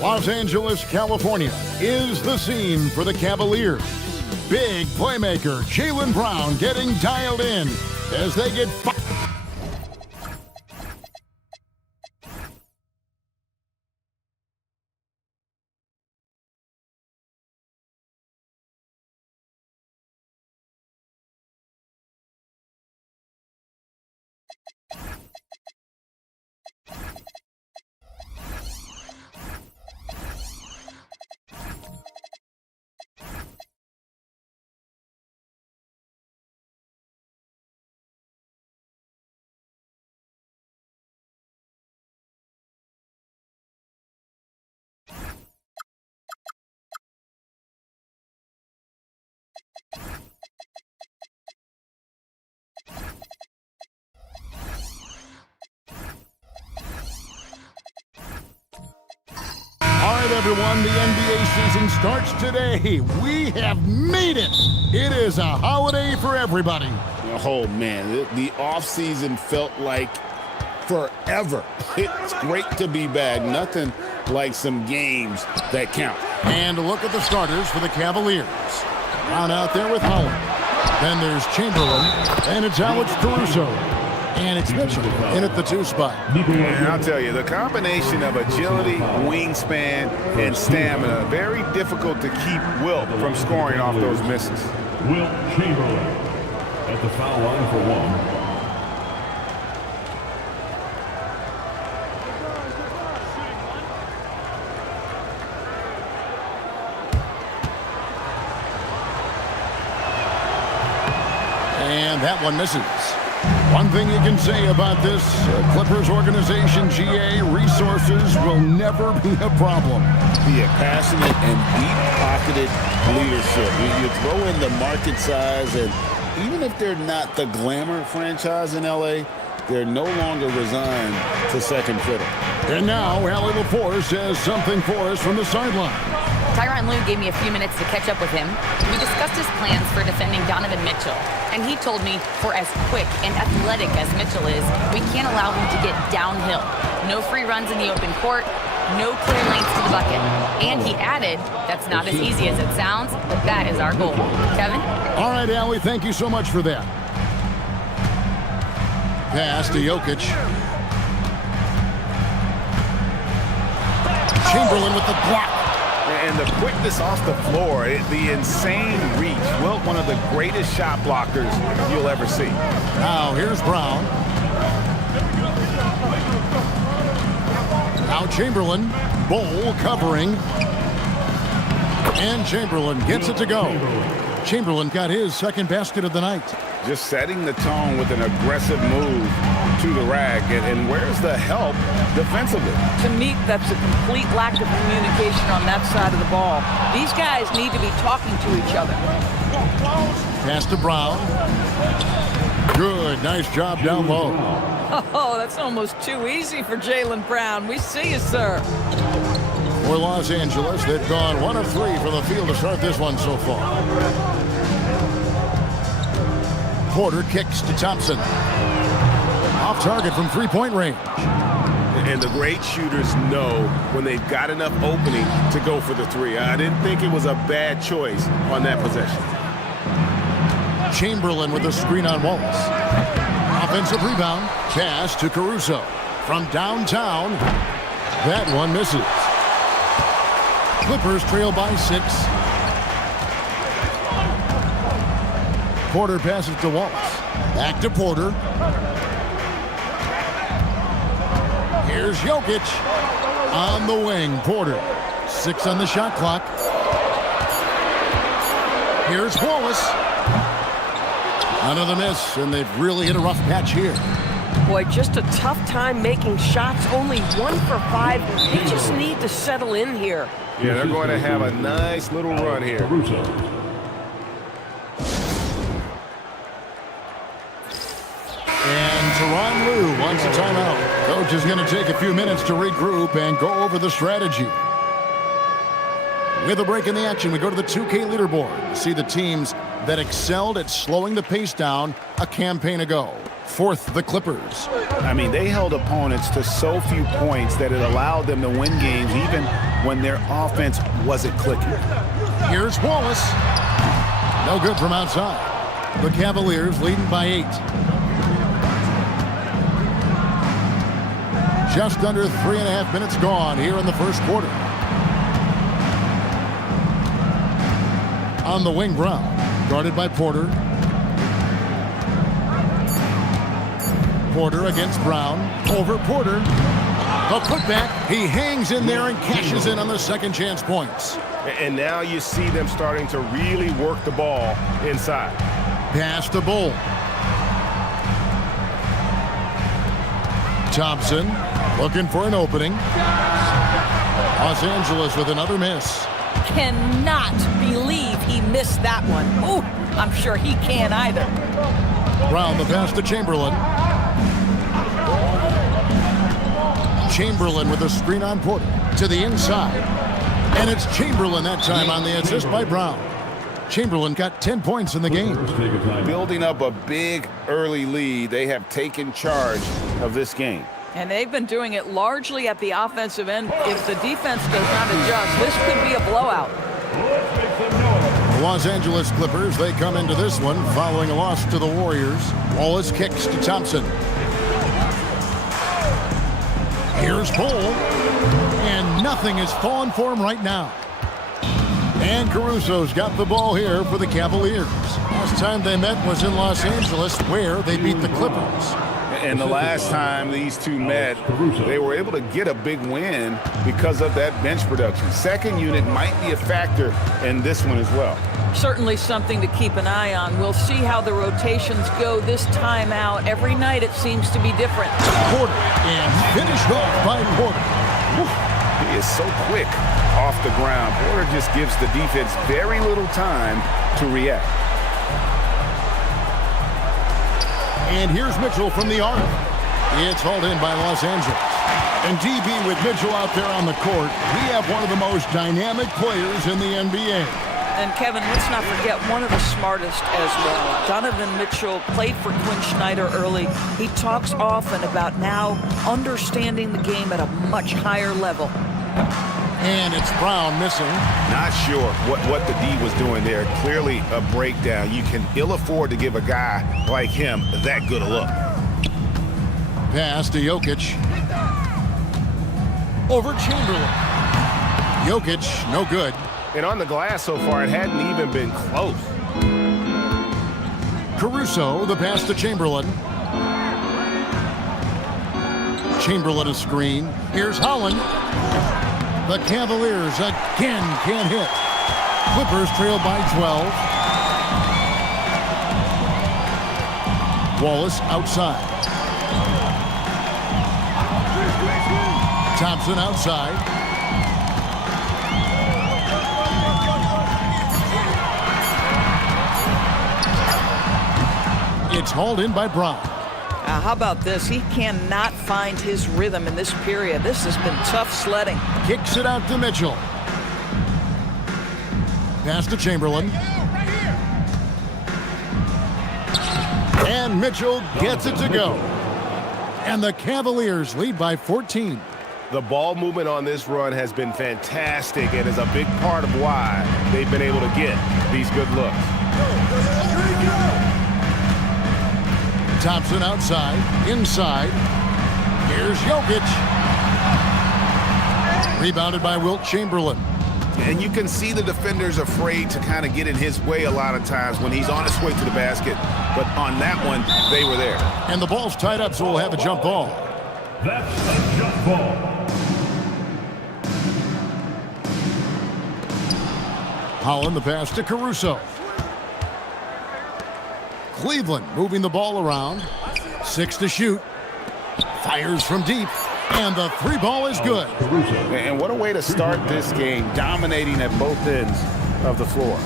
Los Angeles, California is the scene for the Cavaliers. Big playmaker Jaylen Brown getting dialed in as they get All right, everyone, the NBA season starts today. We have made it. It is a holiday for everybody. Oh, man, the offseason felt like forever. It's great to be back. Nothing like some games that count. And look at the starters for the Cavaliers. Brown out there with Holland. Then there's Chamberlain, and it's Alex Caruso. And it's Mitchell in at the 2 spot. And I'll tell you, the combination of agility, wingspan, and stamina, very difficult to keep Wilt from scoring off those misses. Wilt Chamberlain at the foul line for 1. And that one misses. One thing you can say about this Clippers organization, GA, resources will never be a problem. Yeah, passionate and deep-pocketed leadership. You throw in the market size, and even if they're not the glamour franchise in L.A., they're no longer resigned to second fiddle. And now, Allie LaForce has something for us from the sideline. Tyronn Lue gave me a few minutes to catch up with him. We discussed his plans for defending Donovan Mitchell, and he told me for as quick and athletic as Mitchell is, we can't allow him to get downhill. No free runs in the open court, no clear lanes to the bucket. And he added, that's not as easy as it sounds, but that is our goal. Kevin? All right, Allie, thank you so much for that. Pass to Jokic. Chamberlain with the block. And the quickness off the floor, the insane reach. Wilt, one of the greatest shot blockers you'll ever see. Now here's Brown. Now Chamberlain. Bol covering. And Chamberlain gets it to go. Chamberlain got his second basket of the night. Just setting the tone with an aggressive move to the rack. And where's the help defensively? To me, that's a complete lack of communication on that side of the ball. These guys need to be talking to each other. Pass to Brown. Good, nice job down low. Oh, that's almost too easy for Jaylen Brown. We see you, sir. For Los Angeles, they've gone 1 of 3 from the field to start this one so far. Porter kicks to Thompson. Off target from three-point range. And the great shooters know when they've got enough opening to go for the 3. I didn't think it was a bad choice on that possession. Chamberlain with a screen on Wallace. Offensive rebound. Pass to Caruso. From downtown. That one misses. Clippers trail by 6. Porter passes to Wallace. Back to Porter. Here's Jokic on the wing. Porter. 6 on the shot clock. Here's Wallace. Another miss, and they've really hit a rough patch here. Boy, just a tough time making shots. Only 1 for 5. They just need to settle in here. Yeah, they're going to have a nice little run here. And Tyronn Lue wants a timeout. Coach is going to take a few minutes to regroup and go over the strategy. With a break in the action, we go to the 2K leaderboard to see the teams that excelled at slowing the pace down a campaign ago. Fourth, the Clippers. I mean, they held opponents to so few points that it allowed them to win games even when their offense wasn't clicking. Here's Wallace. No good from outside. The Cavaliers leading by 8. Just under 3.5 minutes gone here in the first quarter. On the wing, Brown. Guarded by Porter. Porter against Brown. Over Porter. A putback. He hangs in there and cashes in on the second chance points. And now you see them starting to really work the ball inside. Pass to Bull. Thompson looking for an opening. Los Angeles with another miss. Cannot believe he missed that one. Ooh, I'm sure he can't either. Brown the pass to Chamberlain. Chamberlain with a screen on Porter to the inside. And it's Chamberlain that time on the assist by Brown. Chamberlain got 10 points in the game. Building up a big early lead, they have taken charge of this game. And they've been doing it largely at the offensive end. If the defense does not adjust, this could be a blowout. The Los Angeles Clippers, they come into this one following a loss to the Warriors. Wallace kicks to Thompson. Here's Bull. And nothing is falling for him right now. And Caruso's got the ball here for the Cavaliers. Last time they met was in Los Angeles, where they beat the Clippers. And the last time these two met, they were able to get a big win because of that bench production. Second unit might be a factor in this one as well. Certainly something to keep an eye on. We'll see how the rotations go this time out. Every night it seems to be different. Porter, and finished off by Porter. He is so quick off the ground. Porter just gives the defense very little time to react. And here's Mitchell from the arc. It's hauled in by Los Angeles. And DB with Mitchell out there on the court, we have one of the most dynamic players in the NBA. And Kevin, let's not forget one of the smartest as well. Donovan Mitchell played for Quinn Snyder early. He talks often about now understanding the game at a much higher level. And it's Brown missing. Not sure what the D was doing there. Clearly a breakdown. You can ill afford to give a guy like him that good a look. Pass to Jokic. Over Chamberlain. Jokic, no good. And on the glass so far, it hadn't even been close. Caruso, the pass to Chamberlain. Chamberlain a screen. Here's Holland. The Cavaliers again can't hit. Clippers trail by 12. Wallace outside. Thompson outside. It's hauled in by Brown. How about this? He cannot find his rhythm in this period. This has been tough sledding. Kicks it out to Mitchell. Pass to Chamberlain. And Mitchell gets it to go. And the Cavaliers lead by 14. The ball movement on this run has been fantastic and is a big part of why they've been able to get these good looks. Thompson outside, inside. Here's Jokic. Rebounded by Wilt Chamberlain. And you can see the defenders afraid to kind of get in his way a lot of times when he's on his way to the basket. But on that one, they were there. And the ball's tied up, so we'll have a jump ball. That's a jump ball. Holland the pass to Caruso. Cleveland moving the ball around. 6 to shoot. Fires from deep. And the 3 ball is good. And what a way to start this game, dominating at both ends of the floor.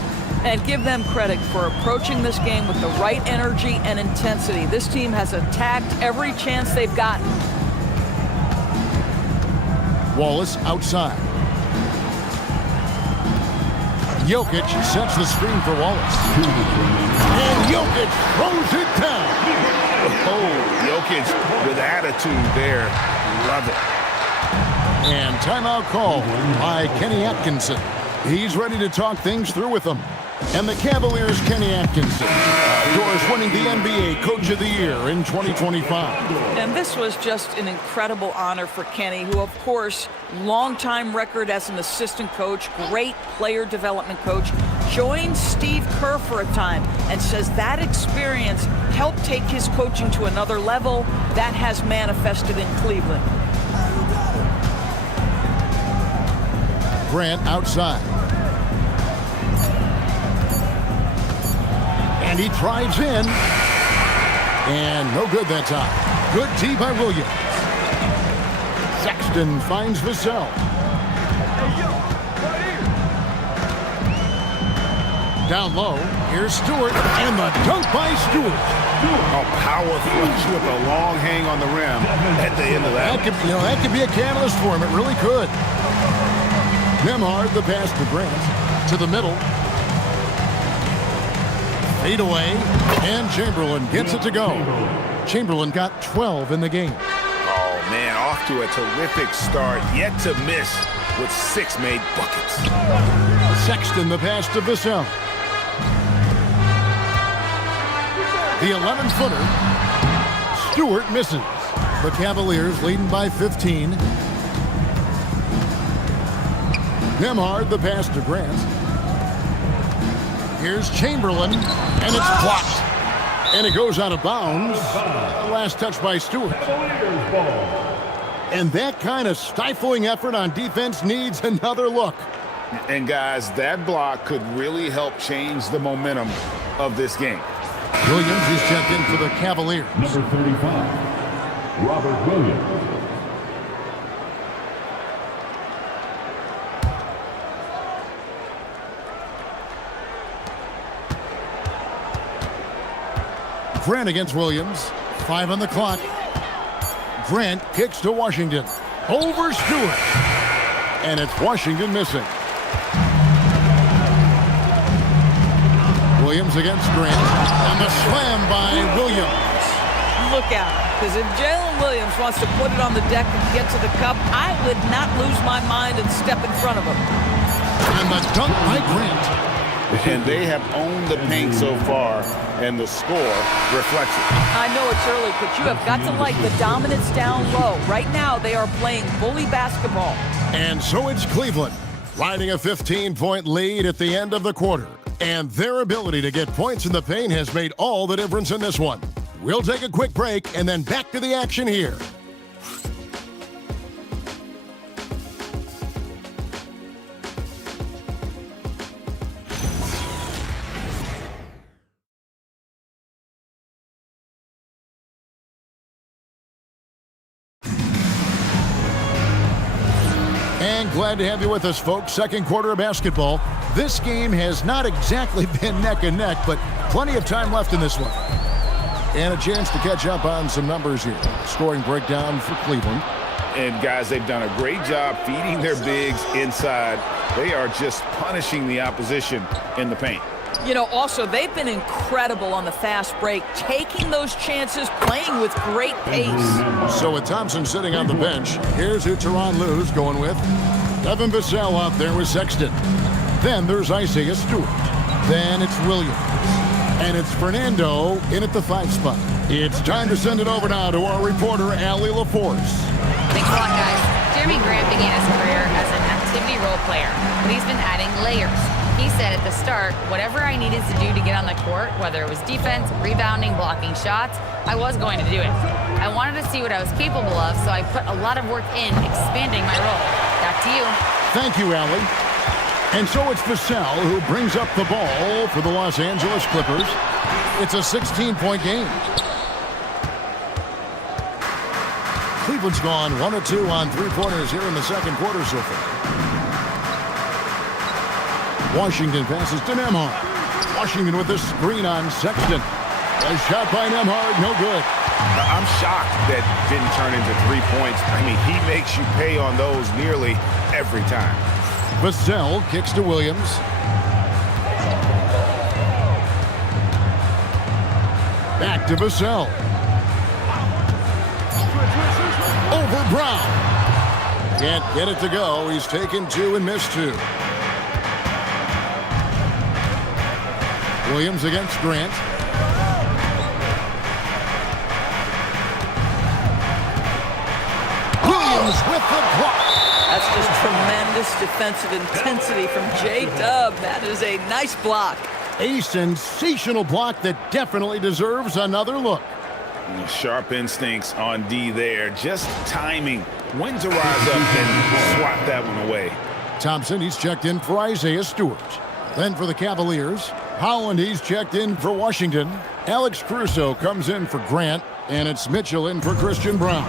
And give them credit for approaching this game with the right energy and intensity. This team has attacked every chance they've gotten. Wallace outside. Jokic sets the screen for Wallace. And Jokic throws it down. Oh, Jokic with attitude there. Love it. And timeout call by Kenny Atkinson. He's ready to talk things through with them. And the Cavaliers' Kenny Atkinson, yours winning the NBA Coach of the Year in 2025. And this was just an incredible honor for Kenny, who, of course, longtime record as an assistant coach, great player development coach, joined Steve Kerr for a time and says that experience helped take his coaching to another level. That has manifested in Cleveland. Grant outside. And he drives in. And no good that time. Good D by Williams. Sexton finds Vassell. Down low, here's Stewart, and the dunk by Stewart. A power flush with a long hang on the rim at the end of that. That could be a catalyst for him. It really could. Nembhard, the pass to Grant, to the middle. Fade away, and Chamberlain gets it to go. Chamberlain got 12 in the game. Oh, man, off to a terrific start. Yet to miss with 6 made buckets. Sexton, the pass to Vassell. The 11-footer. Stewart misses. The Cavaliers leading by 15. Nembhard, the pass to Grant. Here's Chamberlain, and it's blocked. And it goes out of bounds. Last touch by Stewart. And that kind of stifling effort on defense needs another look. And guys, that block could really help change the momentum of this game. Williams is checked in for the Cavaliers. Number 35, Robert Williams. Grant against Williams. 5 on the clock. Grant kicks to Washington. Over Stewart. And it's Washington missing. Williams against Grant. And the slam by Williams. Look out, because if Jalen Williams wants to put it on the deck and get to the cup, I would not lose my mind and step in front of him. And the dunk by Grant. And they have owned the paint so far, and the score reflects it. I know it's early, but you have got to like the dominance down low. Right now, they are playing bully basketball. And so it's Cleveland, riding a 15-point lead at the end of the quarter. And their ability to get points in the paint has made all the difference in this one. We'll take a quick break and then back to the action here. And glad to have you with us, folks. Second quarter of basketball. This game has not exactly been neck and neck, but plenty of time left in this one. And a chance to catch up on some numbers here. Scoring breakdown for Cleveland. And guys, they've done a great job feeding their bigs inside. They are just punishing the opposition in the paint. You know, also, they've been incredible on the fast break, taking those chances, playing with great pace. So with Thompson sitting on the bench, here's who Tyronn Lue's going with. Devin Vassell out there with Sexton. Then there's Isaiah Stewart. Then it's Williams. And it's Fernando in at the 5 spot. It's time to send it over now to our reporter, Allie LaForce. Thanks a lot, guys. Jeremy Grant began his career as an activity role player, but he's been adding layers. He said at the start, whatever I needed to do to get on the court, whether it was defense, rebounding, blocking shots, I was going to do it. I wanted to see what I was capable of, so I put a lot of work in expanding my role. Back to you. Thank you, Allie. And so it's Vassell who brings up the ball for the Los Angeles Clippers. It's a 16-point game. Cleveland's gone 1 of 2 on 3-pointers here in the second quarter so far. Washington passes to Nembhard. Washington with the screen on Sexton. A shot by Nembhard, no good. I'm shocked that didn't turn into 3 points. I mean, he makes you pay on those nearly every time. Vassell kicks to Williams. Back to Vassell. Over Brown. Can't get it to go. He's taken 2 and missed 2. Williams against Grant. Williams with the block. That's just tremendous defensive intensity from J-Dub. That is a nice block. A sensational block that definitely deserves another look. Sharp instincts on D there. Just timing when to rise up and swat that one away. Thompson, he's checked in for Isaiah Stewart. Then for the Cavaliers, Holland, he's checked in for Washington. Alex Caruso comes in for Grant, and it's Mitchell in for Christian Brown.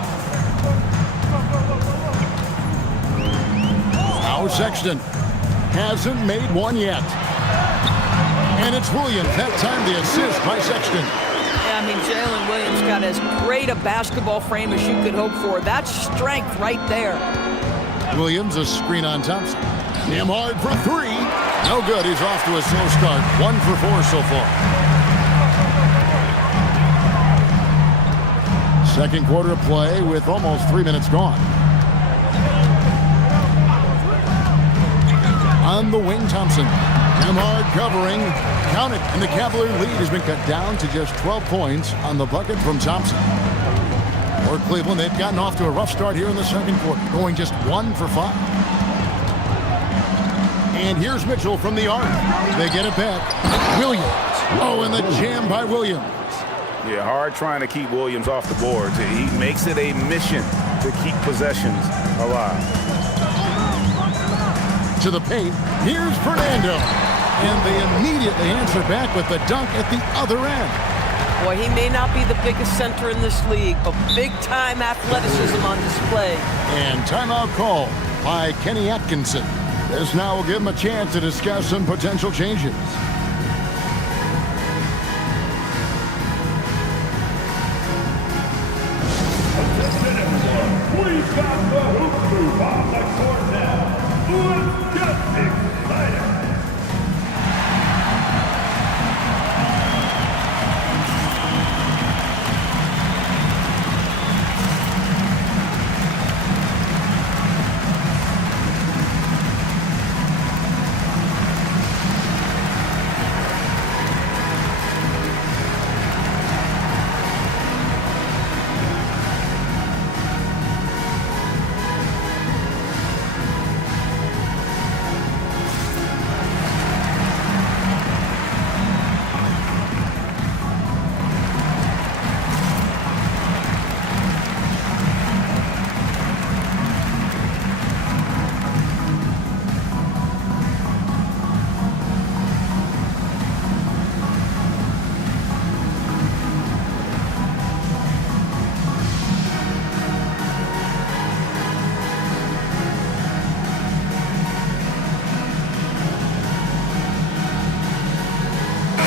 Now Sexton hasn't made one yet. And it's Williams. That time the assist by Sexton. Yeah, I mean, Jalen Williams got as great a basketball frame as you could hope for. That's strength right there. Williams, a screen on Thompson. Nembhard for 3. No good. He's off to a slow start. 1 for 4 so far. Second quarter of play with almost 3 minutes gone. On the wing, Thompson. Nembhard covering. Count it. And the Cavalier lead has been cut down to just 12 points on the bucket from Thompson. For Cleveland, they've gotten off to a rough start here in the second quarter, going just 1 for 5. And here's Mitchell from the arc. They get it back. Williams. Oh, and the jam by Williams. Yeah, hard trying to keep Williams off the boards. He makes it a mission to keep possessions alive. To the paint. Here's Fernando. And they immediately answer back with the dunk at the other end. Boy, he may not be the biggest center in this league, but big-time athleticism on display. And timeout call by Kenny Atkinson. This now will give him a chance to discuss some potential changes. We've got the hoop move on the court now. Let's get excited.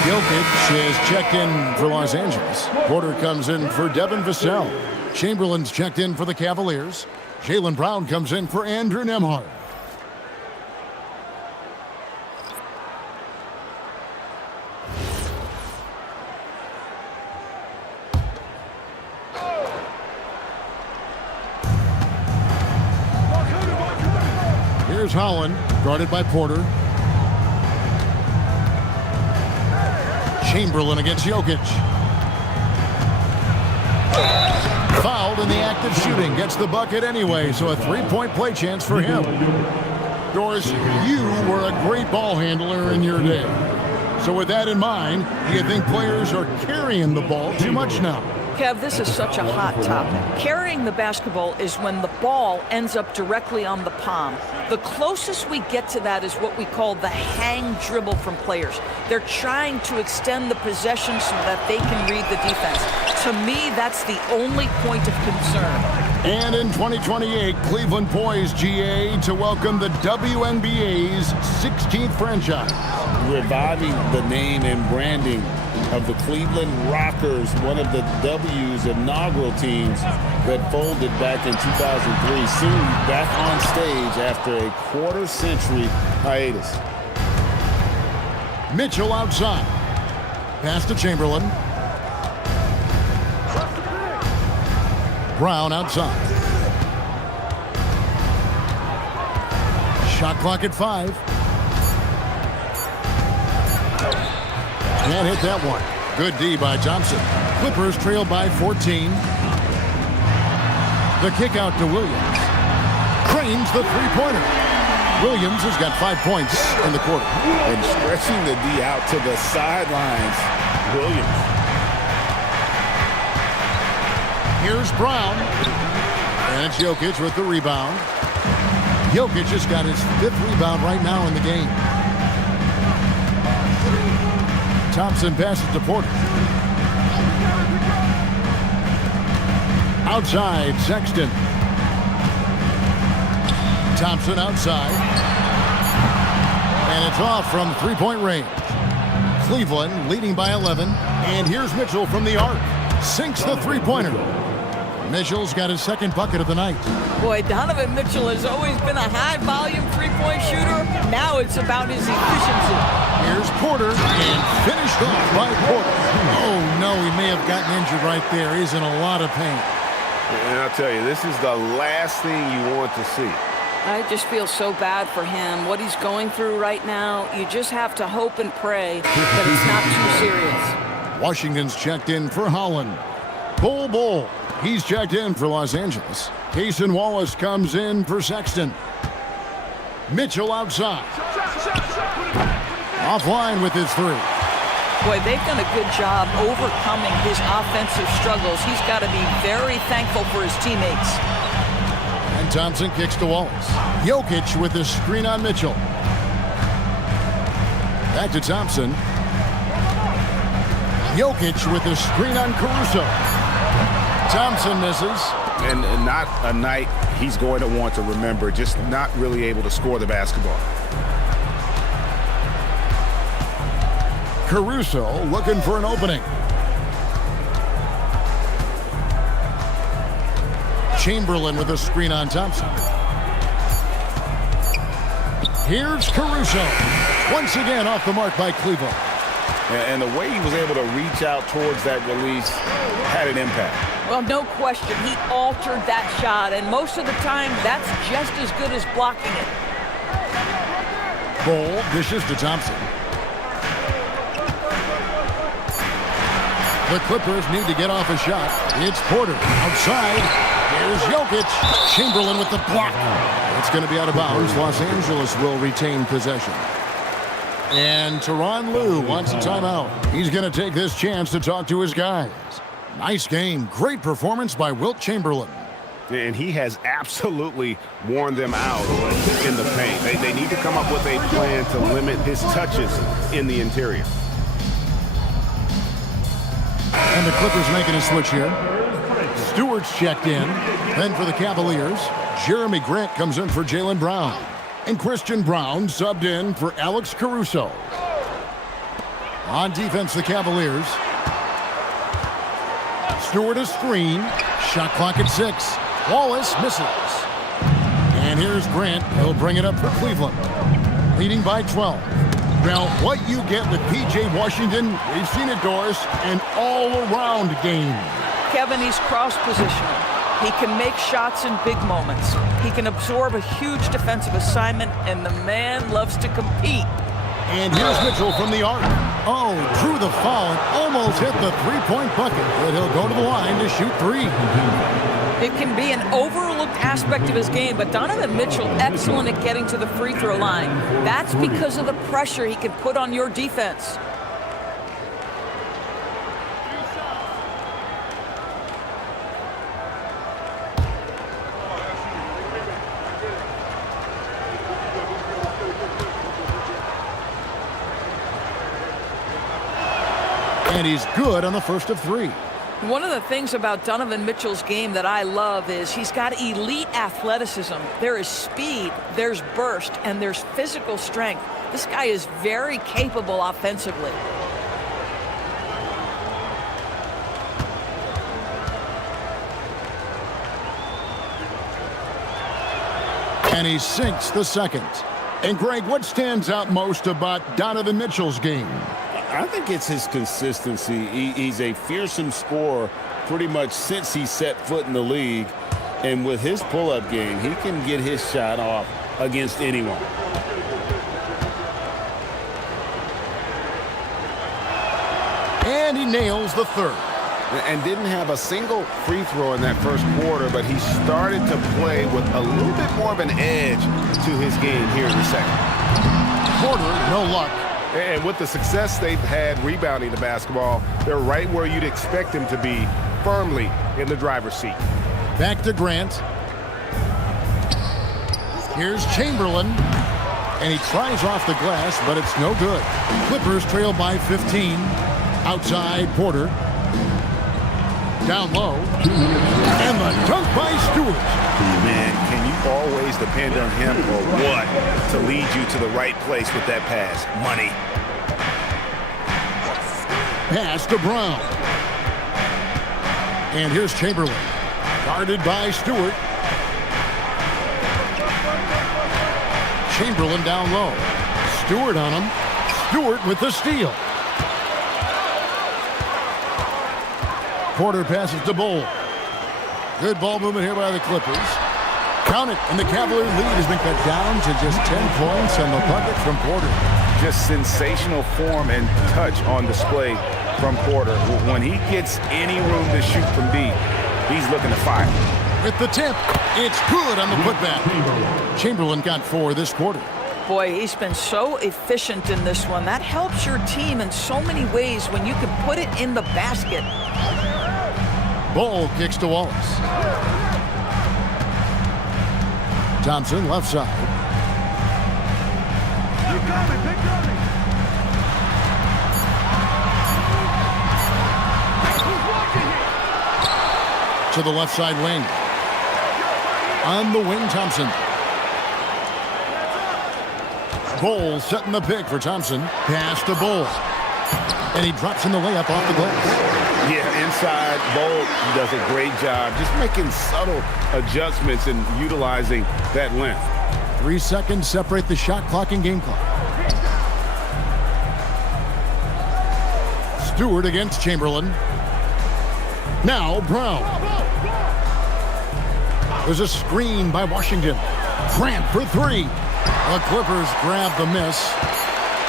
Jokic is checked in for Los Angeles. Porter comes in for Devin Vassell. Chamberlain's checked in for the Cavaliers. Jaylen Brown comes in for Andrew Nembhard. Here's Holland, guarded by Porter. Chamberlain against Jokic. Fouled in the act of shooting. Gets the bucket anyway, so a three-point play chance for him. Doris, you were a great ball handler in your day. So with that in mind, do you think players are carrying the ball too much now? Kev, this is such a hot topic. Carrying the basketball is when the ball ends up directly on the palm. The closest we get to that is what we call the hang dribble from players. They're trying to extend the possession so that they can read the defense. To me, that's the only point of concern. And in 2028, Cleveland poised, GA, to welcome the WNBA's 16th franchise. Reviving the name and branding of the Cleveland Rockers, one of the W's inaugural teams that folded back in 2003, soon back on stage after a quarter-century hiatus. Mitchell outside. Pass to Chamberlain. Brown outside. Shot clock at 5. Can't hit that one. Good D by Thompson. Clippers trail by 14. The kick out to Williams. Cranes the three-pointer. Williams has got 5 points in the quarter. And stretching the D out to the sidelines. Williams. Here's Brown. And it's Jokic with the rebound. Jokic has got his 5th rebound right now in the game. Thompson passes to Porter. Outside, Sexton. Thompson outside. And it's off from three-point range. Cleveland leading by 11. And here's Mitchell from the arc. Sinks the three-pointer. Mitchell's got his 2nd bucket of the night. Boy, Donovan Mitchell has always been a high-volume three-point shooter. Now it's about his efficiency. Here's Porter, and finished off by Porter. Oh, no, he may have gotten injured right there. He's in a lot of pain. And I'll tell you, this is the last thing you want to see. I just feel so bad for him. What he's going through right now, you just have to hope and pray that it's not too serious. Washington's checked in for Holland. Bull. He's checked in for Los Angeles. Cason Wallace comes in for Sexton. Mitchell outside. Offline with his 3. Boy, they've done a good job overcoming his offensive struggles. He's got to be very thankful for his teammates. And Thompson kicks to Wallace. Jokic with the screen on Mitchell. Back to Thompson. Jokic with the screen on Caruso. Thompson misses. And not a night he's going to want to remember, just not really able to score the basketball. Caruso looking for an opening. Chamberlain with a screen on Thompson. Here's Caruso. Once again off the mark by Cleveland. And the way he was able to reach out towards that release had an impact. Well, no question, he altered that shot, and most of the time, that's just as good as blocking it. Ball dishes to Thompson. The Clippers need to get off a shot. It's Porter outside. Here's Jokic. Chamberlain with the block. It's going to be out of bounds. Los Angeles will retain possession. And Tyronn Lue wants a timeout. He's going to take this chance to talk to his guys. Nice game. Great performance by Wilt Chamberlain. And he has absolutely worn them out in the paint. They need to come up with a plan to limit his touches in the interior. And the Clippers making a switch here. Stewart's checked in. Then for the Cavaliers, Jeremy Grant comes in for Jaylen Brown. And Christian Braun subbed in for Alex Caruso. On defense, the Cavaliers. Stewart a screen. Shot clock at 6. Wallace misses. And here's Grant. He'll bring it up for Cleveland. Leading by 12. Now, what you get with P.J. Washington, we've seen it, Doris, an all-around game. Kevin, he's cross-positional. He can make shots in big moments. He can absorb a huge defensive assignment, and the man loves to compete. And here's Mitchell from the arc. Oh, drew the foul and almost hit the three-point bucket, but he'll go to the line to shoot 3. It can be an overlooked aspect of his game, but Donovan Mitchell excellent at getting to the free throw line. That's because of the pressure he can put on your defense. And he's good on the first of 3. One of the things about Donovan Mitchell's game that I love is he's got elite athleticism. There is speed, there's burst, and there's physical strength. This guy is very capable offensively. And he sinks the second. And Greg, what stands out most about Donovan Mitchell's game? I think it's his consistency. He's a fearsome scorer pretty much since he set foot in the league. And with his pull-up game, he can get his shot off against anyone. And he nails the third. And didn't have a single free throw in that first quarter, but he started to play with a little bit more of an edge to his game here in the second. Porter, no luck. And with the success they've had rebounding the basketball, they're right where you'd expect them to be, firmly in the driver's seat. Back to Grant. Here's Chamberlain. And he tries off the glass, but it's no good. Clippers trail by 15. Outside, Porter. Down low. And the dunk by Stewart. Man, can you always depend on him or what to lead you to the right place with that pass? Money. Pass to Brown. And here's Chamberlain. Guarded by Stewart. Chamberlain down low. Stewart on him. Stewart with the steal. Porter passes to Bol. Good ball movement here by the Clippers. Count it, and the Cavalier lead has been cut down to just 10 points on the bucket from Porter. Just sensational form and touch on display from Porter. When he gets any room to shoot from deep, he's looking to fire. With the tip, it's good on the putback. Chamberlain got 4 this quarter. Boy, he's been so efficient in this one. That helps your team in so many ways when you can put it in the basket. Bol kicks to Wallace. Thompson, left side. Keep coming, keep coming. Who's watching here? To the left side wing. On the wing, Thompson. Bol setting the pick for Thompson. Pass to Bol. And he drops in the layup off the glass. Yeah, inside, Bol does a great job just making subtle adjustments and utilizing that length. 3 seconds separate the shot clock and game clock. Stewart against Chamberlain. Now Brown. There's a screen by Washington. Grant for 3. The Clippers grab the miss.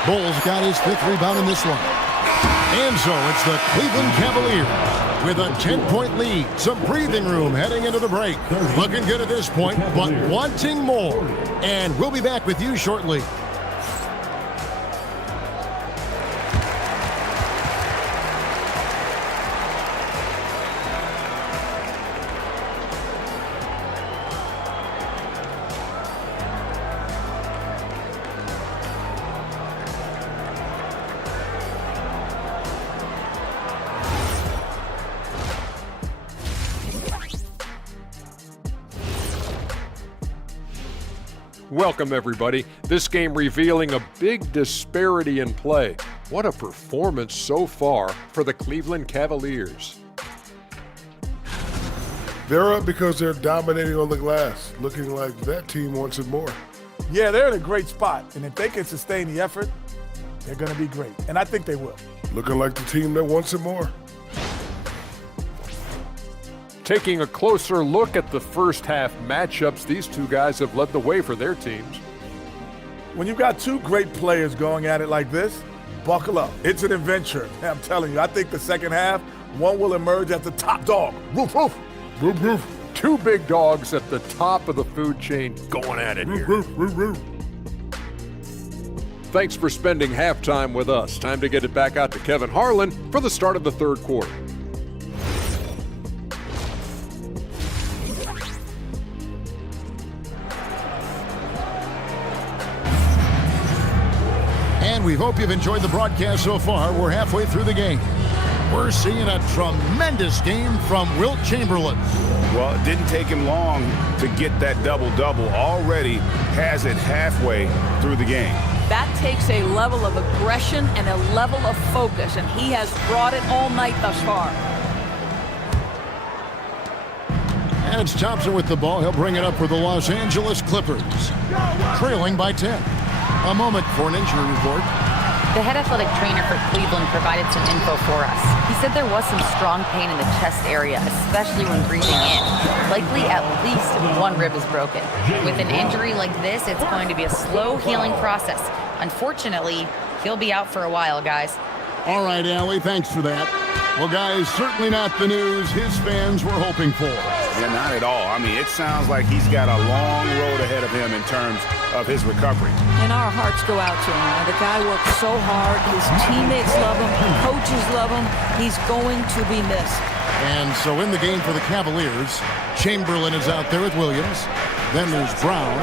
Bol's got his 5th rebound in this one. And so it's the Cleveland Cavaliers with a 10-point lead. Some breathing room heading into the break. Looking good at this point, but wanting more. And we'll be back with you shortly. Welcome, everybody. This game revealing a big disparity in play. What a performance so far for the Cleveland Cavaliers. They're up because they're dominating on the glass, looking like that team wants it more. Yeah, they're in a great spot, and if they can sustain the effort, they're going to be great, and I think they will. Looking like the team that wants it more. Taking a closer look at the first half matchups, these two guys have led the way for their teams. When you've got two great players going at it like this, buckle up. It's an adventure. I'm telling you, I think the second half, one will emerge as the top dog. Roof, roof. Roof, roof. Two big dogs at the top of the food chain going at it here. Roof, roof, roof. Thanks for spending halftime with us. Time to get it back out to Kevin Harlan for the start of the third quarter. And we hope you've enjoyed the broadcast so far. We're halfway through the game. We're seeing a tremendous game from Wilt Chamberlain. Well, it didn't take him long to get that double-double. Already has it halfway through the game. That takes a level of aggression and a level of focus, and he has brought it all night thus far. And it's Thompson with the ball. He'll bring it up for the Los Angeles Clippers. Trailing by 10. A moment for an injury report. The head athletic trainer for Cleveland provided some info for us. He said there was some strong pain in the chest area, especially when breathing in. Likely at least one rib is broken. With an injury like this, it's going to be a slow healing process. Unfortunately, he'll be out for a while, guys. All right, Allie, thanks for that. Well, guys, certainly not the news his fans were hoping for. Yeah, not at all. I mean, it sounds like he's got a long road ahead of him in terms of his recovery. And our hearts go out to him. The guy worked so hard. His teammates love him. Coaches love him. He's going to be missed. And so in the game for the Cavaliers, Chamberlain is out there with Williams. Then there's Brown.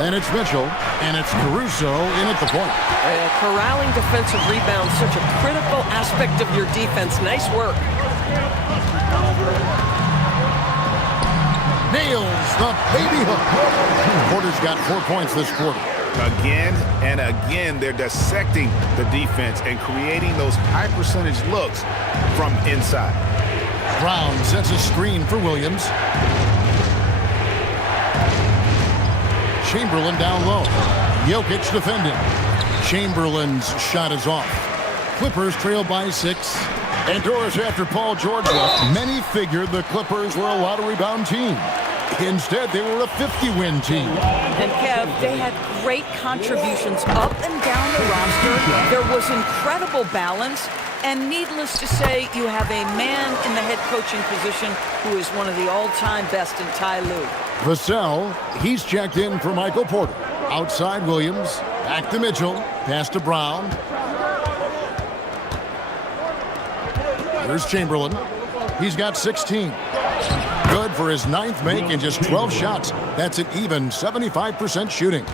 Then it's Mitchell. And it's Caruso in at the point. Corralling defensive rebounds, such a critical aspect of your defense. Nice work. Nails the baby hook. Porter's got 4 points this quarter. Again and again, they're dissecting the defense and creating those high percentage looks from inside. Brown sets a screen for Williams. Chamberlain down low. Jokic defending. Chamberlain's shot is off. Clippers trail by 6. And Doris, after Paul George left, many figured the Clippers were a lottery rebound team. Instead, they were a 50-win team. And Kev, they had great contributions up and down the roster. There was incredible balance. And needless to say, you have a man in the head coaching position who is one of the all-time best in Ty Lue. Vassell, he's checked in for Michael Porter. Outside Williams, back to Mitchell, pass to Brown. Here's Chamberlain. He's got 16. Good for his 9th make and just 12 shots. That's an even 75% shooting.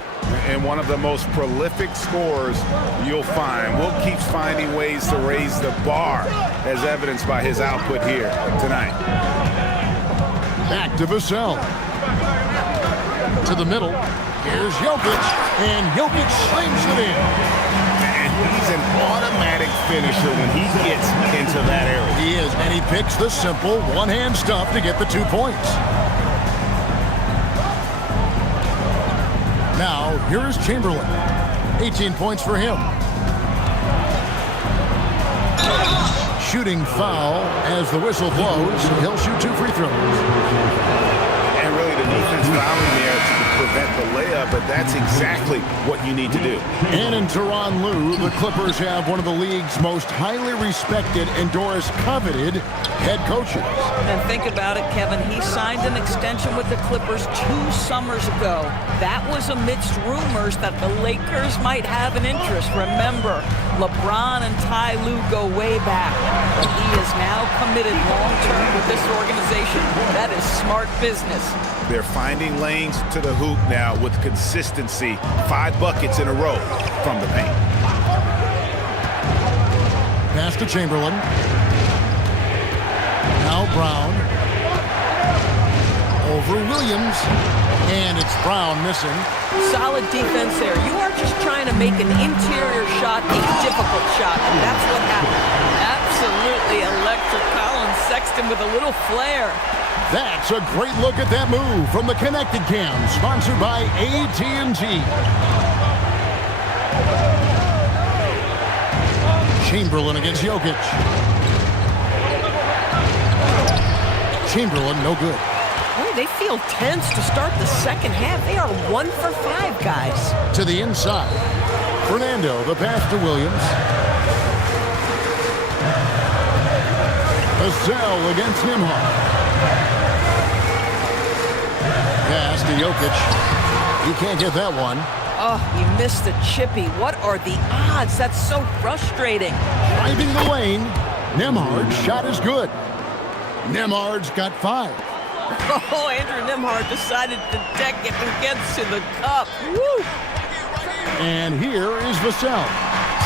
And one of the most prolific scorers you'll find. Will keeps finding ways to raise the bar, as evidenced by his output here tonight. Back to Vassell. To the middle. Here's Jokic. And Jokic slings it in. And he's an automatic finisher when he gets into that area. He is, and he picks the simple one-hand stuff to get the 2 points. Now, here's Chamberlain. 18 points for him. Shooting foul as the whistle blows. He'll shoot 2 free throws. And really the defense fouling there to prevent the layup, but that's exactly what you need to do. And in Tyronn Lue, the Clippers have one of the league's most highly respected and Doris coveted head coaches. And think about it, Kevin. He signed an extension with the Clippers 2 summers ago. That was amidst rumors that the Lakers might have an interest. Remember, LeBron and Ty Lue go way back. But he is now committed long-term with this organization. That is smart business. They're finding lanes to the hoop now with consistency. 5 buckets in a row from the paint. Pass to Chamberlain. Now Brown. Over Williams. And it's Brown missing. Solid defense there. You are just trying to make an interior shot a difficult shot, and that's what happened. Absolutely electric. Colin Sexton with a little flair. That's a great look at that move from the Connected Cam, sponsored by AT&T. Chamberlain against Jokic. Chamberlain, no good. Boy, they feel tense to start the second half. They are 1 for 5, guys. To the inside. Fernando, the pass to Williams. Vassell against Nembhard. Pass to Jokic. He can't get that one. Oh, he missed the chippy. What are the odds? That's so frustrating. Driving the lane. Nembhard's shot is good. Nembhard's got 5. Oh, Andrew Nembhard decided to deck it and gets to the cup. Woo! And here is Vassell.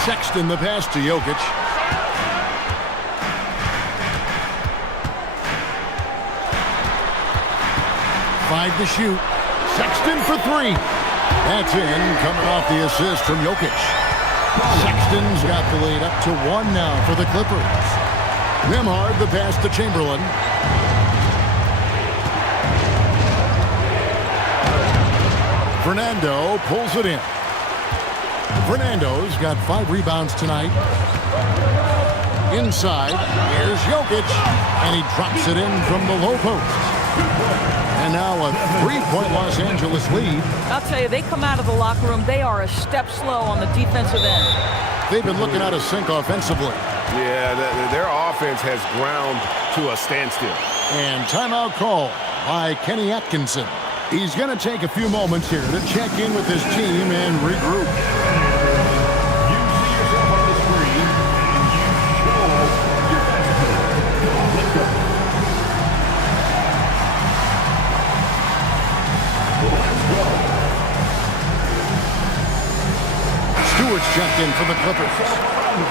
Sexton the pass to Jokic. Five to shoot. Sexton for 3. That's in, coming off the assist from Jokic. Sexton's got the lead up to 1 now for the Clippers. Nembhard the pass to Chamberlain. Fernando pulls it in. Fernando's got 5 rebounds tonight. Inside, here's Jokic, and he drops it in from the low post. And now a 3-point Los Angeles lead. I'll tell you, they come out of the locker room, they are a step slow on the defensive end. They've been looking out of sync offensively. Yeah, their offense has ground to a standstill. And timeout call by Kenny Atkinson. He's going to take a few moments here to check in with his team and regroup. You see yourself on the screen, and you show your best play. Let's go. Let's go. Stewart's checked in for the Clippers.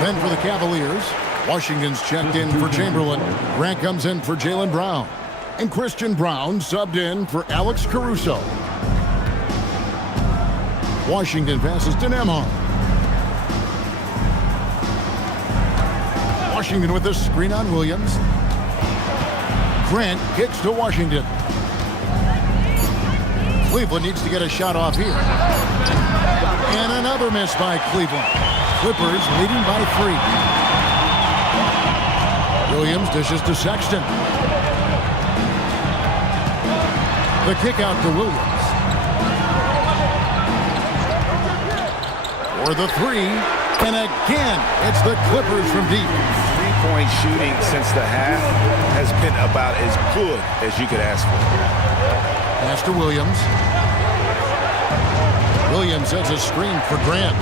Then for the Cavaliers, Washington's checked in for Chamberlain. Grant comes in for Jaylen Brown. And Christian Braun subbed in for Alex Caruso. Washington passes to Nembhard. Washington with the screen on Williams. Grant kicks to Washington. Cleveland needs to get a shot off here. And another miss by Cleveland. Clippers leading by 3. Williams dishes to Sexton. The kick out to Williams. For the 3. And again, it's the Clippers from deep. 3-point shooting since the half has been about as good as you could ask for. Pass to Williams. Williams sets a screen for Grant.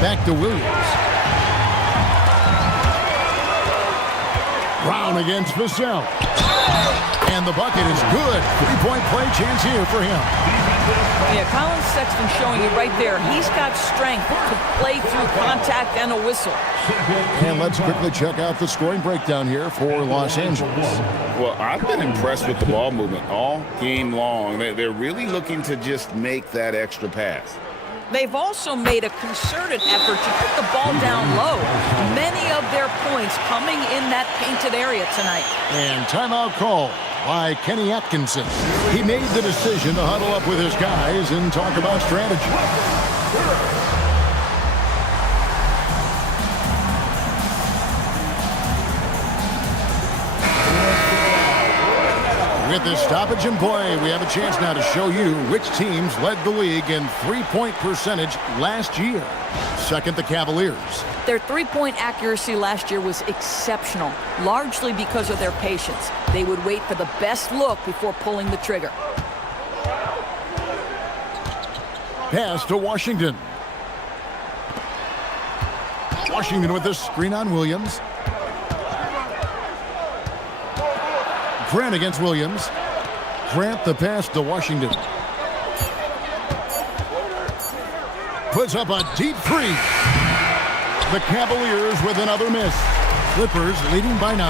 Back to Williams. Brown against Vassell. And the bucket is good. 3-point play chance here for him. Yeah, Colin Sexton showing you right there. He's got strength to play through contact and a whistle. And let's quickly check out the scoring breakdown here for Los Angeles. Well, I've been impressed with the ball movement all game long. They're really looking to just make that extra pass. They've also made a concerted effort to put the ball down low. Many of their points coming in that painted area tonight. And timeout call by Kenny Atkinson. He made the decision to huddle up with his guys and talk about strategy. With this stoppage in play, we have a chance now to show you which teams led the league in 3-point percentage last year. Second, the Cavaliers. Their 3-point accuracy last year was exceptional, largely because of their patience. They would wait for the best look before pulling the trigger. Pass to Washington. Washington with the screen on Williams. Grant against Williams. Grant the pass to Washington. Puts up a deep 3. The Cavaliers with another miss. Clippers leading by 9.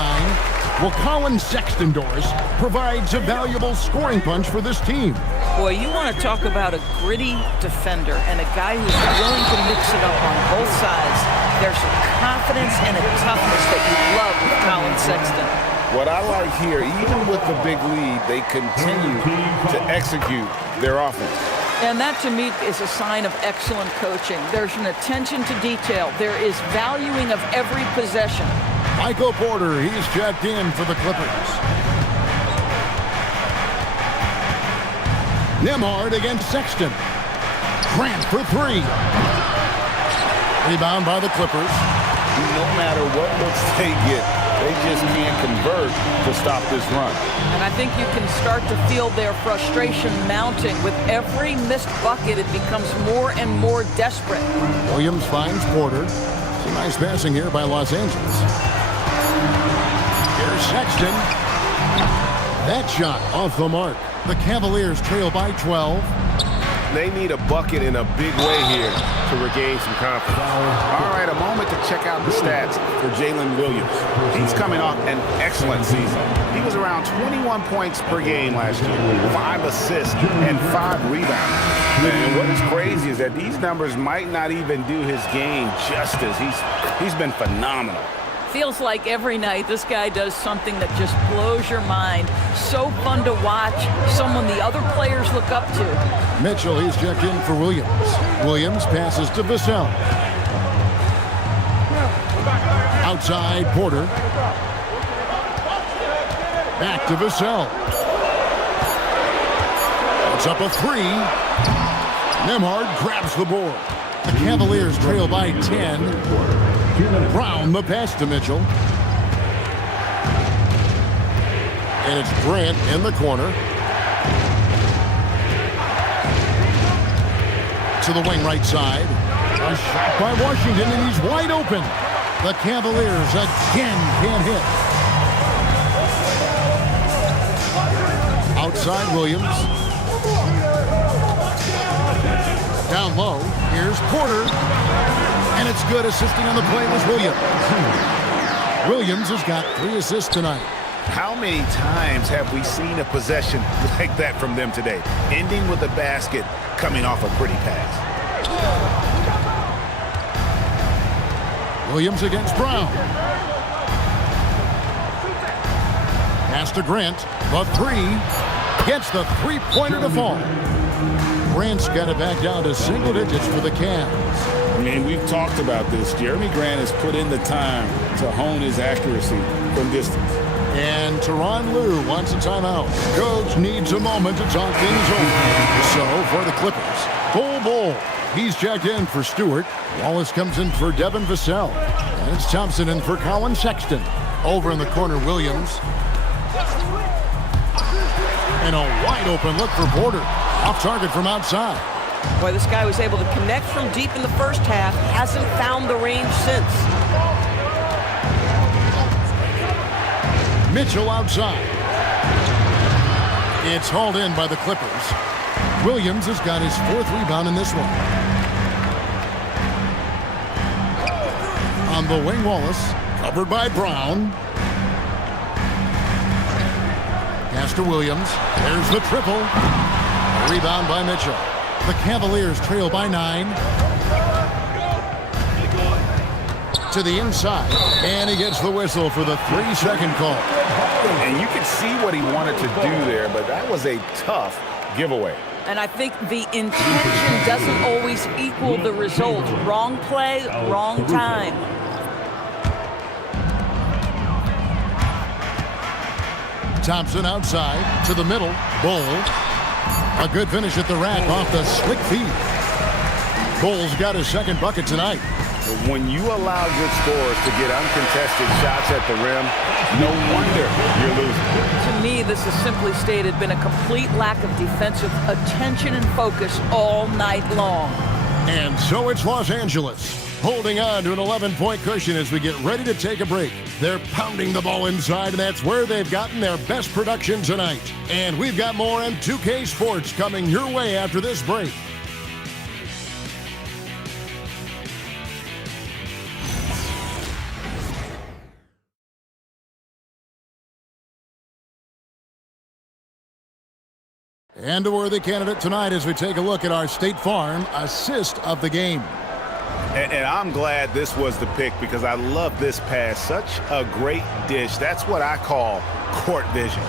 Well, Colin Sexton provides a valuable scoring punch for this team. Boy, you want to talk about a gritty defender and a guy who's willing to mix it up on both sides. There's a confidence and a toughness that you love with Colin Sexton. What I like here, even with the big lead, they continue to execute their offense. And that, to me, is a sign of excellent coaching. There's an attention to detail. There is valuing of every possession. Michael Porter, he's checked in for the Clippers. Nembhard against Sexton. Grant for 3. Rebound by the Clippers. No matter what looks they get, they just can't convert to stop this run. And I think you can start to feel their frustration mounting. With every missed bucket, it becomes more and more desperate. Williams finds Porter. Some nice passing here by Los Angeles. Here's Sexton. That shot off the mark. The Cavaliers trail by 12. They need a bucket in a big way here to regain some confidence. All right, a moment to check out the stats for Jalen Williams. He's coming off an excellent season. He was around 21 points per game last year, 5 assists and 5 rebounds. And what is crazy is that these numbers might not even do his game justice. He's been phenomenal. feels like every night this guy does something that just blows your mind. So fun to watch, someone the other players look up to. Mitchell, he's checked in for Williams. Williams passes to Vassell. Outside, Porter. Back to Vassell. It's up a 3. Nembhard grabs the board. The Cavaliers trail by 10. Brown the pass to Mitchell. And it's Grant in the corner. To the wing right side. A shot by Washington, and he's wide open. The Cavaliers again can't hit. Outside Williams. Down low. Here's Porter. And it's good. Assisting on the play was Williams. Williams has got 3 assists tonight. How many times have we seen a possession like that from them today? Ending with a basket, coming off a pretty pass. Williams against Brown. Pass to Grant. The 3. Gets the three-pointer to fall. Grant's got it back down to single digits for the Cavs. I mean, we've talked about this. Jeremy Grant has put in the time to hone his accuracy from distance. And Tyronn Lue wants a timeout. Coach needs a moment to talk things over. So for the Clippers, Bol. He's checked in for Stewart. Wallace comes in for Devin Vassell. And it's Thompson in for Colin Sexton. Over in the corner, Williams. And a wide open look for Porter. Off target from outside. Boy, this guy was able to connect from deep in the first half. Hasn't found the range since. Mitchell outside. It's hauled in by the Clippers. Williams has got his 4th rebound in this one. On the wing, Wallace. Covered by Brown. Pass to Williams. There's the triple. Rebound by Mitchell. The Cavaliers trail by 9. To the inside. And he gets the whistle for the 3-second call. And you can see what he wanted to do there, but that was a tough giveaway. And I think the intention doesn't always equal the result. Wrong play, wrong time. Thompson outside to the middle. Bol. A good finish at the rack off the slick feed. Bol's got his 2nd bucket tonight. When you allow good scorers to get uncontested shots at the rim, no wonder you're losing. To me, this is simply stated been a complete lack of defensive attention and focus all night long. And so it's Los Angeles, holding on to an 11-point cushion as we get ready to take a break. They're pounding the ball inside, and that's where they've gotten their best production tonight. And we've got more M2K Sports coming your way after this break. And a worthy candidate tonight as we take a look at our State Farm assist of the game. And I'm glad this was the pick because I love this pass. Such a great dish. That's what I call court vision.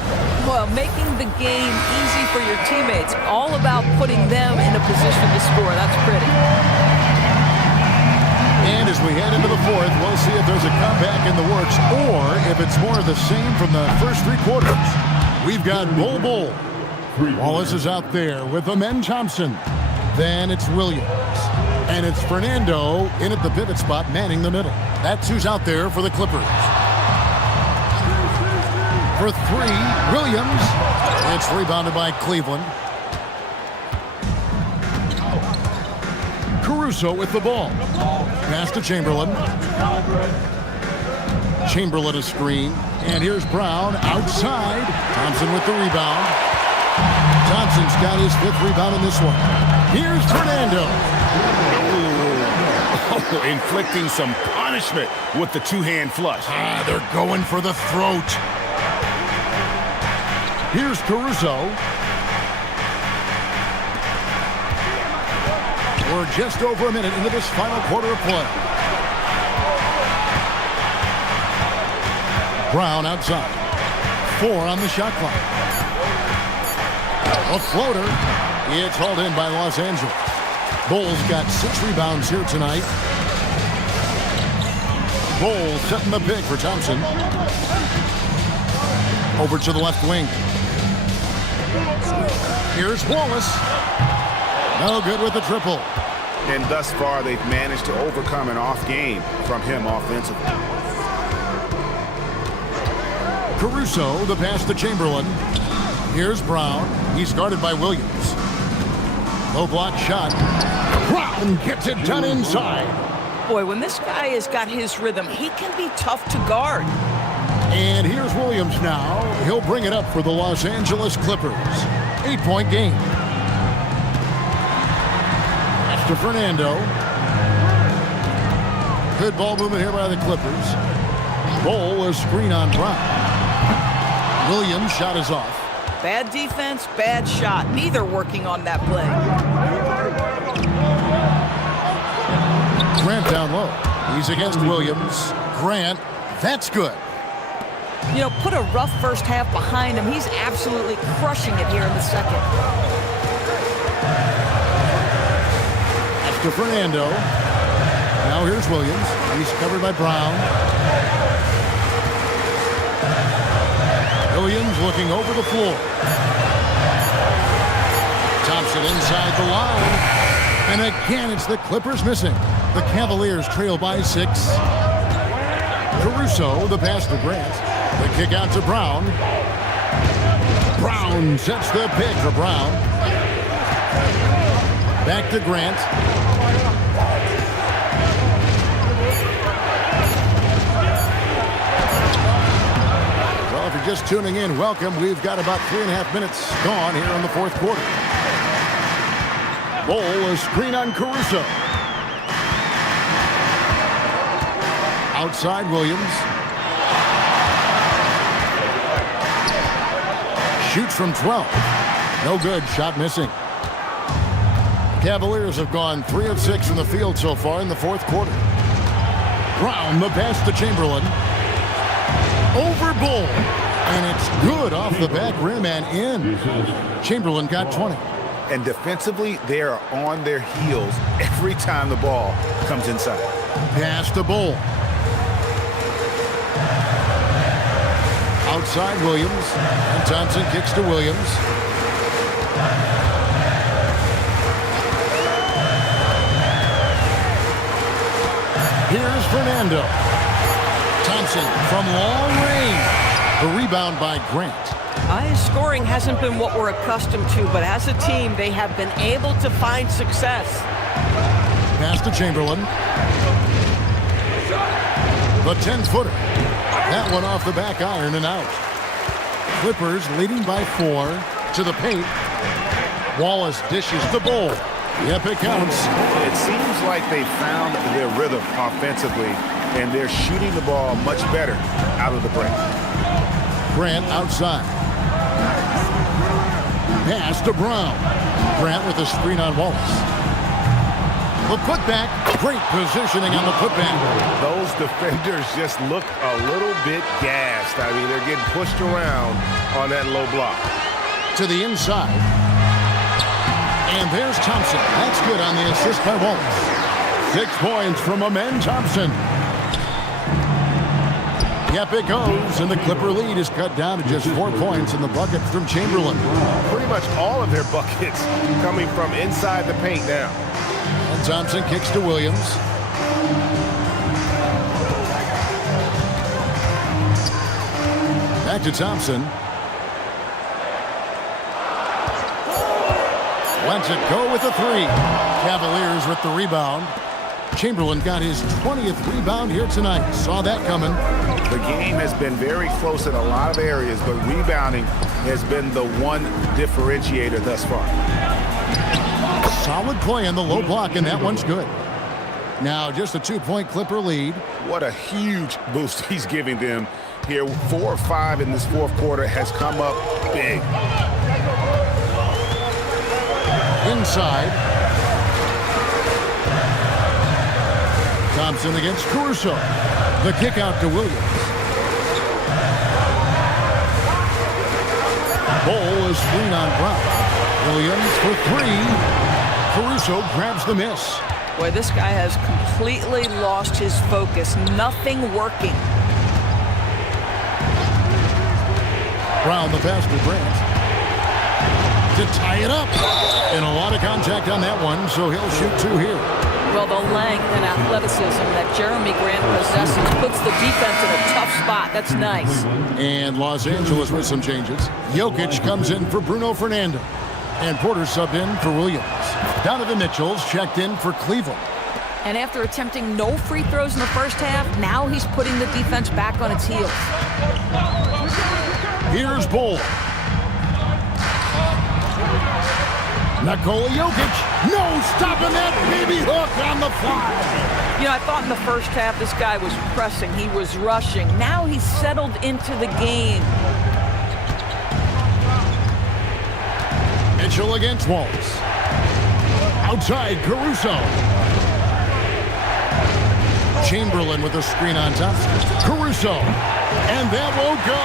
Well, making the game easy for your teammates. All about putting them in a position to score. That's pretty. And as we head into the 4th, we'll see if there's a comeback in the works or if it's more of the same from the first 3 quarters. We've got Bol. Wallace is out there with Amen Thompson. Then it's Williams. And it's Fernando in at the pivot spot, manning the middle. That's who's out there for the Clippers. For 3, Williams. It's rebounded by Cleveland. Caruso with the ball. Pass to Chamberlain. Chamberlain a screen. And here's Brown outside. Thompson with the rebound. Thompson's got his 5th rebound in this one. Here's Fernando. Inflicting some punishment with the 2-hand flush. They're going for the throat. Here's Caruso. We're just over a minute into this final quarter of play. Brown outside. 4 on the shot clock. A floater. It's hauled in by Los Angeles. Bulls got 6 rebounds here tonight. Bulls setting the pick for Thompson. Over to the left wing. Here's Wallace. No good with the triple. And thus far, they've managed to overcome an off game from him offensively. Caruso, the pass to Chamberlain. Here's Brown. He's guarded by Williams. Low block shot. Brown gets it done inside. Boy, when this guy has got his rhythm, he can be tough to guard. And here's Williams now. He'll bring it up for the Los Angeles Clippers. 8-point game. That's to Fernando. Good ball movement here by the Clippers. Roll a screen on Brown. Williams' shot is off. Bad defense, bad shot. Neither working on that play. Grant down low. He's against Williams. Grant, that's good. You know, put a rough first half behind him. He's absolutely crushing it here in the second. That's to Fernando. Now here's Williams. He's covered by Brown. Williams looking over the floor. Thompson inside the line. And again, it's the Clippers missing. The Cavaliers trail by 6. Caruso, the pass to Grant. The kick out to Brown. Brown sets the pick for Brown. Back to Grant. Well, if you're just tuning in, welcome. We've got about 3.5 minutes gone here in the fourth quarter. Ball, a screen on Caruso. Outside Williams. Shoots from 12. No good. Shot missing. Cavaliers have gone 3 of 6 from the field so far in the fourth quarter. Brown, the pass to Chamberlain. Over Bull. And it's good off the back rim and in. Chamberlain got 20. And defensively, they are on their heels every time the ball comes inside. Pass to Bull. Outside Williams. And Thompson kicks to Williams. Here's Fernando. Thompson from long range. The rebound by Grant. His scoring hasn't been what we're accustomed to, but as a team, they have been able to find success. Pass to Chamberlain. The 10-footer. That one off the back iron and out. Clippers leading by 4 to the paint. Wallace dishes the Bull. Yep, it counts. It seems like they found their rhythm offensively, and they're shooting the ball much better out of the break. Grant outside. Pass to Brown. Grant with a screen on Wallace. The putback. Great positioning on the putback. Those defenders just look a little bit gassed. I mean, they're getting pushed around on that low block. To the inside. And there's Thompson. That's good on the assist by Wallace. 6 points from Amen Thompson. Yep, it goes, and the Clipper lead is cut down to just 4 points in the bucket from Chamberlain. Pretty much all of their buckets coming from inside the paint now. And Thompson kicks to Williams. Back to Thompson. Lets it go with the 3. Cavaliers with the rebound. Chamberlain got his 20th rebound here tonight. Saw that coming. The game has been very close in a lot of areas, but rebounding has been the one differentiator thus far. Solid play on the low block, and that one's good. Now just a 2-point Clipper lead. What a huge boost he's giving them here. 4 or 5 in this fourth quarter has come up big. Inside. Thompson against Caruso. The kick out to Williams. Bol is screen on Brown. Williams for three. Caruso grabs the miss. Boy, this guy has completely lost his focus. Nothing working. Brown, the pass to Grant. To tie it up. And a lot of contact on that one, so he'll shoot two here. Well, the length and athleticism that Jeremy Grant possesses puts the defense in a tough spot. That's nice. And Los Angeles with some changes. Jokic comes in for Bruno Fernando. And Porter subbed in for Williams. Donovan Mitchell's checked in for Cleveland. And after attempting no free throws in the first half, now he's putting the defense back on its heels. Here's Bol. Nikola Jokic. No stopping that baby hook on the fly. You know, I thought in the first half this guy was pressing. He was rushing. Now he's settled into the game. Mitchell against Walls. Outside, Caruso. Chamberlain with a screen on top. Caruso. And that won't go.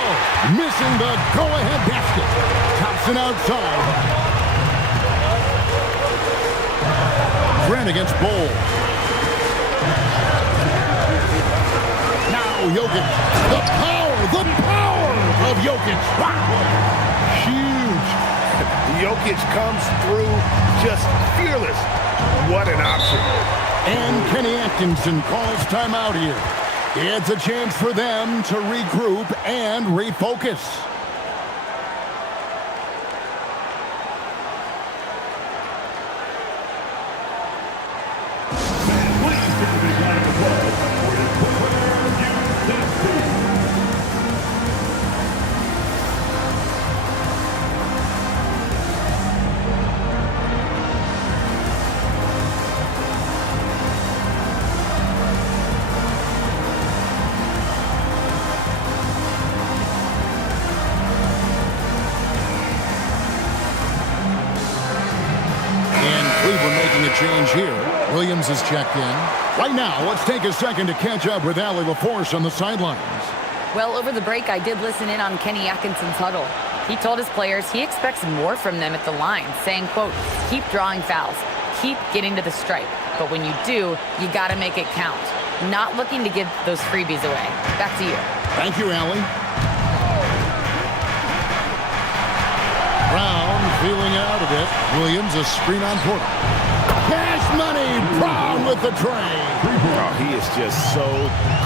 Missing the go-ahead basket. Thompson outside. Grant against Bol. Now Jokic. The power of Jokic. Huge. Jokic comes through just fearless. What an option. And Kenny Atkinson calls timeout here. It's a chance for them to regroup and refocus. Change here. Williams is checked in. Right now, let's take a second to catch up with Allie LaForce on the sidelines. Well, over the break, I did listen in on Kenny Atkinson's huddle. He told his players he expects more from them at the line, saying, quote, keep drawing fouls, keep getting to the stripe. But when you do, you got to make it count. Not looking to give those freebies away. Back to you. Thank you, Allie. Brown feeling out of it. Williams a screen on Porter. Cash money, Brown with the tray. Oh, he is just so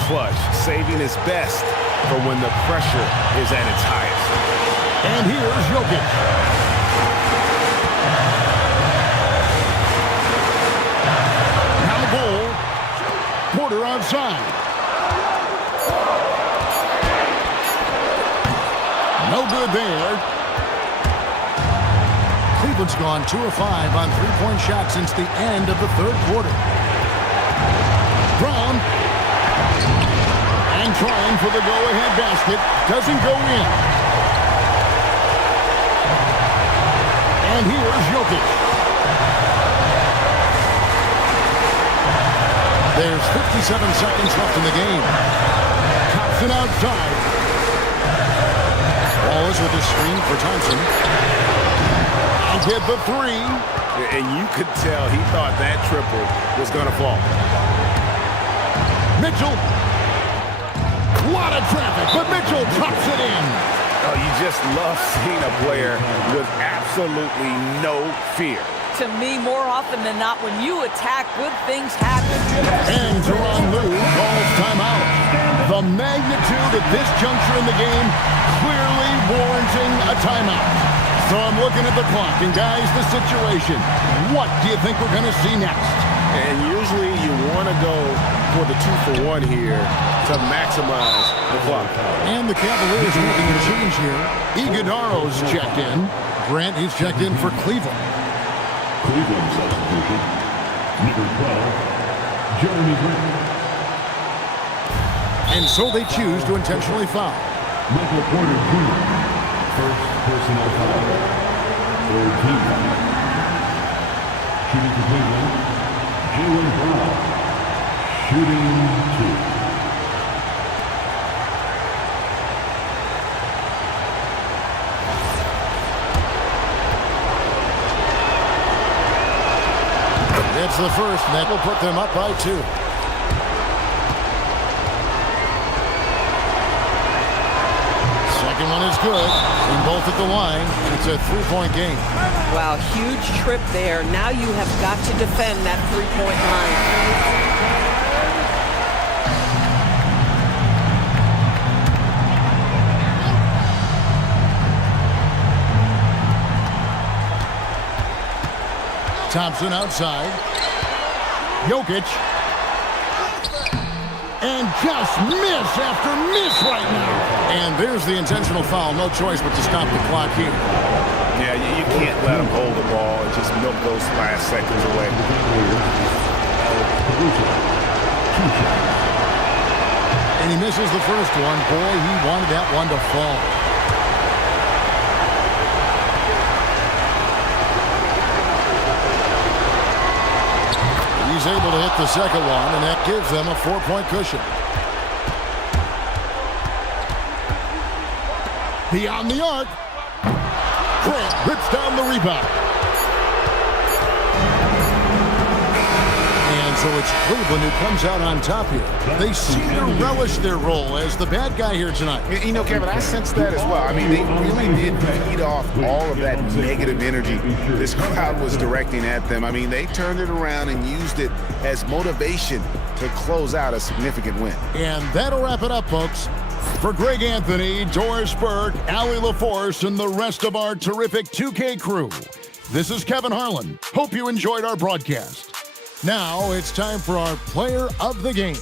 clutch, saving his best for when the pressure is at its highest. And here's Jokic. Now Bol. Porter outside. No good there. Cleveland's gone 2 of 5 on three-point shots since the end of the third quarter. Brown. And trying for the go-ahead basket. Doesn't go in. And here's Jokic. There's 57 seconds left in the game. Thompson outside. Wallace with his screen for Thompson. Get the three. And you could tell he thought that triple was going to fall. Mitchell. A lot of traffic, but Mitchell tucks it in. Oh, you just love seeing a player with absolutely no fear. To me, more often than not, when you attack, good things happen. And Tyronn Lue calls timeout. The magnitude at this juncture in the game clearly warranting a timeout. So I'm looking at the clock, and guys, the situation. What do you think we're going to see next? And usually you want to go for the 2-for-1 here to maximize the clock. And the Cavaliers making a change here. Iguodala's checked in. Grant, he's checked in for Cleveland. Cleveland substitution. Number 12, Jeremy Grant. And so they choose to intentionally foul. Michael Porter Jr. First personal foul for team foul. Shooting for Cleveland, Jaylen Brown. Shooting 2. It's the first, and that will put them up by 2. Second one is good. And both at the line. It's a 3-point game. Wow, huge trip there. Now you have got to defend that 3-point line. Thompson outside. Jokic. And just miss after miss right now. And there's the intentional foul. No choice but to stop the clock here. Yeah, you can't let him hold the ball and just milk those last seconds away. And he misses the first one. Boy, he wanted that one to fall. He's able to hit the second one, and that gives them a 4-point cushion. Beyond the arc. Grant rips down the rebound. And so it's Cleveland who comes out on top here. They seem to relish their role as the bad guy here tonight. You know, Kevin, I sense that as well. I mean, they really did feed off all of that negative energy this crowd was directing at them. I mean, they turned it around and used it as motivation to close out a significant win. And that'll wrap it up, folks. For Greg Anthony, Doris Burke, Allie LaForce, and the rest of our terrific 2K crew, this is Kevin Harlan. Hope you enjoyed our broadcast. Now it's time for our player of the game.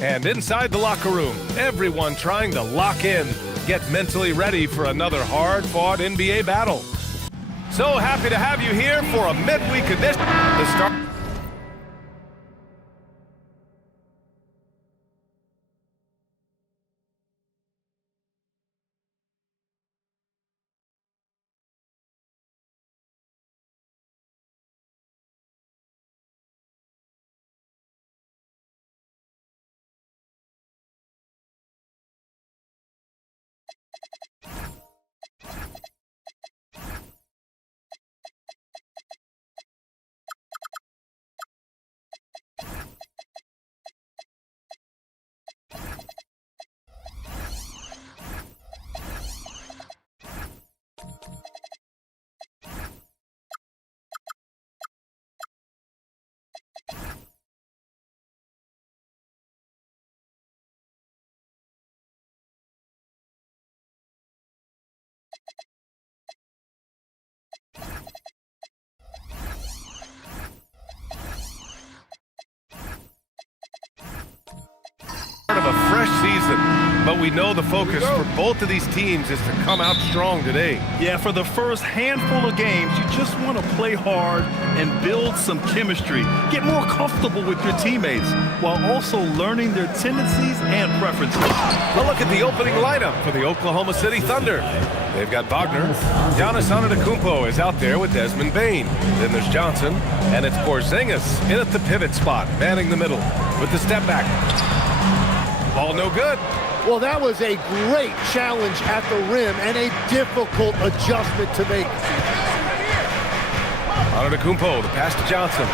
And inside the locker room, everyone trying to lock in, get mentally ready for another hard-fought NBA battle. So happy to have you here for a midweek edition. The start. Of a fresh season, but we know the focus for both of these teams is to come out strong today. Yeah, for the first handful of games, you just want to play hard and build some chemistry. Get more comfortable with your teammates while also learning their tendencies and preferences. A look at the opening lineup for the Oklahoma City Thunder. They've got Wagner. Giannis Antetokounmpo is out there with Desmond Bane. Then there's Johnson, and it's Porzingis in at the pivot spot, manning the middle with the step back. Ball no good. Well, that was a great challenge at the rim and a difficult adjustment to make. Antetokounmpo, the pass to Johnson.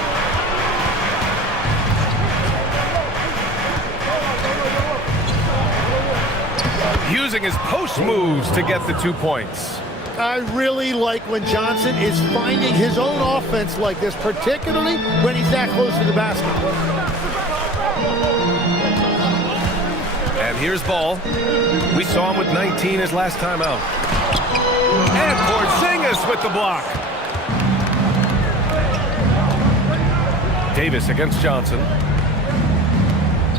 Using his post moves to get the 2 points. I really like when Johnson is finding his own offense like this, particularly when he's that close to the basket. And here's Ball. We saw him with 19 his last time out. And Porzingis with the block. Davis against Johnson.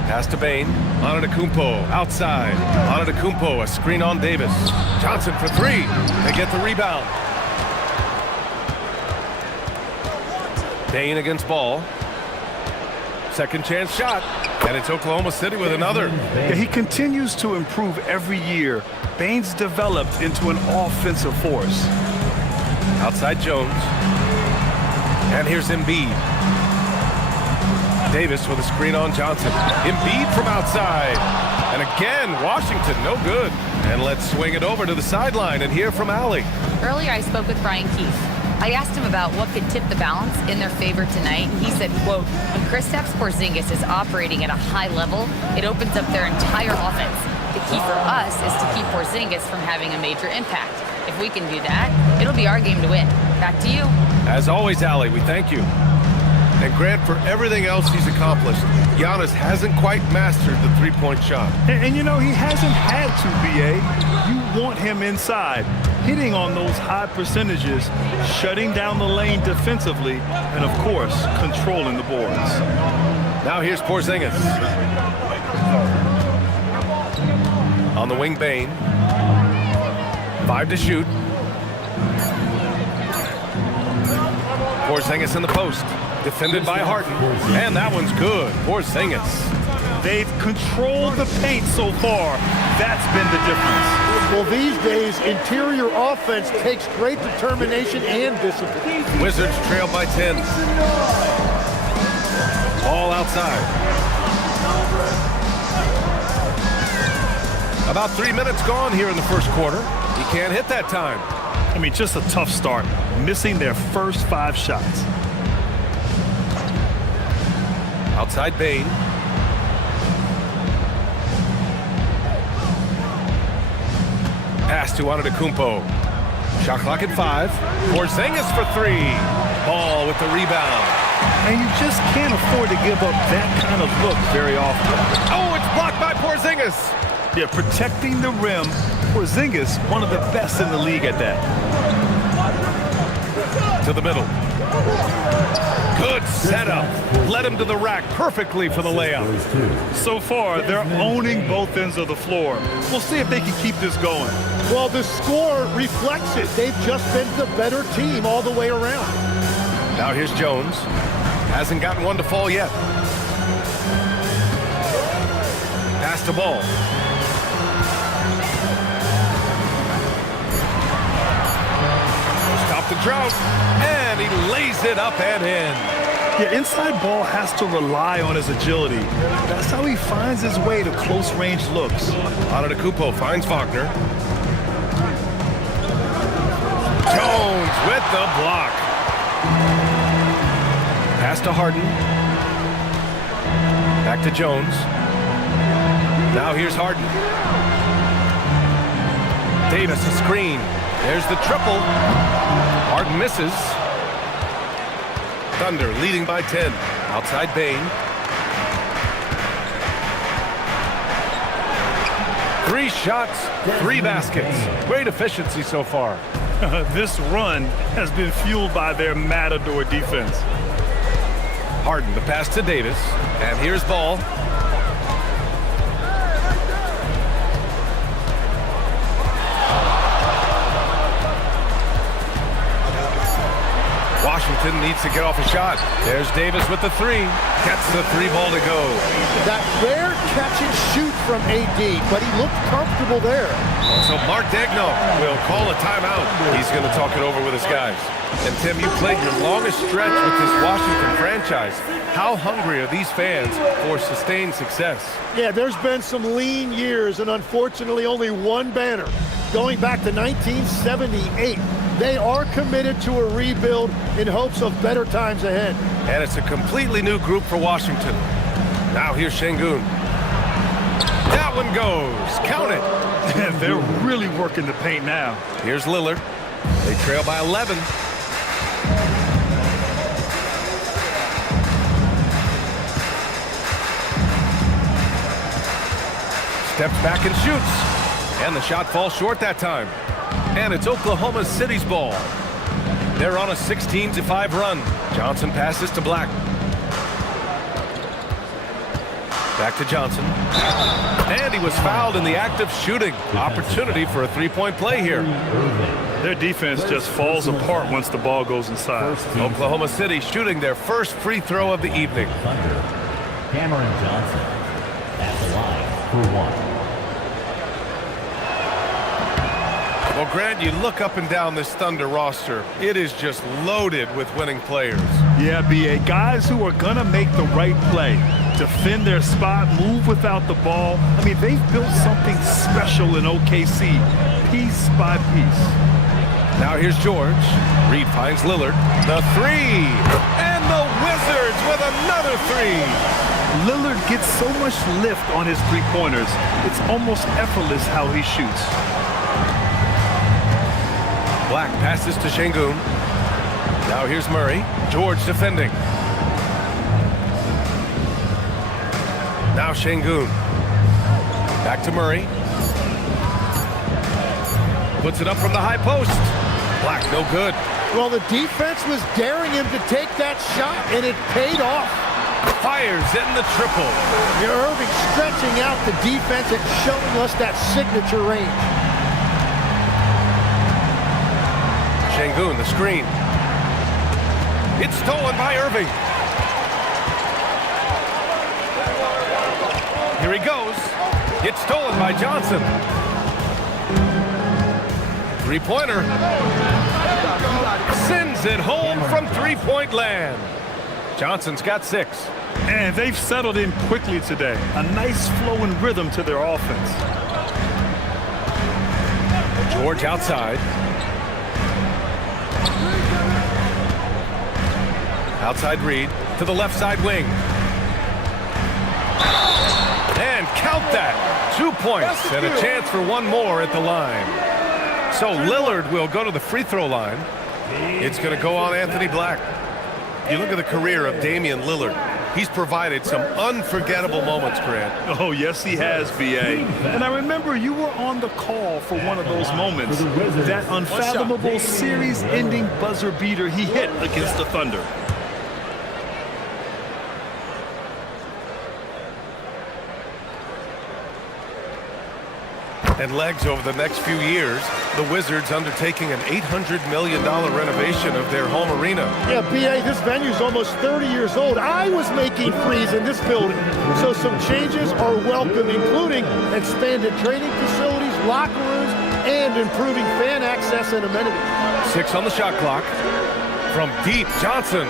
Pass to Bane. Antetokounmpo outside. Antetokounmpo, a screen on Davis. Johnson for three. They get the rebound. Bane against Ball. Second chance shot. And it's Oklahoma City with another. Yeah, he continues to improve every year. Bane's developed into an offensive force. Outside Jones. And here's Embiid. Davis with a screen on Johnson. Embiid from outside. And again, Washington, no good. And let's swing it over to the sideline and hear from Allie. Earlier, I spoke with Brian Keefe. I asked him about what could tip the balance in their favor tonight, and he said, quote, when Kristaps Porzingis is operating at a high level, it opens up their entire offense. The key for us is to keep Porzingis from having a major impact. If we can do that, it'll be our game to win. Back to you. As always, Allie, we thank you. And Grant, for everything else he's accomplished, Giannis hasn't quite mastered the three-point shot. And you know, he hasn't had to, B.A. You want him inside, hitting on those high percentages, shutting down the lane defensively, and, of course, controlling the boards. Now here's Porzingis. On the wing, Bane. 5 to shoot. Porzingis in the post. Defended by Harden. And that one's good. Porzingis. They've controlled the paint so far. That's been the difference. Well, these days, interior offense takes great determination and discipline. Wizards trail by 10. All outside. About 3 minutes gone here in the first quarter. He can't hit that time. I mean, just a tough start. Missing their first 5 shots. Outside Bane. Pass to Antetokounmpo. Shot clock at 5. Porzingis for 3. Ball with the rebound. And you just can't afford to give up that kind of look very often. Oh, it's blocked by Porzingis. Yeah, protecting the rim. Porzingis, one of the best in the league at that. To the middle. Good setup. Led him to the rack perfectly for the layup. So far, they're owning both ends of the floor. We'll see if they can keep this going. Well, the score reflects it. They've just been the better team all the way around. Now here's Jones. Hasn't gotten one to fall yet. Pass the ball. Stop the drought. And he lays it up and in. Yeah, inside ball has to rely on his agility. That's how he finds his way to close-range looks. Antetokounmpo finds Wagner. Jones with the block. Pass to Harden. Back to Jones. Now here's Harden. Davis a screen. There's the triple. Harden misses. Thunder leading by 10. Outside Bane. 3 shots, 3 baskets. Great efficiency so far. This run has been fueled by their matador defense. Harden, the pass to Davis. And here's Ball. Washington needs to get off a shot. There's Davis with the 3. Gets the 3 ball to go. That rare catch and shoot from AD, but he looked comfortable there. So Mark Daigneault will call a timeout. He's going to talk it over with his guys. And Tim, you played your longest stretch with this Washington franchise. How hungry are these fans for sustained success? Yeah, there's been some lean years and unfortunately only one banner. Going back to 1978, they are committed to a rebuild in hopes of better times ahead. And it's a completely new group for Washington. Now here's Şengün. That one goes. Count it. And they're really working the paint now. Here's Lillard. They trail by 11. Steps back and shoots. And the shot falls short that time. And it's Oklahoma City's ball. They're on a 16-5 run. Johnson passes to Black. Back to Johnson. And he was fouled in the act of shooting. Opportunity for a 3-point play here. Their defense just falls apart once the ball goes inside. Oklahoma City shooting their first free throw of the evening. Cameron Johnson at the line for 1. Well, Grant, you look up and down this Thunder roster. It is just loaded with winning players. Yeah, B.A. Guys who are going to make the right play. Defend their spot, move without the ball. I mean, they've built something special in OKC, piece by piece. Now here's George. Reed finds Lillard. The three. And the Wizards with another three. Lillard gets so much lift on his three-pointers. It's almost effortless how he shoots. Black passes to Şengün. Now here's Murray. George defending. Now Şengün. Back to Murray. Puts it up from the high post. Black, no good. Well, the defense was daring him to take that shot, and it paid off. Fires in the triple. Irving stretching out the defense and showing us that signature range. Şengün, the screen. It's stolen by Irving. Here he goes. It's stolen by Johnson. Three-pointer. Sends it home from three-point land. Johnson's got 6. And they've settled in quickly today. A nice flowing rhythm to their offense. George outside. Outside Reed to the left side wing. And count that. 2 points and a chance for one more at the line. So Lillard will go to the free throw line. It's going to go on Anthony Black. You look at the career of Damian Lillard. He's provided some unforgettable moments, Grant. Oh, yes, he has, B.A. And I remember you were on the call for one of those moments. That unfathomable series-ending buzzer beater he hit against the Thunder. And legs over the next few years, the Wizards undertaking an $800 million renovation of their home arena. Yeah, B.A., this venue's almost 30 years old. I was making threes in this building, so some changes are welcome, including expanded training facilities, locker rooms, and improving fan access and amenities. 6 on the shot clock. From deep, Johnson.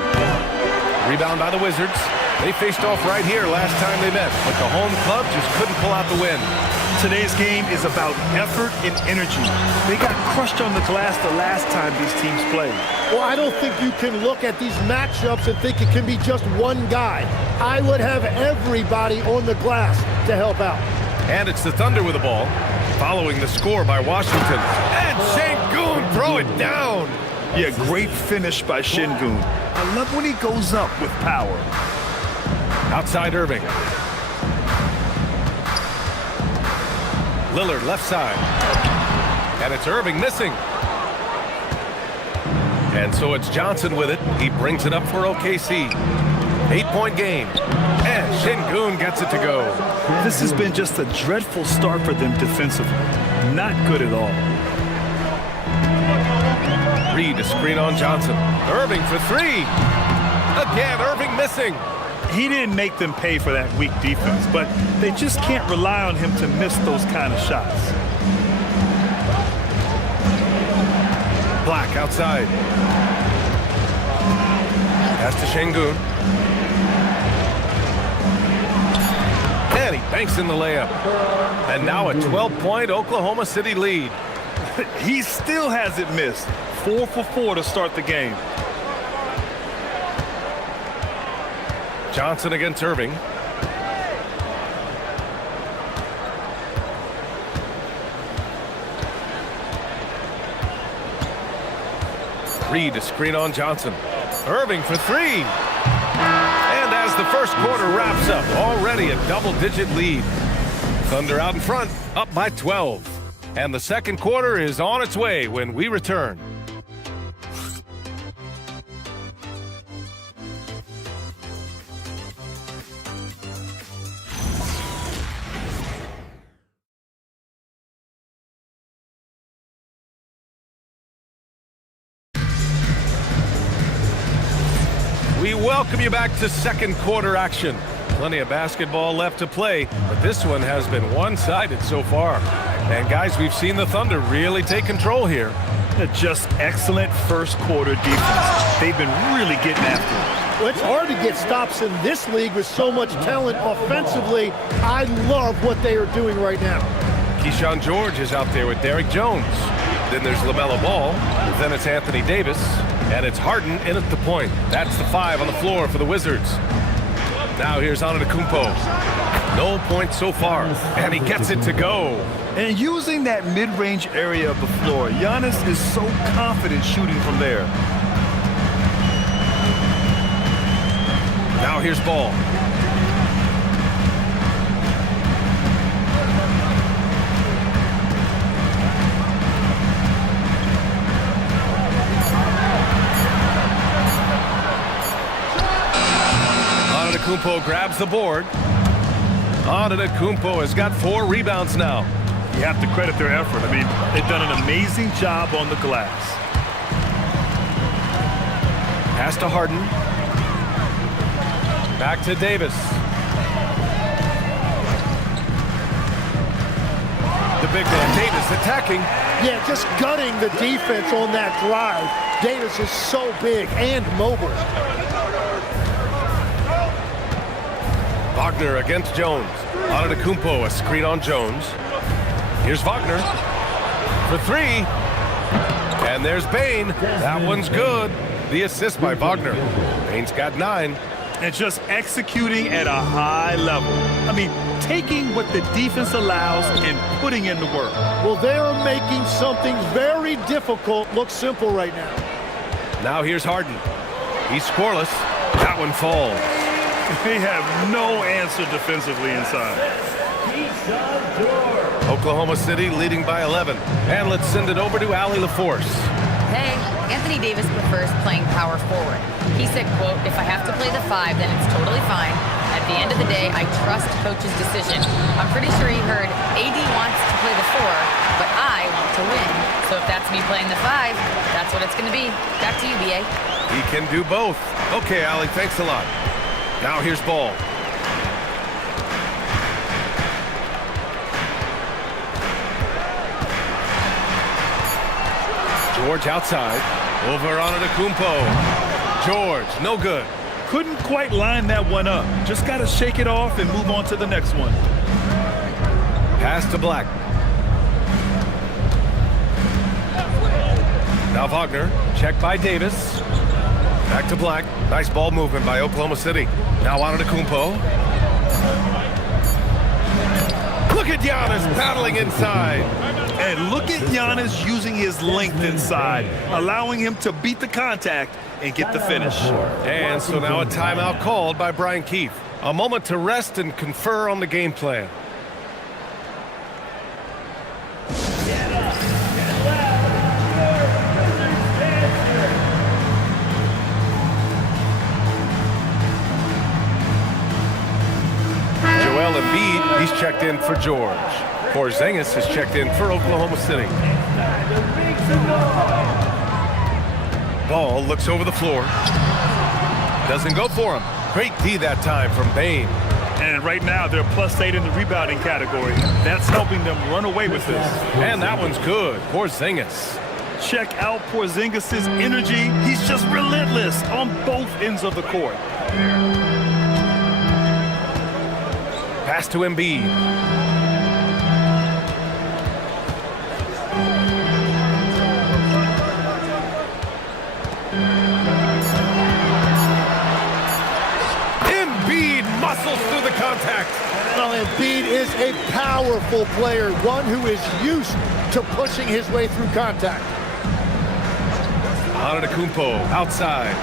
Rebound by the Wizards. They faced off right here last time they met, but the home club just couldn't pull out the win. Today's game is about effort and energy. They got crushed on the glass the last time these teams played. Well, I don't think you can look at these matchups and think it can be just one guy. I would have everybody on the glass to help out. And it's the Thunder with the ball, following the score by Washington. And Şengün throw it down. Yeah, great finish by Şengün. I love when he goes up with power. Outside Irving. Lillard left side. And it's Irving missing. And so it's Johnson with it. He brings it up for OKC. 8-point game. And Şengün gets it to go. This has been just a dreadful start for them defensively. Not good at all. Reed, a screen on Johnson. Irving for 3. Again, Irving missing. He didn't make them pay for that weak defense, but they just can't rely on him to miss those kind of shots. Black outside. Pass to Şengün. And he banks in the layup. And now a 12-point Oklahoma City lead. He still hasn't missed. 4 for 4 to start the game. Johnson against Irving. Reed, a screen on Johnson. Irving for 3. And as the first quarter wraps up, already a double-digit lead. Thunder out in front, up by 12. And the second quarter is on its way when we return. We welcome you back to second quarter action. Plenty of basketball left to play, but this one has been one-sided so far. And guys, we've seen the Thunder really take control here. Just excellent first quarter defense. They've been really getting after it. Well, it's hard to get stops in this league with so much talent offensively. I love what they are doing right now. Keyshawn George is out there with Derek Jones. Then there's LaMelo Ball. Then it's Anthony Davis. And it's Harden in at the point. That's the 5 on the floor for the Wizards. Now here's Antetokounmpo. No points so far. And he gets it to go. And using that mid-range area of the floor, Giannis is so confident shooting from there. Now here's Ball. Antetokounmpo grabs the board. Antetokounmpo has got 4 rebounds now. You have to credit their effort. I mean, they've done an amazing job on the glass. Pass to Harden. Back to Davis. The big man, Davis, attacking. Yeah, just gutting the defense on that drive. Davis is so big and mobile. Wagner against Jones. Antetokounmpo, a screen on Jones. Here's Wagner for 3. And there's Bane. That one's good. The assist by Wagner. Bane's got 9. And just executing at a high level. I mean, taking what the defense allows and putting in the work. Well, they are making something very difficult look simple right now. Now here's Harden. He's scoreless. That one falls. They have no answer defensively inside. Oklahoma City leading by 11. And let's send it over to Allie LaForce. Hey, Anthony Davis prefers playing power forward. He said, quote, "If I have to play the 5, then it's totally fine. At the end of the day, I trust coach's decision." I'm pretty sure he heard AD wants to play the 4, but I want to win. So if that's me playing the 5, that's what it's going to be. Back to you, BA. He can do both. Okay, Allie, thanks a lot. Now here's Ball. George outside. Over on Antetokounmpo. George, no good. Couldn't quite line that one up. Just got to shake it off and move on to the next one. Pass to Black. Now Wagner. Check by Davis. Back to Black. Nice ball movement by Oklahoma City. Now Antetokounmpo. Look at Giannis paddling inside. And look at Giannis using his length inside, allowing him to beat the contact and get the finish. And so now a timeout called by Brian Keefe. A moment to rest and confer on the game plan. Joel Embiid, he's checked in for George. Porzingis has checked in for Oklahoma City. Ball looks over the floor. Doesn't go for him. Great D that time from Bane. And right now they're +8 in the rebounding category. That's helping them run away with this. And that one's good. Porzingis. Check out Porzingis' energy. He's just relentless on both ends of the court. Pass to Embiid. Muscles through the contact. Well, Embiid is a powerful player, one who is used to pushing his way through contact. Antetokounmpo outside.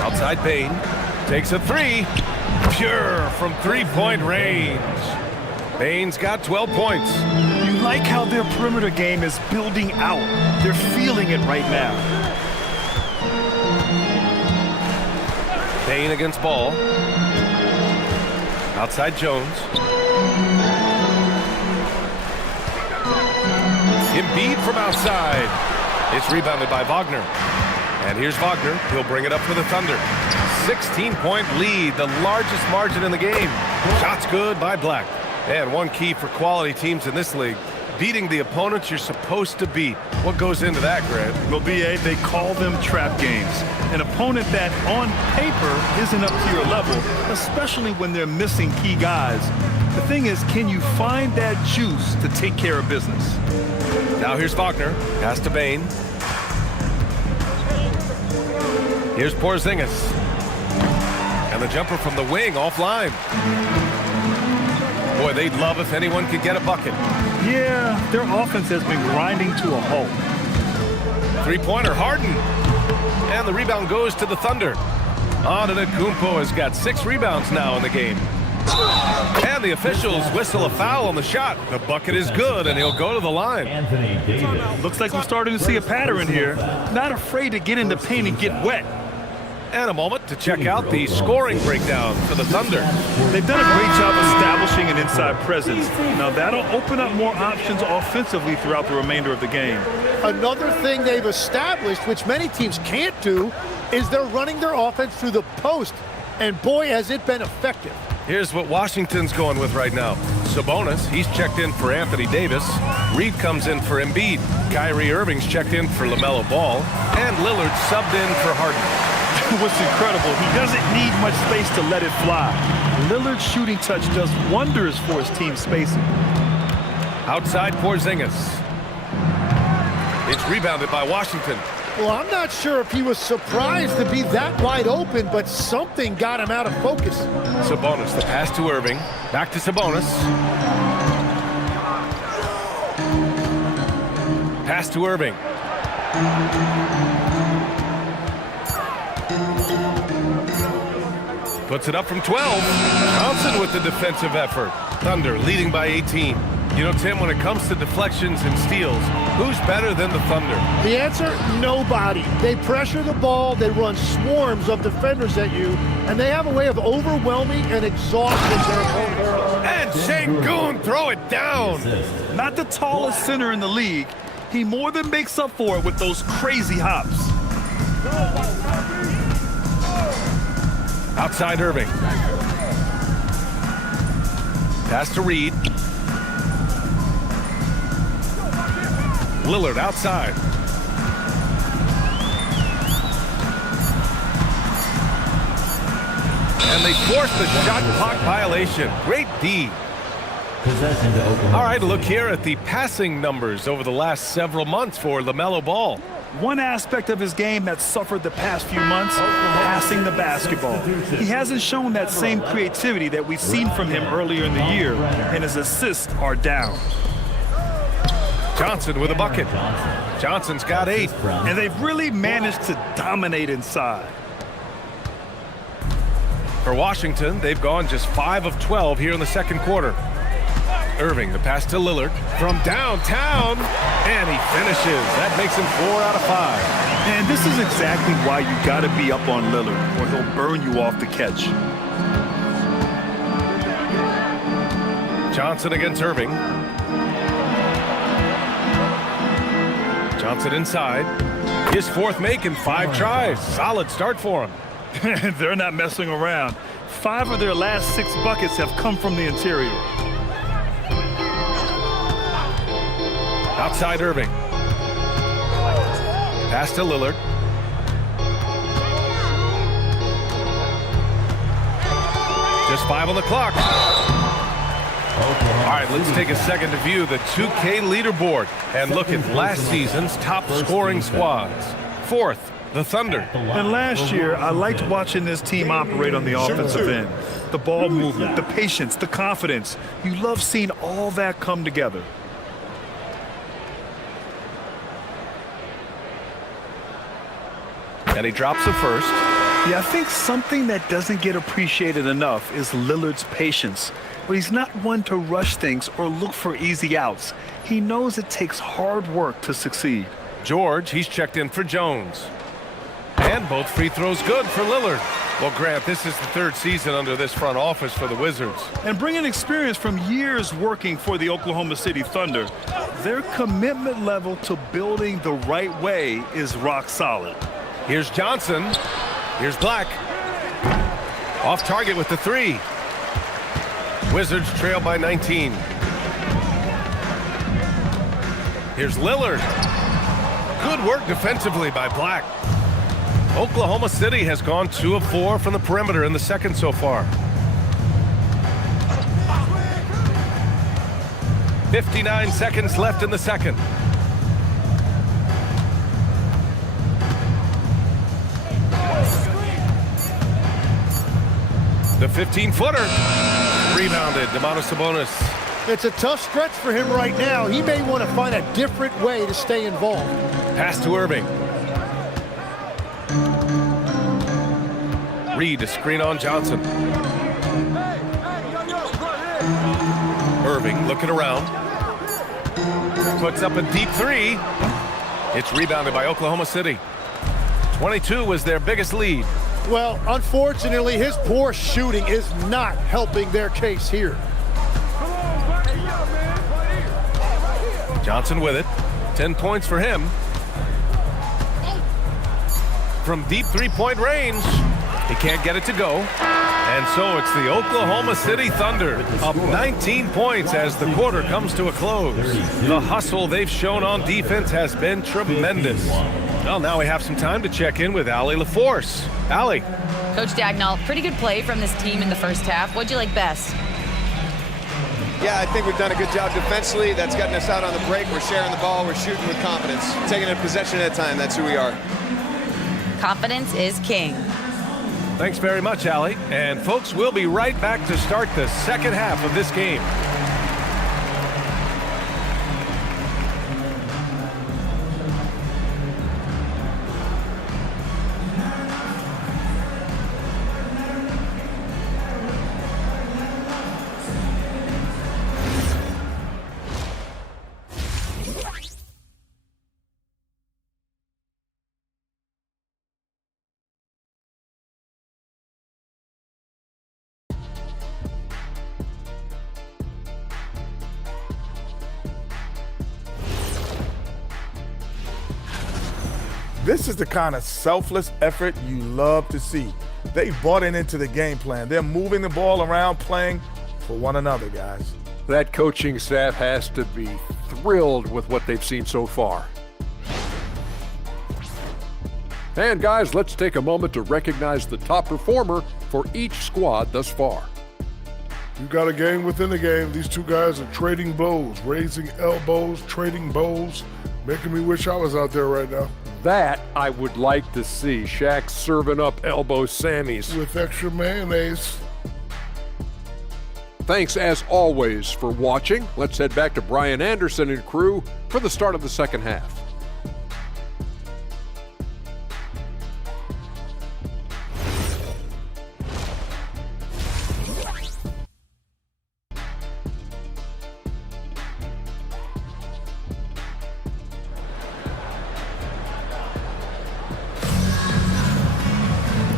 Outside Bane. Takes a 3. Pure from 3-point range. Bane's got 12 points. You like how their perimeter game is building out. They're feeling it right now. Bane against Ball. Outside Jones. Embiid from outside. It's rebounded by Wagner. And here's Wagner. He'll bring it up for the Thunder. 16-point lead, the largest margin in the game. Shots good by Black. And one key for quality teams in this league, beating the opponents you're supposed to beat. What goes into that, Grant? Well, B.A., they call them trap games. An opponent that on paper isn't up to your level, especially when they're missing key guys. The thing is, can you find that juice to take care of business? Now here's Wagner. Pass to Bane. Here's Porzingis. And the jumper from the wing offline. Boy, they'd love if anyone could get a bucket. Yeah, their offense has been grinding to a halt. Three-pointer, Harden. And the rebound goes to the Thunder. Antetokounmpo has got 6 rebounds now in the game. And the officials whistle a foul on the shot. The bucket is good, and he'll go to the line. Looks like we're starting to see a pattern here. Not afraid to get in the paint and get wet. And a moment to check out the scoring breakdown for the Thunder. They've done a great job establishing an inside presence. Now that'll open up more options offensively throughout the remainder of the game. Another thing they've established, which many teams can't do, is they're running their offense through the post. And boy, has it been effective. Here's what Washington's going with right now. Sabonis, he's checked in for Anthony Davis. Reed comes in for Embiid. Kyrie Irving's checked in for LaMelo Ball. And Lillard subbed in for Harden. What's incredible, he doesn't need much space to let it fly. Lillard's shooting touch does wonders for his team spacing. Outside Porzingis. It's rebounded by Washington. Well, I'm not sure if he was surprised to be that wide open, but something got him out of focus. Sabonis, the pass to Irving. Back to Sabonis. Pass to Irving. Puts it up from 12. Johnson with the defensive effort. Thunder leading by 18. You know, Tim, when it comes to deflections and steals, who's better than the Thunder? The answer, nobody. They pressure the ball, they run swarms of defenders at you, and they have a way of overwhelming and exhausting their opponents. And Sengun throw it down. Not the tallest center in the league. He more than makes up for it with those crazy hops. Outside Irving. Pass to Reed. Lillard outside. And they force the shot clock violation. Great D. All right, look here at the passing numbers over the last several months for LaMelo Ball. One aspect of his game that's suffered the past few months, passing the basketball. He hasn't shown that same creativity that we've seen from him earlier in the year, and his assists are down. Johnson with a bucket. Johnson's got 8. And they've really managed to dominate inside. For Washington, they've gone just 5 of 12 here in the second quarter. Irving, the pass to Lillard from downtown, and he finishes. That makes him 4 out of 5. And this is exactly why you got to be up on Lillard, or he'll burn you off the catch. Johnson against Irving. Johnson inside. His 4th make in 5 tries. Solid start for him. They're not messing around. 5 of their last 6 buckets have come from the interior. Outside Irving. Pass to Lillard. Just 5 on the clock. All right, let's take a second to view the 2K leaderboard and look at last season's top scoring squads. 4th, the Thunder. And last year, I liked watching this team operate on the offensive end. The ball movement, the patience, the confidence. You love seeing all that come together. And he drops the first. Yeah, I think something that doesn't get appreciated enough is Lillard's patience. But he's not one to rush things or look for easy outs. He knows it takes hard work to succeed. George, he's checked in for Jones. And both free throws good for Lillard. Well, Grant, this is the 3rd season under this front office for the Wizards. And bringing experience from years working for the Oklahoma City Thunder, their commitment level to building the right way is rock solid. Here's Johnson. Here's Black. Off target with the 3. Wizards trail by 19. Here's Lillard. Good work defensively by Black. Oklahoma City has gone 2 of 4 from the perimeter in the second so far. 59 seconds left in the second. The 15-footer. Rebounded, Domantas Sabonis. It's a tough stretch for him right now. He may want to find a different way to stay involved. Pass to Irving. Reed to screen on Johnson. Irving looking around. Puts up a deep 3. It's rebounded by Oklahoma City. 22 was their biggest lead. Well, unfortunately, his poor shooting is not helping their case here. Johnson with it. 10 points for him. From deep three-point range, he can't get it to go. And so it's the Oklahoma City Thunder up 19 points as the quarter comes to a close. The hustle they've shown on defense has been tremendous. Well, now we have some time to check in with Allie LaForce. Allie. Coach Dagnall, pretty good play from this team in the first half. What'd you like best? Yeah, I think we've done a good job defensively. That's gotten us out on the break. We're sharing the ball. We're shooting with confidence. Taking a possession at a time. That's who we are. Confidence is king. Thanks very much, Allie. And folks, we'll be right back to start the second half of this game. This is the kind of selfless effort you love to see. They've bought into the game plan. They're moving the ball around, playing for one another, guys. That coaching staff has to be thrilled with what they've seen so far. And guys, let's take a moment to recognize the top performer for each squad thus far. You got a game within the game. These two guys are trading blows, raising elbows, trading bows, making me wish I was out there right now. That I would like to see. Shaq serving up elbow Sammys. With extra mayonnaise. Thanks as always for watching. Let's head back to Brian Anderson and crew for the start of the second half.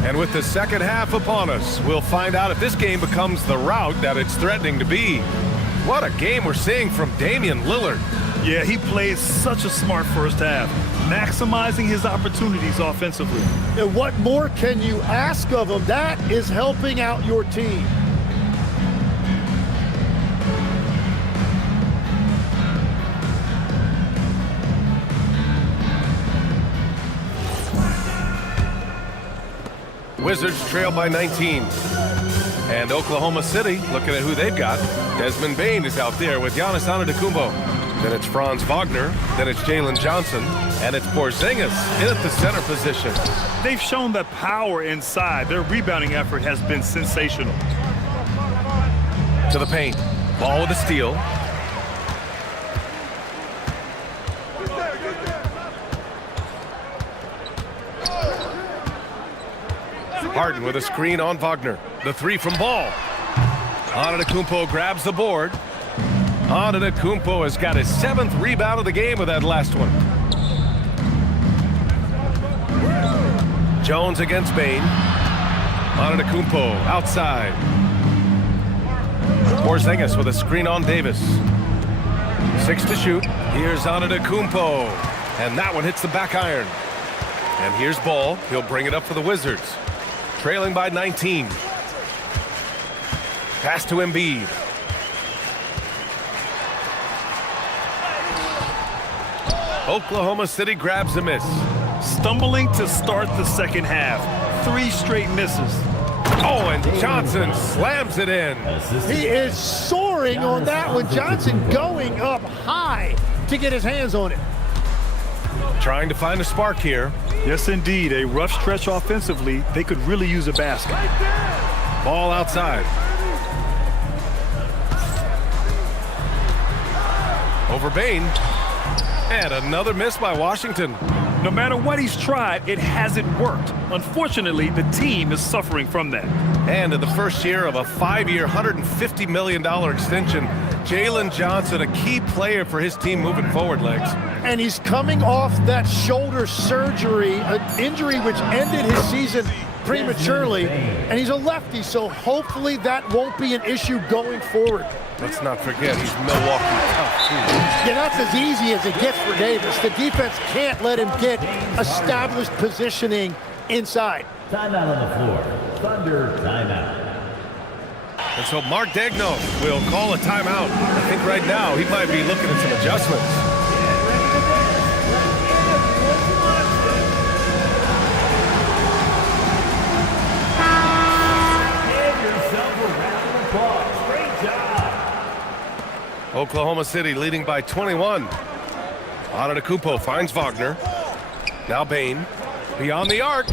And with the second half upon us, we'll find out if this game becomes the rout that it's threatening to be. What a game we're seeing from Damian Lillard. Yeah, he played such a smart first half, maximizing his opportunities offensively. And what more can you ask of him? That is helping out your team. Wizards trail by 19. And Oklahoma City, looking at who they've got. Desmond Bane is out there with Giannis Antetokounmpo. Then it's Franz Wagner. Then it's Jalen Johnson. And it's Porzingis in at the center position. They've shown that power inside. Their rebounding effort has been sensational. To the paint. Ball with a steal. Harden with a screen on Wagner. The 3 from Ball. Antetokounmpo grabs the board. Antetokounmpo has got his 7th rebound of the game with that last one. Jones against Bane. Antetokounmpo outside. Porzingis with a screen on Davis. 6 to shoot. Here's Antetokounmpo. And that one hits the back iron. And here's Ball. He'll bring it up for the Wizards. Trailing by 19. Pass to Embiid. Oklahoma City grabs a miss. Stumbling to start the second half. 3 straight misses. Oh, and Johnson slams it in. He is soaring on that one. Johnson going up high to get his hands on it. Trying to find a spark here. Yes, indeed. A rough stretch offensively. They could really use a basket. Ball outside. Over Bane. And another miss by Washington. No matter what he's tried, it hasn't worked. Unfortunately, the team is suffering from that. And in the first year of a 5-year, $150 million extension, Jalen Johnson, a key player for his team moving forward, Legs. And he's coming off that shoulder surgery, an injury which ended his season prematurely. And he's a lefty, so hopefully that won't be an issue going forward. Let's not forget, he's Milwaukee tough, too. Yeah, that's as easy as it gets for Davis. The defense can't let him get established positioning inside. Timeout on the floor. Thunder timeout. And so Mark Daigneault will call a timeout. I think right now he might be looking at some adjustments. Oklahoma City leading by 21. Antetokounmpo finds Wagner. Now Bane. Beyond the arc.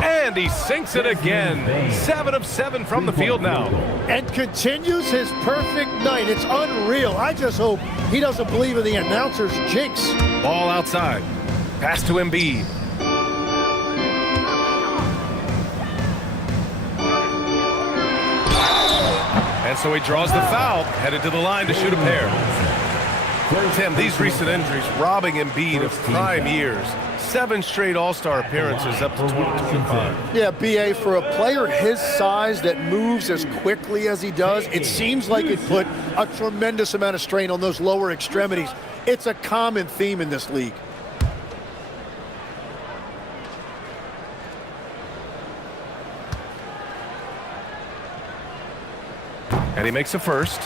And he sinks it again. 7 of 7 from the field now. And continues his perfect night. It's unreal. I just hope he doesn't believe in the announcer's jinx. Ball outside. Pass to Embiid. And so he draws the foul, headed to the line to shoot a pair. Tim, these recent injuries robbing Embiid of prime years. 7 straight All-Star appearances up to 2025. Yeah, BA, for a player his size that moves as quickly as he does, it seems like it put a tremendous amount of strain on those lower extremities. It's a common theme in this league. And he makes a first.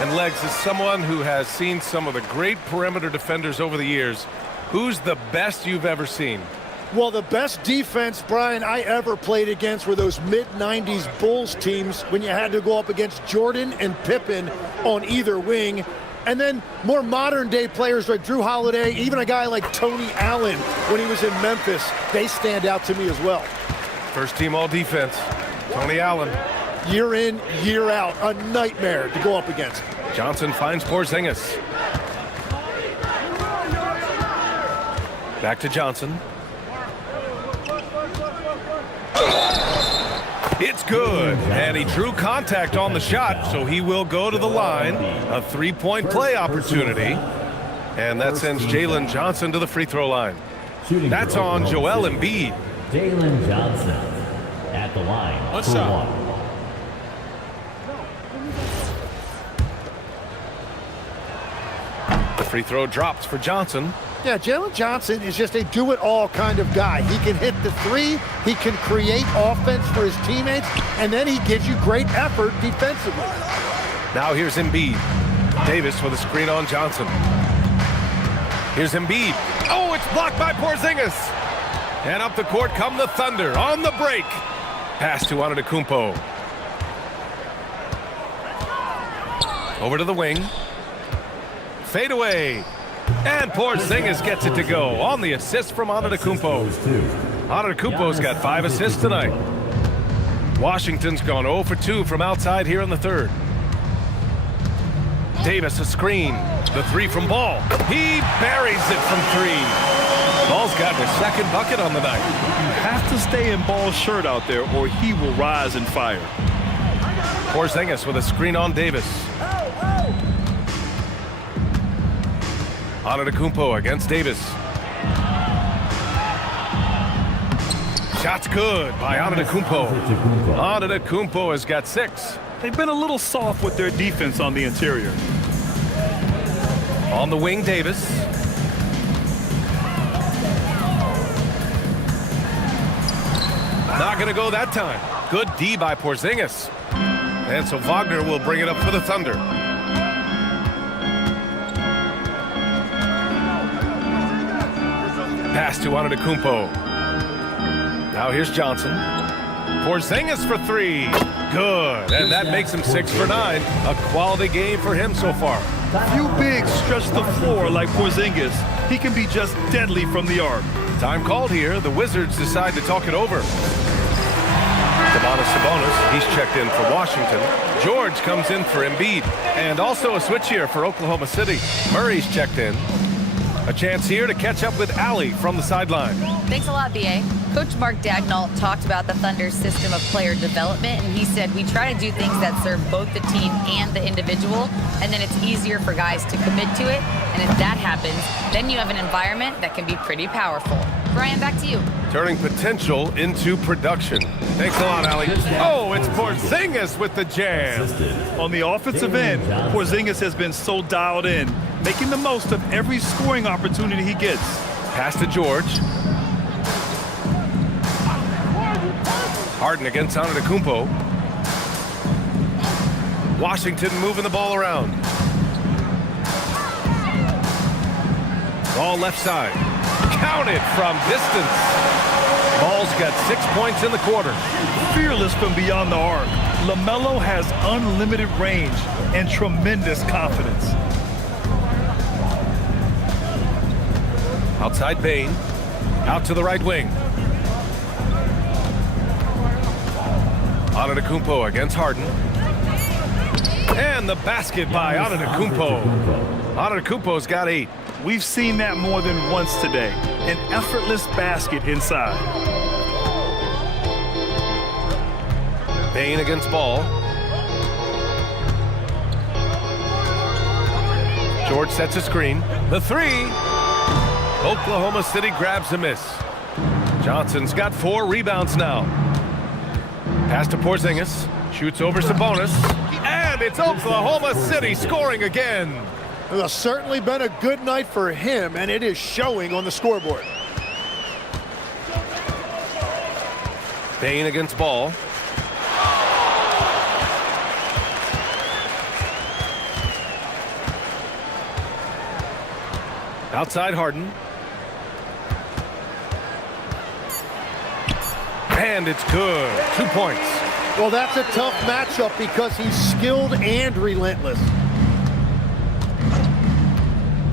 And Legs, is someone who has seen some of the great perimeter defenders over the years. Who's the best you've ever seen? Well, the best defense, Brian, I ever played against were those mid-90s Bulls teams when you had to go up against Jordan and Pippen on either wing. And then more modern-day players like Drew Holiday, even a guy like Tony Allen when he was in Memphis, they stand out to me as well. First team all-defense, Tony Allen. Year in, year out, a nightmare to go up against. Johnson finds Porzingis. Back to Johnson. It's good. And he drew contact on the shot, so he will go to the line. A 3-point play opportunity. And that sends Jalen Johnson to the free throw line. That's on Joel Embiid. Jalen Johnson at the line. What's up? The free throw drops for Johnson. Yeah, Jalen Johnson is just a do-it-all kind of guy. He can hit the three, he can create offense for his teammates, and then he gives you great effort defensively. Now here's Embiid. Davis with a screen on Johnson. Here's Embiid. Oh, it's blocked by Porzingis. And up the court come the Thunder on the break. Pass to Antetokounmpo. Over to the wing. Fade away. And Porzingis gets it to go on the assist from Antetokounmpo. Antetokounmpo's got 5 assists tonight. Washington's gone 0 for 2 from outside here in the third. Davis a screen. The 3 from Ball. He buries it from 3. Ball's got his second bucket on the night. You have to stay in Ball's shirt out there or he will rise and fire. Porzingis with a screen on Davis. Antetokounmpo against Davis. Shot's good by Antetokounmpo. Antetokounmpo has got 6. They've been a little soft with their defense on the interior. On the wing, Davis. Not going to go that time. Good D by Porzingis. And so Wagner will bring it up for the Thunder. Pass to Antetokounmpo. Now here's Johnson. Porzingis for three. Good. And that makes him 6 for 9. A quality game for him so far. Few bigs stretch the floor like Porzingis. He can be just deadly from the arc. Time called here. The Wizards decide to talk it over. Sabonis, he's checked in for Washington. George comes in for Embiid. And also a switch here for Oklahoma City. Murray's checked in. A chance here to catch up with Allie from the sideline. Thanks a lot, B.A. Coach Mark Daigneault talked about the Thunder's system of player development, and he said, we try to do things that serve both the team and the individual, and then it's easier for guys to commit to it. And if that happens, then you have an environment that can be pretty powerful. Brian, back to you. Turning potential into production. Thanks a lot, Allie. Oh, it's Porzingis with the jam. On the offensive end, Porzingis has been so dialed in, making the most of every scoring opportunity he gets. Pass to George. Harden against Antetokounmpo. Washington moving the ball around. Ball left side. Counted from distance. Ball's got 6 points in the quarter. Fearless from beyond the arc, LaMelo has unlimited range and tremendous confidence. Outside Bane. Out to the right wing. Antetokounmpo against Harden. And the basket by Antetokounmpo. Antetokounmpo's got 8. We've seen that more than once today. An effortless basket inside. Bane against Ball. George sets a screen. The three. Oklahoma City grabs a miss. Johnson's got 4 rebounds now. Pass to Porzingis. Shoots over Sabonis. And it's Oklahoma City scoring again. It's certainly been a good night for him, and it is showing on the scoreboard. Bane against Ball. Outside Harden. And it's good. 2 points. Well, that's a tough matchup because he's skilled and relentless.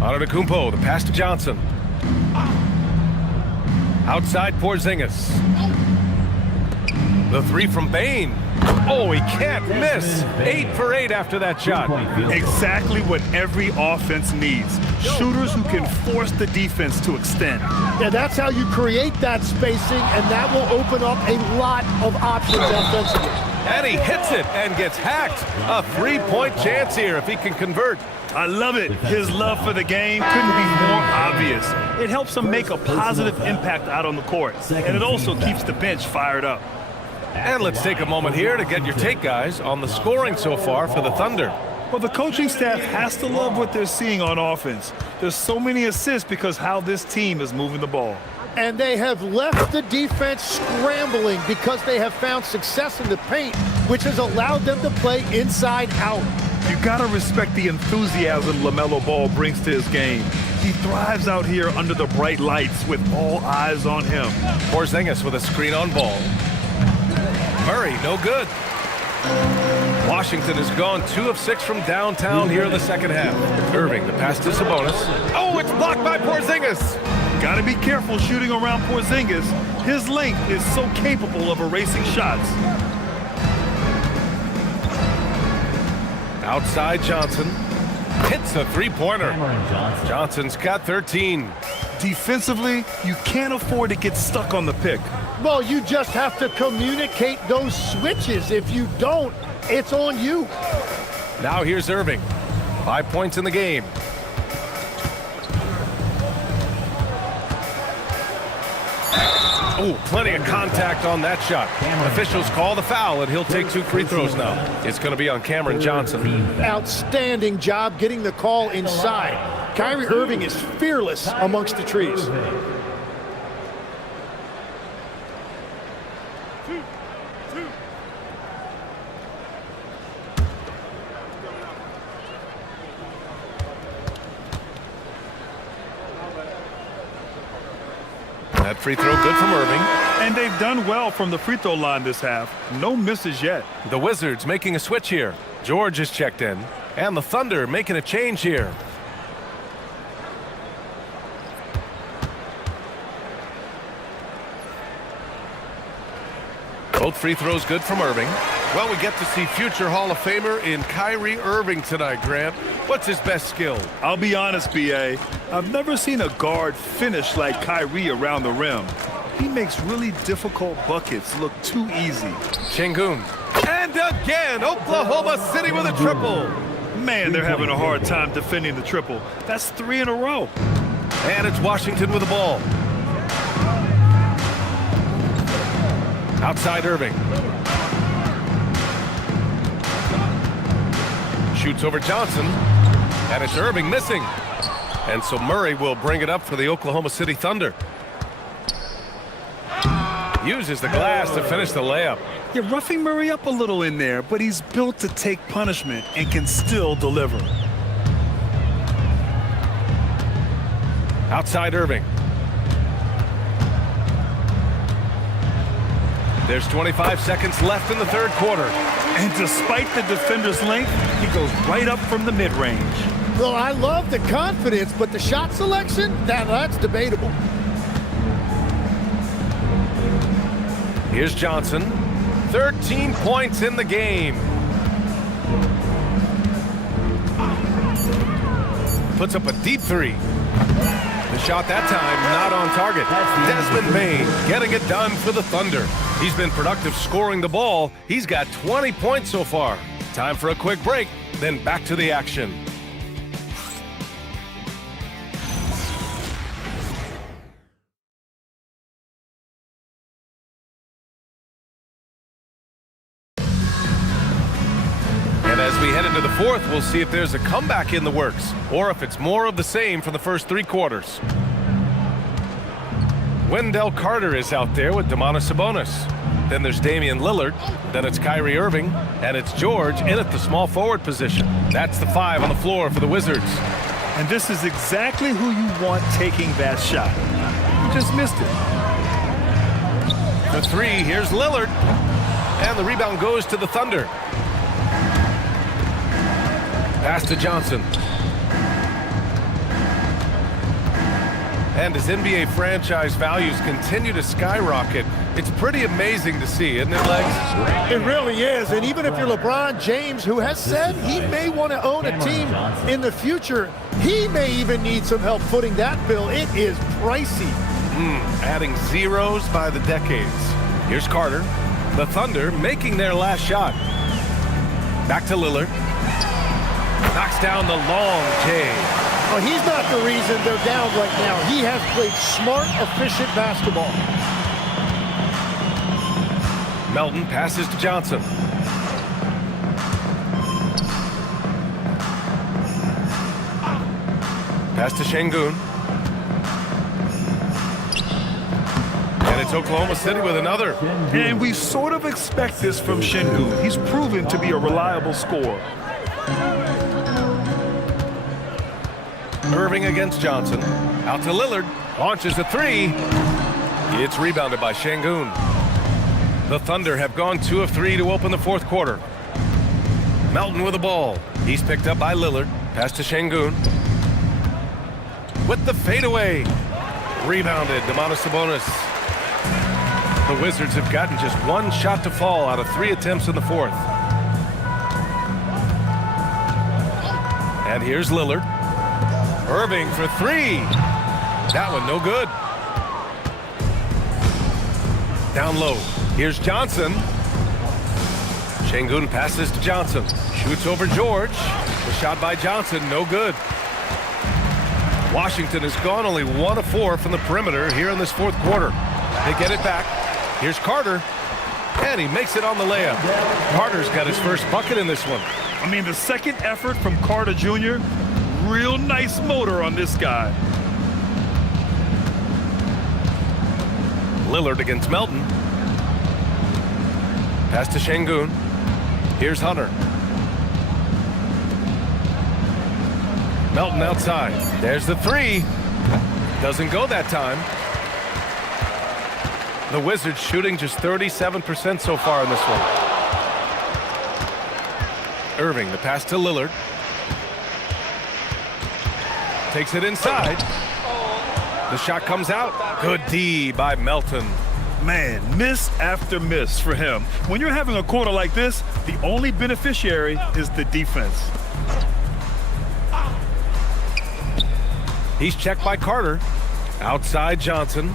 Antetokounmpo, the pass to Johnson. Outside Porzingis. The three from Bane. Oh, he can't miss. 8 for 8 after that shot. Exactly what every offense needs. Shooters who can force the defense to extend. Yeah, that's how you create that spacing, and that will open up a lot of options offensively. And he hits it and gets hacked. A 3-point chance here if he can convert. I love it. His love for the game couldn't be more obvious. It helps him make a positive impact out on the court, and it also keeps the bench fired up. And let's take a moment here to get your take, guys, on the scoring so far for the Thunder. Well, the coaching staff has to love what they're seeing on offense. There's so many assists because how this team is moving the ball. And they have left the defense scrambling because they have found success in the paint, which has allowed them to play inside out. You gotta respect the enthusiasm LaMelo Ball brings to his game. He thrives out here under the bright lights with all eyes on him. Porzingis with a screen on Ball. Murray, no good. Washington has gone 2 of 6 from downtown here in the second half. Irving, the pass to Sabonis. Oh, it's blocked by Porzingis. Gotta be careful shooting around Porzingis. His length is so capable of erasing shots. Outside Johnson. Hits a 3-pointer. Johnson's got 13. Defensively, you can't afford to get stuck on the pick. Well, you just have to communicate those switches. If you don't, it's on you. Now here's Irving. 5 points in the game. Oh, plenty of contact on that shot. Officials call the foul, and he'll take 2 free throws now. It's going to be on Cameron Johnson. Outstanding job getting the call inside. Kyrie Irving is fearless amongst the trees. That free throw good from Irving. And they've done well from the free throw line this half. No misses yet. The Wizards making a switch here. George is checked in. And the Thunder making a change here. Both free throws good from Irving. Well, we get to see future Hall of Famer in Kyrie Irving tonight, Grant. What's his best skill? I'll be honest, B.A. I've never seen a guard finish like Kyrie around the rim. He makes really difficult buckets look too easy. Şengün. And again, Oklahoma City with a triple. Man, they're having a hard time defending the triple. That's 3 in a row. And it's Washington with the ball. Outside Irving. Shoots over Johnson. And it's Irving missing. And so Murray will bring it up for the Oklahoma City Thunder. Uses the glass to finish the layup. You're roughing Murray up a little in there, but he's built to take punishment and can still deliver. Outside Irving. There's 25 seconds left in the third quarter. And despite the defender's length, he goes right up from the mid-range. Well, I love the confidence, but the shot selection, that's debatable. Here's Johnson. 13 points in the game. Puts up a deep three. The shot that time not on target. Desmond Bane getting it done for the Thunder. He's been productive scoring the ball. He's got 20 points so far. Time for a quick break, then back to the action. As we head into the fourth, we'll see if there's a comeback in the works or if it's more of the same for the first 3 quarters. Wendell Carter is out there with Domantas Sabonis. Then there's Damian Lillard. Then it's Kyrie Irving. And it's George in at the small forward position. That's the 5 on the floor for the Wizards. And this is exactly who you want taking that shot. You just missed it. The 3, here's Lillard. And the rebound goes to the Thunder. Pass to Johnson. And as NBA franchise values continue to skyrocket, it's pretty amazing to see, isn't it, Legs? It really is. And even if you're LeBron James, who has said he may want to own a team in the future, he may even need some help footing that bill. It is pricey. Adding zeros by the decades. Here's Carter. The Thunder making their last shot. Back to Lillard. Knocks down the long J. Well, he's not the reason they're down right now. He has played smart, efficient basketball. Melton passes to Johnson. Pass to Şengün. And it's Oklahoma City with another. And we sort of expect this from Şengün. He's proven to be a reliable scorer. Irving against Johnson. Out to Lillard. Launches a 3. It's rebounded by Şengün. The Thunder have gone 2 of 3 to open the fourth quarter. Melton with the ball. He's picked up by Lillard. Pass to Şengün. With the fadeaway. Rebounded, Domantas Sabonis. The Wizards have gotten just 1 shot to fall out of 3 attempts in the fourth. And here's Lillard. Irving for 3. That one no good. Down low. Here's Johnson. Şengün passes to Johnson. Shoots over George. The shot by Johnson, no good. Washington has gone only 1 of 4 from the perimeter here in this fourth quarter. They get it back. Here's Carter. And he makes it on the layup. Carter's got his first bucket in this one. I mean, the second effort from Carter Jr., real nice motor on this guy. Lillard against Melton. Pass to Şengün. Here's Hunter. Melton outside. There's the 3. Doesn't go that time. The Wizards shooting just 37% so far in this one. Irving, the pass to Lillard. Takes it inside. The shot comes out. Good D by Melton. Man, miss after miss for him. When you're having a quarter like this, the only beneficiary is the defense. He's checked by Carter. Outside Johnson.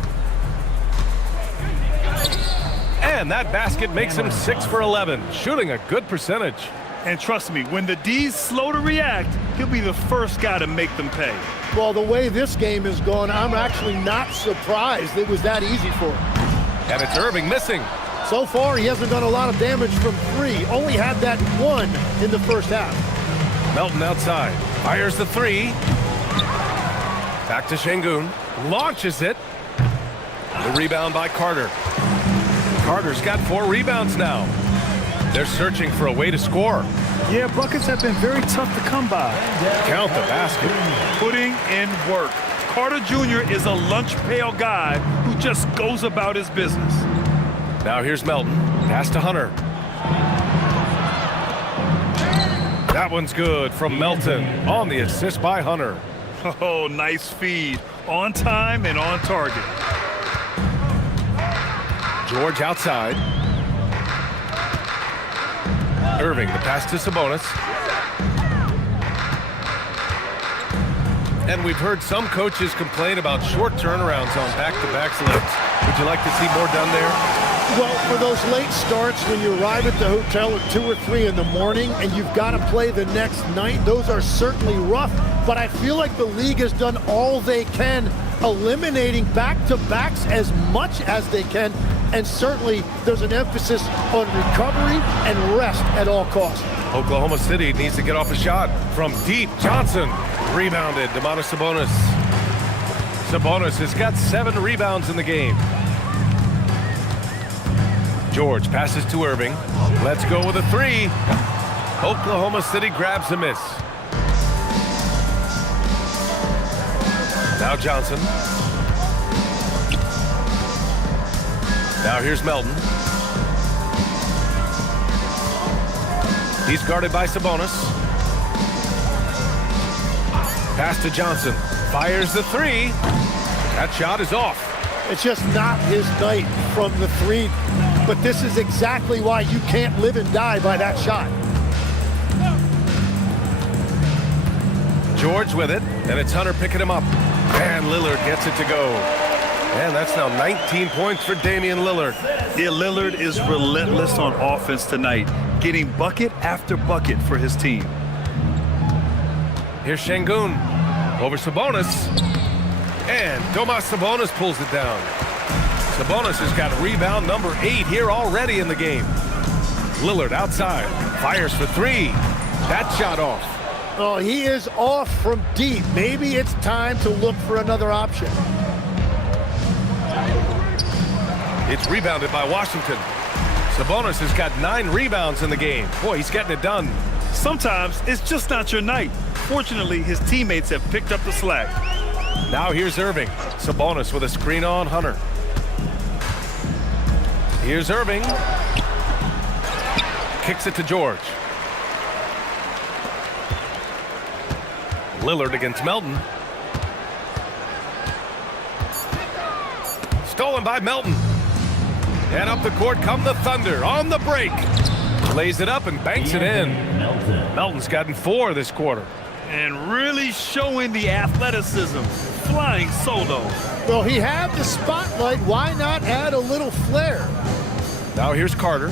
And that basket makes him 6 for 11, shooting a good percentage. And trust me, when the D's slow to react, he'll be the first guy to make them pay. Well, the way this game has gone, I'm actually not surprised it was that easy for him. And it's Irving missing. So far, he hasn't done a lot of damage from three. Only had that one in the first half. Melton outside. Fires the three. Back to Şengün. Launches it. The rebound by Carter. Carter's got 4 rebounds now. They're searching for a way to score. Yeah, buckets have been very tough to come by. Count the basket. Putting in work. Carter Jr. is a lunch pail guy who just goes about his business. Now here's Melton. Pass to Hunter. That one's good from Melton on the assist by Hunter. Oh, nice feed. On time and on target. George outside. Irving, the pass to Sabonis. And we've heard some coaches complain about short turnarounds on back-to-back slips. Would you like to see more done there? Well, for those late starts when you arrive at the hotel at 2 or 3 in the morning and you've got to play the next night, those are certainly rough. But I feel like the league has done all they can, eliminating back-to-backs as much as they can. And certainly there's an emphasis on recovery and rest at all costs. Oklahoma City needs to get off a shot from deep. Johnson rebounded. Domantas Sabonis. Sabonis has got 7 rebounds in the game. George passes to Irving. Let's go with a 3. Oklahoma City grabs a miss. Now Johnson. Now here's Melton. He's guarded by Sabonis. Pass to Johnson. Fires the 3. That shot is off. It's just not his night from the 3. But this is exactly why you can't live and die by that shot. George with it, and it's Hunter picking him up. And Lillard gets it to go. And that's now 19 points for Damian Lillard. Yeah, Lillard is relentless on offense tonight, getting bucket after bucket for his team. Here's Şengün over Sabonis. And Domas Sabonis pulls it down. Sabonis has got rebound number 8 here already in the game. Lillard outside, fires for 3. That shot off. Oh, he is off from deep. Maybe it's time to look for another option. It's rebounded by Washington. Sabonis has got 9 rebounds in the game. Boy, he's getting it done. Sometimes it's just not your night. Fortunately, his teammates have picked up the slack. Now here's Irving. Sabonis with a screen on Hunter. Here's Irving. Kicks it to George. Lillard against Melton. Stolen by Melton. And up the court come the Thunder on the break. Lays it up and banks it in. Melton's gotten 4 this quarter. And really showing the athleticism. Flying solo. Well, he had the spotlight. Why not add a little flair? Now here's Carter.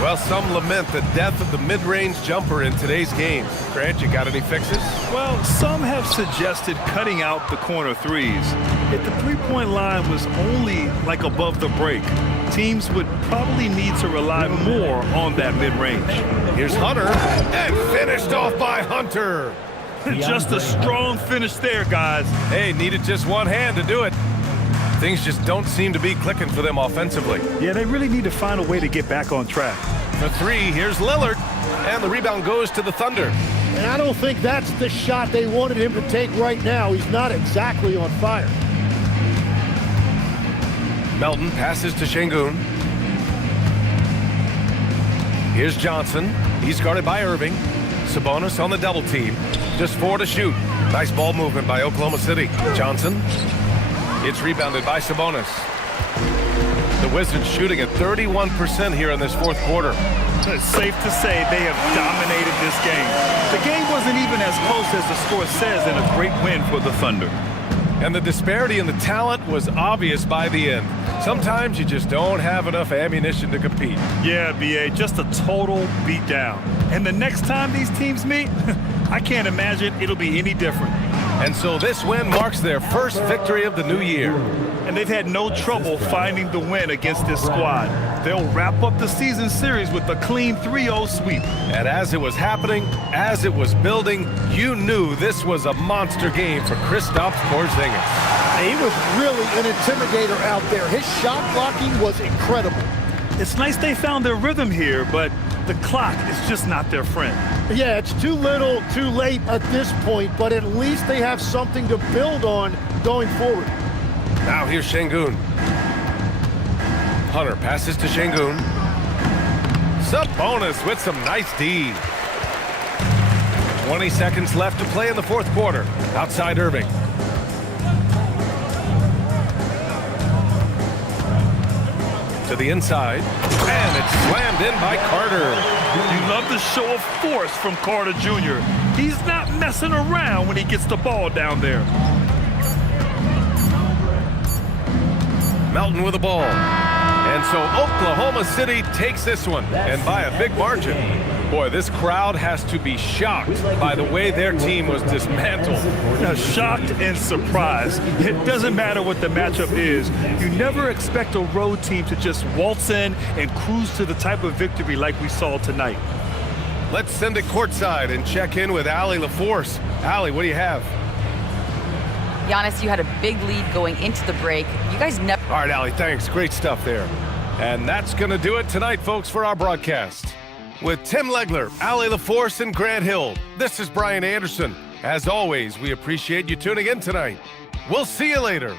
Well, some lament the death of the mid-range jumper in today's game. Grant, you got any fixes? Well, some have suggested cutting out the corner threes. If the three-point line was only like above the break, teams would probably need to rely more on that mid-range. Here's Hunter, and finished off by Hunter. Just a strong finish there, guys. Hey, needed just one hand to do it. Things just don't seem to be clicking for them offensively. Yeah, they really need to find a way to get back on track. For 3, here's Lillard, and the rebound goes to the Thunder. And I don't think that's the shot they wanted him to take right now. He's not exactly on fire. Melton passes to Şengün. Here's Johnson. He's guarded by Irving. Sabonis on the double team. Just 4 to shoot. Nice ball movement by Oklahoma City. Johnson. It's rebounded by Sabonis. The Wizards shooting at 31% here in this fourth quarter. It's safe to say they have dominated this game. The game wasn't even as close as the score says, and a great win for the Thunder. And the disparity in the talent was obvious by the end. Sometimes you just don't have enough ammunition to compete. Yeah, B.A., just a total beatdown. And the next time these teams meet, I can't imagine it'll be any different. And so this win marks their first victory of the new year. And they've had no trouble finding the win against this squad. They'll wrap up the season series with a clean 3-0 sweep. And as it was happening, as it was building, you knew this was a monster game for Kristaps Porzingis. He was really an intimidator out there. His shot blocking was incredible. It's nice they found their rhythm here, but the clock is just not their friend. Yeah, it's too little, too late at this point, but at least they have something to build on going forward. Now here's Şengün. Hunter passes to Şengün. Sabonis with some nice D. 20 seconds left to play in the fourth quarter. Outside Irving. To the inside, and it's slammed in by Carter. You love the show of force from Carter Jr. He's not messing around when he gets the ball down there. Melton with the ball. And so Oklahoma City takes this one, and by a big margin. Boy, this crowd has to be shocked by the way their team was dismantled. Now, shocked and surprised. It doesn't matter what the matchup is. You never expect a road team to just waltz in and cruise to the type of victory like we saw tonight. Let's send it courtside and check in with Allie LaForce. Allie, what do you have? Giannis, you had a big lead going into the break. You guys never... All right, Allie, thanks. Great stuff there. And that's going to do it tonight, folks, for our broadcast. With Tim Legler, Allie LaForce, and Grant Hill, this is Brian Anderson. As always, we appreciate you tuning in tonight. We'll see you later.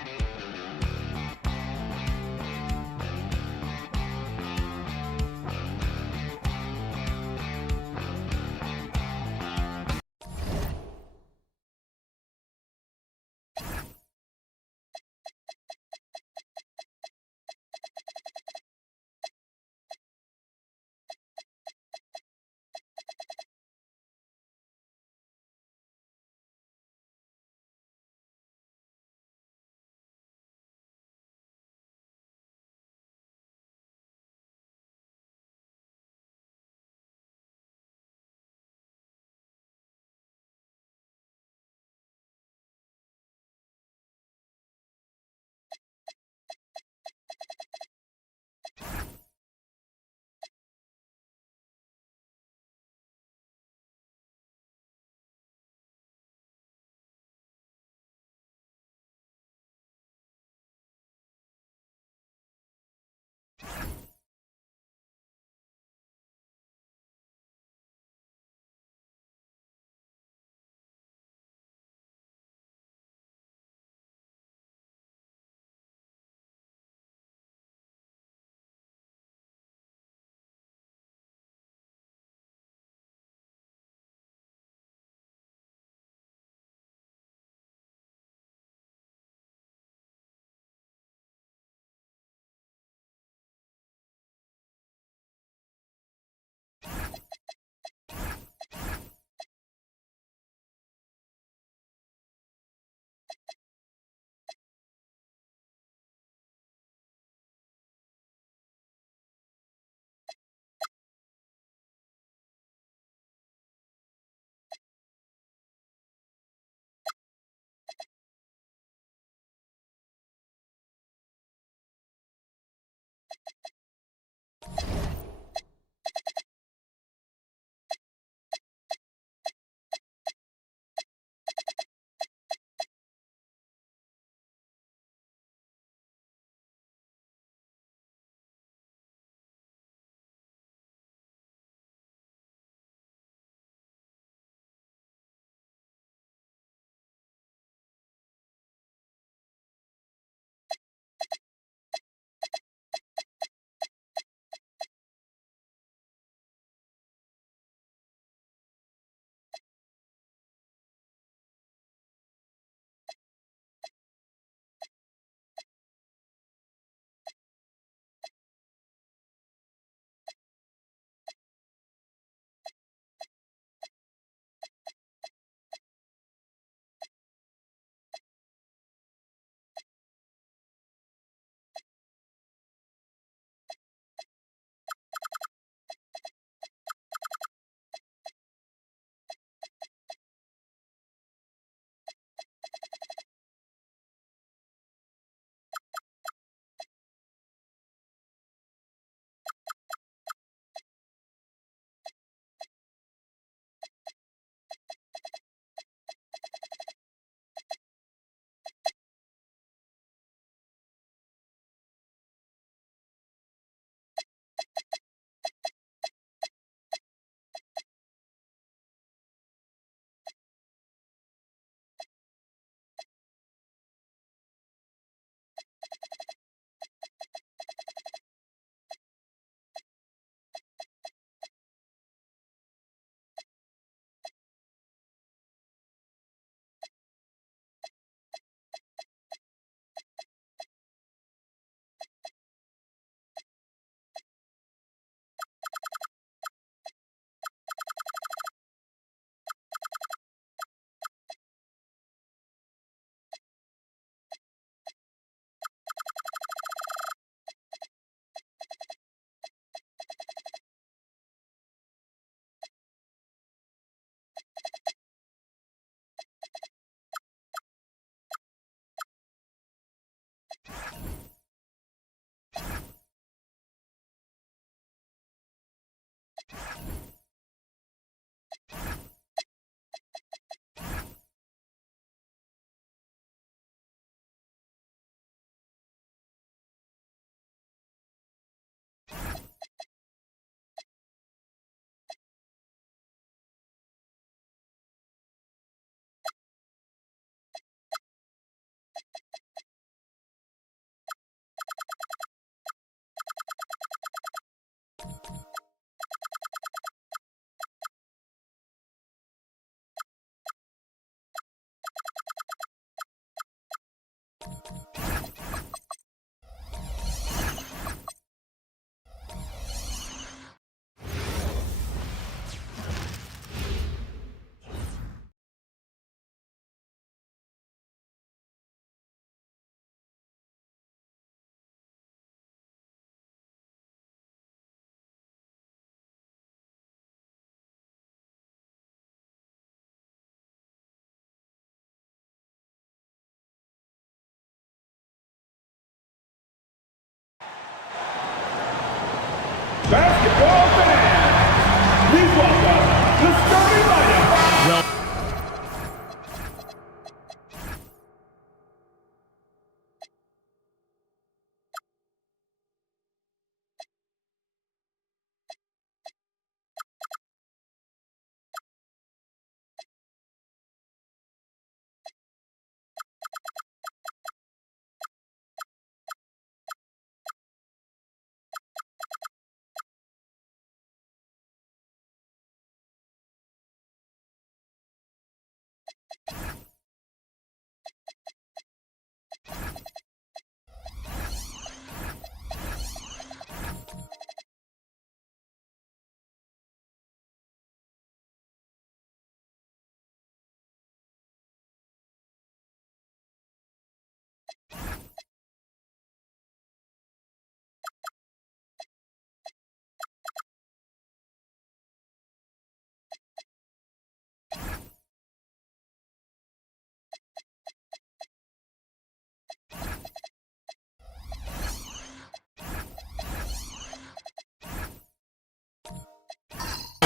Basketball fans, please welcome the starting lineup. Well,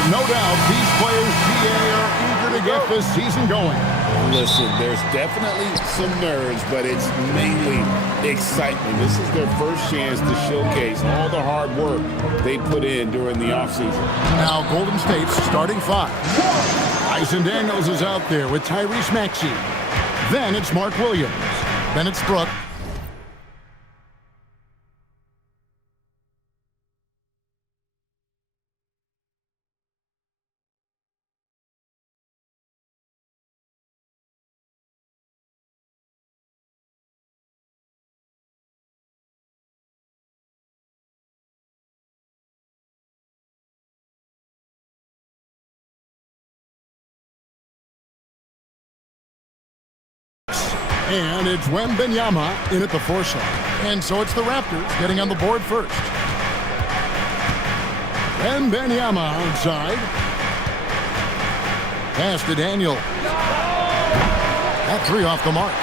no doubt these players, GA, are eager to get this season going. Listen, there's definitely some nerves, but it's mainly excitement. This is their first chance to showcase all the hard work they put in during the offseason. Now Golden State's starting five. Dyson Daniels is out there with Tyrese Maxey. Then it's Mark Williams. Then it's Brooke. And it's Wembanyama in at the 4 slot. And so it's the Raptors getting on the board first. Wembanyama outside. Pass to Daniel. That 3 off the mark.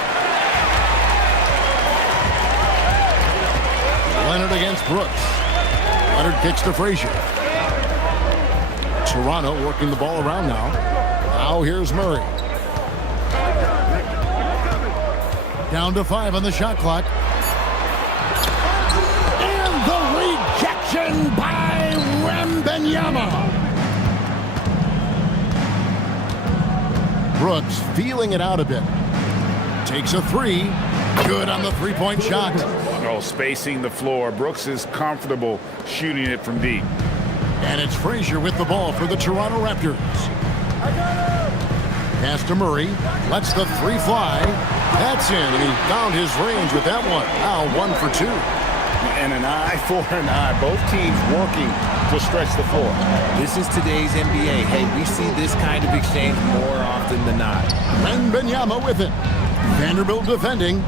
Leonard against Brooks. Leonard kicks to Frazier. Toronto working the ball around now. Now here's Murray. Down to 5 on the shot clock. And the rejection by Wembanyama. Brooks feeling it out a bit. Takes a 3. Good on the 3-point shot. Oh, spacing the floor. Brooks is comfortable shooting it from deep. And it's Frazier with the ball for the Toronto Raptors. Pass to Murray. Lets the 3 fly. That's in, and he found his range with that one. Now 1 for 2. And an eye for an eye. Both teams working to stretch the floor. This is today's NBA. Hey, we see this kind of exchange more often than not. Wembanyama with it. Vanderbilt defending.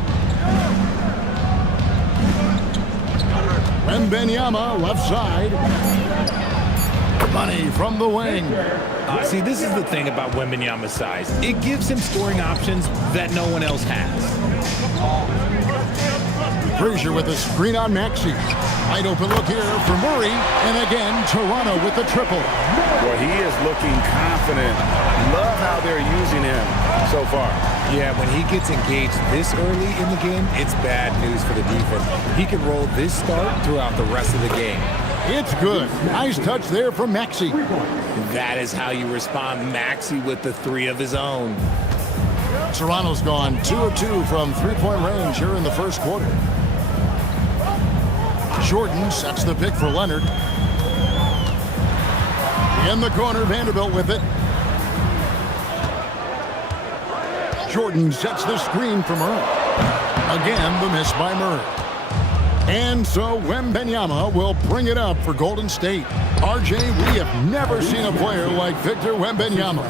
Wembanyama left side. Money from the wing. See, this is the thing about Wembanyama's size. It gives him scoring options that no one else has. Frazier with a screen on Maxey. Wide open look here for Murray. And again, Toronto with the triple. Well, he is looking confident. Love how they're using him so far. Yeah, when he gets engaged this early in the game, it's bad news for the defense. He can roll this start throughout the rest of the game. It's good. Nice touch there from Maxey. That is how you respond. Maxey with the 3 of his own. Toronto's gone 2 of 2 from 3-point range here in the first quarter. Jordan sets the pick for Leonard. In the corner, Vanderbilt with it. Jordan sets the screen for Murray. Again, the miss by Murray. And so Wembanyama will bring it up for Golden State. RJ, we have never seen a player like Victor Wembanyama.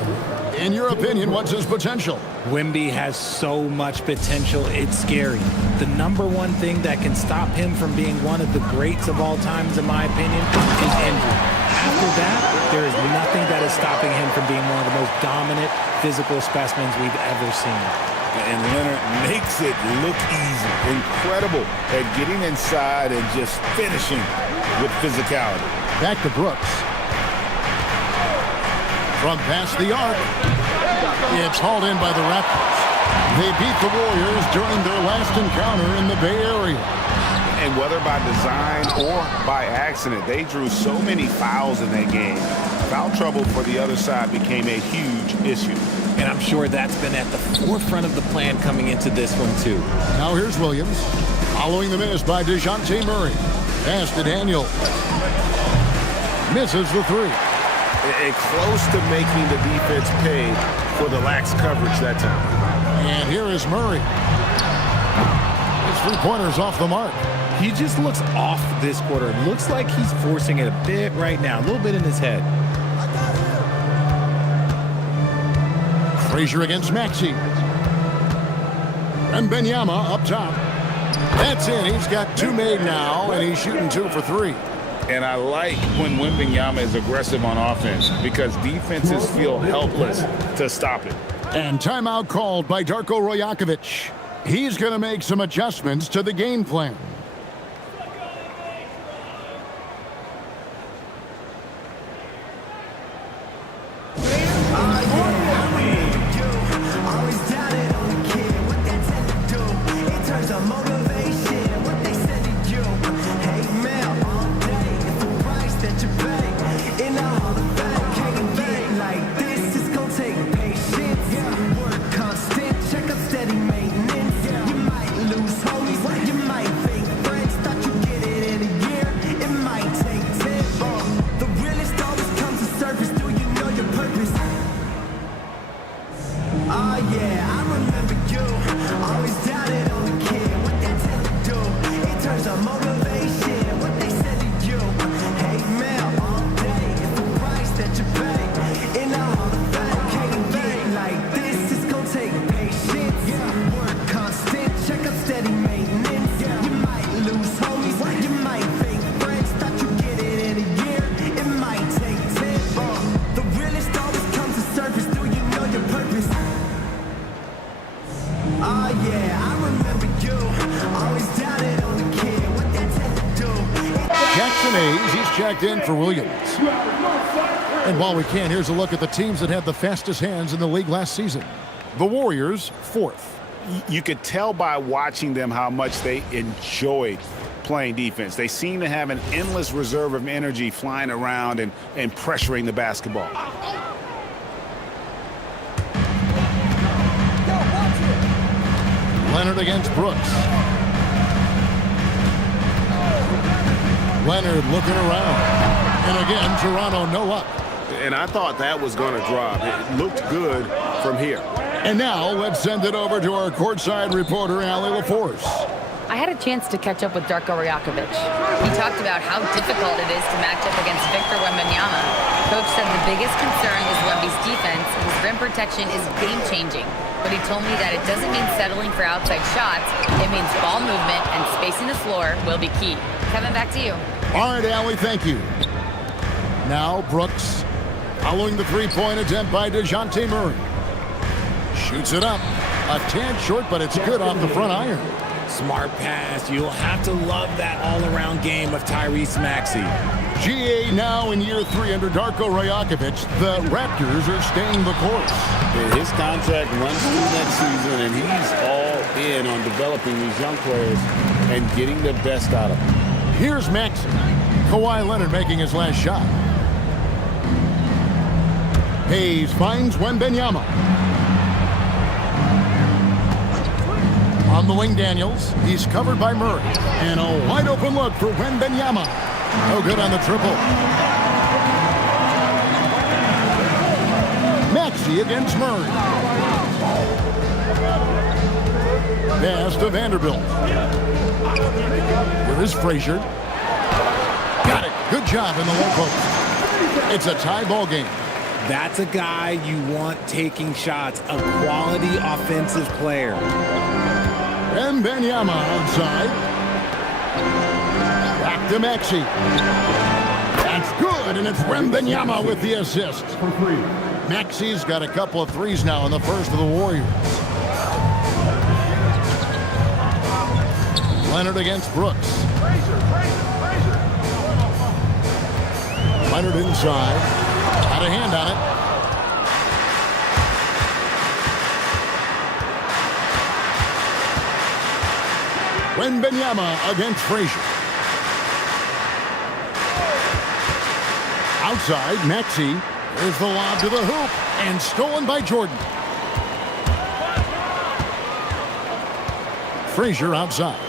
In your opinion, what's his potential? Wemby has so much potential, it's scary. The number one thing that can stop him from being one of the greats of all times, in my opinion, is injury. After that, there is nothing that is stopping him from being one of the most dominant physical specimens we've ever seen. And Leonard makes it look easy. Incredible at getting inside and just finishing with physicality. Back to Brooks. From past the arc. It's hauled in by the Raptors. They beat the Warriors during their last encounter in the Bay Area. And whether by design or by accident, they drew so many fouls in that game. Foul trouble for the other side became a huge issue. And I'm sure that's been at the forefront of the plan coming into this one, too. Now here's Williams. Following the miss by DeJounte Murray. Pass to Daniel. Misses the three. And close to making the defense pay for the lax coverage that time. And here is Murray. His three-pointer's off the mark. He just looks off this quarter. Looks like he's forcing it a bit right now, a little bit in his head. Frazier against Maxey. And Wembanyama up top. That's in. He's got two made now, and he's shooting 2 for 3. And I like when Wembanyama is aggressive on offense because defenses feel helpless to stop it. And timeout called by Darko Rajakovic. He's going to make some adjustments to the game plan. Checked in for Williams. And while we can, here's a look at the teams that had the fastest hands in the league last season. The Warriors, 4th. You could tell by watching them how much they enjoyed playing defense. They seem to have an endless reserve of energy flying around and pressuring the basketball. Leonard against Brooks. Leonard looking around. And again, Toronto no luck. And I thought that was going to drop. It looked good from here. And now let's send it over to our courtside reporter, Allie LaForce. I had a chance to catch up with Darko Rajakovic. He talked about how difficult it is to match up against Victor Wembanyama. Coach said the biggest concern is Wemby's defense. His rim protection is game-changing. But he told me that it doesn't mean settling for outside shots. It means ball movement and spacing the floor will be key. Kevin, back to you. All right, Allie, thank you. Now Brooks following the three-point attempt by DeJounte Murray. Shoots it up. A tad short, but it's good off the front iron. Smart pass. You'll have to love that all-around game of Tyrese Maxey. GA now in year 3 under Darko Rajakovic. The Raptors are staying the course. And his contract runs through next season, and he's all in on developing these young players and getting the best out of them. Here's Maxey. Kawhi Leonard making his last shot. Hayes finds Wembanyama. On the wing, Daniels. He's covered by Murray. And a wide open look for Wembanyama. No good on the triple. Maxey against Murray. Pass to Vanderbilt. Here is Frazier. Got it. Good job in the low post. It's a tie ball game. That's a guy you want taking shots, a quality offensive player. Wembanyama outside. Back to Maxey. That's good, and it's Wembanyama with the assist. Maxey's got a couple of threes now in the first of the Warriors. Leonard against Brooks. Leonard inside. Had a hand on it. Wembanyama against Frazier. Outside, Maxey. There's the lob to the hoop, and stolen by Jordan. Frazier outside.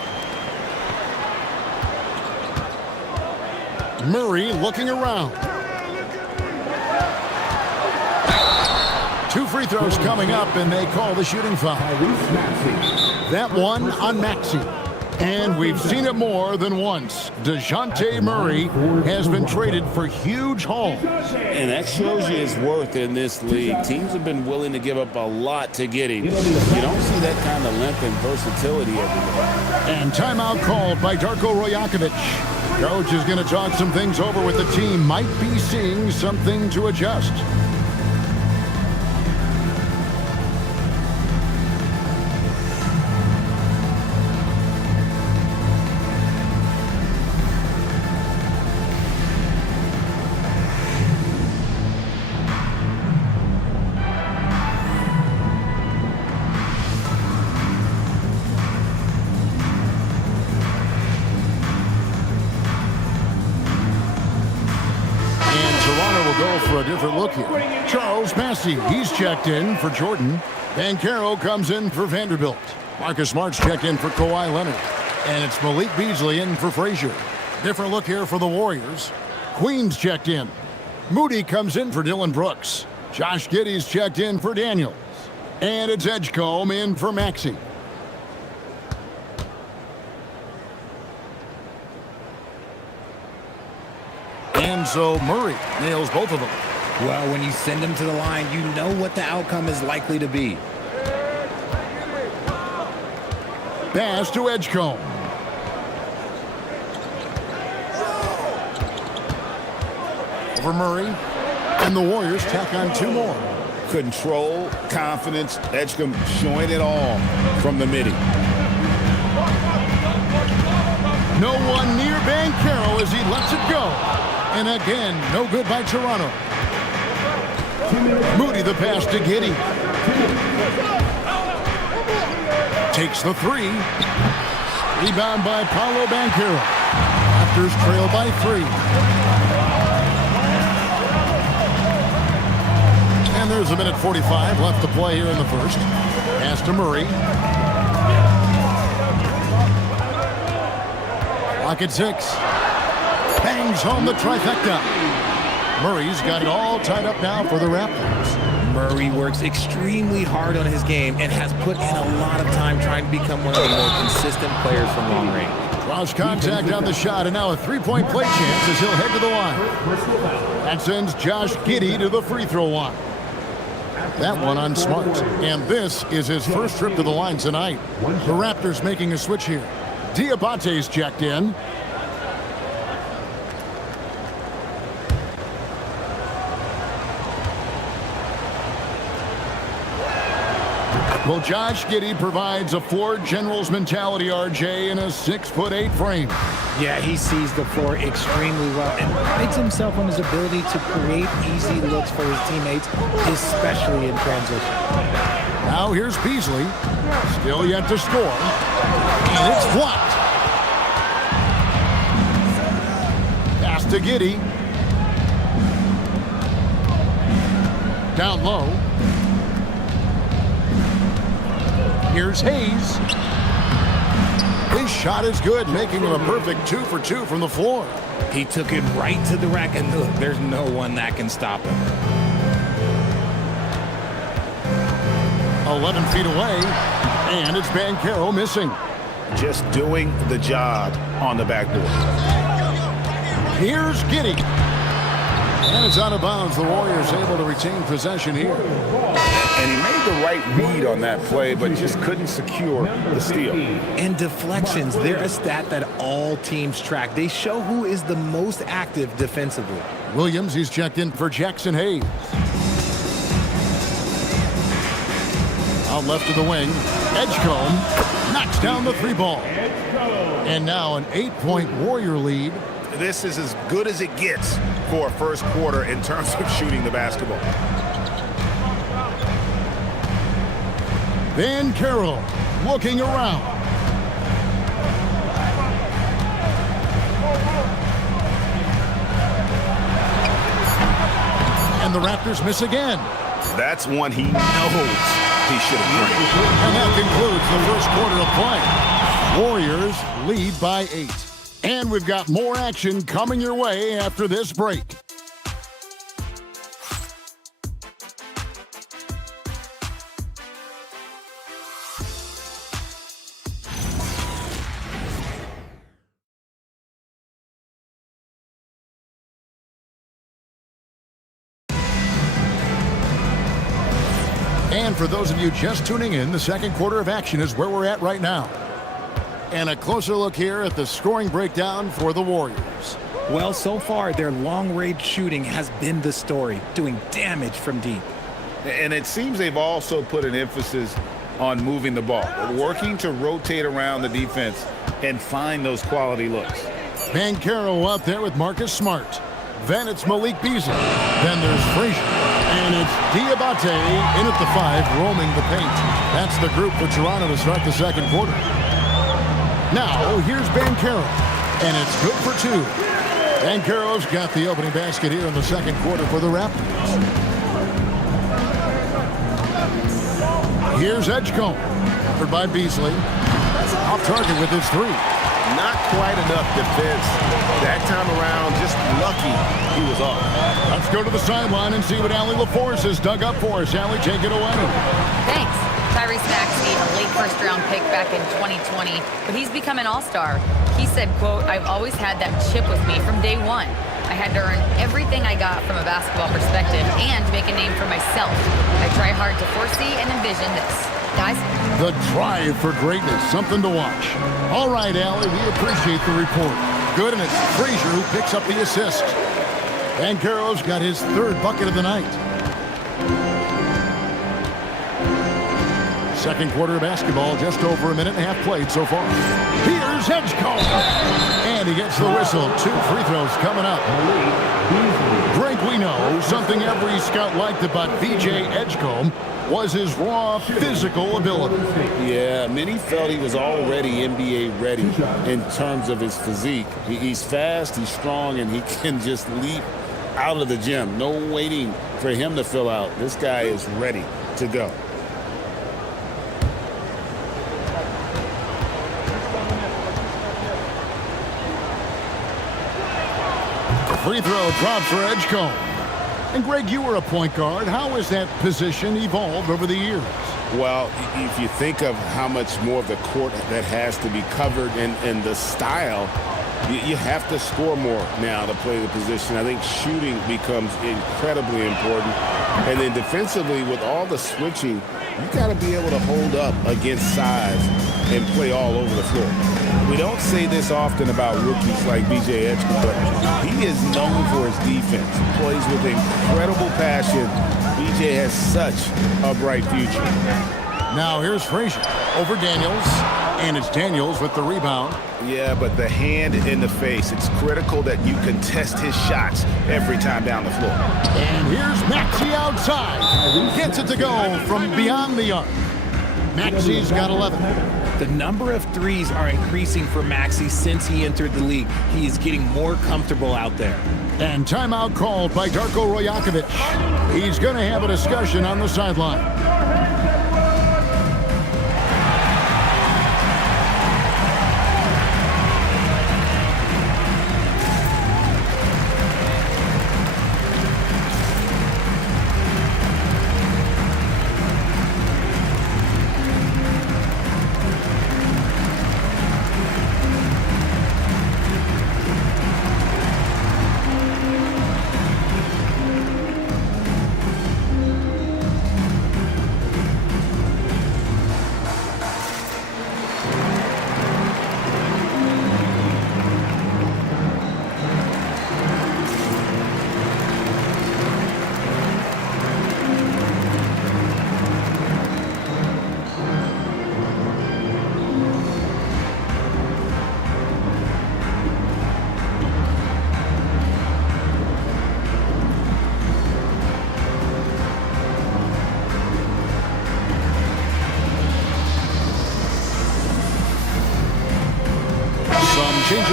Murray looking around. 2 free throws coming up, and they call the shooting foul. That one on Maxey. And we've seen it more than once. DeJounte Murray has been traded for huge hauls. And that shows you his worth in this league. Teams have been willing to give up a lot to get him. You don't see that kind of length and versatility everywhere. And timeout called by Darko Rajakovic. Coach is going to talk some things over with the team. Might be seeing something to adjust. For a different look here. Charles Massey, he's checked in for Jordan. Banchero comes in for Vanderbilt. Marcus Smart's checked in for Kawhi Leonard. And it's Malik Beasley in for Frazier. Different look here for the Warriors. Queen's checked in. Moody comes in for Dylan Brooks. Josh Giddey's checked in for Daniels. And it's Edgecombe in for Maxey. And so Murray nails both of them. Well, when you send them to the line, you know what the outcome is likely to be. Pass to Edgecombe. Over Murray. And the Warriors tack on 2 more. Control, confidence, Edgecombe showing it all from the midi. No one near Banchero as he lets it go. And again, no good by Toronto. Moody the pass to Giddey. Takes the 3. Rebound by Paolo Banchero. Raptors trail by 3. And there's a minute 45 left to play here in the first. Pass to Murray. Clock at 6. Bangs home the trifecta. Murray's got it all tied up now for the Raptors. Murray works extremely hard on his game and has put in a lot of time trying to become one of the more consistent players from long range. Lost contact on the shot, and now a 3-point play chance as he'll head to the line. That sends Josh Giddey to the free throw line. That one on Smart. And this is his first trip to the line tonight. The Raptors making a switch here. Diabate's checked in. Well, Josh Giddey provides a floor general's mentality, RJ, in a 6'8" frame. Yeah, he sees the floor extremely well and prides himself on his ability to create easy looks for his teammates, especially in transition. Now here's Beasley, still yet to score, and it's blocked. Pass to Giddey. Down low. Here's Hayes. His shot is good, making him a perfect 2 for 2 from the floor. He took it right to the rack, and look, there's no one that can stop him. 11 feet away, and it's Banchero missing. Just doing the job on the backboard. Here's Giddey. And it's out of bounds. The Warriors able to retain possession here. And he made the right read on that play, but just couldn't secure the steal. And deflections, they're a stat that all teams track. They show who is the most active defensively. Williams, he's checked in for Jackson Hayes. Out left to the wing. Edgecombe knocks down the 3 ball. And now an 8-point Warrior lead. This is as good as it gets for a first quarter in terms of shooting the basketball. Banchero looking around. And the Raptors miss again. That's one he knows he should have drained. And that concludes the first quarter of play. Warriors lead by 8. And we've got more action coming your way after this break. And for those of you just tuning in, the second quarter of action is where we're at right now. And a closer look here at the scoring breakdown for the Warriors. Well, so far, their long-range shooting has been the story, doing damage from deep. And it seems they've also put an emphasis on moving the ball, working to rotate around the defense and find those quality looks. Banchero out there with Marcus Smart. Then it's Malik Beasley. Then there's Frazier. And it's Diabate in at the 5, roaming the paint. That's the group for Toronto to start the second quarter. Now, here's Banchero, and it's good for 2. Banchero's got the opening basket here in the second quarter for the Raptors. Here's Edgecombe, covered by Beasley. Off target with his 3. Not quite enough defense. That time around, just lucky he was off. Let's go to the sideline and see what Allie LaForce has dug up for us. Allie, take it away. Thanks. Tyrese Maxey, a late first-round pick back in 2020, but he's become an all-star. He said, quote, "I've always had that chip with me from day one. I had to earn everything I got from a basketball perspective and make a name for myself. I try hard to foresee and envision this." Guys? The drive for greatness, something to watch. All right, Allie, we appreciate the report. Good, and it's Frazier who picks up the assist. Banchero's got his 3rd bucket of the night. Second quarter of basketball, just over a minute and a half played so far. Here's Edgecombe. And he gets the whistle. 2 free throws coming up. Drink, we know, something every scout liked about VJ Edgecombe was his raw physical ability. Yeah, many felt he was already NBA ready in terms of his physique. He's fast, he's strong, and he can just leap out of the gym. No waiting for him to fill out. This guy is ready to go. Free throw drops for Edgecombe. And Greg, you were a point guard. How has that position evolved over the years? Well, if you think of how much more of the court that has to be covered and the style, you have to score more now to play the position. I think shooting becomes incredibly important. And then defensively, with all the switching, you got to be able to hold up against size and play all over the floor. We don't say this often about rookies like B.J. Edgecombe, but he is known for his defense. He plays with incredible passion. B.J. has such a bright future. Now here's Frazier over Daniels, and it's Daniels with the rebound. Yeah, but the hand in the face, it's critical that you contest his shots every time down the floor. And here's Maxey outside. Gets it to go from beyond the arc. Maxey's got 11. The number of threes are increasing for Maxey since he entered the league. He is getting more comfortable out there. And timeout called by Darko Rajakovic. He's going to have a discussion on the sideline.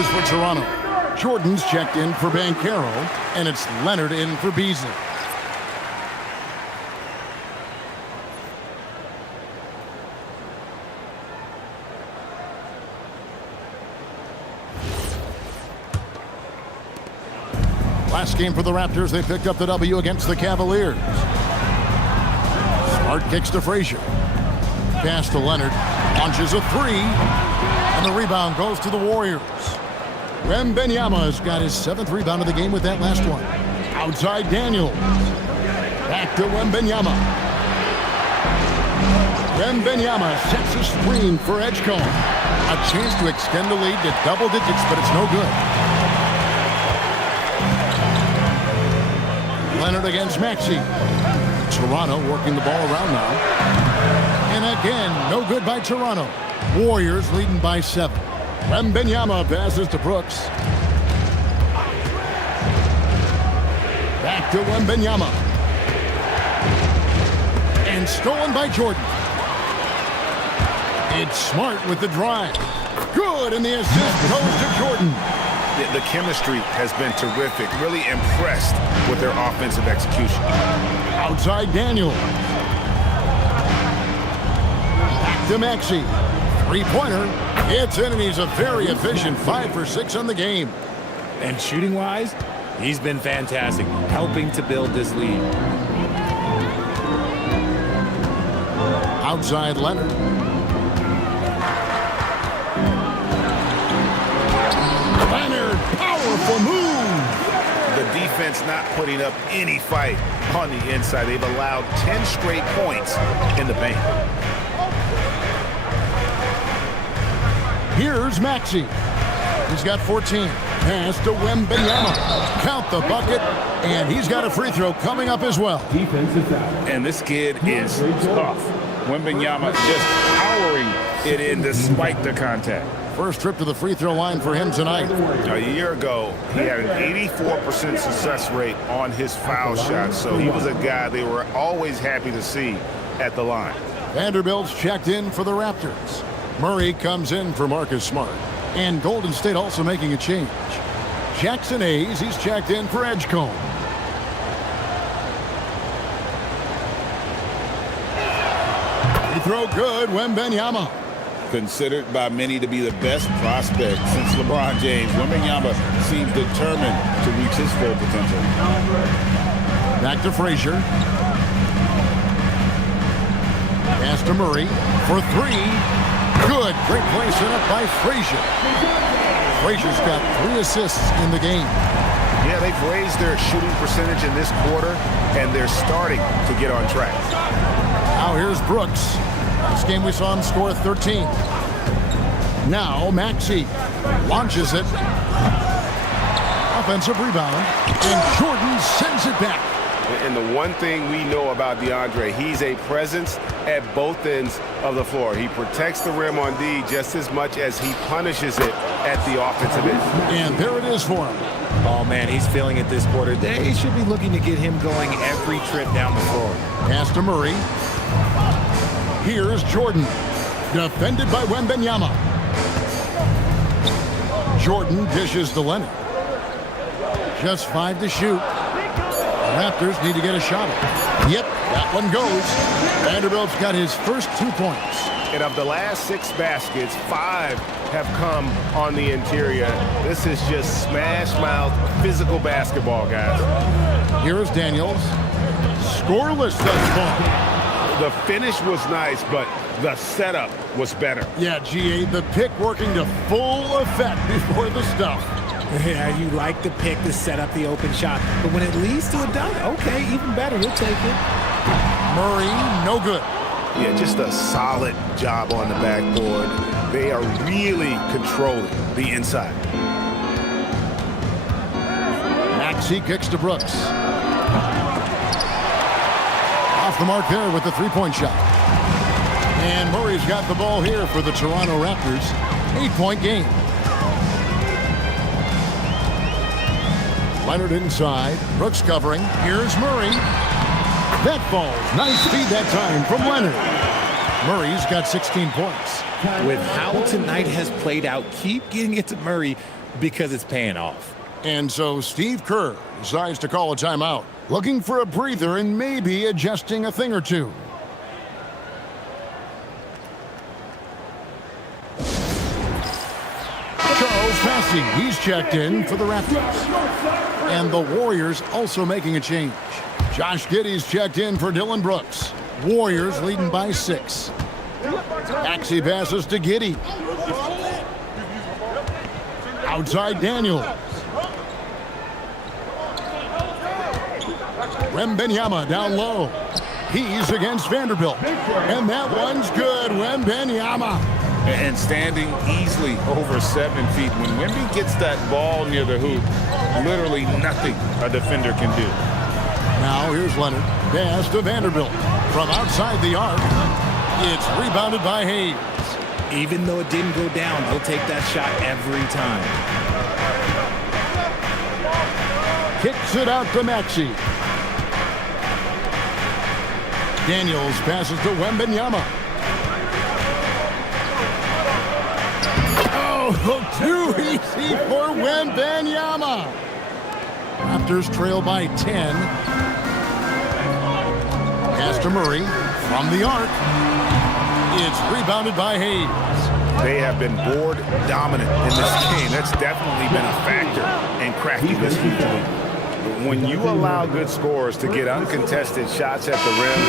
switches for Toronto. Jordan's checked in for Banchero, and it's Leonard in for Beasley. Last game for the Raptors, they picked up the W against the Cavaliers. Smart kicks to Frazier. Pass to Leonard. Launches a three. And the rebound goes to the Warriors. Wembanyama's got his 7th rebound of the game with that last one. Outside Daniels. Back to Wembanyama. Wembanyama sets a screen for Edgecombe. A chance to extend the lead to double digits, but it's no good. Leonard against Maxey. Toronto working the ball around now. And again, no good by Toronto. Warriors leading by 7. Wembanyama passes to Brooks. Back to Wembanyama. And stolen by Jordan. It's Smart with the drive. Good, and the assist goes to Jordan. The chemistry has been terrific. Really impressed with their offensive execution. Outside Daniel. Back to Maxey. Three-pointer. It's in, and he's a very efficient 5 for 6 on the game. And shooting-wise, he's been fantastic, helping to build this lead. Outside Leonard. Leonard, powerful move. The defense not putting up any fight on the inside. They've allowed 10 straight points in the paint. Here's Maxey. He's got 14. Pass to Wembanyama. Count the bucket, and he's got a free throw coming up as well. Defense is out. And this kid is tough. Wembanyama just powering it in despite the contact. First trip to the free throw line for him tonight. A year ago, he had an 84% success rate on his foul shots, so he was a guy they were always happy to see at the line. Vanderbilt's checked in for the Raptors. Murray comes in for Marcus Smart. And Golden State also making a change. Jackson Hayes, he's checked in for Edgecombe. Free throw good, Wembanyama. Considered by many to be the best prospect since LeBron James, Wembanyama seems determined to reach his full potential. Back to Frazier. Pass to Murray for 3. Good. Great play set up by Frazier. Frazier's got 3 assists in the game. Yeah, they've raised their shooting percentage in this quarter, and they're starting to get on track. Now here's Brooks. Last game we saw him score 13. Now Maxey launches it. Offensive rebound. And Jordan sends it back. And the one thing we know about DeAndre, he's a presence at both ends of the floor. He protects the rim on D just as much as he punishes it at the offensive end. And there it is for him. Oh, man, he's feeling it this quarter. They should be looking to get him going every trip down the floor. Pass to Murray. Here's Jordan. Defended by Wembanyama. Jordan dishes to Leonard. Just 5 to shoot. Raptors need to get a shot at. Yep, that one goes. Vanderbilt's got his first 2 points. And of the last 6 baskets, 5 have come on the interior. This is just smash-mouth physical basketball, guys. Here's Daniels. Scoreless thus far. The finish was nice, but the setup was better. Yeah, GA, the pick working to full effect before the stuff. Yeah, you like the pick to set up the open shot, but when it leads to a dunk, okay, even better, he'll take it. Murray, no good. Yeah, just a solid job on the backboard. They are really controlling the inside. Maxey kicks to Brooks. Off the mark there with the 3-point shot. And Murray's got the ball here for the Toronto Raptors. 8-point game. Leonard inside. Brooks covering. Here's Murray. That falls. Nice feed that time from Leonard. Murray's got 16 points. With how tonight has played out, keep getting it to Murray because it's paying off. And so Steve Kerr decides to call a timeout, looking for a breather and maybe adjusting a thing or two. Charles Passy, he's checked in for the Raptors. And the Warriors also making a change. Josh Giddey's checked in for Dylan Brooks. Warriors leading by 6. Maxey passes to Giddey. Outside Daniels. Wembanyama down low. He's against Vanderbilt. And that one's good. Wembanyama. And standing easily over 7 feet. When Wemby gets that ball near the hoop, literally nothing a defender can do. Now here's Leonard. Pass to Vanderbilt. From outside the arc. It's rebounded by Hayes. Even though it didn't go down, he'll take that shot every time. Kicks it out to Maxey. Daniels passes to Wembanyama. Oh, too easy for Wembanyama. Raptors trail by 10. Pass to Murray from the arc. It's rebounded by Hayes. They have been board dominant in this game. That's definitely been a factor in cracking this lead. When you allow good scorers to get uncontested shots at the rim,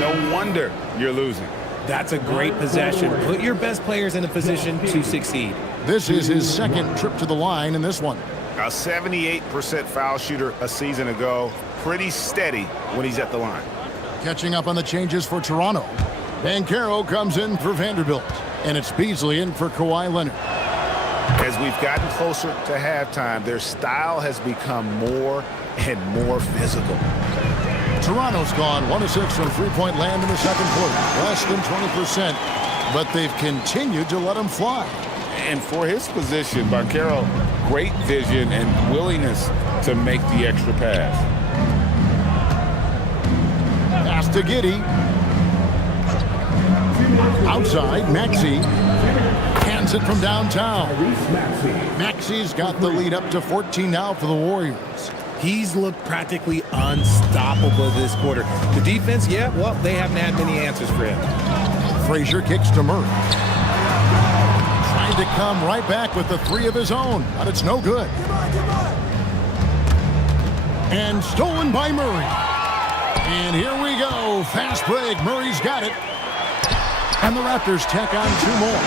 no wonder you're losing. That's a great possession. Put your best players in a position to succeed. This is his second trip to the line in this one. A 78% foul shooter a season ago. Pretty steady when he's at the line. Catching up on the changes for Toronto. Banchero comes in for Vanderbilt. And it's Beasley in for Kawhi Leonard. As we've gotten closer to halftime, their style has become more and more physical. Toronto's gone 1 of 6 from three-point land in the second quarter. Less than 20%. But they've continued to let them fly. And for his position, Banchero, great vision and willingness to make the extra pass. Pass to Giddey. Outside, Maxey. Hands it from downtown. Maxey's got the lead up to 14 now for the Warriors. He's looked practically unstoppable this quarter. The defense, yeah, well, they haven't had many answers for him. Frazier kicks to Murray. Trying to come right back with the 3 of his own, but it's no good. And stolen by Murray. And here we go. Fast break. Murray's got it. And the Raptors tack on 2 more.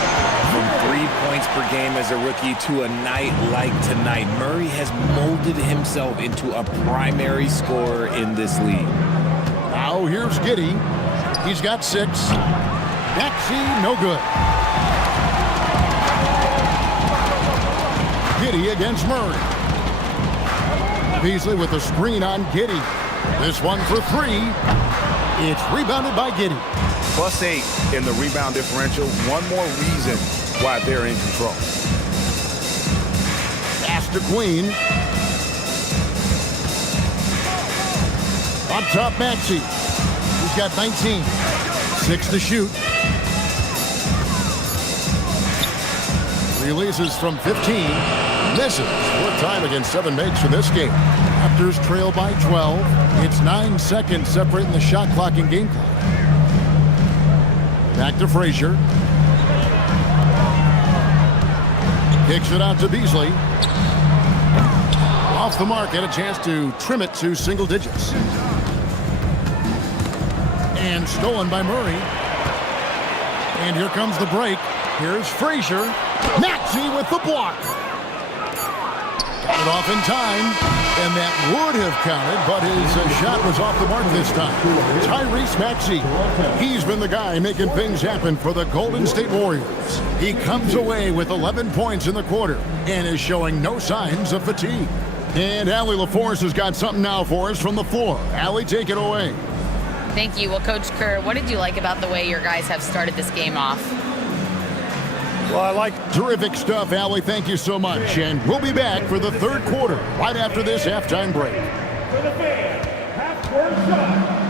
From 3 points per game as a rookie to a night like tonight, Murray has molded himself into a primary scorer in this league. Now here's Giddey. He's got 6. Maxey, no good. Giddey against Murray. Beasley with the screen on Giddey. This one for 3. It's rebounded by Giddey. +8 in the rebound differential. One more reason why they're in control. Pass to Queen. Up top, Maxey. He's got 19. 6 to shoot. Releases from 15. Misses. What time against 7 makes for this game. Raptors trail by 12. It's 9 seconds separating the shot clock and game clock. Back to Frazier. Kicks it out to Beasley. Off the mark, and a chance to trim it to single digits. And stolen by Murray. And here comes the break. Here's Frazier. Maxey with the block. Got it off in time, and that would have counted, but his shot was off the mark this time. Tyrese Maxey, he's been the guy making things happen for the Golden State Warriors. He comes away with 11 points in the quarter and is showing no signs of fatigue. And Allie LaForce has got something now for us from the floor. Allie, take it away. Thank you. Well, Coach Kerr, what did you like about the way your guys have started this game off? Well, I like terrific stuff, Allie. Thank you so much. And we'll be back for the third quarter right after this halftime break. For the fans, half-court shot.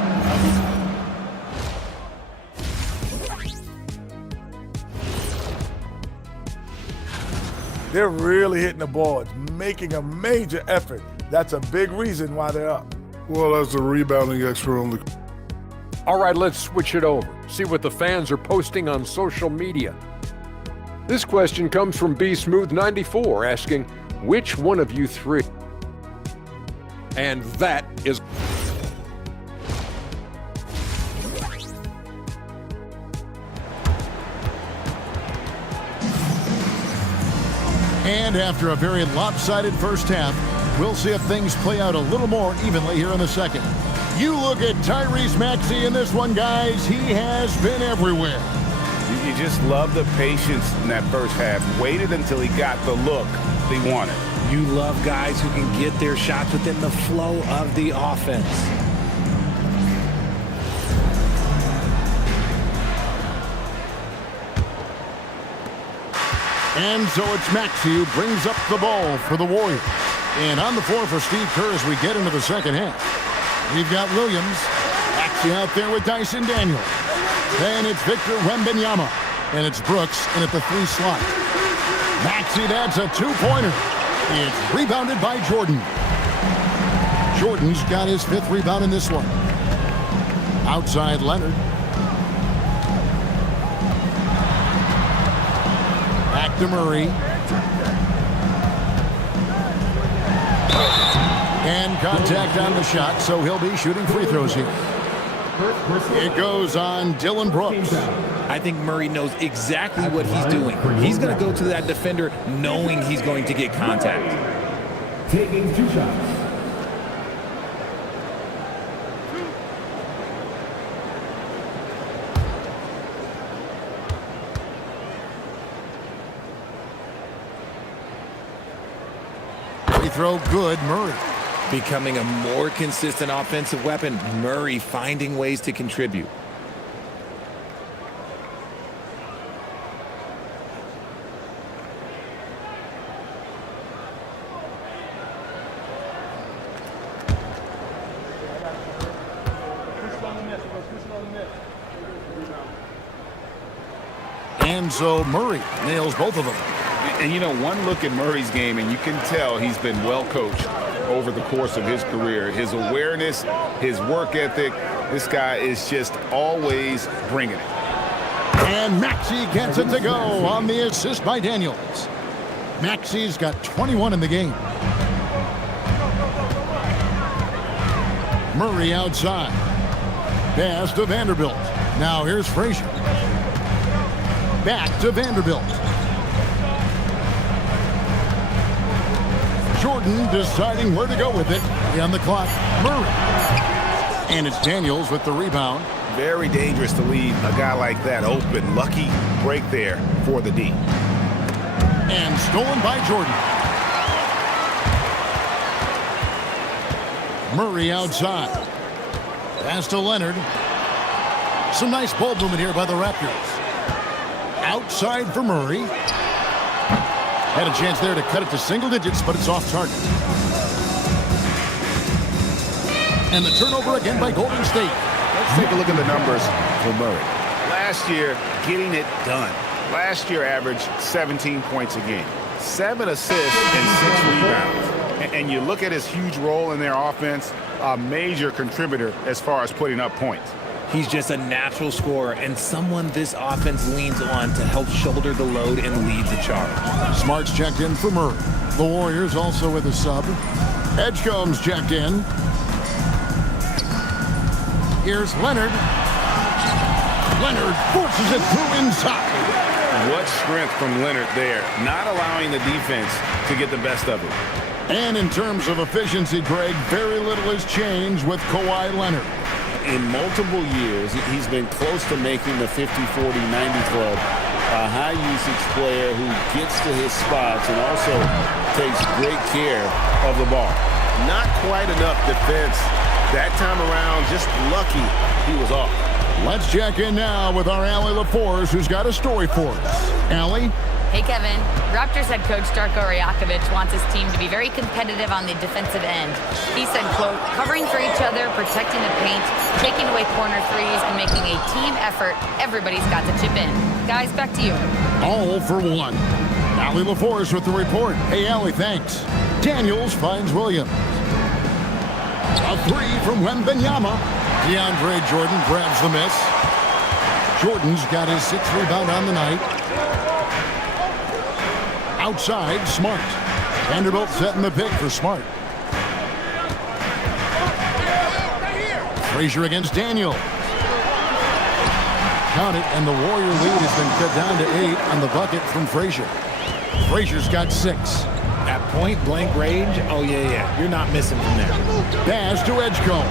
They're really hitting the boards, making a major effort. That's a big reason why they're up. Well, as the rebounding expert on the... All right, let's switch it over. See what the fans are posting on social media. This question comes from B-Smooth94 asking, which one of you three? And that is... And after a very lopsided first half, we'll see if things play out a little more evenly here in the second. You look at Tyrese Maxey in this one, guys. He has been everywhere. You just love the patience in that first half. Waited until he got the look he wanted. You love guys who can get their shots within the flow of the offense. And so it's Maxey who brings up the ball for the Warriors. And on the floor for Steve Kerr as we get into the second half. We've got Williams. Maxey out there with Dyson Daniels. Then it's Victor Wembanyama. And it's Brooks in at the 3 slot. Maxey, that's a 2-pointer. It's rebounded by Jordan. Jordan's got his 5th rebound in this one. Outside Leonard. Back to Murray. And contact on the shot, so he'll be shooting free throws here. It goes on Dillon Brooks. I think Murray knows exactly what he's doing. He's going to go to that defender knowing he's going to get contact. Taking 2 shots. Free throw good, Murray. Becoming a more consistent offensive weapon, Murray finding ways to contribute. And so Murray nails both of them. And you know, one look at Murray's game, and you can tell he's been well coached over the course of his career. His awareness, his work ethic, this guy is just always bringing it. And Maxey gets it to go on the assist by Daniels. Maxey's got 21 in the game. Murray outside. Pass to Vanderbilt. Now here's Frazier. Back to Vanderbilt. Jordan deciding where to go with it. On the clock, Murray. And it's Daniels with the rebound. Very dangerous to leave a guy like that open. Lucky break there for the D. And stolen by Jordan. Murray outside. Pass to Leonard. Some nice ball movement here by the Raptors. Outside for Murray. Had a chance there to cut it to single digits, but it's off target. And the turnover again by Golden State. Let's take a look at the numbers for Murray. Last year, getting it done. Last year averaged 17 points a game, 7 assists and 6 rebounds. And you look at his huge role in their offense, a major contributor as far as putting up points. He's just a natural scorer and someone this offense leans on to help shoulder the load and lead the charge. Smart's checked in for Murray. The Warriors also with a sub. Edgecombe's checked in. Here's Leonard. Leonard forces it through inside. What strength from Leonard there, not allowing the defense to get the best of it. And in terms of efficiency, Greg, very little has changed with Kawhi Leonard. In multiple years, he's been close to making the 50-40-90 club. A high-usage player who gets to his spots and also takes great care of the ball. Not quite enough defense that time around. Just lucky he was off. Let's check in now with our Allie LaForce, who's got a story for us. Allie? Hey, Kevin. Raptors head coach Darko Rajakovic wants his team to be very competitive on the defensive end. He said, quote, covering for each other, protecting the paint, taking away corner threes, and making a team effort. Everybody's got to chip in. Guys, back to you. All for one. Allie LaForce with the report. Hey, Allie, thanks. Daniels finds Williams. A three from Wembanyama. DeAndre Jordan grabs the miss. Jordan's got his 6th rebound on the night. Outside, Smart. Vanderbilt setting the pick for Smart. Frazier against Daniels. Count it, and the Warrior lead has been cut down to 8 on the bucket from Frazier. Frazier's got 6. At point-blank range, oh, yeah. You're not missing from there. Pass to Edgecombe.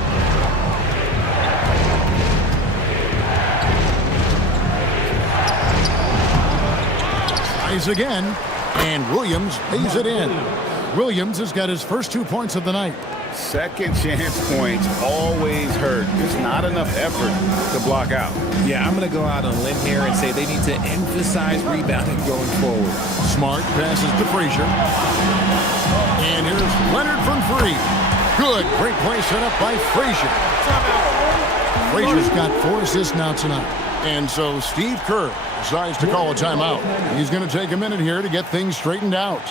Tries again, and Williams lays it in. Williams has got his first 2 points of the night. Second chance points always hurt. There's not enough effort to block out. Yeah, I'm going to go out on a limb here and say they need to emphasize rebounding going forward. Smart passes to Frazier. And here's Leonard from 3. Good. Great play set up by Frazier. Frazier's got 4 assists now tonight. And so Steve Kerr decides to call a timeout. He's going to take a minute here to get things straightened out.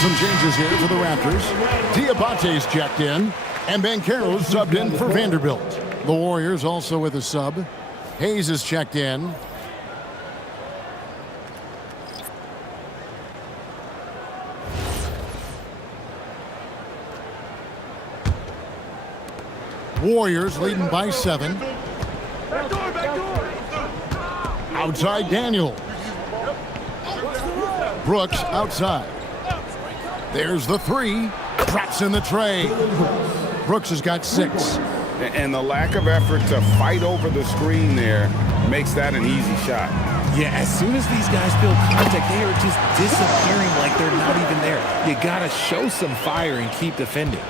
Some changes here for the Raptors. Diabate's checked in, and Banchero's subbed in for Vanderbilt. The Warriors also with a sub. Hayes is checked in. Warriors leading by 7. Outside Daniel. Brooks outside. There's the 3. Drops in the tray. Brooks has got 6. And the lack of effort to fight over the screen there makes that an easy shot. Yeah, as soon as these guys feel contact, they are just disappearing like they're not even there. You got to show some fire and keep defending.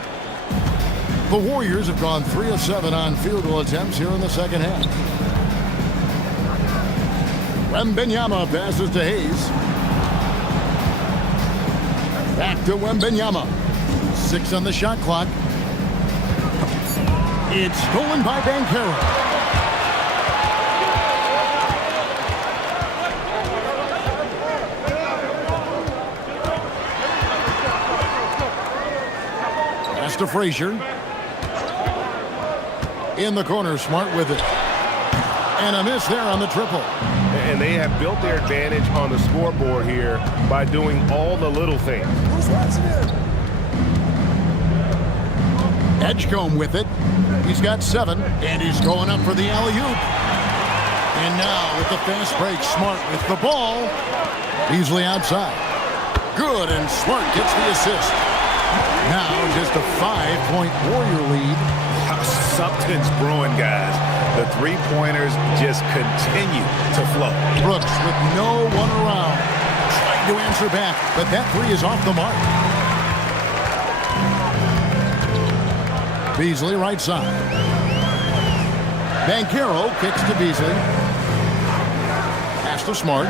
The Warriors have gone 3 of 7 on field goal attempts here in the second half. Wembanyama passes to Hayes. Back to Wembanyama. 6 on the shot clock. It's stolen by Banchero. Pass to Frazier. In the corner, Smart with it. And a miss there on the triple. And they have built their advantage on the scoreboard here by doing all the little things. Edgecombe with it. He's got 7, and he's going up for the alley-oop. And now with the fast break, Smart with the ball. Beasley outside. Good, and Smart gets the assist. Now just a 5-point Warrior lead. Something's brewing, guys. The three-pointers just continue to flow. Brooks with no one around. Trying to answer back, but that 3 is off the mark. Beasley right side. Banchero kicks to Beasley. Pass to Smart.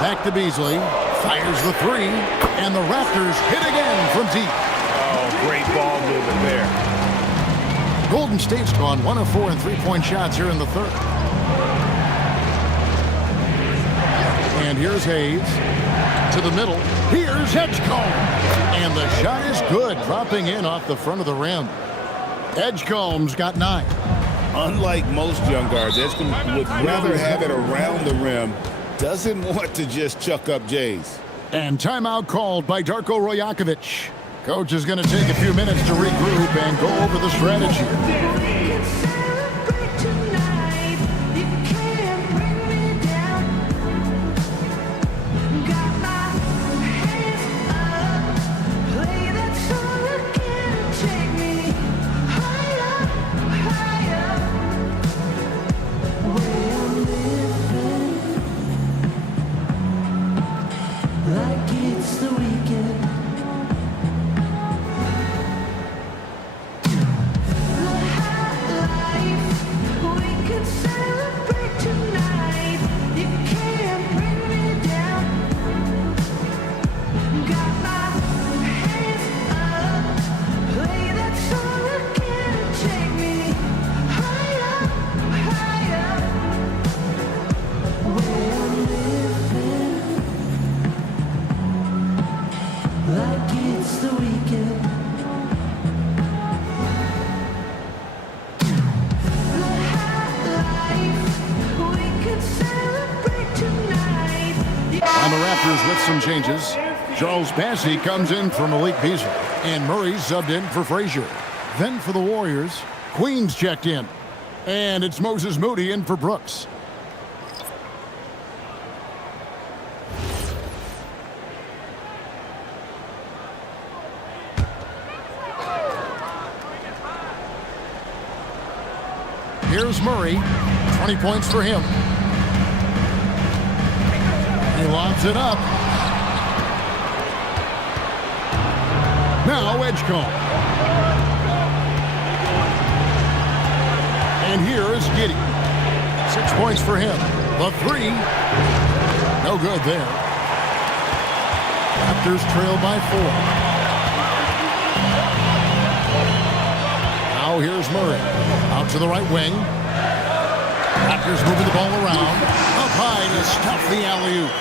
Back to Beasley. Fires the 3. And the Raptors hit again from deep. Oh, great ball movement there. Golden State's gone 1 of 4 in three-point shots here in the third. And here's Hayes. to the middle. Here's Edgecombe. And the shot is good, dropping in off the front of the rim. Edgecombe's got 9. Unlike most young guards, Edgecombe would rather have it around the rim. Doesn't want to just chuck up Jays. And timeout called by Darko Rajakovic. Coach is going to take a few minutes to regroup and go over the strategy. On the Raptors with some changes. Charles Bassey comes in for Malik Beasley, and Murray subbed in for Frazier. Then for the Warriors, Queens checked in, and it's Moses Moody in for Brooks. Here's Murray, 20 points for him. He lobs it up. Now Edgecombe. And here is Giddey. 6 points for him. The 3. No good there. Raptors trail by 4. Now here's Murray. Out to the right wing. Raptors moving the ball around. Up high to stuff the alley-oop.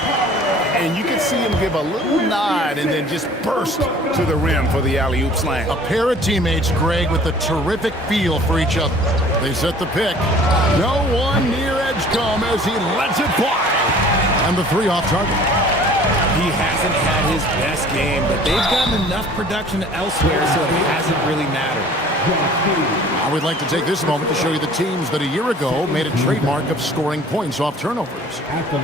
And you can see him give a little nod and then just burst to the rim for the alley-oop slam. A pair of teammates, Greg, with a terrific feel for each other. They set the pick. No one near Edgecombe as he lets it fly. And the 3 off target. He hasn't had his best game, but they've gotten enough production elsewhere, so it hasn't really mattered. I would like to take this moment to show you the teams that a year ago made a trademark of scoring points off turnovers.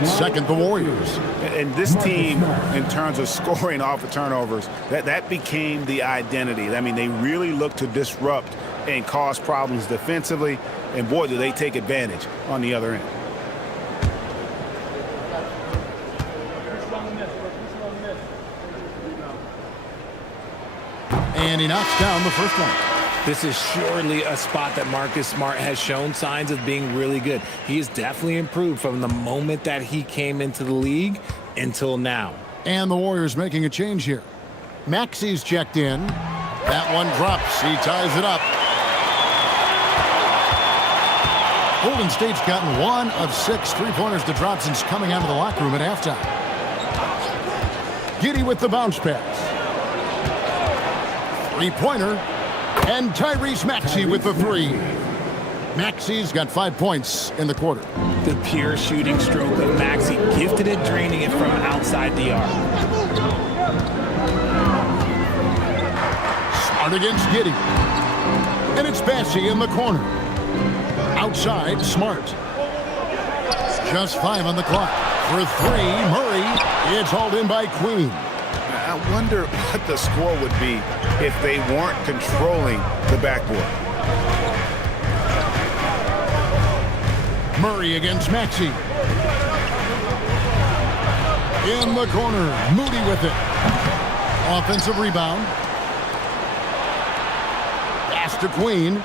Second, the Warriors. And this team, in terms of scoring off of turnovers, that became the identity. I mean, they really look to disrupt and cause problems defensively, and boy, do they take advantage on the other end. And he knocks down the first one. This is surely a spot that Marcus Smart has shown signs of being really good. He has definitely improved from the moment that he came into the league until now. And the Warriors making a change here. Maxi's checked in. That one drops. He ties it up. Golden State's gotten 1 of 6 3-pointers to drop since coming out of the locker room at halftime. Giddey with the bounce pass. 3-pointer. And Tyrese Maxey with the 3. Maxey's got 5 points in the quarter. The pure shooting stroke of Maxey, gifted at draining it from outside the arc. Smart against Giddey. And it's Bassey in the corner. Outside, Smart. Just 5 on the clock. For 3, Murray. It's hauled in by Queen. I wonder what the score would be if they weren't controlling the backboard. Murray against Maxey. In the corner, Moody with it. Offensive rebound. Pass to Queen.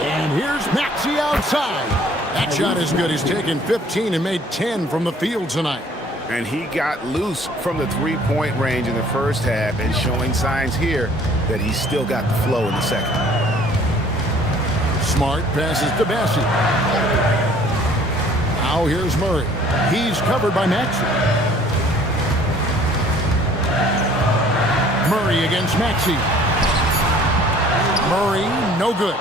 And here's Maxey outside. That shot is good. He's taken 15 and made 10 from the field tonight. And he got loose from the 3-point range in the first half and showing signs here that he's still got the flow in the second. Smart passes to Bassey. Now here's Murray. He's covered by Maxey. Murray against Maxey. Murray, no good.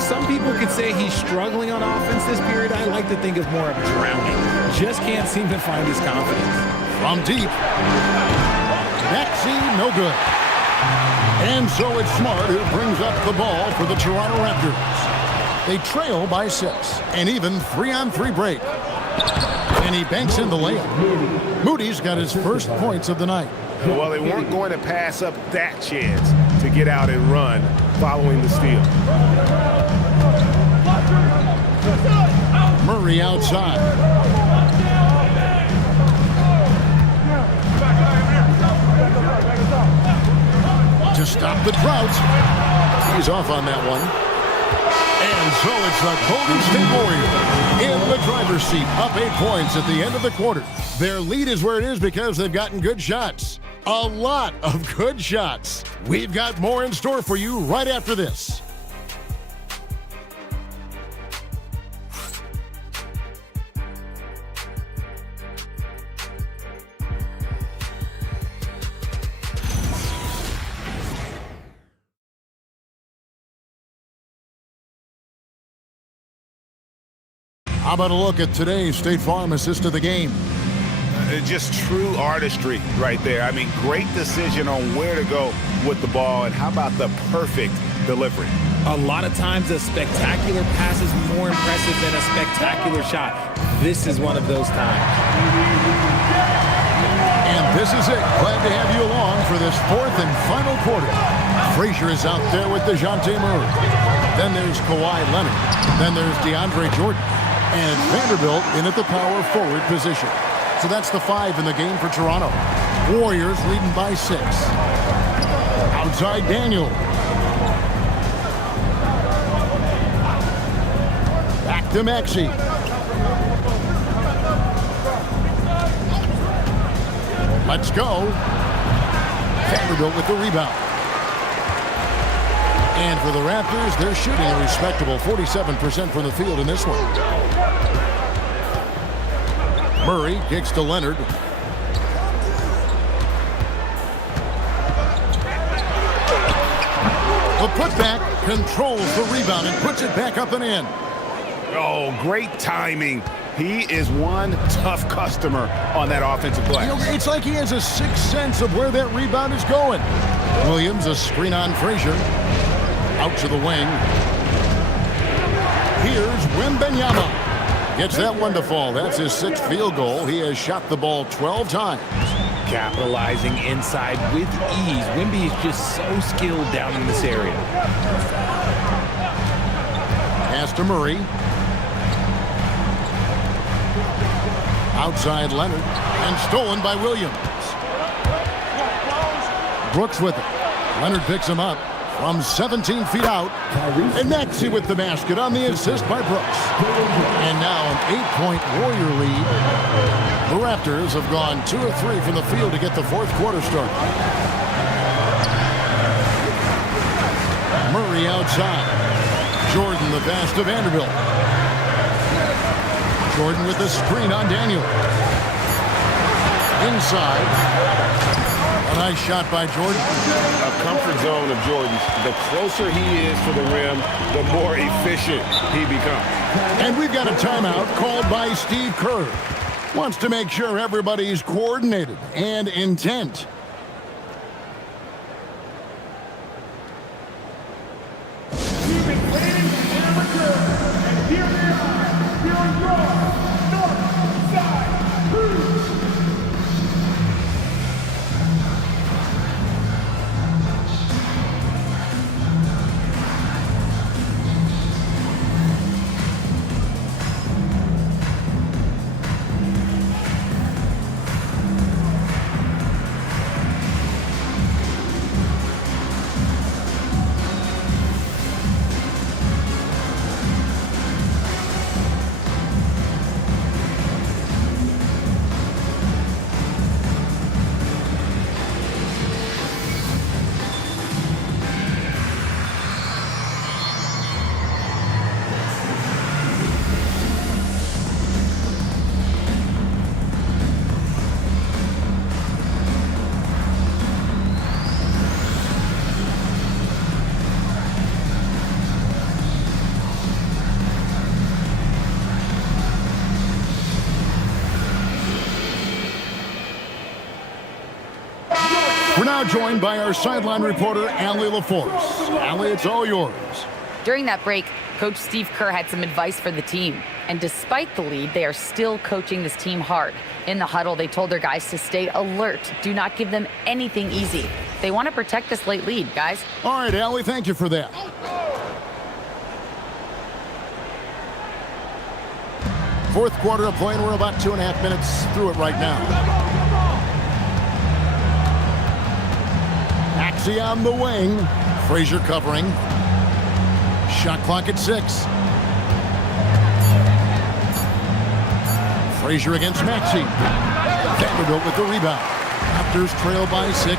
Some people could say he's struggling on offense this period. I like to think of more of drowning. Just can't seem to find his confidence. From deep. Maxey, no good. And so it's Smart who brings up the ball for the Toronto Raptors. They trail by 6, and even 3-on-3 break. And he banks in the layup. Moody's got his first points of the night. Well, they weren't going to pass up that chance to get out and run following the steal. Murray outside. To stop the drought. He's off on that one. And so it's the Golden State Warriors in the driver's seat, up 8 points at the end of the quarter. Their lead is where it is because they've gotten good shots. A lot of good shots. We've got more in store for you right after this. How about a look at today's State Farm assist of the game? Just true artistry right there. I mean, great decision on where to go with the ball, and how about the perfect delivery? A lot of times a spectacular pass is more impressive than a spectacular shot. This is one of those times. And this is it. Glad to have you along for this fourth and final quarter. Frazier is out there with DeJounte Murray. Then there's Kawhi Leonard. Then there's DeAndre Jordan. And Vanderbilt in at the power forward position. So that's the 5 in the game for Toronto. Warriors leading by 6. Outside Daniel. Back to Maxey. Let's go. Vanderbilt with the rebound. And for the Raptors, they're shooting a respectable 47% from the field in this one. Murray kicks to Leonard. The putback controls the rebound and puts it back up and in. Oh, great timing. He is one tough customer on that offensive glass. It's like he has a sixth sense of where that rebound is going. Williams, a screen on Frazier. Out to the wing. Here's Wembanyama. Gets that one to fall. That's his 6th field goal. He has shot the ball 12 times. Capitalizing inside with ease. Wemby is just so skilled down in this area. Pass to Murray. Outside Leonard. And stolen by Williams. Brooks with it. Leonard picks him up from 17 feet out. And Maxey with the basket on the assist by Brooks. And now an 8-point Warrior lead. The Raptors have gone 2 of 3 from the field to get the 4th quarter started. Murray outside. Jordan the pass to Vanderbilt. Jordan with the screen on Daniel. Inside. A nice shot by Jordan. A comfort zone of Jordan's. The closer he is to the rim, the more efficient he becomes. And we've got a timeout called by Steve Kerr. Wants to make sure everybody's coordinated and intent. now joined by our sideline reporter, Allie LaForce. Allie, it's all yours. During that break, Coach Steve Kerr had some advice for the team. And despite the lead, they are still coaching this team hard. In the huddle, they told their guys to stay alert. Do not give them anything easy. They want to protect this late lead, guys. All right, Allie, thank you for that. Fourth quarter of play, and we're about 2.5 minutes through it right now. Maxey on the wing. Frazier covering. Shot clock at 6. Frazier against Maxey. Vanderbilt with the rebound. Raptors trail by 6.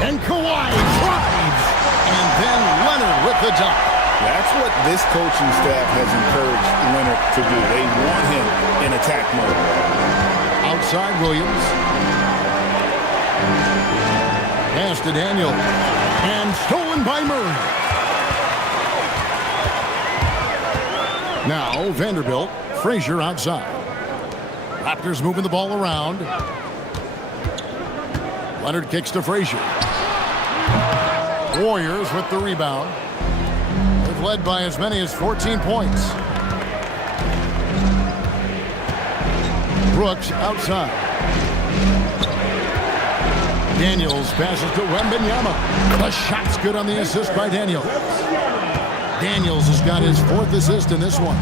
And Kawhi drives. And then Leonard with the dunk. That's what this coaching staff has encouraged Leonard to do. They want him in attack mode. Outside Williams. Pass to Daniel. And stolen by Murray. Now Vanderbilt. Frazier outside. Raptors moving the ball around. Leonard kicks to Frazier. Warriors with the rebound. They've led by as many as 14 points. Brooks outside. Daniels passes to Wembanyama. The shot's good on the assist by Daniels. Daniels has got his 4th assist in this one.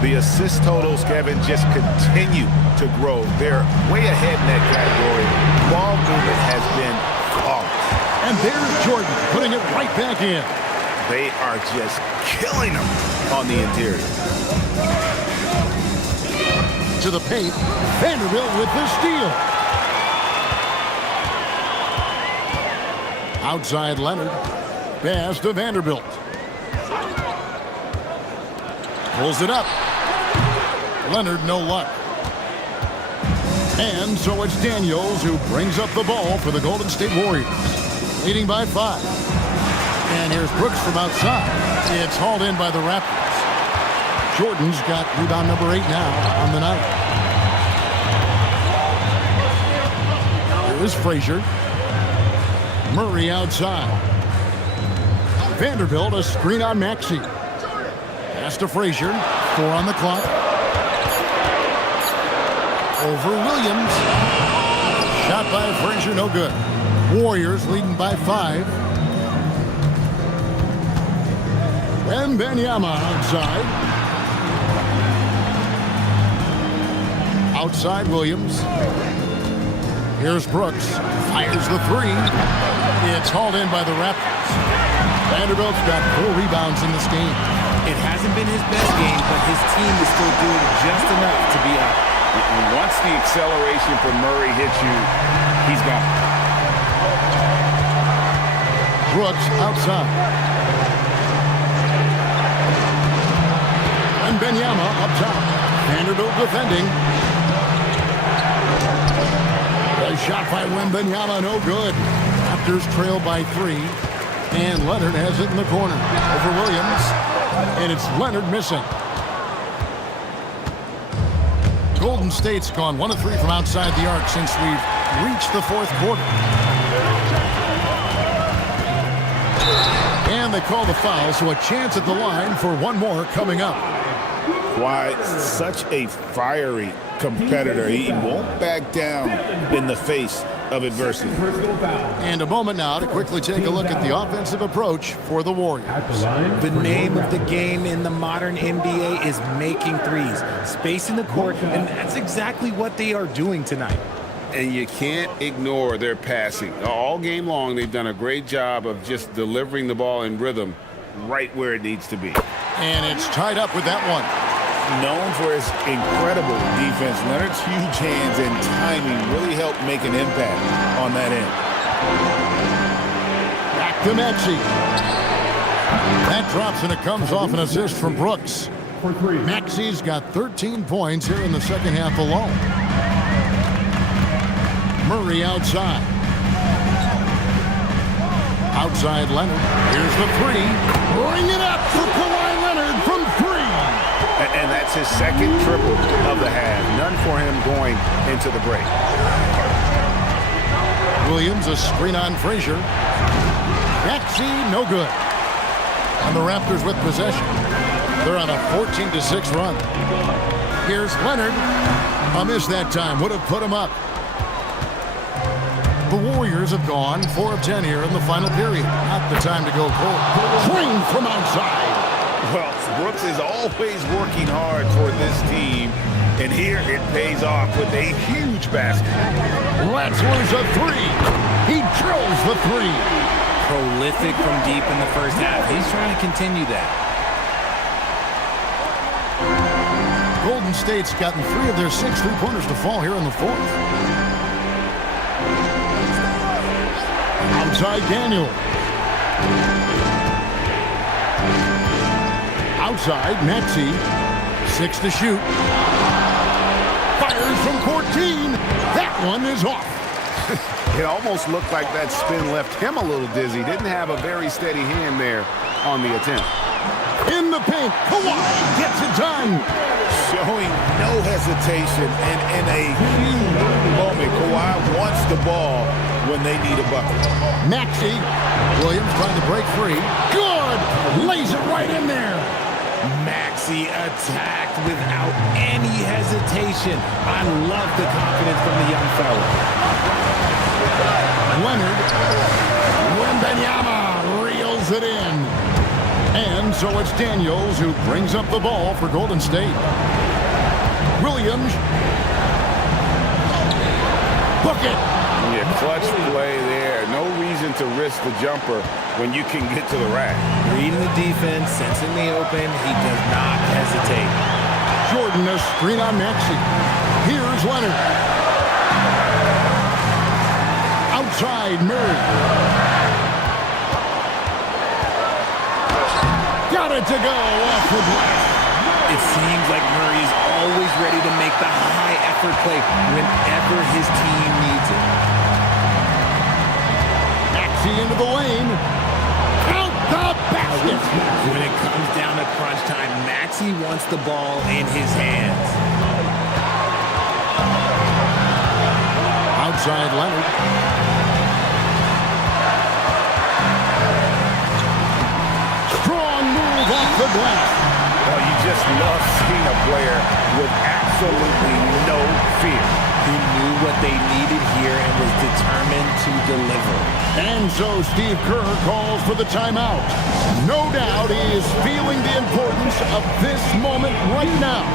The assist totals, Kevin, just continue to grow. They're way ahead in that category. Ball movement has been flawless. And there's Jordan putting it right back in. They are just killing them on the interior. To the paint, Vanderbilt with the steal. Outside Leonard. Pass to Vanderbilt. Pulls it up. Leonard, no luck. And so it's Daniels who brings up the ball for the Golden State Warriors. Leading by 5. And here's Brooks from outside. It's hauled in by the Raptors. Jordan's got rebound number 8 now on the night. Here is Frazier. Murray outside. Vanderbilt a screen on Maxey. Pass to Frazier. 4 on the clock. Over Williams. Shot by Frazier, no good. Warriors leading by 5. Wembanyama outside. Outside Williams. Here's Brooks. Fires the 3. It's hauled in by the Raptors. Vanderbilt's got 4 rebounds in this game. It hasn't been his best game, but his team is still doing just enough to be up. Once the acceleration from Murray hits you, he's gone. Brooks outside. Wembanyama up top. Vanderbilt defending. A shot by Wembanyama, no good. Raptors trail by 3. And Leonard has it in the corner. Over Williams. And it's Leonard missing. Golden State's gone 1 of 3 from outside the arc since we've reached the 4th quarter. And they call the foul, so a chance at the line for one more coming up. Why, such a fiery competitor. He won't back down in the face of adversity. And a moment now to quickly take a look at the offensive approach for the Warriors. The name of the game in the modern NBA is making threes, spacing the court, and that's exactly what they are doing tonight. And you can't ignore their passing. All game long, they've done a great job of just delivering the ball in rhythm right where it needs to be. And it's tied up with that one. Known for his incredible defense, Leonard's huge hands and timing really helped make an impact on that end. Back to Maxey. That drops and it comes off an assist from Brooks. Maxey's got 13 points here in the second half alone. Murray outside. Outside Leonard. Here's the 3. Bring it up for Kawhi Leonard from 3. And that's his second triple of the half. None for him going into the break. Williams, a screen on Frazier. Maxey, no good. And the Raptors with possession. They're on a 14-6 run. Here's Leonard. A miss that time. Would have put him up. The Warriors have gone 4 of 10 here in the final period. Not the time to go cold. Swing from outside. Well, Brooks is always working hard for this team, and here it pays off with a huge basket. Ratzler's a three. He drills the three. Prolific from deep in the first half. He's trying to continue that. Golden State's gotten 3 of their 6 3-pointers to fall here in the fourth. Outside Daniel. Outside Maxey. 6 to shoot. Fires from 14. That one is off. It almost looked like that spin left him a little dizzy. Didn't have a very steady hand there on the attempt. In the paint, Kawhi gets it done. Showing no hesitation, and in a huge moment, Kawhi wants the ball when they need a bucket. Maxey. Williams trying to break free. Good! Lays it right in there. Maxey attacked without any hesitation. I love the confidence from the young fella. Leonard. Wembanyama reels it in. And so it's Daniels who brings up the ball for Golden State. Williams. Bucket. Yeah, clutch play there. No reason to risk the jumper when you can get to the rack. Reading the defense, sensing the open, he does not hesitate. Jordan, a screen on Maxey. Here's Leonard. Outside Murray. Got it to go off the glass. It seems like Murray is always ready to make the high-effort play whenever his team needs it. Maxey into the lane. Count the basket. When it comes down to crunch time, Maxey wants the ball in his hands. Outside Leonard. Strong move off the glass. Well, you just love seeing a player with absolutely no fear. He knew what they needed here and was determined to deliver. And so Steve Kerr calls for the timeout. No doubt he is feeling the importance of this moment right now.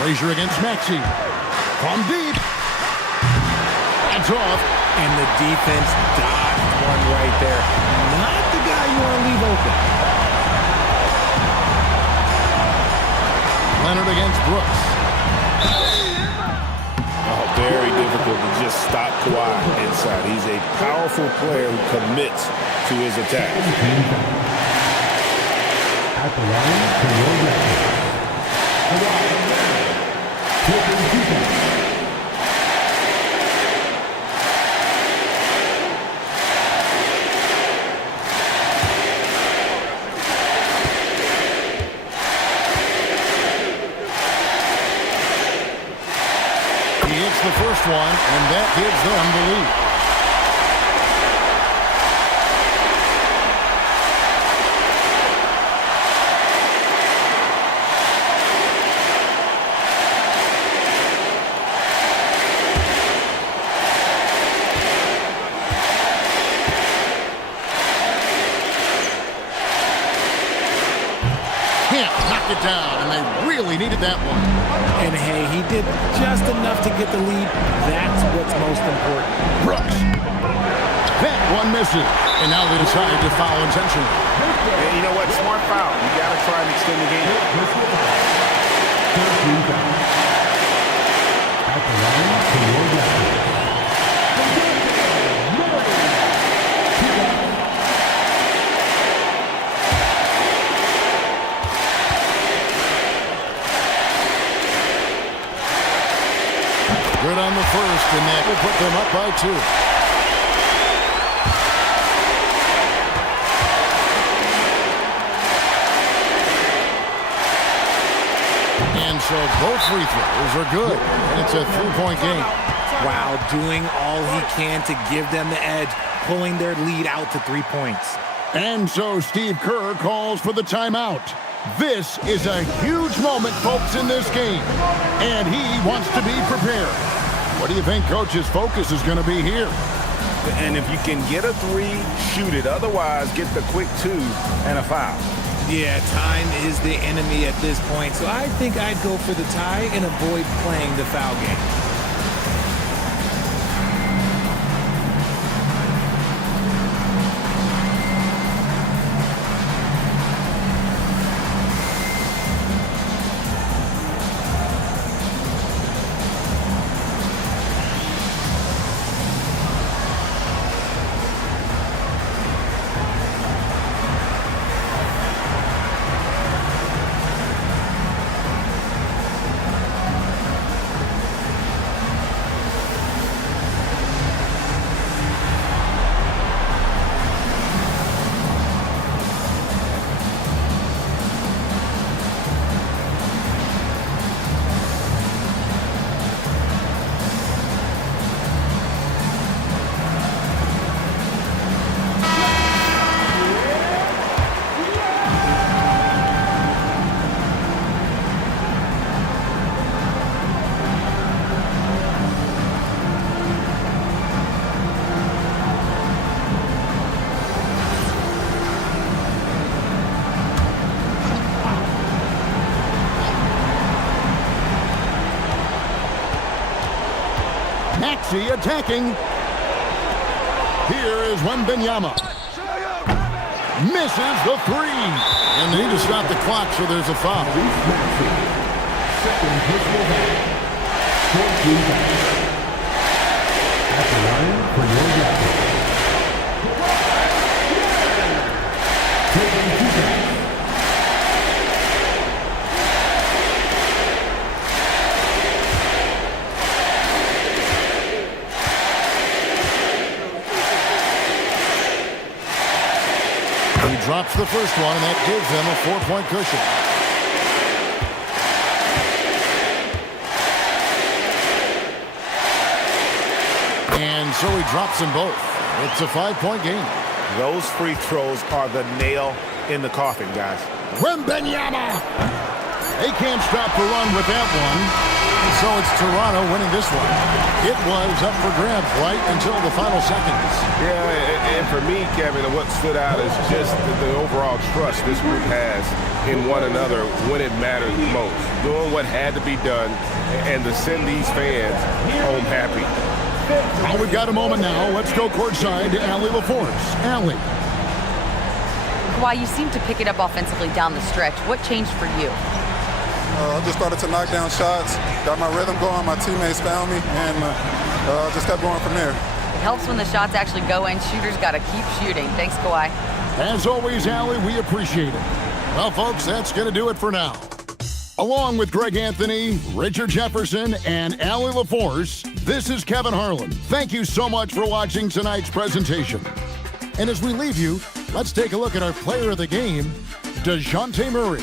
Frazier against Maxey. From deep. That's off. And the defense dodged one right there. Not the guy you want to leave open. Leonard against Brooks. Oh, very difficult to just stop Kawhi inside. He's a powerful player who commits to his attack. At the line, first one, and that gives them the lead. Knock it down, and they really needed that one. And hey, he did just enough to get the lead. That's what's most important. Brooks. That one misses, and now they decide to foul intentionally. And you know what? Smart foul. You got to try and extend the game. At the line for your record. Good on the first, and that will put them up by 2. And so both free throws are good, and it's a 3-point game. Wow, doing all he can to give them the edge, pulling their lead out to 3 points. And so Steve Kerr calls for the timeout. This is a huge moment, folks, in this game, and he wants to be prepared. What do you think Coach's focus is going to be here? And if you can get a 3, shoot it. Otherwise, get the quick 2 and a foul. Yeah, time is the enemy at this point, so I think I'd go for the tie and avoid playing the foul game. Maxey attacking. Here is Wembanyama. Misses the 3. And they need to stop the clock, so there's a foul. Second personal foul. 14 fouls. At the line for your record. Taking 2 fouls. He drops the first one, and that gives them a 4-point cushion. And so he drops them both. It's a 5-point game. Those free throws are the nail in the coffin, guys. Wembanyama! They can't stop the run with that one. And so it's Toronto winning this one. It was up for grabs right until the final seconds. Yeah, and for me, Kevin, what stood out is just the overall trust this group has in one another when it matters most. Doing what had to be done and to send these fans home happy. Well, we've got a moment now. Let's go courtside to Allie LaForce. Allie. While you seem to pick it up offensively down the stretch, what changed for you? I just started to knock down shots, got my rhythm going, my teammates found me, and just kept going from there. It helps when the shots actually go in. Shooters got to keep shooting. Thanks, Kawhi. As always, Allie, we appreciate it. Well, folks, that's going to do it for now. Along with Greg Anthony, Richard Jefferson, and Allie LaForce, this is Kevin Harlan. Thank you so much for watching tonight's presentation. And as we leave you, let's take a look at our player of the game, DeJounte Murray.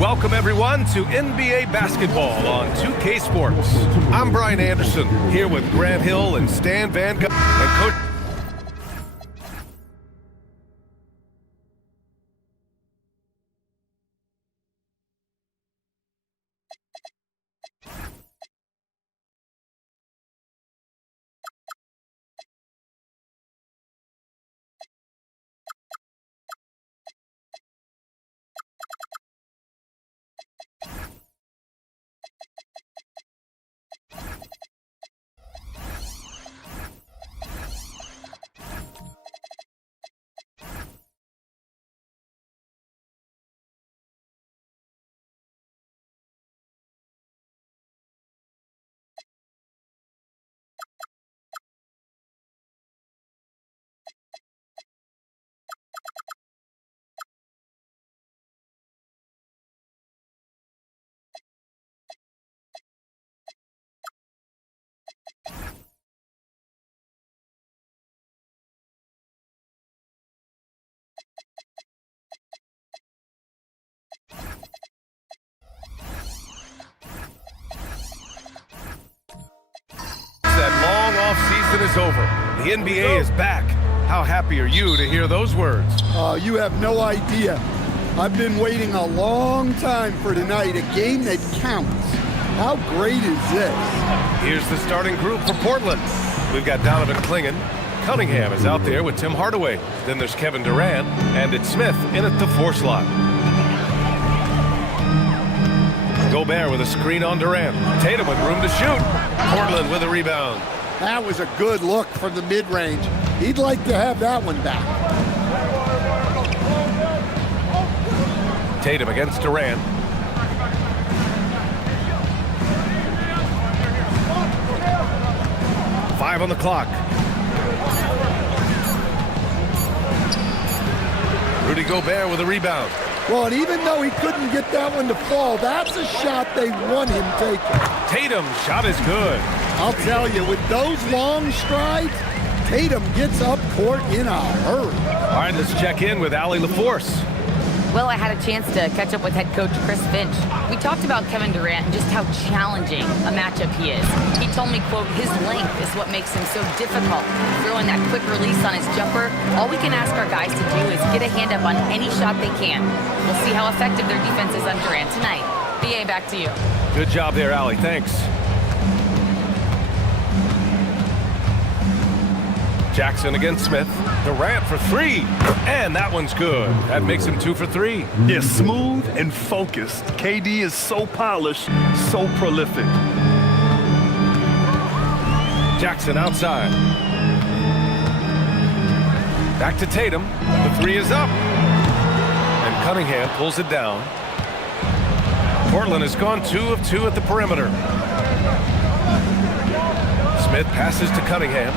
Welcome, everyone, to NBA basketball on 2K Sports. I'm Brian Anderson, here with Grant Hill and Stan Van Gundy, and Coach... Season is over. The NBA is back. How happy are you to hear those words? You have no idea. I've been waiting a long time for tonight, a game that counts. How great is this? Here's the starting group for Portland. We've got Donovan Clingan. Cunningham is out there with Tim Hardaway. Then there's Kevin Durant, and it's Smith in at the 4 slot. Gobert with a screen on Durant. Tatum with room to shoot. Portland with a rebound. That was a good look from the mid-range. He'd like to have that one back. Tatum against Durant. Five on the clock. Rudy Gobert with a rebound. Well, and even though he couldn't get that one to fall, that's a shot they want him taking. Tatum's shot is good. I'll tell you, with those long strides, Tatum gets up court in a hurry. All right, let's check in with Allie LaForce. Well, I had a chance to catch up with head coach Chris Finch. We talked about Kevin Durant and just how challenging a matchup he is. He told me, quote, his length is what makes him so difficult. Throwing that quick release on his jumper, all we can ask our guys to do is get a hand up on any shot they can. We'll see how effective their defense is on Durant tonight. BA, back to you. Good job there, Allie. Thanks. Jackson against Smith. Durant for three. And that one's good. That makes him 2 for 3. Yeah, smooth and focused. KD is so polished, so prolific. Jackson outside. Back to Tatum. The 3 is up. And Cunningham pulls it down. Portland has gone 2 of 2 at the perimeter. Smith passes to Cunningham.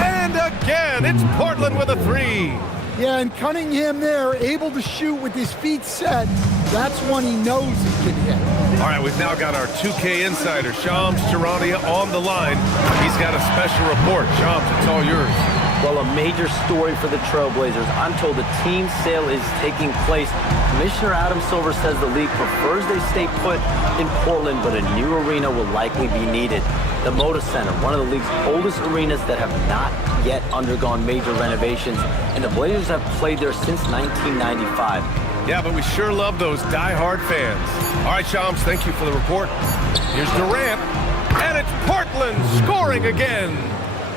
And again, it's Portland with a 3. Yeah, and Cunningham there, able to shoot with his feet set. That's one he knows he can hit. All right, we've now got our 2K insider, Shams Charania, on the line. He's got a special report. Shams, it's all yours. Well, a major story for the Trailblazers. I'm told the team sale is taking place. Commissioner Adam Silver says the league prefers they stay put in Portland, but a new arena will likely be needed. The Moda Center, one of the league's oldest arenas that have not yet undergone major renovations, and the Blazers have played there since 1995. Yeah, but we sure love those die-hard fans. All right, Shams, thank you for the report. Here's Durant, and it's Portland scoring again.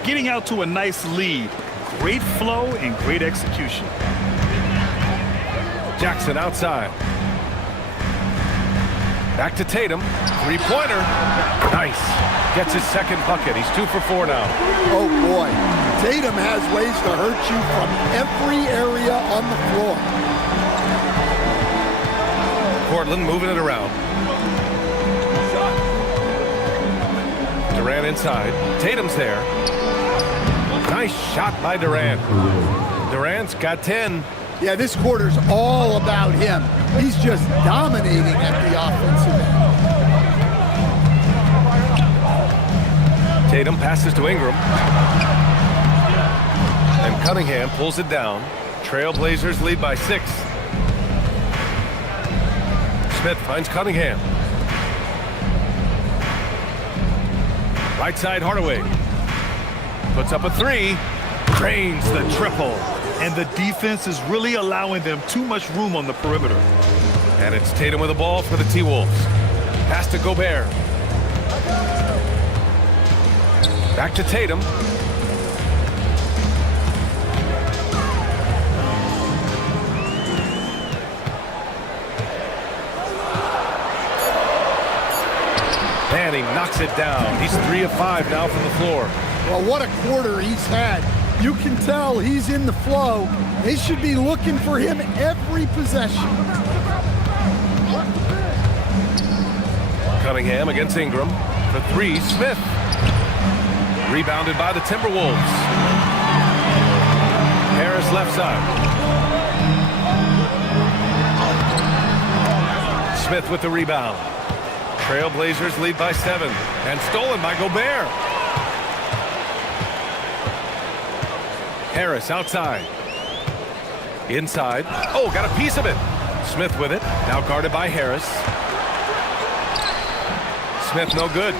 Getting out to a nice lead. Great flow and great execution. Jackson outside. Back to Tatum. Three-pointer. Nice. Gets his second bucket. He's 2 for 4 now. Oh, boy. Tatum has ways to hurt you from every area on the floor. Portland moving it around. Durant inside. Tatum's there. Nice shot by Durant. Durant's got 10. Yeah, this quarter's all about him. He's just dominating at the offensive end. Tatum passes to Ingram. And Cunningham pulls it down. Trailblazers lead by 6. Smith finds Cunningham. Right side, Hardaway. Puts up a 3. Drains the triple. And the defense is really allowing them too much room on the perimeter. And it's Tatum with the ball for the T-Wolves. Pass to Gobert. Back to Tatum. And he knocks it down. He's 3 of 5 now from the floor. Well, what a quarter he's had. You can tell he's in the flow. They should be looking for him every possession. Cunningham against Ingram. For 3, Smith. Rebounded by the Timberwolves. Harris left side. Smith with the rebound. Trailblazers lead by 7. And stolen by Gobert. Harris outside. Inside. Oh, got a piece of it. Smith with it. Now guarded by Harris. Smith no good.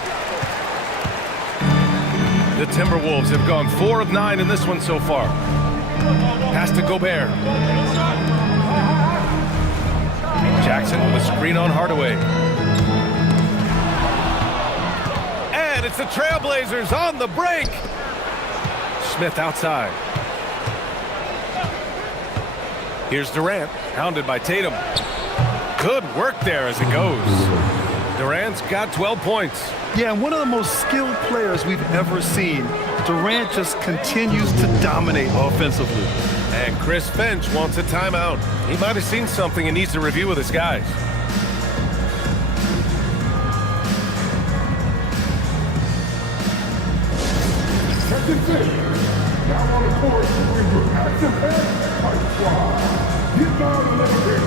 The Timberwolves have gone 4 of 9 in this one so far. Pass to Gobert. Jackson with a screen on Hardaway. And it's the Trailblazers on the break. Smith outside. Here's Durant, hounded by Tatum. Good work there as it goes. Durant's got 12 points. Yeah, one of the most skilled players we've ever seen. Durant just continues to dominate offensively. And Chris Finch wants a timeout. He might have seen something and needs to review with his guys. Second thing. Now on the court, with your active head, fight squad. Get down a little bit.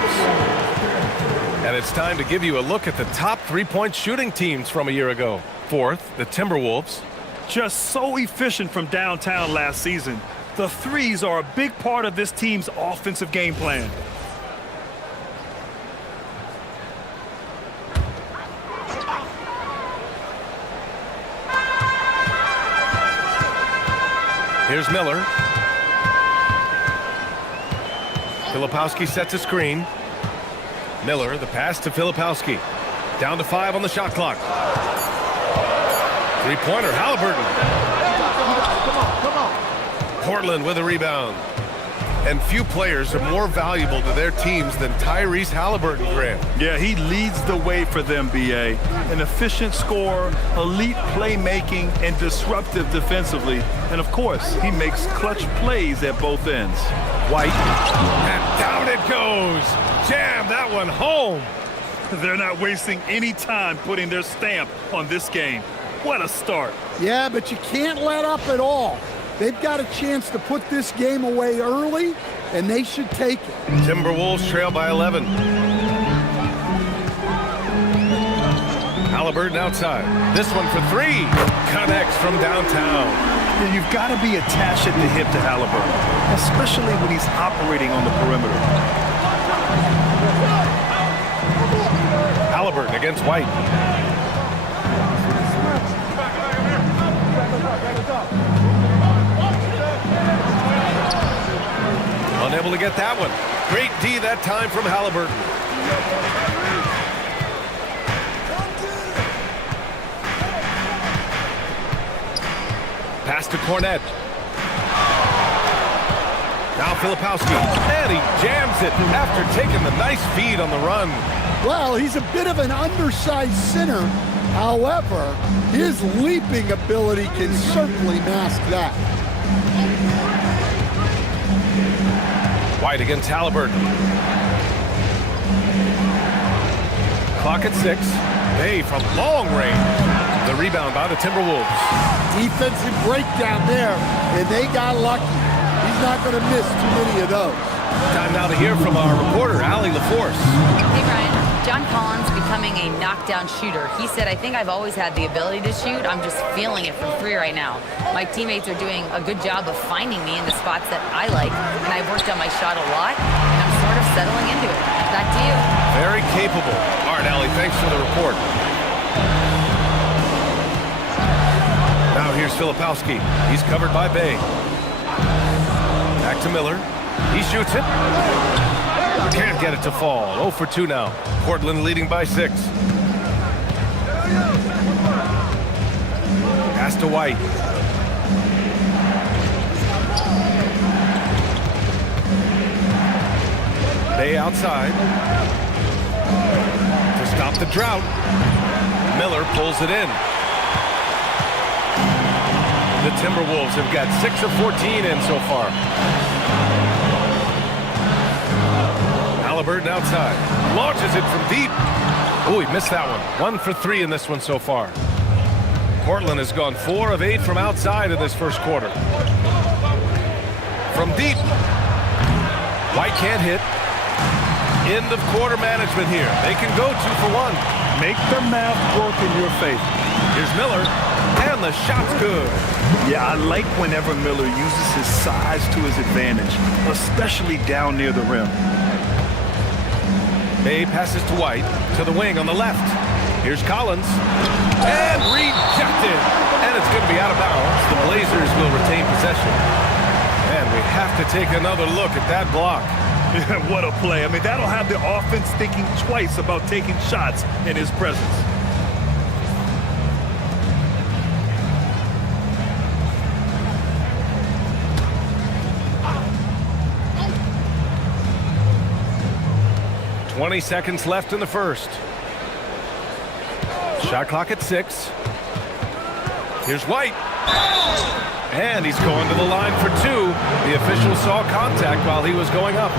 Timberwolves. And it's time to give you a look at the top three-point shooting teams from a year ago. Fourth, the Timberwolves. Just so efficient from downtown last season. The threes are a big part of this team's offensive game plan. Here's Miller. Filipowski sets a screen. Miller, the pass to Filipowski. Down to 5 on the shot clock. Three-pointer, Halliburton. Portland with a rebound. And few players are more valuable to their teams than Tyrese Halliburton, Graham. Yeah, he leads the way for them, B.A. An efficient scorer, elite playmaking, and disruptive defensively. And, of course, he makes clutch plays at both ends. White. And down it goes. Jam that one home. They're not wasting any time putting their stamp on this game. What a start. Yeah, but you can't let up at all. They've got a chance to put this game away early, and they should take it. Timberwolves trail by 11. Halliburton outside. This one for 3. Connects from downtown. Yeah, you've got to be attached at the hip to Halliburton, especially when he's operating on the perimeter. Halliburton against White. Unable to get that one. Great D that time from Halliburton. Pass to Cornette. Now Filipowski. And he jams it after taking the nice feed on the run. Well, he's a bit of an undersized center. However, his leaping ability can certainly mask that. White against Halliburton. Clock at 6. Bay from long range. The rebound by the Timberwolves. Defensive breakdown there, and they got lucky. He's not going to miss too many of those. Time now to hear from our reporter, Allie LaForce. Hey, Ryan. John Collins becoming a knockdown shooter. He said, I think I've always had the ability to shoot. I'm just feeling it from 3 right now. My teammates are doing a good job of finding me in the spots that I like, and I've worked on my shot a lot, and I'm sort of settling into it. Back to you. Very capable. All right, Allie, thanks for the report. Now here's Filipowski. He's covered by Bay. Back to Miller. He shoots it. Can't get it to fall. 0 for 2 now. Portland leading by 6. Pass to White. Bay outside. To stop the drought. Miller pulls it in. The Timberwolves have got 6 of 14 in so far. Halliburton outside. Launches it from deep. Oh, he missed that one. 1 for 3 in this one so far. Portland has gone 4 of 8 from outside in this first quarter. From deep. White can't hit. End of quarter management here. They can go 2 for 1. Make the math work in your favor. Here's Miller. And the shot's good. Yeah, I like whenever Miller uses his size to his advantage, especially down near the rim. Bay passes to White, to the wing on the left. Here's Collins. And rejected. And it's going to be out of bounds. The Blazers will retain possession. And we have to take another look at that block. What a play. I mean, that'll have the offense thinking twice about taking shots in his presence. .20 seconds left in the first. Shot clock at 6. Here's White. And he's going to the line for 2. The official saw contact while he was going up.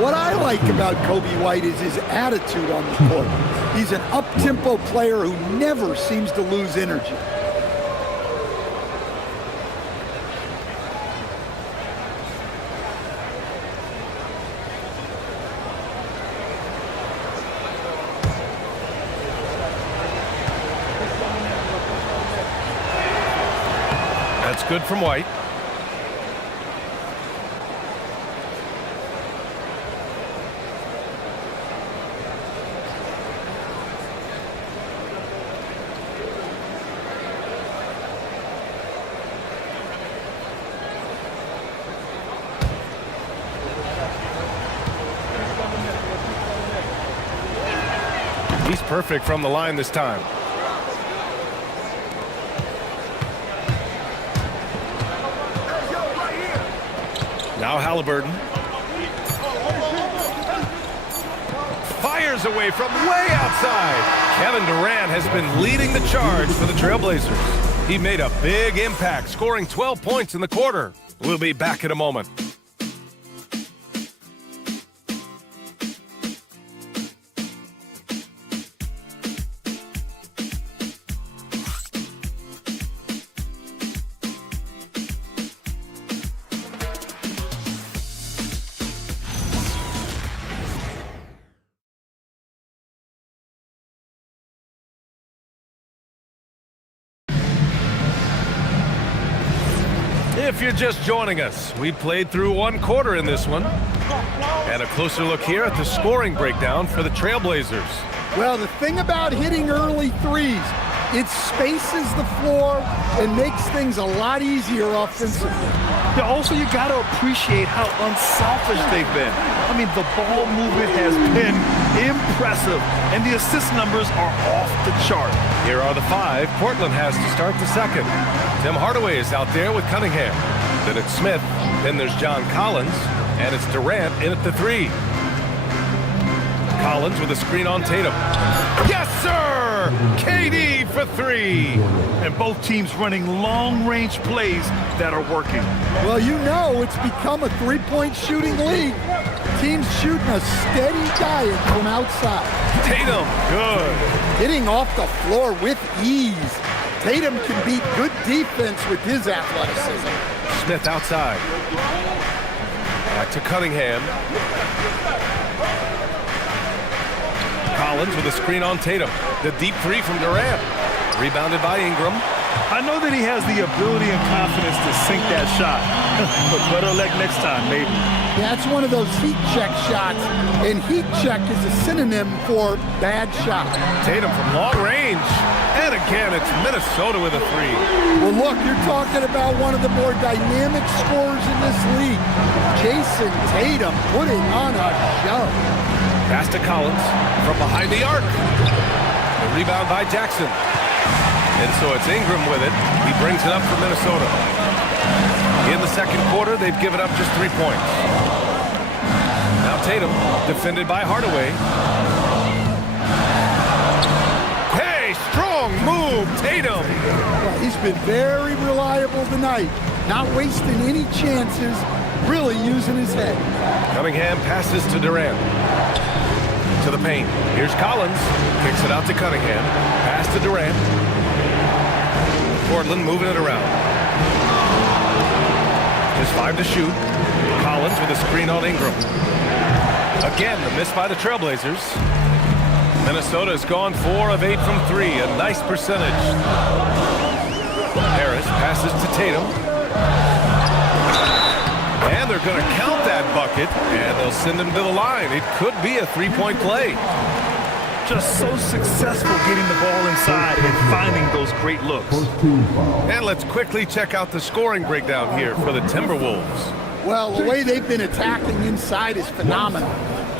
What I like about Kobe White is his attitude on the court. He's an up-tempo player who never seems to lose energy. It's good from White. He's perfect from the line this time. Now Halliburton. Fires away from way outside. Kevin Durant has been leading the charge for the Trailblazers. He made a big impact, scoring 12 points in the quarter. We'll be back in a moment. If you're just joining us, we played through one quarter in this one. And a closer look here at the scoring breakdown for the Trailblazers. Well, the thing about hitting early threes, it spaces the floor and makes things a lot easier offensively. Yeah, also, you got to appreciate how unselfish they've been. I mean, the ball movement has been impressive, and the assist numbers are off the chart. Here are the five Portland has to start the second. Tim Hardaway is out there with Cunningham. Then it's Smith. Then there's John Collins. And it's Durant in at the three. Collins with a screen on Tatum. Yes, sir! KD for three. And both teams running long-range plays that are working. Well, you know it's become a three-point shooting league. Teams shooting a steady diet from outside. Tatum, good. Hitting off the floor with ease. Tatum can beat good defense with his athleticism. Smith outside. Back to Cunningham. Collins with a screen on Tatum. The deep three from Durant. Rebounded by Ingram. I know that he has the ability and confidence to sink that shot. But better luck next time, maybe. That's one of those heat check shots. And heat check is a synonym for bad shot. Tatum from long range. And again, it's Minnesota with a three. Well, look, you're talking about one of the more dynamic scorers in this league. Jason Tatum putting on a show. Pass to Collins from behind the arc. A rebound by Jackson. And so it's Ingram with it. He brings it up for Minnesota. In the second quarter, they've given up just 3 points. Now Tatum, defended by Hardaway. Hey, strong move, Tatum. Well, he's been very reliable tonight. Not wasting any chances, really using his head. Cunningham passes to Durant. To the paint. Here's Collins. Kicks it out to Cunningham. Pass to Durant. Portland moving it around. Just 5 to shoot. Collins with a screen on Ingram. Again, the miss by the Trailblazers. Minnesota has gone 4 of 8 from 3. A nice percentage. Harris passes to Tatum. And they're going to count that bucket, and they'll send him to the line. It could be a three-point play. Just so successful getting the ball inside and finding those great looks. And let's quickly check out the scoring breakdown here for the Timberwolves. Well, the way they've been attacking inside is phenomenal.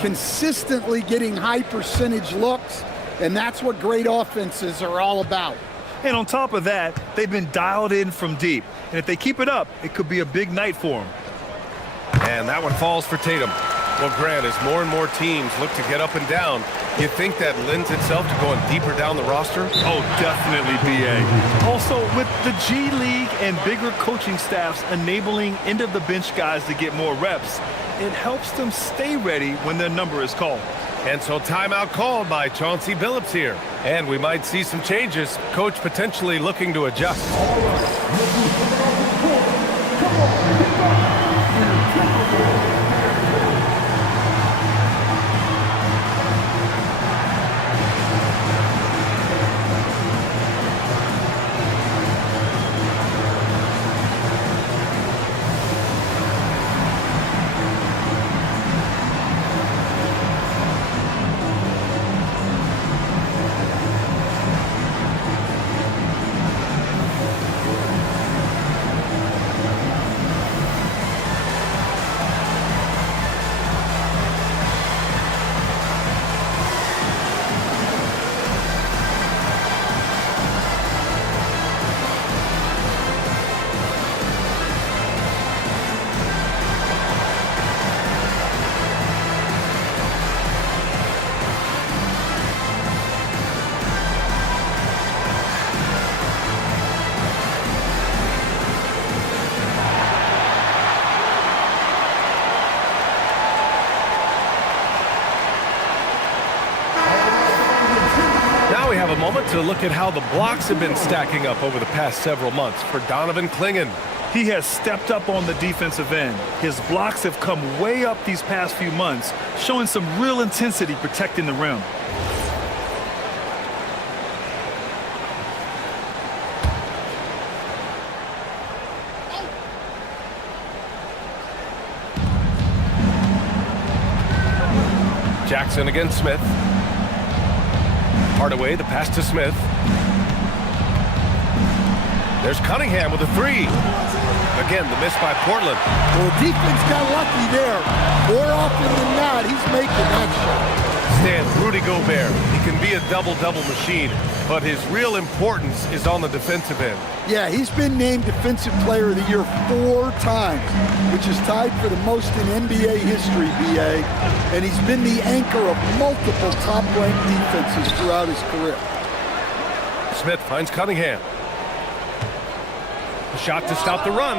Consistently getting high percentage looks, and that's what great offenses are all about. And on top of that, they've been dialed in from deep. And if they keep it up, it could be a big night for them. And that one falls for Tatum. Well, Grant, as more and more teams look to get up and down, you think that lends itself to going deeper down the roster? Oh, definitely, B.A. Also, with the G League and bigger coaching staffs enabling end-of-the-bench guys to get more reps, it helps them stay ready when their number is called. And so timeout called by Chauncey Billups here. And we might see some changes. Coach potentially looking to adjust. have a moment to look at how the blocks have been stacking up over the past several months for Donovan Clingan. He has stepped up on the defensive end. His blocks have come way up these past few months, showing some real intensity protecting the rim. Jackson against Smith. Hardaway, the pass to Smith. There's Cunningham with a three. Again, the miss by Portland. Well, the defense got lucky there. More often than not, he's making that shot. Stan, Rudy Gobert. He can be a double-double machine, but his real importance is on the defensive end. Yeah, he's been named Defensive Player of the Year 4 times, which is tied for the most in NBA history, BA. And he's been the anchor of multiple top-ranked defenses throughout his career. Smith finds Cunningham. A shot to stop the run.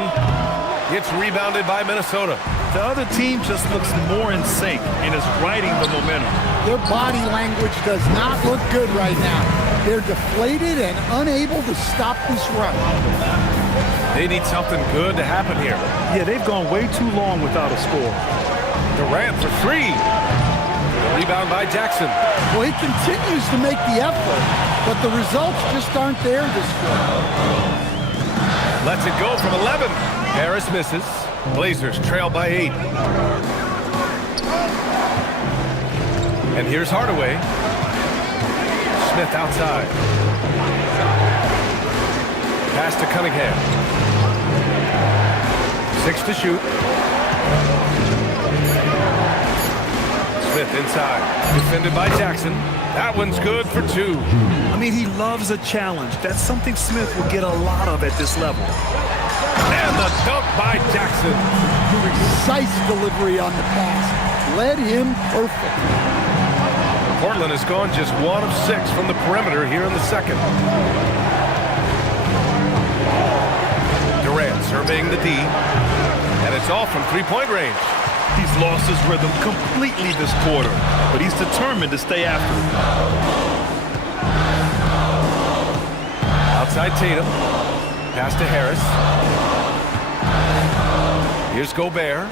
It's rebounded by Minnesota. The other team just looks more in sync and is riding the momentum. Their body language does not look good right now. They're deflated and unable to stop this run. They need something good to happen here. Yeah, they've gone way too long without a score. Durant for three. The rebound by Jackson. Well, he continues to make the effort, but the results just aren't there this quarter. Lets it go from 11. Harris misses. Blazers trail by 8. And here's Hardaway. Smith outside. Pass to Cunningham. 6 to shoot. Smith inside. Defended by Jackson. That one's good for 2. I mean, he loves a challenge. That's something Smith will get a lot of at this level. And the dunk by Jackson. Precise delivery on the pass. Led him perfect. Portland has gone just 1 of 6 from the perimeter here in the second. Durant surveying the D. And it's all from three-point range. He's lost his rhythm completely this quarter, but he's determined to stay after it. Outside Tatum. Pass to Harris. Here's Gobert.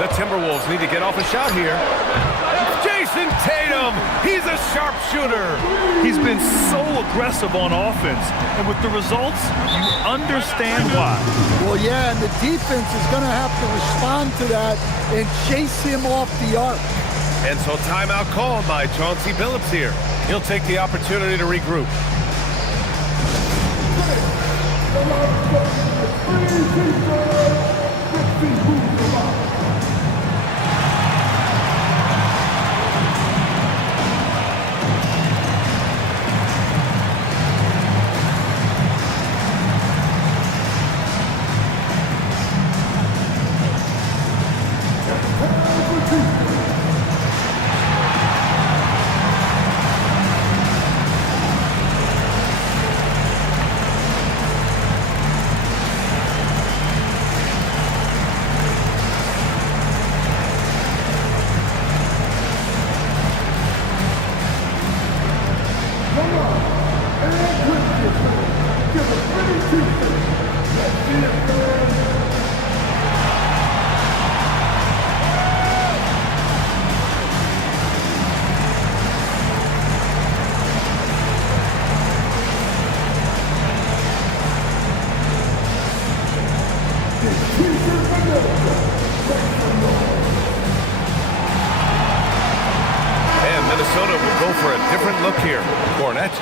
The Timberwolves need to get off a shot here. Jason Tatum! He's a sharpshooter! He's been so aggressive on offense, and with the results, you understand why. Well, yeah, and the defense is going to have to respond to that and chase him off the arc. And so timeout called by Chauncey Billups here. He'll take the opportunity to regroup.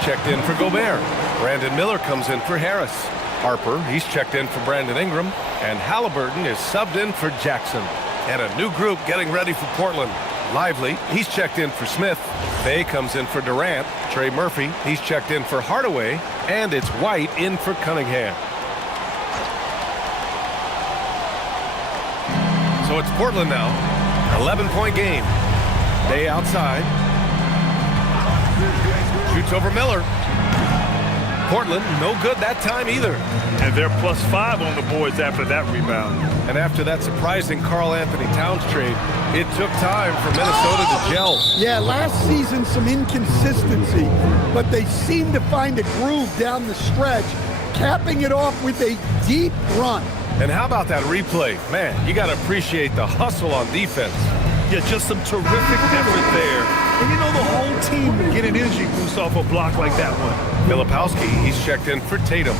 Checked in for Gobert. Brandon Miller comes in for Harris. Harper, he's checked in for Brandon Ingram. And Halliburton is subbed in for Jackson. And a new group getting ready for Portland. Lively, he's checked in for Smith. Bay comes in for Durant. Trey Murphy, he's checked in for Hardaway. And it's White in for Cunningham. So it's Portland now. 11-point game. Bay outside. Shoots over Miller. Portland, no good that time either. And they're +5 on the boards after that rebound. And after that surprising Karl Anthony Towns trade, it took time for Minnesota to gel. Yeah, last season some inconsistency, but they seem to find a groove down the stretch, capping it off with a deep run. And how about that replay? Man, you got to appreciate the hustle on defense. Yeah, just some terrific effort there. And you know, the whole team would get an energy boost off a block like that one. Filipowski, he's checked in for Tatum.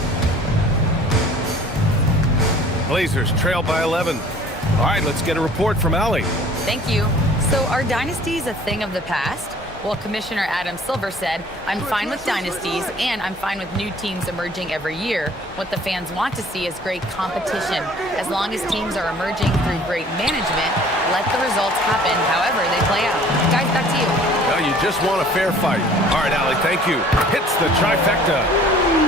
Blazers trail by 11. All right, let's get a report from Allie. Thank you. So are dynasties a thing of the past? Well, Commissioner Adam Silver said, I'm fine with dynasties and I'm fine with new teams emerging every year. What the fans want to see is great competition. As long as teams are emerging through great management, let the results happen however they play out. Guys, back to you. Now you just want a fair fight. All right, Allie, thank you. Hits the trifecta.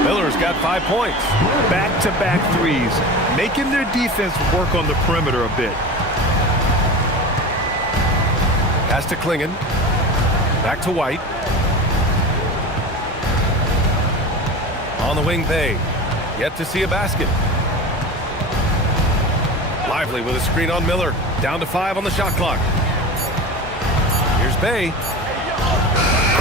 Miller's got 5 points. Back-to-back threes, making their defense work on the perimeter a bit. Pass to Klingon. Back to White. On the wing, Bay. Yet to see a basket. Lively with a screen on Miller. Down to 5 on the shot clock. Here's Bay.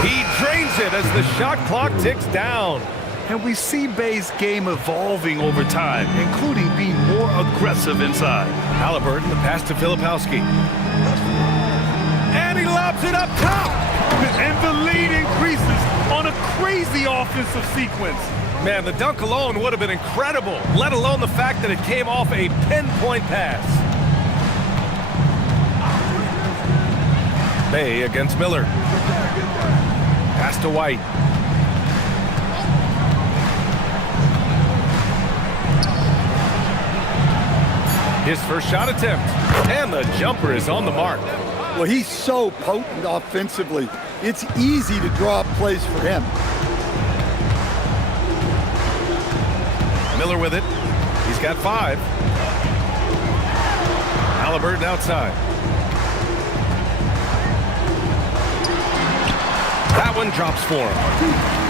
He drains it as the shot clock ticks down. And we see Bay's game evolving over time, including being more aggressive inside. Halliburton, the pass to Filipowski. And he lobs it up top. And the lead increases on a crazy offensive sequence. Man, the dunk alone would have been incredible, let alone the fact that it came off a pinpoint pass. Bay against Miller. Pass to White. His first shot attempt. And the jumper is on the mark. Well, he's so potent offensively. It's easy to draw up plays for him. Miller with it. He's got 5. Halliburton outside. That one drops for him.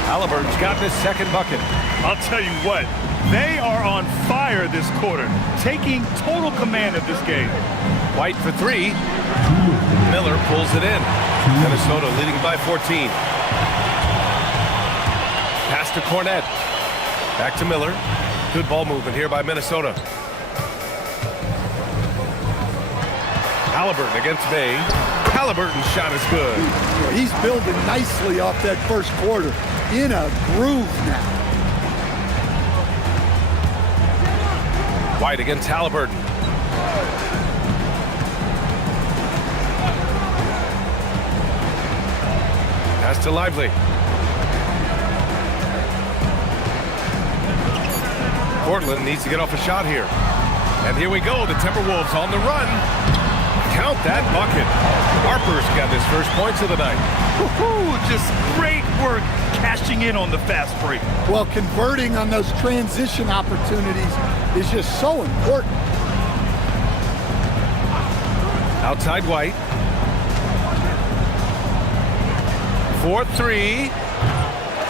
Halliburton's gotten his second bucket. I'll tell you what, they are on fire this quarter, taking total command of this game. White for 3. Miller pulls it in. Minnesota leading by 14. Pass to Cornette. Back to Miller. Good ball movement here by Minnesota. Halliburton against Bay. Halliburton's shot is good. He's building nicely off that first quarter. In a groove now. White against Halliburton. Pass to Lively. Portland needs to get off a shot here. And here we go, the Timberwolves on the run. Count that bucket. Harper's got his first points of the night. Woohoo! Just great work cashing in on the fast break. Well, converting on those transition opportunities is just so important. Outside White. 4-3.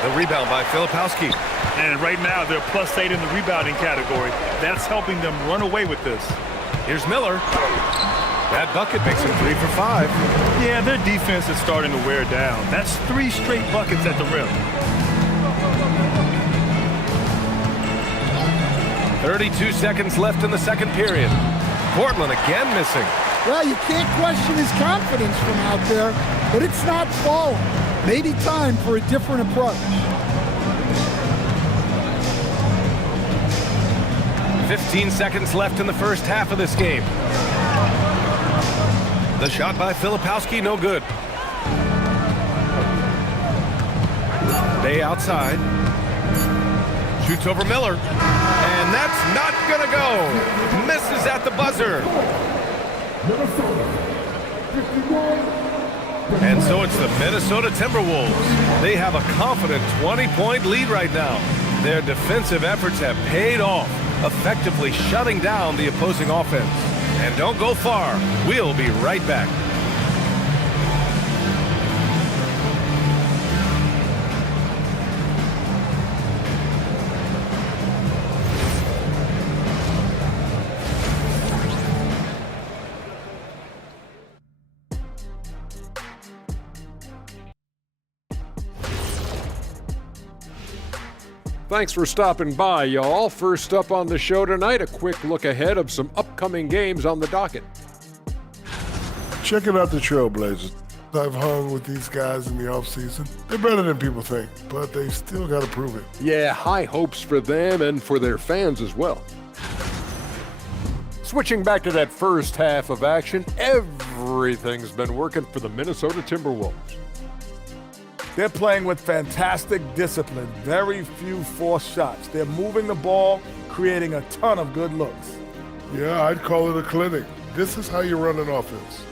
The rebound by Filipowski. And right now, they're +8 in the rebounding category. That's helping them run away with this. Here's Miller. That bucket makes it 3 for 5. Yeah, their defense is starting to wear down. That's 3 straight buckets at the rim. 32 seconds left in the second period. Portland again missing. Well, you can't question his confidence from out there, but it's not falling. Maybe time for a different approach. 15 seconds left in the first half of this game. The shot by Filipowski, no good. Bay outside. Shoots over Miller. And that's not gonna go. Misses at the buzzer. And so it's the Minnesota Timberwolves. They have a confident 20-point lead right now. Their defensive efforts have paid off, effectively shutting down the opposing offense. And don't go far. We'll be right back. Thanks for stopping by, y'all. First up on the show tonight, a quick look ahead of some upcoming games on the docket. Checking out the Trailblazers. I've hung with these guys in the offseason. They're better than people think, but they still got to prove it. Yeah, high hopes for them and for their fans as well. Switching back to that first half of action, everything's been working for the Minnesota Timberwolves. They're playing with fantastic discipline, very few forced shots. They're moving the ball, creating a ton of good looks. Yeah, I'd call it a clinic. This is how you run an offense.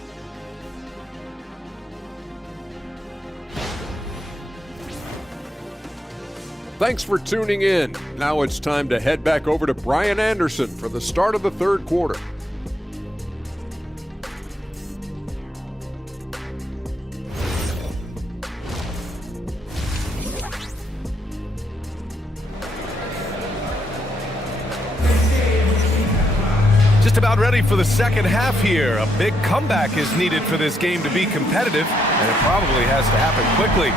Thanks for tuning in. Now it's time to head back over to Brian Anderson for the start of the third quarter. Just about ready for the second half here. A big comeback is needed for this game to be competitive, and it probably has to happen quickly.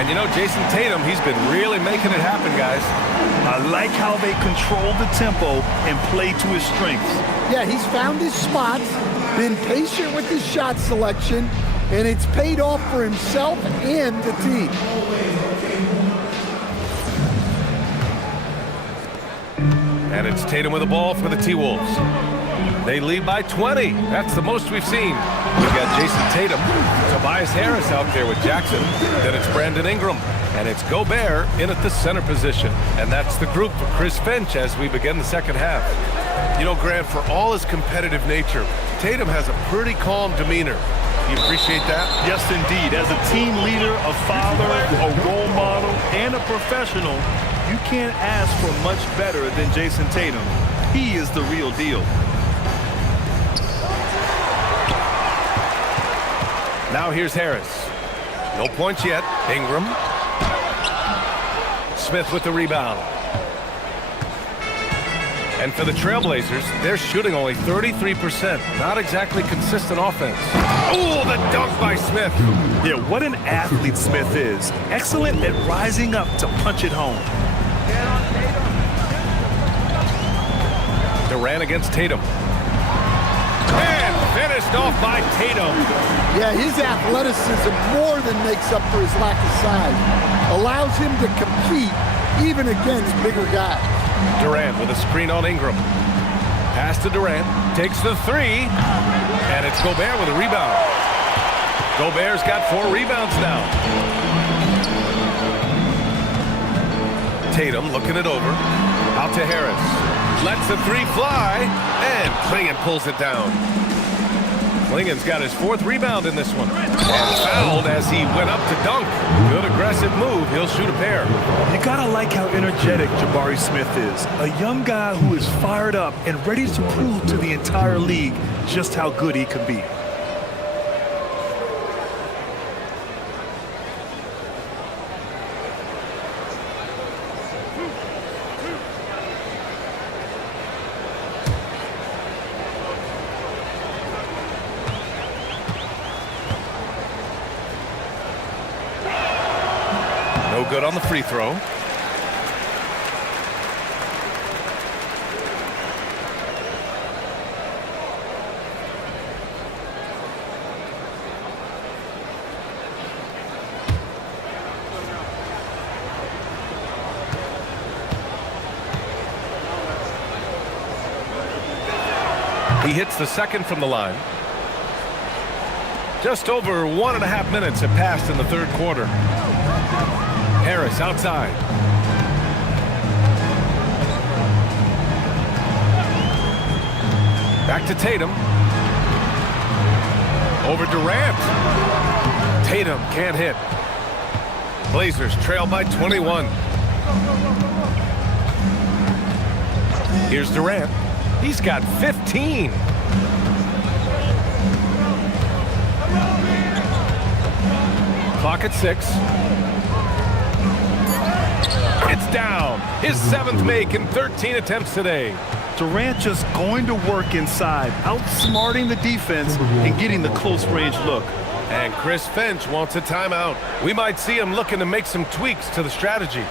And you know, Jason Tatum, he's been really making it happen, guys. I like how they control the tempo and play to his strengths. Yeah, he's found his spots, been patient with his shot selection, and it's paid off for himself and the team. And it's Tatum with the ball for the T-Wolves. They lead by 20. That's the most we've seen. We've got Jason Tatum, Tobias Harris out there with Jackson. Then it's Brandon Ingram. And it's Gobert in at the center position. And that's the group for Chris Finch as we begin the second half. You know, Grant, for all his competitive nature, Tatum has a pretty calm demeanor. You appreciate that? Yes, indeed. As a team leader, a father, a role model, and a professional, you can't ask for much better than Jason Tatum. He is the real deal. Now here's Harris. No points yet. Ingram. Smith with the rebound. And for the Trailblazers, they're shooting only 33%. Not exactly consistent offense. Oh, the dunk by Smith. Yeah, what an athlete Smith is. Excellent at rising up to punch it home. Durant against Tatum. And finished off by Tatum. Yeah, his athleticism more than makes up for his lack of size. Allows him to compete even against bigger guys. Durant with a screen on Ingram. Pass to Durant. Takes the three. And it's Gobert with a rebound. Gobert's got 4 rebounds now. Tatum looking it over. Out to Harris. Lets the three fly. And Klingon pulls it down. Klingon's got his 4th rebound in this one. And fouled as he went up to dunk. Good aggressive move. He'll shoot a pair. You gotta like how energetic Jabari Smith is. A young guy who is fired up and ready to prove to the entire league just how good he can be. No good on the free throw. He hits the second from the line. Just over 1.5 minutes have passed in the third quarter. Harris outside. Back to Tatum. Over Durant. Tatum can't hit. Blazers trail by 21. Here's Durant. He's got 15. Clock at 6. It's down. His 7th make in 13 attempts today. Durant just going to work inside, outsmarting the defense and getting the close range look. And Chris Finch wants a timeout. We might see him looking to make some tweaks to the strategy.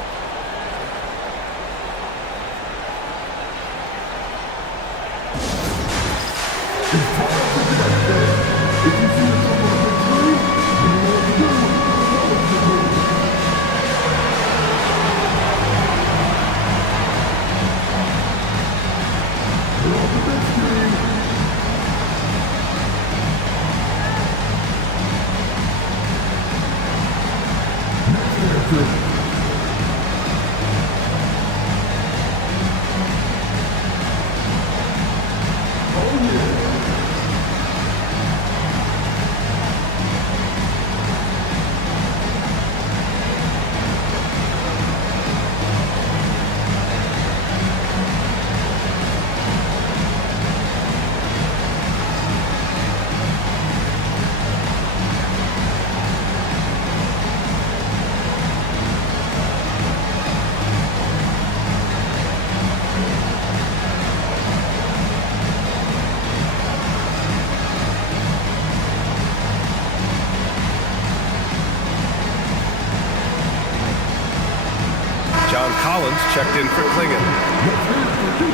John Collins checked in for Klingon.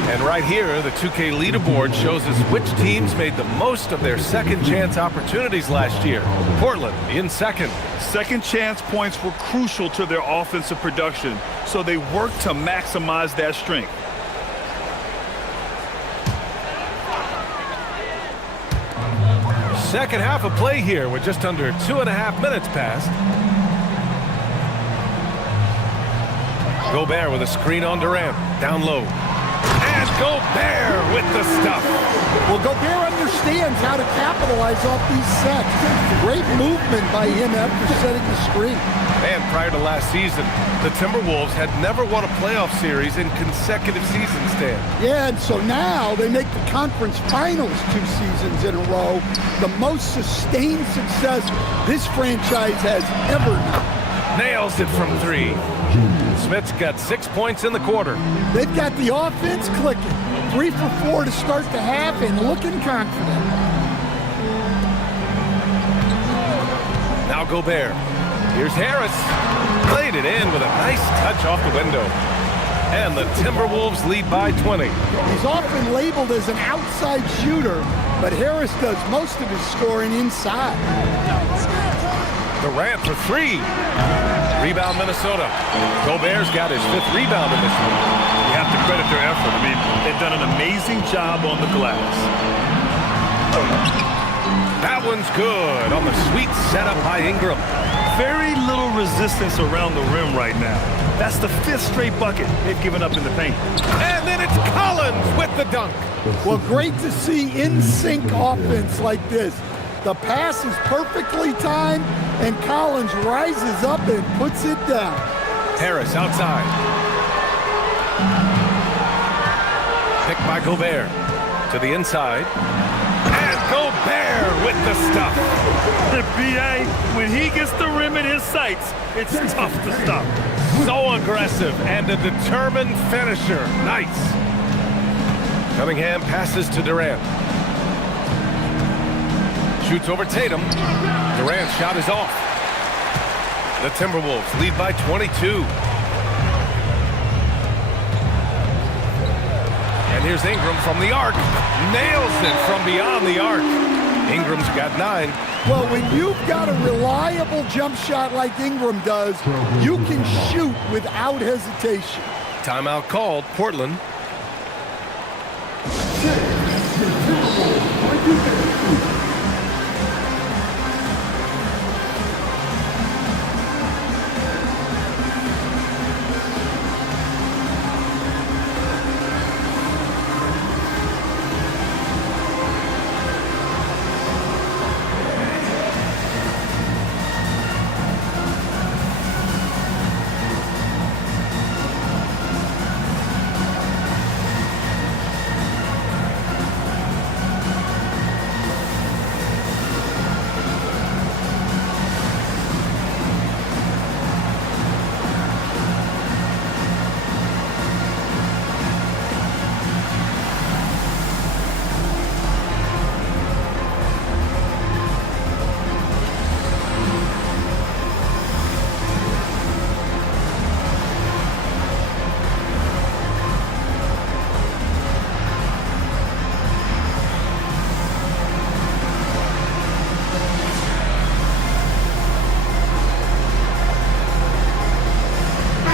And right here, the 2K leaderboard shows us which teams made the most of their second chance opportunities last year. Portland in second. Second chance points were crucial to their offensive production, so they worked to maximize that strength. Second half of play here with just under 2.5 minutes passed. Gobert with a screen on Durant. Down low. And Gobert with the stuff. Well, Gobert understands how to capitalize off these sets. Great movement by him after setting the screen. And prior to last season, the Timberwolves had never won a playoff series in consecutive seasons, Dan. Yeah, and so now they make the conference finals 2 seasons in a row. The most sustained success this franchise has ever known. Nails it from 3. Smith's got 6 points in the quarter. They've got the offense clicking. 3 for 4 to start the half and looking confident. Now Gobert. Here's Harris. Played it in with a nice touch off the window. And the Timberwolves lead by 20. He's often labeled as an outside shooter, but Harris does most of his scoring inside. Durant for 3. Rebound Minnesota. Gobert's got his 5th rebound in this one. You have to credit their effort. I mean, they've done an amazing job on the glass. That one's good on the sweet setup by Ingram. Very little resistance around the rim right now. That's the 5th straight bucket they've given up in the paint. And then it's Collins with the dunk. Well, great to see in-sync offense like this. The pass is perfectly timed, and Collins rises up and puts it down. Harris outside. Picked by Gobert. To the inside. And Gobert with the stuff. The BA, when he gets the rim in his sights, it's tough to stop. So aggressive and a determined finisher. Nice. Cunningham passes to Durant. Shoots over Tatum. Durant's shot is off. The Timberwolves lead by 22. And here's Ingram from the arc. Nails it from beyond the arc. Ingram's got 9. Well, when you've got a reliable jump shot like Ingram does, you can shoot without hesitation. Timeout called. Portland.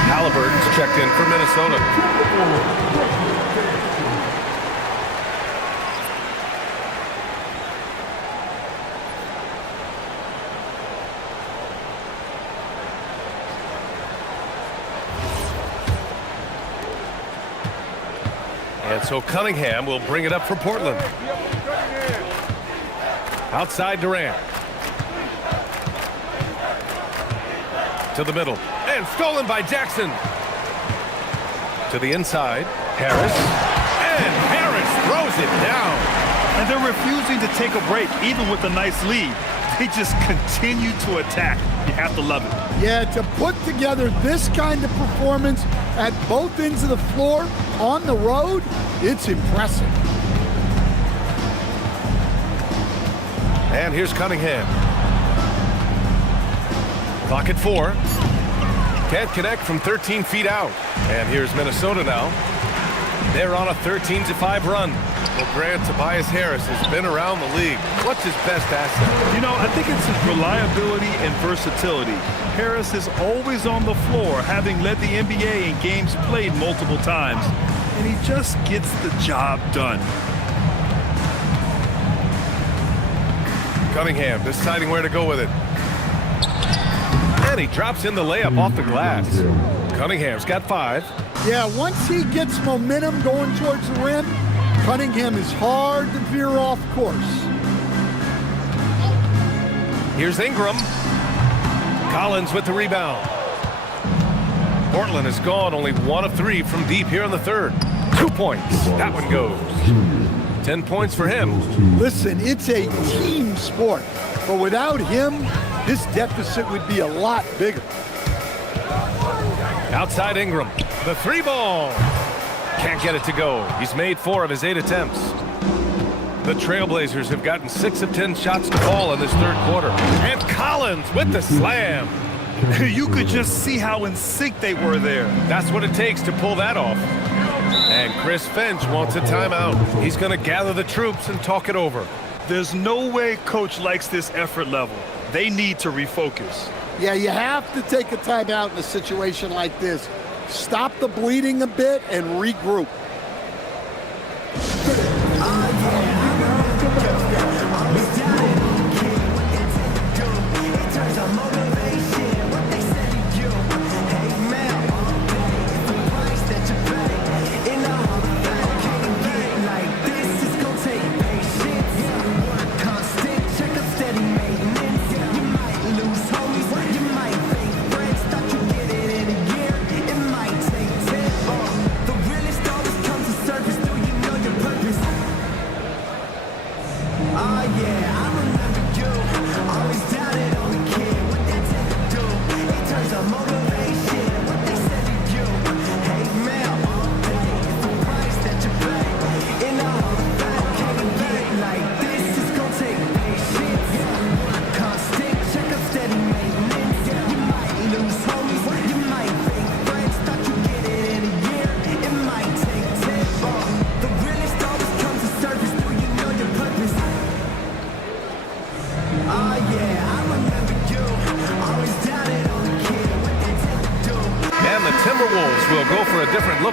Halliburton's checked in for Minnesota. And so Cunningham will bring it up for Portland. Outside Durant. To the middle. And stolen by Jackson. To the inside. Harris. And Harris throws it down. And they're refusing to take a break, even with a nice lead. They just continue to attack. You have to love it. Yeah, to put together this kind of performance at both ends of the floor on the road, it's impressive. And here's Cunningham. Clock at 4. Can't connect from 13 feet out. And here's Minnesota now. They're on a 13-5 run. Well, Grant, Tobias Harris has been around the league. What's his best asset? You know, I think it's his reliability and versatility. Harris is always on the floor, having led the NBA in games played multiple times. And he just gets the job done. Cunningham deciding where to go with it. And he drops in the layup off the glass. Cunningham's got 5. Yeah, once he gets momentum going towards the rim, Cunningham is hard to veer off course. Here's Ingram. Collins with the rebound. Portland has gone only 1 of 3 from deep here in the third. 2 points. That one goes. 10 points for him. Listen, it's a team sport, but without him, this deficit would be a lot bigger. Outside Ingram. The 3-ball. Can't get it to go. He's made 4 of his 8 attempts. The Trailblazers have gotten 6 of 10 shots to fall in this third quarter. And Collins with the slam. You could just see how in sync they were there. That's what it takes to pull that off. And Chris Finch wants a timeout. He's going to gather the troops and talk it over. There's no way coach likes this effort level. They need to refocus. Yeah, you have to take a timeout in a situation like this. Stop the bleeding a bit and regroup.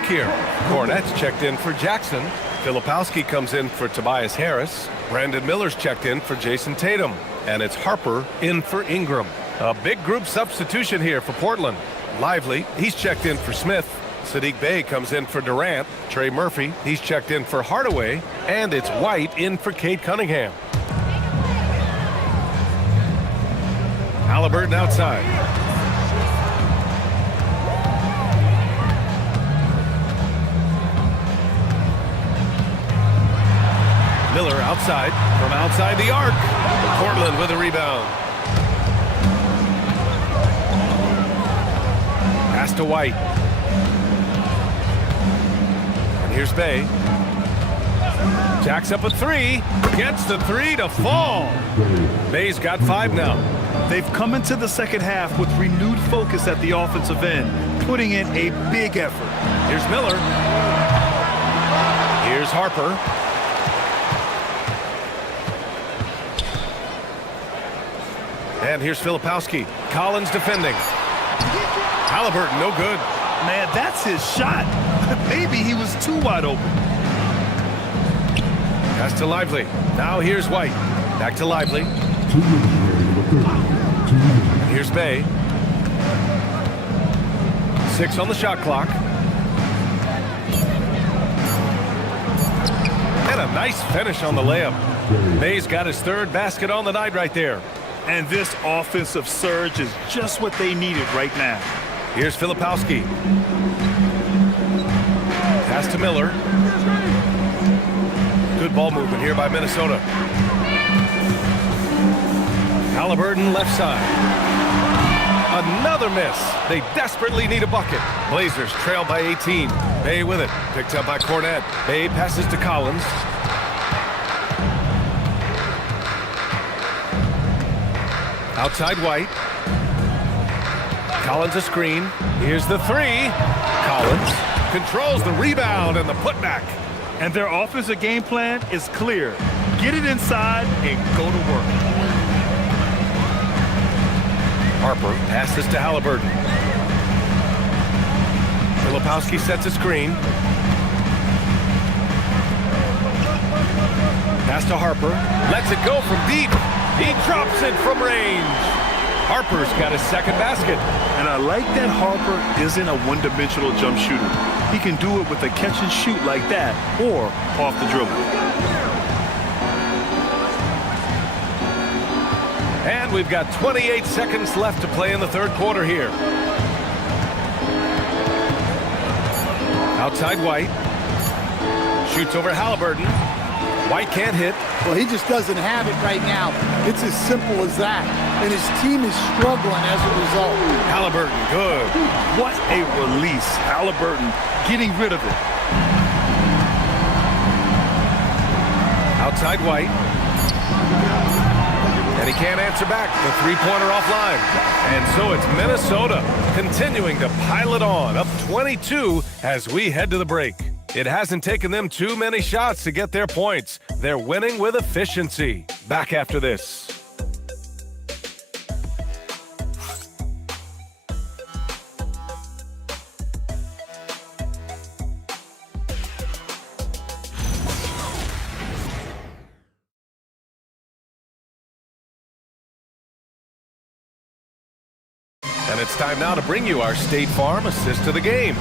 Here. Cornette's checked in for Jackson. Filipowski comes in for Tobias Harris. Brandon Miller's checked in for Jason Tatum. And it's Harper in for Ingram. A big group substitution here for Portland. Lively, he's checked in for Smith. Sadiq Bey comes in for Durant. Trey Murphy, he's checked in for Hardaway. And it's White in for Cade Cunningham. Halliburton outside. Miller outside, from outside the arc. Portland with a rebound. Pass to White. And here's Bey. Jacks up a 3. Gets the 3 to fall. Bey's got 5 now. They've come into the second half with renewed focus at the offensive end, putting in a big effort. Here's Miller. Here's Harper. And here's Filipowski. Collins defending. Halliburton, no good. Man, that's his shot. Maybe he was too wide open. Pass to Lively. Now here's White. Back to Lively. Here's Bey. 6 on the shot clock. And a nice finish on the layup. May's got his third basket on the night right there. And this offensive surge is just what they needed right now. Here's Filipowski. Pass to Miller. Good ball movement here by Minnesota. Halliburton left side. Another miss. They desperately need a bucket. Blazers trail by 18. Bay with it. Picked up by Cornette. Bay passes to Collins. Outside White. Collins a screen. Here's the three. Collins controls the rebound and the putback. And their offensive game plan is clear. Get it inside and go to work. Harper passes to Halliburton. Filipowski sets a screen. Pass to Harper. Lets it go from deep. He drops it from range. Harper's got his second basket. And I like that Harper isn't a one-dimensional jump shooter. He can do it with a catch and shoot like that or off the dribble. And we've got 28 seconds left to play in the third quarter here. Outside White. Shoots over Halliburton. White can't hit. Well, he just doesn't have it right now. It's as simple as that. And his team is struggling as a result. Halliburton, good. What a release. Halliburton getting rid of it. Outside White. And he can't answer back. The three-pointer offline. And so it's Minnesota continuing to pile it on, up 22 as we head to the break. It hasn't taken them too many shots to get their points. They're winning with efficiency. Back after this. And it's time now to bring you our State Farm assist of the game.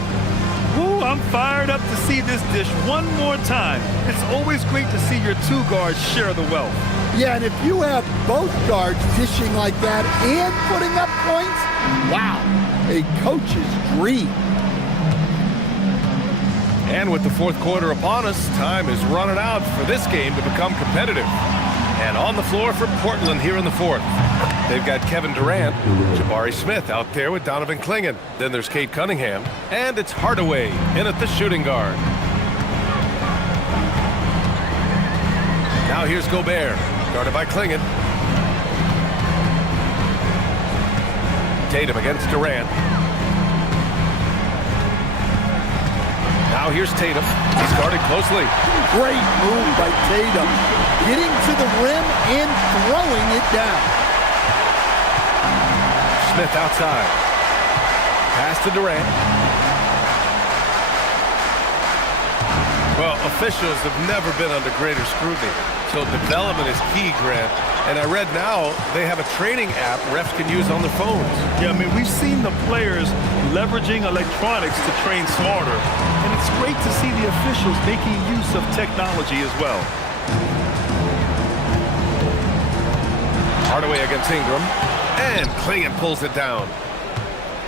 Woo, I'm fired up to see this dish one more time. It's always great to see your two guards share the wealth. Yeah, and if you have both guards dishing like that and putting up points, wow, a coach's dream. And with the fourth quarter upon us, time is running out for this game to become competitive. And on the floor for Portland here in the fourth. They've got Kevin Durant, Jabari Smith out there with Donovan Clingan. Then there's Cade Cunningham, and it's Hardaway in at the shooting guard. Now here's Gobert, guarded by Clingan. Tatum against Durant. Now here's Tatum. He's guarded closely. Great move by Tatum. Getting to the rim and throwing it down. Smith outside. Pass to Durant. Well, officials have never been under greater scrutiny, so development is key, Grant. And I read now they have a training app refs can use on their phones. Yeah, I mean, we've seen the players leveraging electronics to train smarter, and it's great to see the officials making use of technology as well. Hardaway against Ingram. And Clingan pulls it down.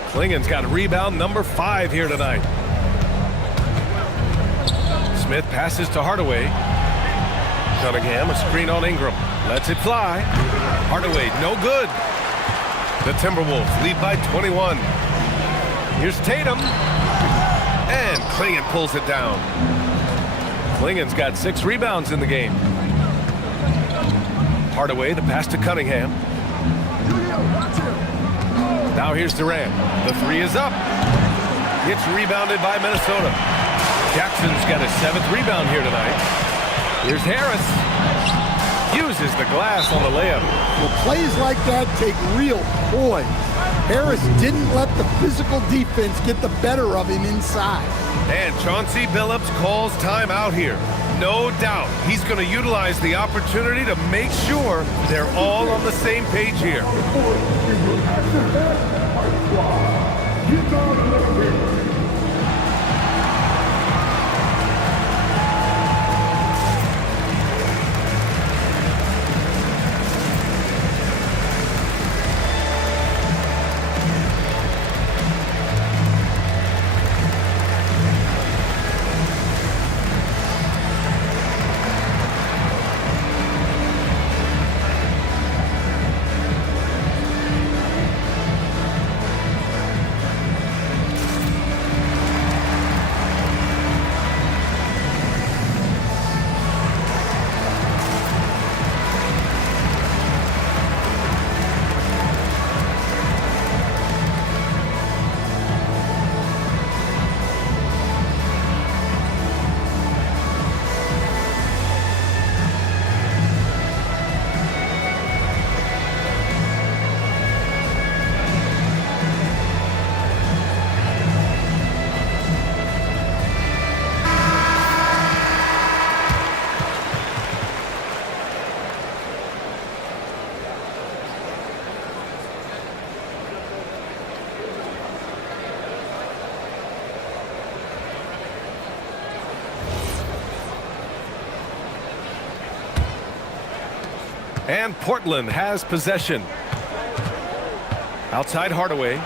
Clingan's got rebound number 5 here tonight. Smith passes to Hardaway. Cunningham, a screen on Ingram. Lets it fly. Hardaway, no good. The Timberwolves lead by 21. Here's Tatum. And Clingan pulls it down. Clingan's got 6 rebounds in the game. Hardaway, the pass to Cunningham. Now here's Durant. The 3 is up. It's rebounded by Minnesota. Jackson's got his 7th rebound here tonight. Here's Harris. Uses the glass on the layup. Well, plays like that take real poise. Harris didn't let the physical defense get the better of him inside. And Chauncey Billups calls timeout here. No doubt he's going to utilize the opportunity to make sure they're all on the same page here. And Portland has possession. Outside Hardaway.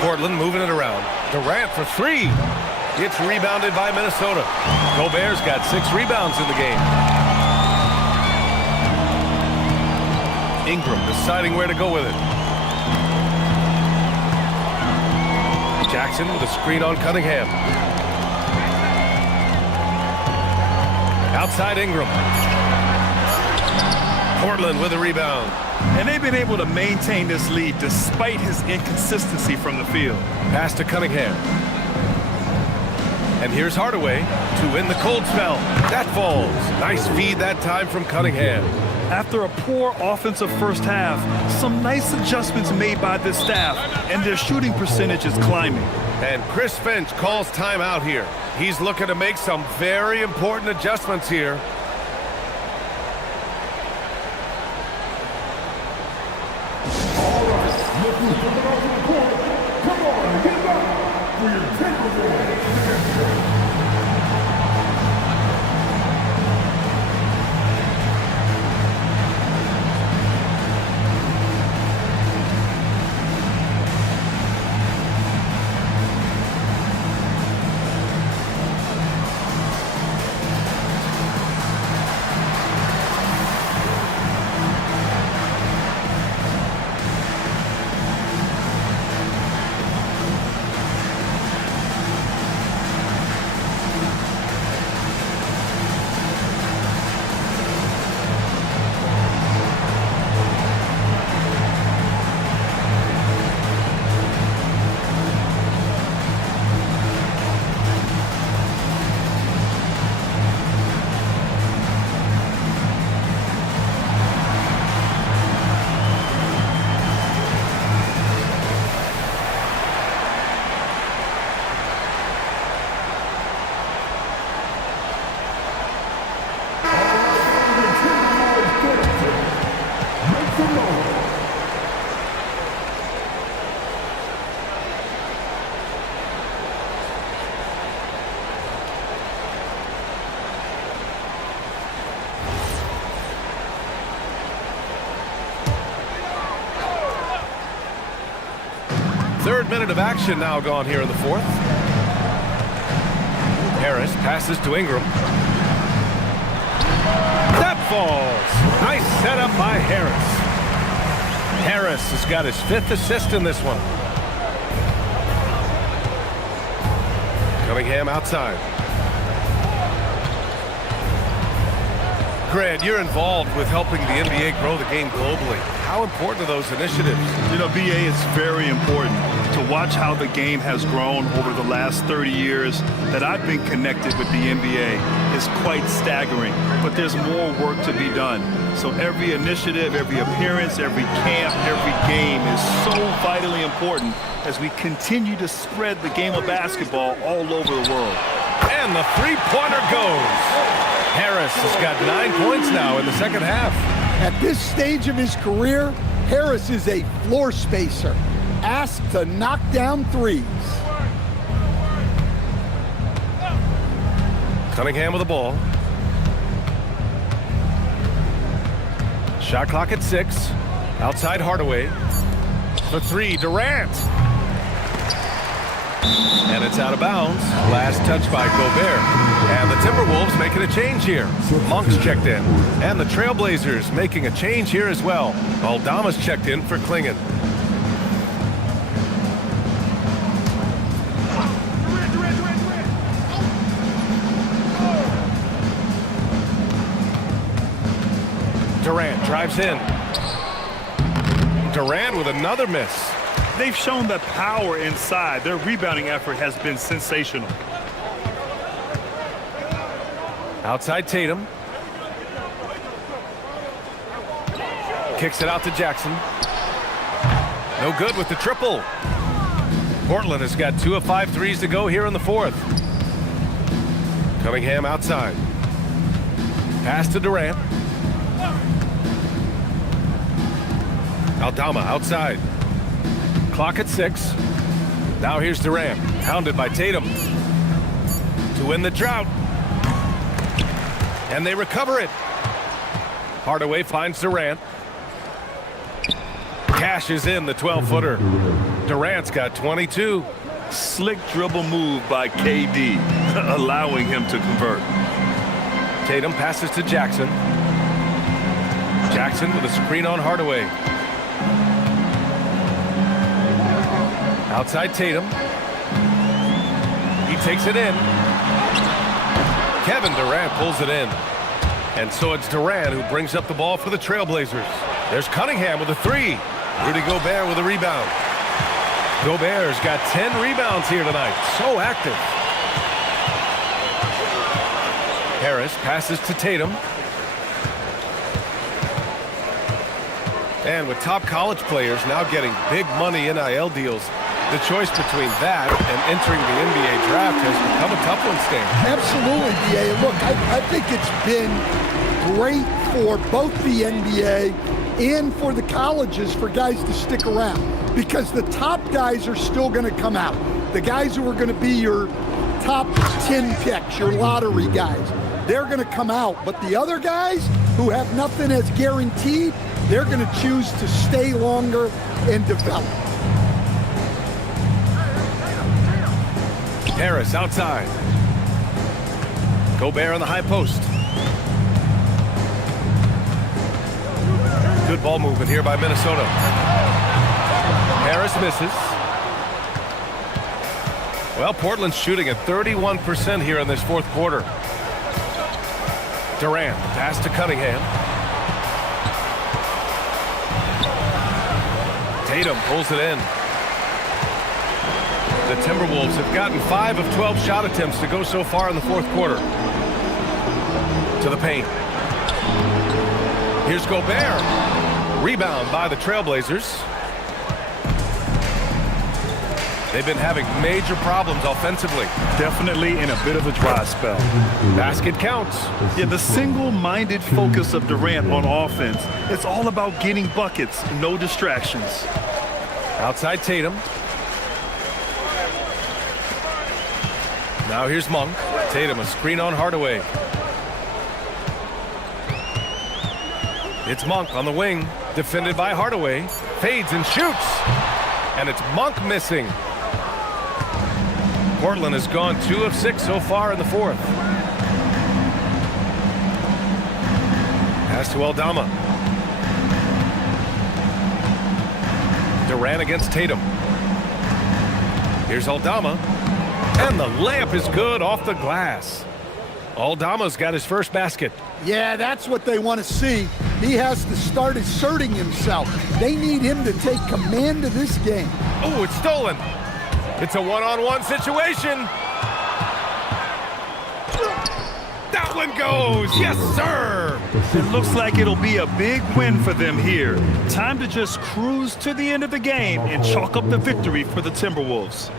Portland moving it around. Durant for three. It's rebounded by Minnesota. Gobert's got 6 rebounds in the game. Ingram deciding where to go with it. Jackson with a screen on Cunningham. Outside Ingram. Portland with a rebound. And they've been able to maintain this lead despite his inconsistency from the field. Pass to Cunningham. And here's Hardaway to win the cold spell. That falls. Nice feed that time from Cunningham. After a poor offensive first half, some nice adjustments made by this staff, and their shooting percentage is climbing. And Chris Finch calls timeout here. He's looking to make some very important adjustments here. All right, looking for the off the court. Come on, get back for your takeaway. Third minute of action now gone here in the fourth. Harris passes to Ingram. That falls. Nice setup by Harris. Harris has got his 5th assist in this one. Cunningham outside. Grant, you're involved with helping the NBA grow the game globally. How important are those initiatives? You know, BA, is very important to watch how the game has grown over the last 30 years that I've been connected with the NBA is quite staggering, but there's more work to be done. So every initiative, every appearance, every camp, every game is so vitally important as we continue to spread the game of basketball all over the world. And the three-pointer goes. Harris has got 9 points now in the second half. At this stage of his career, Harris is a floor spacer, asked to knock down threes. Cunningham with the ball. Shot clock at 6. Outside Hardaway. For 3, Durant. And it's out of bounds. Last touch by Gobert. And the Timberwolves making a change here. Monk's checked in. And the Trailblazers making a change here as well. Aldama's checked in for Klingon. Durant drives in. Durant with another miss. They've shown the power inside. Their rebounding effort has been sensational. Outside Tatum. Kicks it out to Jackson. No good with the triple. Portland has got 2 of 5 threes to go here in the fourth. Cunningham outside. Pass to Durant. Aldama outside. Clock at 6. Now here's Durant, hounded by Tatum to win the drought. And they recover it. Hardaway finds Durant. Cashes in the 12-footer. Durant's got 22. Slick dribble move by KD, allowing him to convert. Tatum passes to Jackson. Jackson with a screen on Hardaway. Outside Tatum. He takes it in. Kevin Durant pulls it in. And so it's Durant who brings up the ball for the Trailblazers. There's Cunningham with a three. Rudy Gobert with a rebound. Gobert's got 10 rebounds here tonight. So active. Harris passes to Tatum. And with top college players now getting big money NIL deals, the choice between that and entering the NBA draft has become a tough one, Stan. Absolutely, B.A. Look, I think it's been great for both the NBA and for the colleges for guys to stick around, because the top guys are still going to come out. The guys who are going to be your top 10 picks, your lottery guys, they're going to come out. But the other guys who have nothing as guaranteed, they're going to choose to stay longer and develop. Harris outside. Gobert on the high post. Good ball movement here by Minnesota. Harris misses. Well, Portland's shooting at 31% here in this fourth quarter. Durant, pass to Cunningham. Tatum pulls it in. The Timberwolves have gotten 5 of 12 shot attempts to go so far in the fourth quarter. To the paint. Here's Gobert. Rebound by the Trailblazers. They've been having major problems offensively. Definitely in a bit of a dry spell. Basket counts. Yeah, the single-minded focus of Durant on offense, it's all about getting buckets, no distractions. Outside Tatum. Now here's Monk. Tatum, a screen on Hardaway. It's Monk on the wing, defended by Hardaway. Fades and shoots. And it's Monk missing. Portland has gone 2 of 6 so far in the fourth. Pass to Aldama. Durant against Tatum. Here's Aldama. And the layup is good off the glass. Aldama's got his first basket. Yeah, that's what they want to see. He has to start asserting himself. They need him to take command of this game. Oh, it's stolen. It's a one-on-one situation. That one goes. Yes, sir. It looks like it'll be a big win for them here. Time to just cruise to the end of the game and chalk up the victory for the Timberwolves.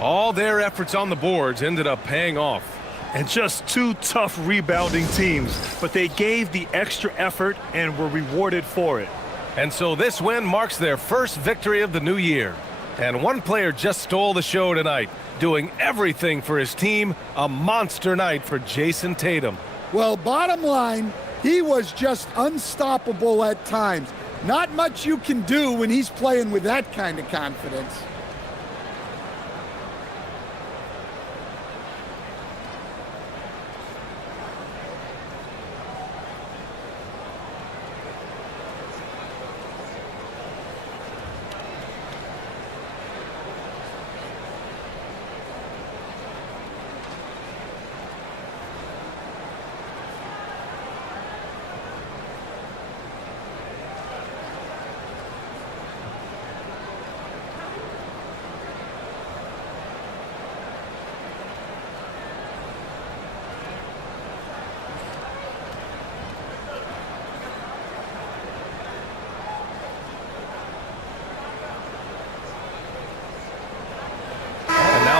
All their efforts on the boards ended up paying off. And just 2 tough rebounding teams, but they gave the extra effort and were rewarded for it. And so this win marks their first victory of the new year. And one player just stole the show tonight, doing everything for his team. A monster night for Jason Tatum. Well, bottom line, he was just unstoppable at times. Not much you can do when he's playing with that kind of confidence.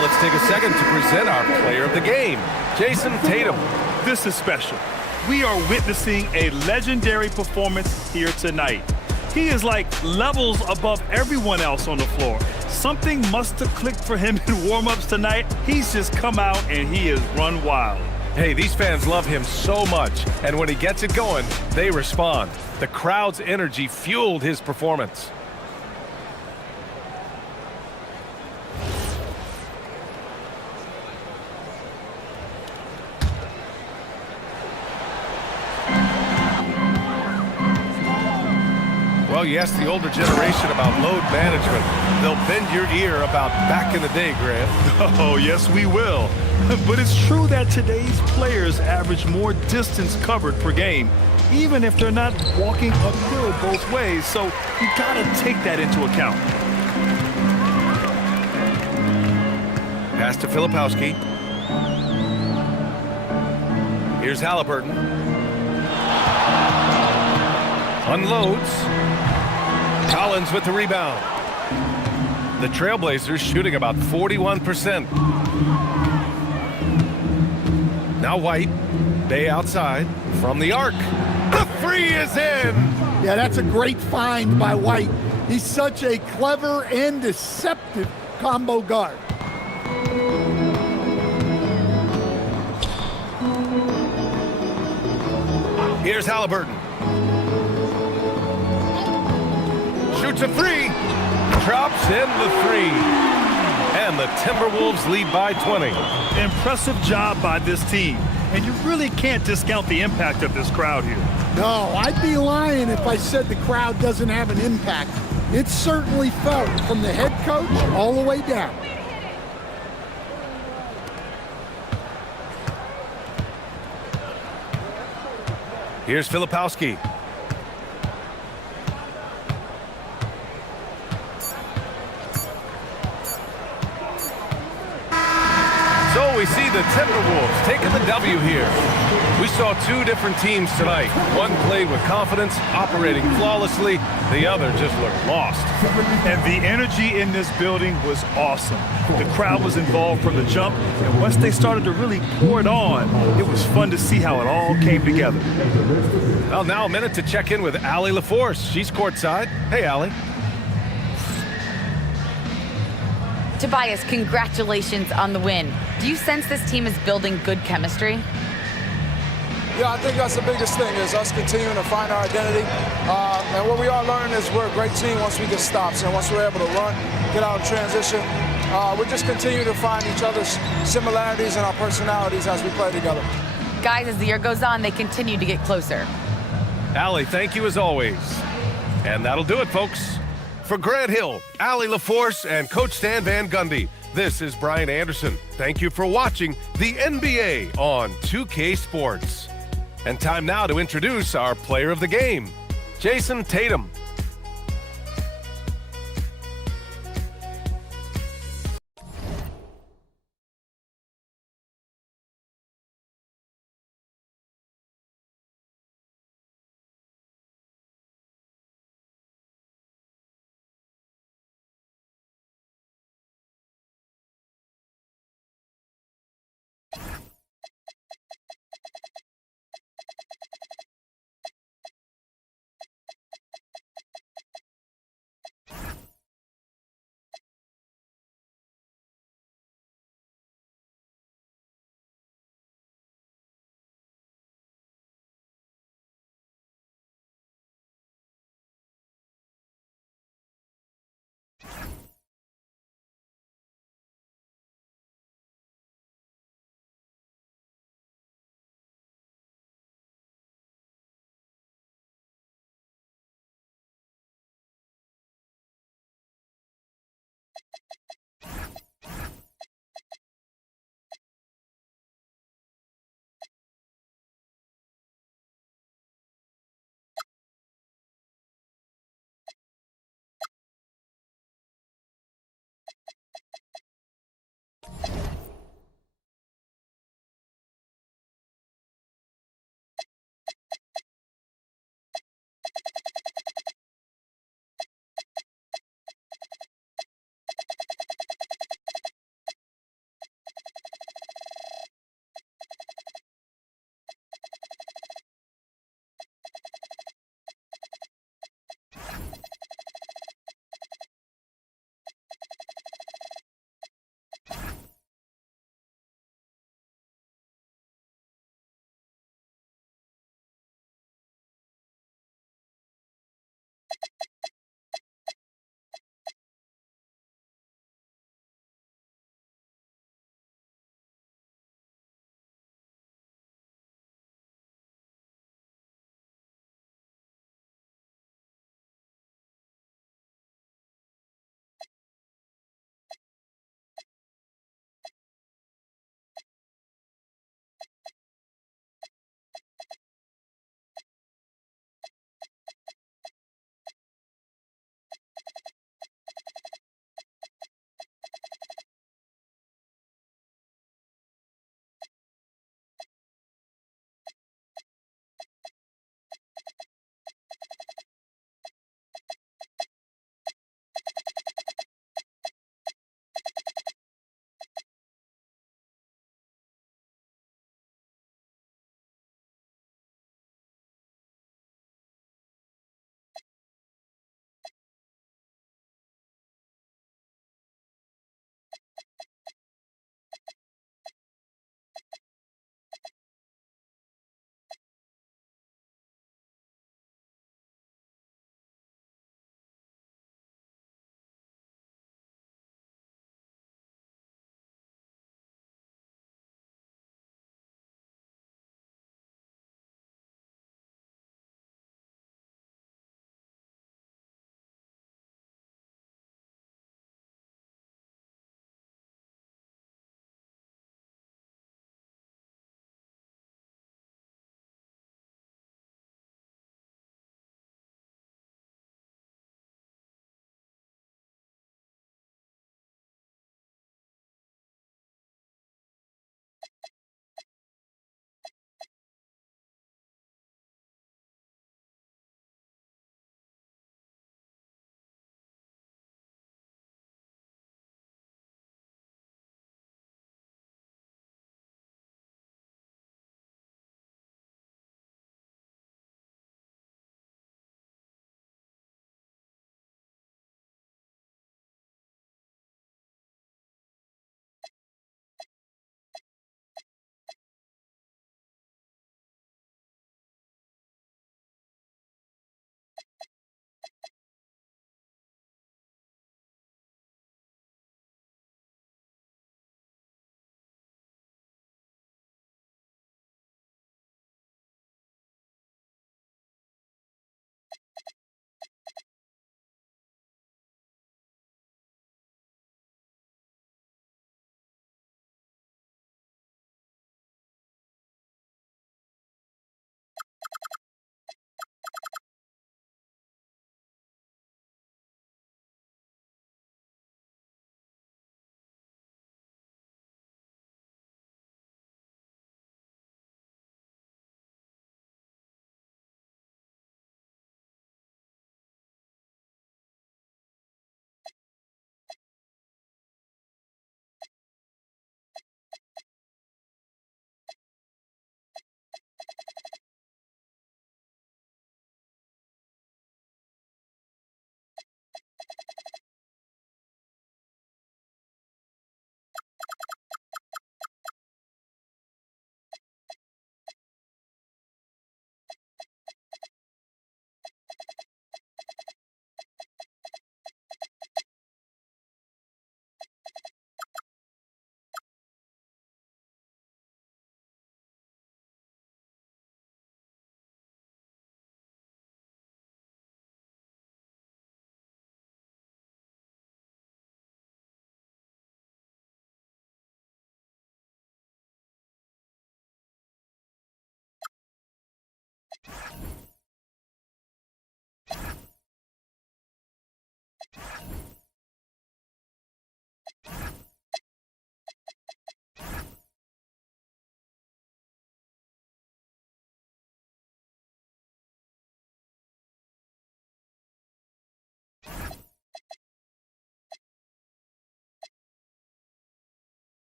Let's take a second to present our player of the game, Jason Tatum. This is special. We are witnessing a legendary performance here tonight. He is like levels above everyone else on the floor. Something must have clicked for him in warm-ups tonight. He's just come out and he has run wild. Hey, these fans love him so much, and when he gets it going, they respond. The crowd's energy fueled his performance. Well, you ask the older generation about load management. They'll bend your ear about back in the day, Grant. Oh, yes, we will. But it's true that today's players average more distance covered per game, even if they're not walking uphill both ways. So you got to take that into account. Pass to Filipowski. Here's Halliburton. Unloads. Collins with the rebound. The Trailblazers shooting about 41%. Now White. Bay outside from the arc. The three is in. Yeah, that's a great find by White. He's such a clever and deceptive combo guard. Here's Halliburton. Shoots a three. Drops in the three. And the Timberwolves lead by 20. Impressive job by this team. And you really can't discount the impact of this crowd here. No, I'd be lying if I said the crowd doesn't have an impact. It's certainly felt from the head coach all the way down. Here's Filipowski. So we see the Timberwolves taking the W here. We saw two different teams tonight. One played with confidence, operating flawlessly. The other just looked lost. And the energy in this building was awesome. The crowd was involved from the jump, and once they started to really pour it on, it was fun to see how it all came together. Well, now a minute to check in with Allie LaForce. She's courtside. Hey, Allie. Tobias, congratulations on the win. Do you sense this team is building good chemistry? Yeah, I think that's the biggest thing is us continuing to find our identity. And what we all learn is we're a great team once we get stops. And once we're able to run, get out in transition, we just continue to find each other's similarities and our personalities as we play together. Guys, as the year goes on, they continue to get closer. Allie, thank you as always. And that'll do it, folks. For Grant Hill, Allie LaForce, and Coach Stan Van Gundy, this is Brian Anderson. Thank you for watching the NBA on 2K Sports. And time now to introduce our player of the game, Jayson Tatum.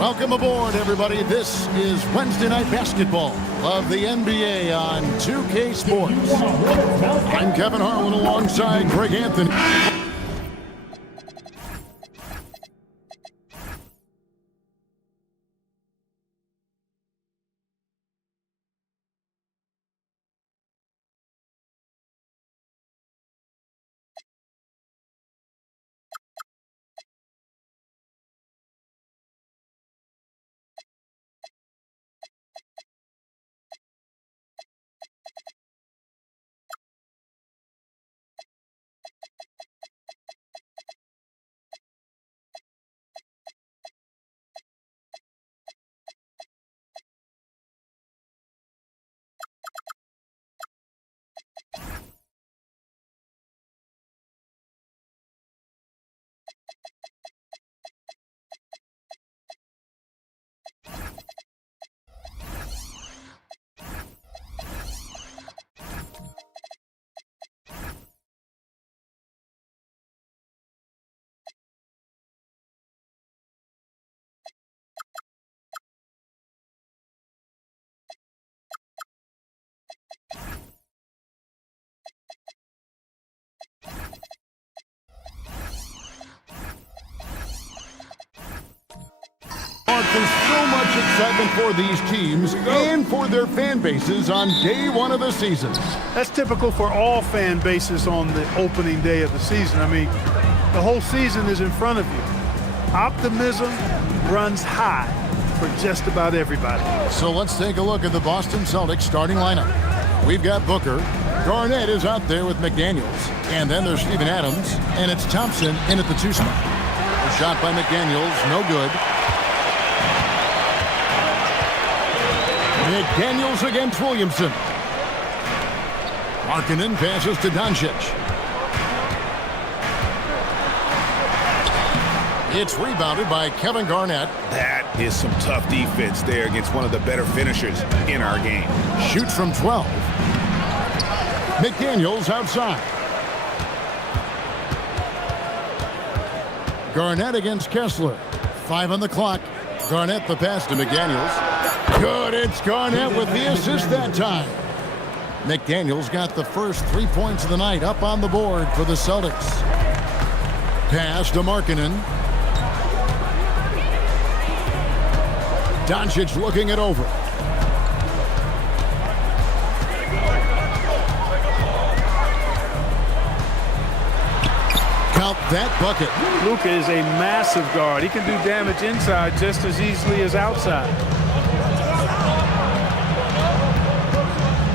Welcome aboard, everybody. This is Wednesday Night Basketball of the NBA on 2K Sports. I'm Kevin Harlan alongside Greg Anthony. There's so much excitement for these teams and for their fan bases on day one of the season. That's typical for all fan bases on the opening day of the season. I mean, the whole season is in front of you. Optimism runs high for just about everybody. So let's take a look at the Boston Celtics starting lineup. We've got Booker. Garnett is out there with McDaniels. And then there's Steven Adams. And it's Thompson in at the 2 spot. A shot by McDaniels, no good. McDaniels against Williamson. Markkanen passes to Doncic. It's rebounded by Kevin Garnett. That is some tough defense there against one of the better finishers in our game. Shoots from 12. McDaniels outside. Garnett against Kessler. 5 on the clock. Garnett the pass to McDaniels. Good, it's Garnett with the assist that time. McDaniels got the first 3 points of the night up on the board for the Celtics. Pass to Markkanen. Doncic looking it over. Count that bucket. Luka is a massive guard. He can do damage inside just as easily as outside.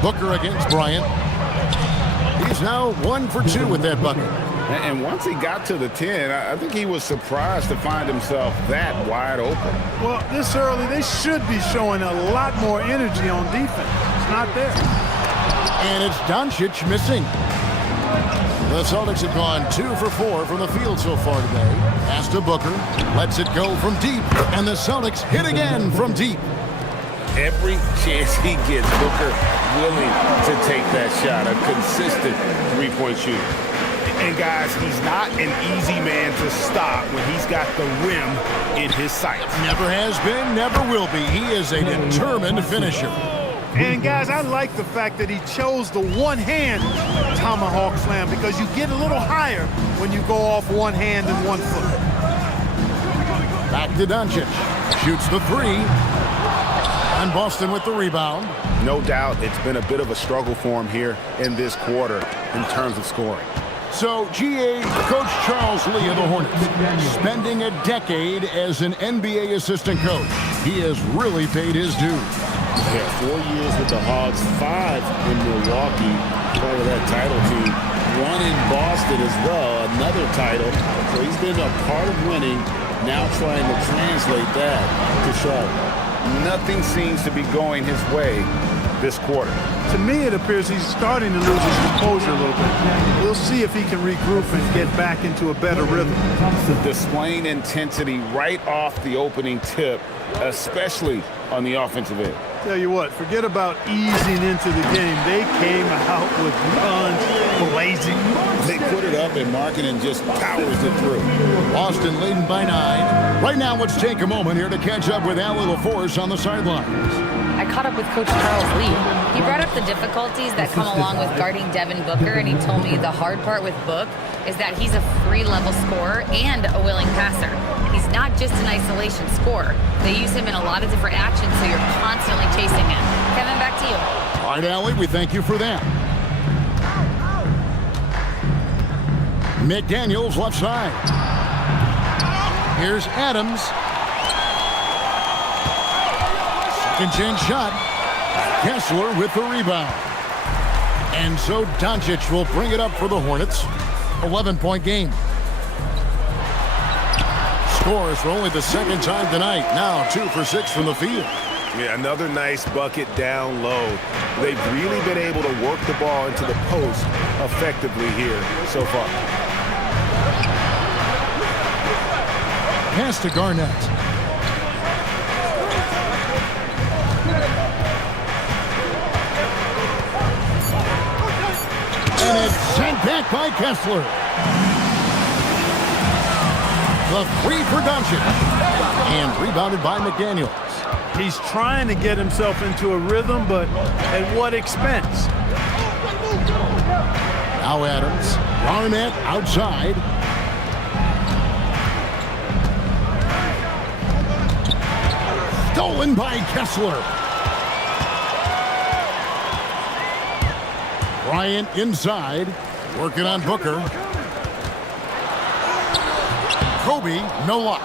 Booker against Bryant. He's now 1 for 2 with that bucket. And once he got to the 10, I think he was surprised to find himself that wide open. Well, this early, they should be showing a lot more energy on defense. It's not there. And it's Doncic missing. The Celtics have gone 2 for 4 from the field so far today. Pass to Booker. Lets it go from deep. And the Celtics hit again from deep. Every chance he gets, Booker willing to take that shot. A consistent three-point shooter. And guys, he's not an easy man to stop when he's got the rim in his sights. Never has been, never will be. He is a determined finisher. And guys, I like the fact that he chose the one-hand tomahawk slam because you get a little higher when you go off one hand and 1 foot. Back to Doncic. Shoots the 3. And Boston with the rebound. No doubt it's been a bit of a struggle for him here in this quarter in terms of scoring. So, GA, Coach Charles Lee of the Hornets, spending a decade as an NBA assistant coach. He has really paid his dues. Yeah, 4 years with the Hogs, 5 in Milwaukee, part of that title team. 1 in Boston as well, another title. So he's been a part of winning, now trying to translate that to Charlotte. Nothing seems to be going his way this quarter. To me, it appears he's starting to lose his composure a little bit. We'll see if he can regroup and get back into a better rhythm. Displaying intensity right off the opening tip, especially on the offensive end. Tell you what, forget about easing into the game. They came out with guns blazing. They put it up and Markkanen just powers it through. Boston leading by 9. Right now, let's take a moment here to catch up with Allie LaForce on the sidelines. I caught up with Coach Charles Lee. He brought up the difficulties that come along with guarding Devin Booker, and he told me the hard part with Book is that he's a free-level scorer and a willing passer. He's not just an isolation scorer. They use him in a lot of different actions, so you're constantly chasing him. Kevin, back to you. All right, Allie, we thank you for that. McDaniels left side. Here's Adams. Second chance shot. Kessler with the rebound. And so Doncic will bring it up for the Hornets. 11-point game. Scores for only the second time tonight. Now 2 for 6 from the field. Yeah, another nice bucket down low. They've really been able to work the ball into the post effectively here so far. Pass to Garnett. And it's sent back by Kessler. The 3 for Doncic. And rebounded by McDaniels. He's trying to get himself into a rhythm, but at what expense? Now Adams. Garnett outside. Stolen by Kessler. Bryant inside, working on Booker. Kobe, no luck.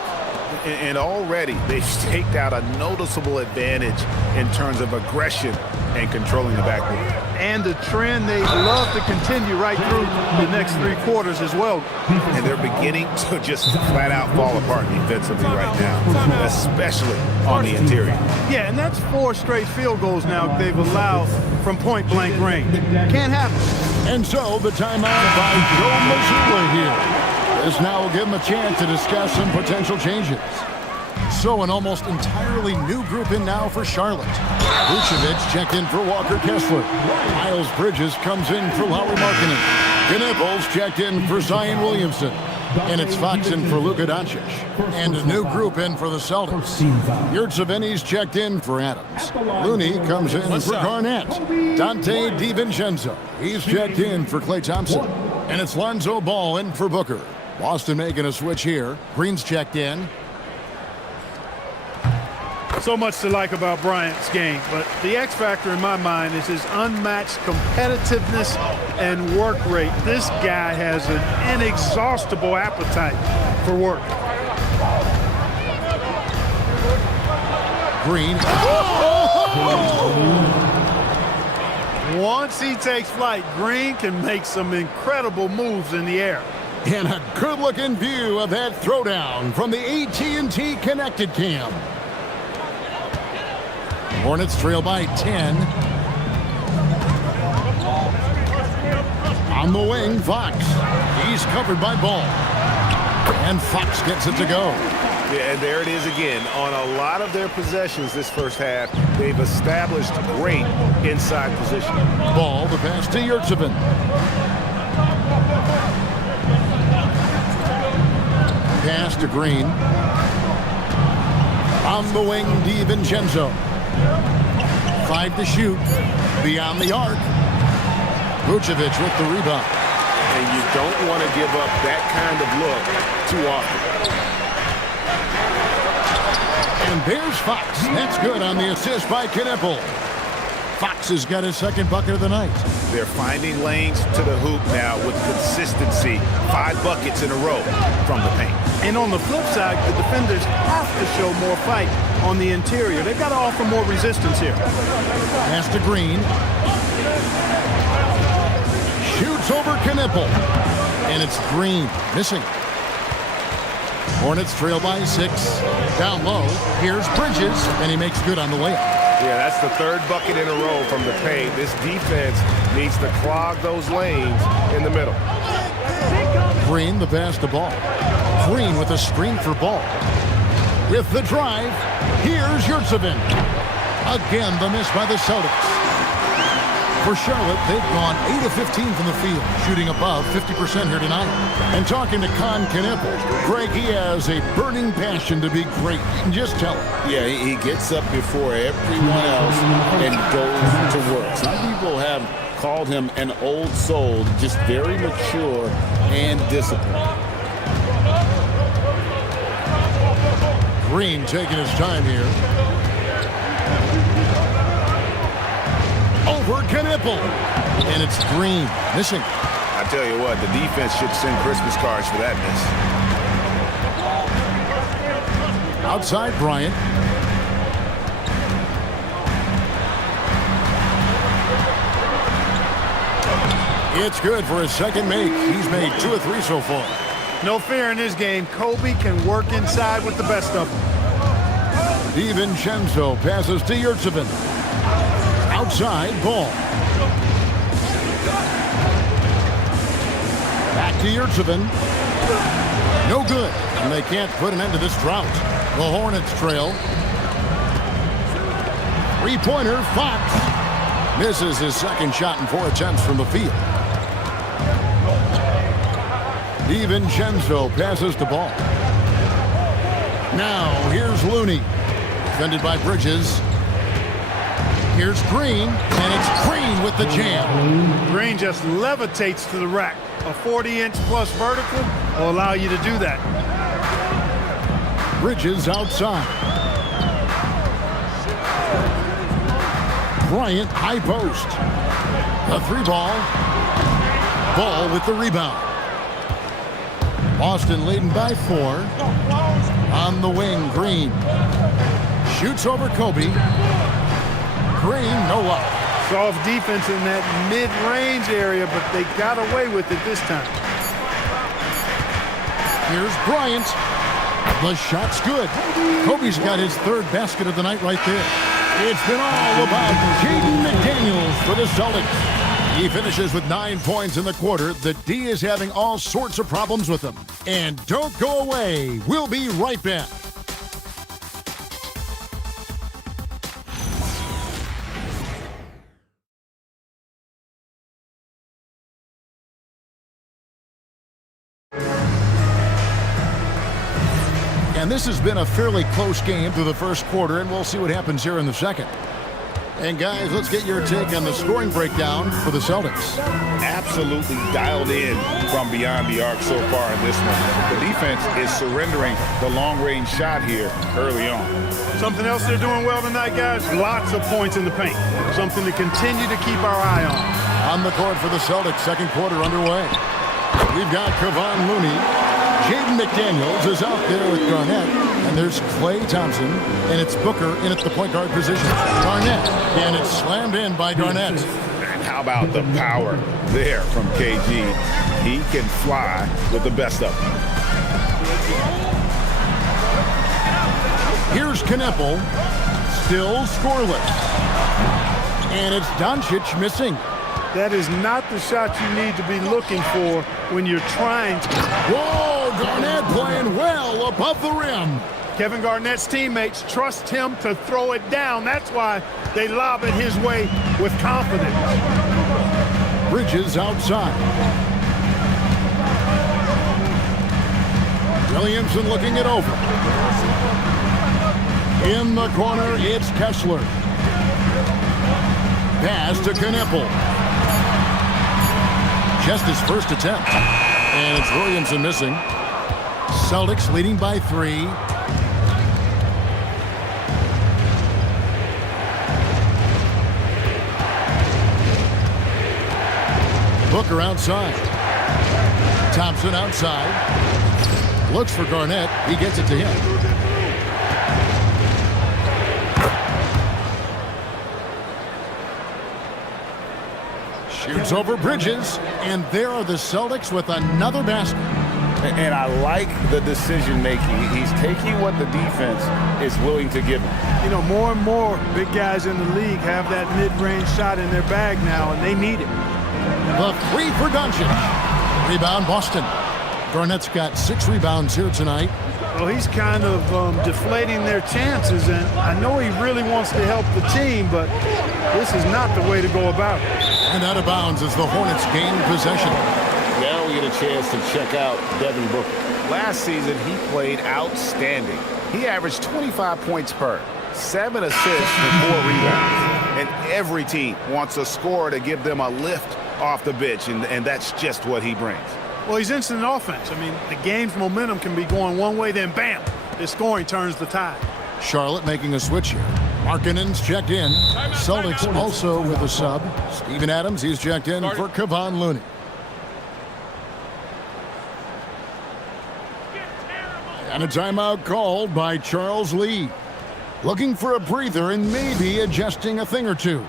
And already they've staked out a noticeable advantage in terms of aggression and controlling the backboard. And the trend they love to continue right through the next 3 quarters as well. And they're beginning to just flat out fall apart defensively right now, especially on the interior. Yeah, and that's 4 straight field goals now they've allowed from point-blank range. Can't happen. And so the timeout by Joe Mazzulla here. This now will give him a chance to discuss some potential changes. So an almost entirely new group in now for Charlotte. Vucevic checked in for Walker Kessler. Miles Bridges comes in for Lauri Markkanen. Knipples checked in for Zion Williamson. And it's Fox in for Luka Doncic. And a new group in for the Celtics. Yurtseven's checked in for Adams. Looney comes in for Garnett. Dante DiVincenzo. He's checked in for Klay Thompson. And it's Lonzo Ball in for Booker. Boston making a switch here. Green's checked in. So much to like about Bryant's game, but the X factor in my mind is his unmatched competitiveness and work rate. This guy has an inexhaustible appetite for work. Green. Once he takes flight, Green can make some incredible moves in the air. And a good-looking view of that throwdown from the AT&T Connected Cam. Hornets trail by 10. On the wing, Fox. He's covered by Ball. And Fox gets it to go. Yeah, and there it is again. On a lot of their possessions this first half, they've established great inside position. Ball, the pass to Yurtseven. Pass to Green. On the wing, DiVincenzo. 5 to shoot. Beyond the arc. Vucevic with the rebound. And you don't want to give up that kind of look too often. And there's Fox. That's good on the assist by Knipple. Fox has got his second bucket of the night. They're finding lanes to the hoop now with consistency. 5 buckets in a row from the paint. And on the flip side, the defenders have to show more fight on the interior. They've got to offer more resistance here. Pass to Green. Shoots over Knipple. And it's Green missing. Hornets trail by 6. Down low. Here's Bridges, and he makes good on the layup. Yeah, that's the 3rd bucket in a row from the paint. This defense needs to clog those lanes in the middle. Green, the pass to Ball. Green with a screen for Ball. With the drive, here's Yurtseven. Again, the miss by the Celtics. For Charlotte, they've gone 8 of 15 from the field, shooting above 50% here tonight. And talking to Con Knipple, Greg, he has a burning passion to be great. You can just tell him. Yeah, he gets up before everyone else and goes to work. Some people have called him an old soul, just very mature and disciplined. Green taking his time here. Over Knipple. And it's Green missing. I tell you what, the defense should send Christmas cards for that miss. Outside Bryant. It's good for his second make. He's made 2 of 3 so far. No fear in this game. Kobe can work inside with the best of them. DiVincenzo passes to Yurtseven. Outside, Ball. Back to Yurtseven. No good. And they can't put an end to this drought. The Hornets trail. 3-pointer, Fox. Misses his second shot in 4 attempts from the field. DiVincenzo passes to Ball. Now, here's Looney. Defended by Bridges. Here's Green, and it's Green with the jam. Green just levitates to the rack. A 40-inch plus vertical will allow you to do that. Bridges outside. Bryant, high post. A 3-ball. Ball with the rebound. Boston leading by 4. On the wing, Green. Shoots over Kobe. Green, no luck. Soft defense in that mid-range area, but they got away with it this time. Here's Bryant. The shot's good. Kobe's got his 3rd basket of the night right there. It's been all about Jaden McDaniels for the Celtics. He finishes with 9 points in the quarter. The D is having all sorts of problems with him. And don't go away. We'll be right back. And this has been a fairly close game through the first quarter, and we'll see what happens here in the second. And guys, let's get your take on the scoring breakdown for the Celtics. Absolutely dialed in from beyond the arc so far in this one. The defense is surrendering the long-range shot here early on. Something else they're doing well tonight, guys, lots of points in the paint. Something to continue to keep our eye on. On the court for the Celtics, second quarter underway. We've got Kevon Looney. Jaden McDaniels is out there with Garnett, and there's Klay Thompson, and it's Booker in at the point guard position. Garnett, and it's slammed in by Garnett. And how about the power there from KG? He can fly with the best of them. Here's Knepel, still scoreless. And it's Doncic missing. That is not the shot you need to be looking for when you're trying to. Whoa, Garnett playing well above the rim. Kevin Garnett's teammates trust him to throw it down. That's why they lob it his way with confidence. Bridges outside. Williamson looking it over. In the corner, it's Kessler. Pass to Knepel. Just his first attempt. And it's Williamson missing. Celtics leading by 3. Booker outside. Thompson outside. Looks for Garnett. He gets it to him. Shoots over Bridges. And there are the Celtics with another basket. And I like the decision making. He's taking what the defense is willing to give him. You know, more and more big guys in the league have that mid-range shot in their bag now, and they need it. The 3 for Doncic. Rebound Boston. Garnett's got 6 rebounds here tonight. Well, he's kind of deflating their chances, and I know he really wants to help the team, but this is not the way to go about it. And out of bounds as the Hornets gain possession. Now we get a chance to check out Devin Booker. Last season, he played outstanding. He averaged 25 points per, 7 assists and 4 rebounds. And every team wants a scorer to give them a lift off the bench, and that's just what he brings. Well, he's instant offense. I mean, the game's momentum can be going one way, then bam, his scoring turns the tide. Charlotte making a switch here. Markkanen's checked in. Celtics also with a sub. Steven Adams, he's checked in for Kevon Looney. And a timeout called by Charles Lee. Looking for a breather and maybe adjusting a thing or two.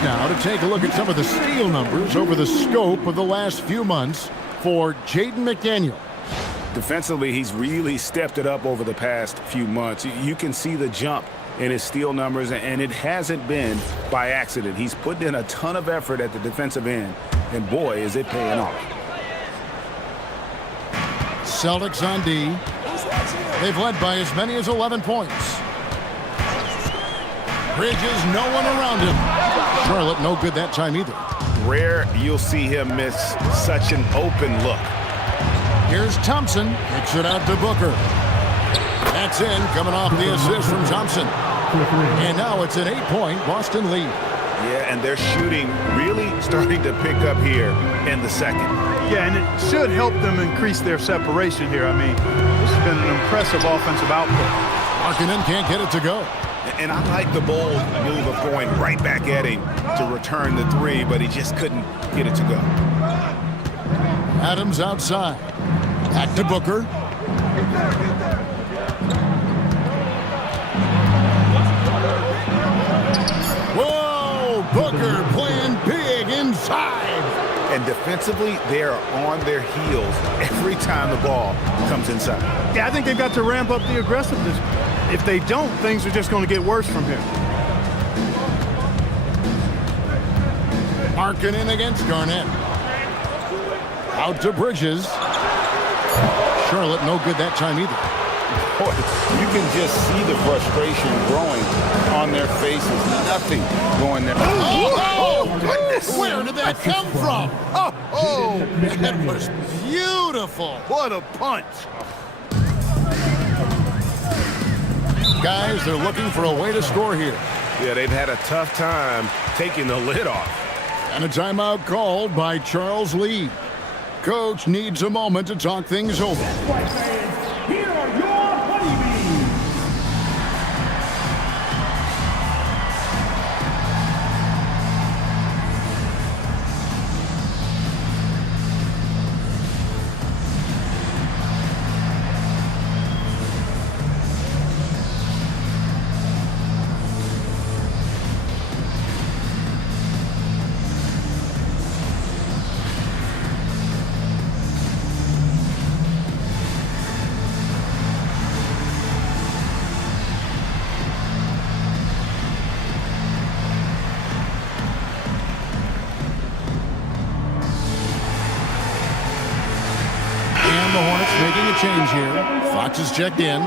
Now to take a look at some of the steal numbers over the scope of the last few months for Jaden McDaniel. Defensively, he's really stepped it up over the past few months. You can see the jump in his steal numbers, and it hasn't been by accident. He's put in a ton of effort at the defensive end, and boy, is it paying off. Celtics on D. They've led by as many as 11 points. Bridges, no one around him. Charlotte, no good that time either. Rare you'll see him miss such an open look. Here's Thompson. Kicks it out to Booker. That's in, coming off the assist from Thompson. And now it's an 8-point Boston lead. Yeah, and their shooting really starting to pick up here in the second. Yeah, and it should help them increase their separation here. I mean, this has been an impressive offensive output. Markkanen can't get it to go. And I like the bold move of going right back at him to return the 3, but he just couldn't get it to go. Adams outside. Back to Booker. Whoa! Booker playing big inside. And defensively, they are on their heels every time the ball comes inside. Yeah, I think they've got to ramp up the aggressiveness. If they don't, things are just going to get worse from here. Markkanen against Garnett. Out to Bridges. Charlotte no good that time either. Boy, you can just see the frustration growing on their faces. Nothing going there. Oh, goodness! Where did that come from? Oh, that was beautiful. What a punch. Guys, they're looking for a way to score here. Yeah, they've had a tough time taking the lid off. And a timeout called by Charles Lee. Coach needs a moment to talk things over. Here are your honeybees. Making a change here. Fox is checked in.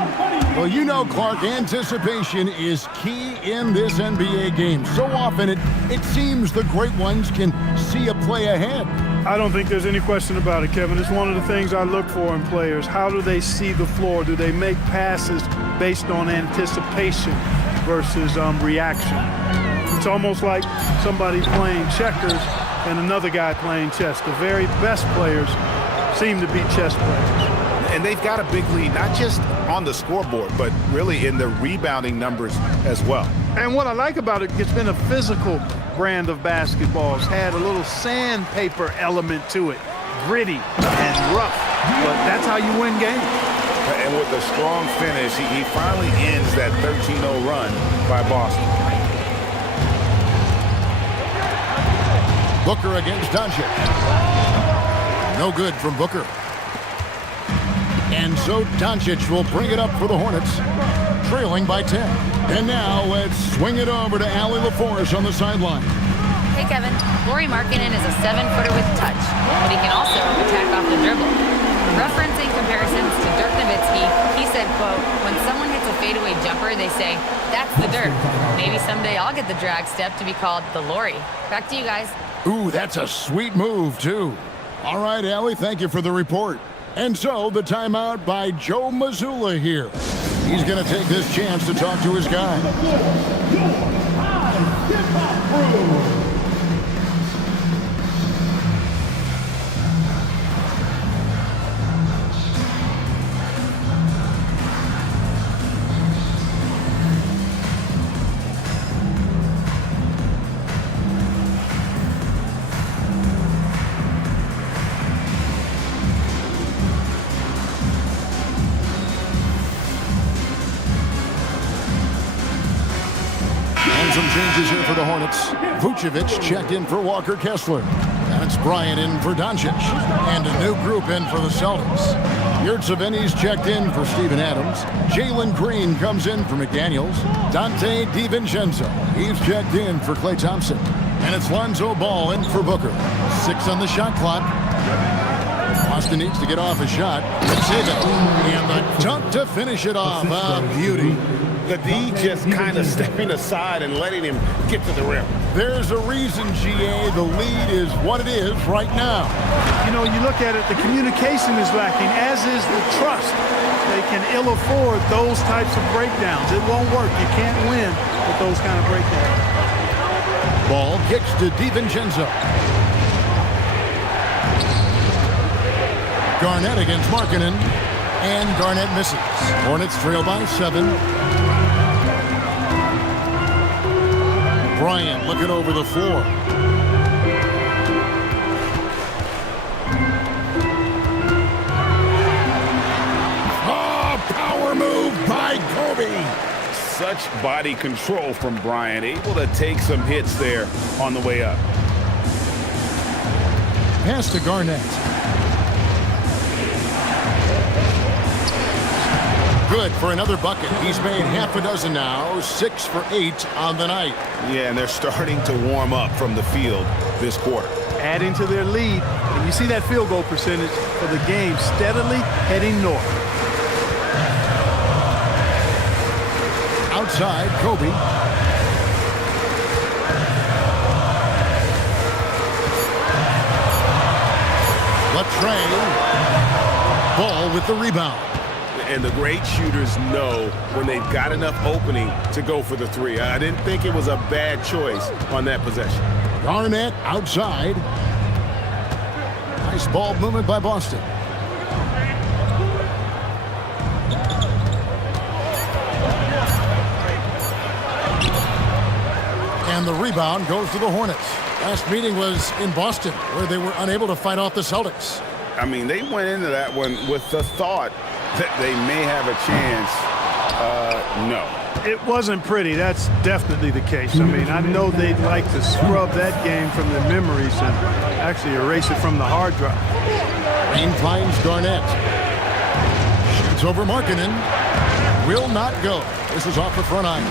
Well, you know, Clark, anticipation is key in this NBA game. So often it seems the great ones can see a play ahead. I don't think there's any question about it, Kevin. It's one of the things I look for in players. How do they see the floor? Do they make passes based on anticipation versus reaction? It's almost like somebody playing checkers and another guy playing chess. The very best players seem to be chess players. And they've got a big lead, not just on the scoreboard, but really in the rebounding numbers as well. And what I like about it, it's been a physical brand of basketball. It's had a little sandpaper element to it, gritty and rough. But that's how you win games. And with a strong finish, he finally ends that 13-0 run by Boston. Booker against Doncic. No good from Booker. And so Doncic will bring it up for the Hornets, trailing by 10. And now let's swing it over to Allie LaForce on the sideline. Hey, Kevin. Lauri Markkanen is a 7-footer with touch, but he can also attack off the dribble. Referencing comparisons to Dirk Nowitzki, he said, quote, when someone hits a fadeaway jumper, they say, that's the Dirk. Maybe someday I'll get the drag step to be called the Lauri. Back to you guys. Ooh, that's a sweet move, too. All right, Allie, thank you for the report. And so the timeout by Joe Mazzulla here. He's going to take this chance to talk to his guy. Some changes here for the Hornets. Vucevic checked in for Walker Kessler. And it's Bryant in for Doncic. And a new group in for the Celtics. Yurtseven's checked in for Steven Adams. Jalen Green comes in for McDaniels. Dante DiVincenzo. He's checked in for Klay Thompson. And it's Lonzo Ball in for Booker. 6 on the shot clock. Boston needs to get off a shot. Let's save it. And the dunk to finish it off. Beauty. The D just kind of stepping aside and letting him get to the rim. There's a reason, GA, the lead is what it is right now. You know, you look at it, the communication is lacking, as is the trust. They can ill afford those types of breakdowns. It won't work. You can't win with those kind of breakdowns. Ball kicks to DiVincenzo. Garnett against Markkanen. And Garnett misses. Hornets trail by 7. Bryant looking over the floor. Power move by Kobe. Such body control from Bryant, able to take some hits there on the way up. pass to Garnett. Good for another bucket. He's made half a dozen now, 6 for 8 on the night. Yeah, and they're starting to warm up from the field this quarter. Adding to their lead, and you see that field goal percentage for the game steadily heading north. Outside, Kobe. Latrey. Ball with the rebound. And the great shooters know when they've got enough opening to go for the three. I didn't think it was a bad choice on that possession. Garnett outside. Nice ball movement by Boston. And the rebound goes to the Hornets. Last meeting was in Boston, where they were unable to fight off the Celtics. I mean, they went into that one with the thought that they may have a chance. No. It wasn't pretty. That's definitely the case. I mean, I know they'd like to scrub that game from their memories and actually erase it from the hard drive. Green finds Garnett. Shoots over Markkanen. Will not go. This is off the front iron.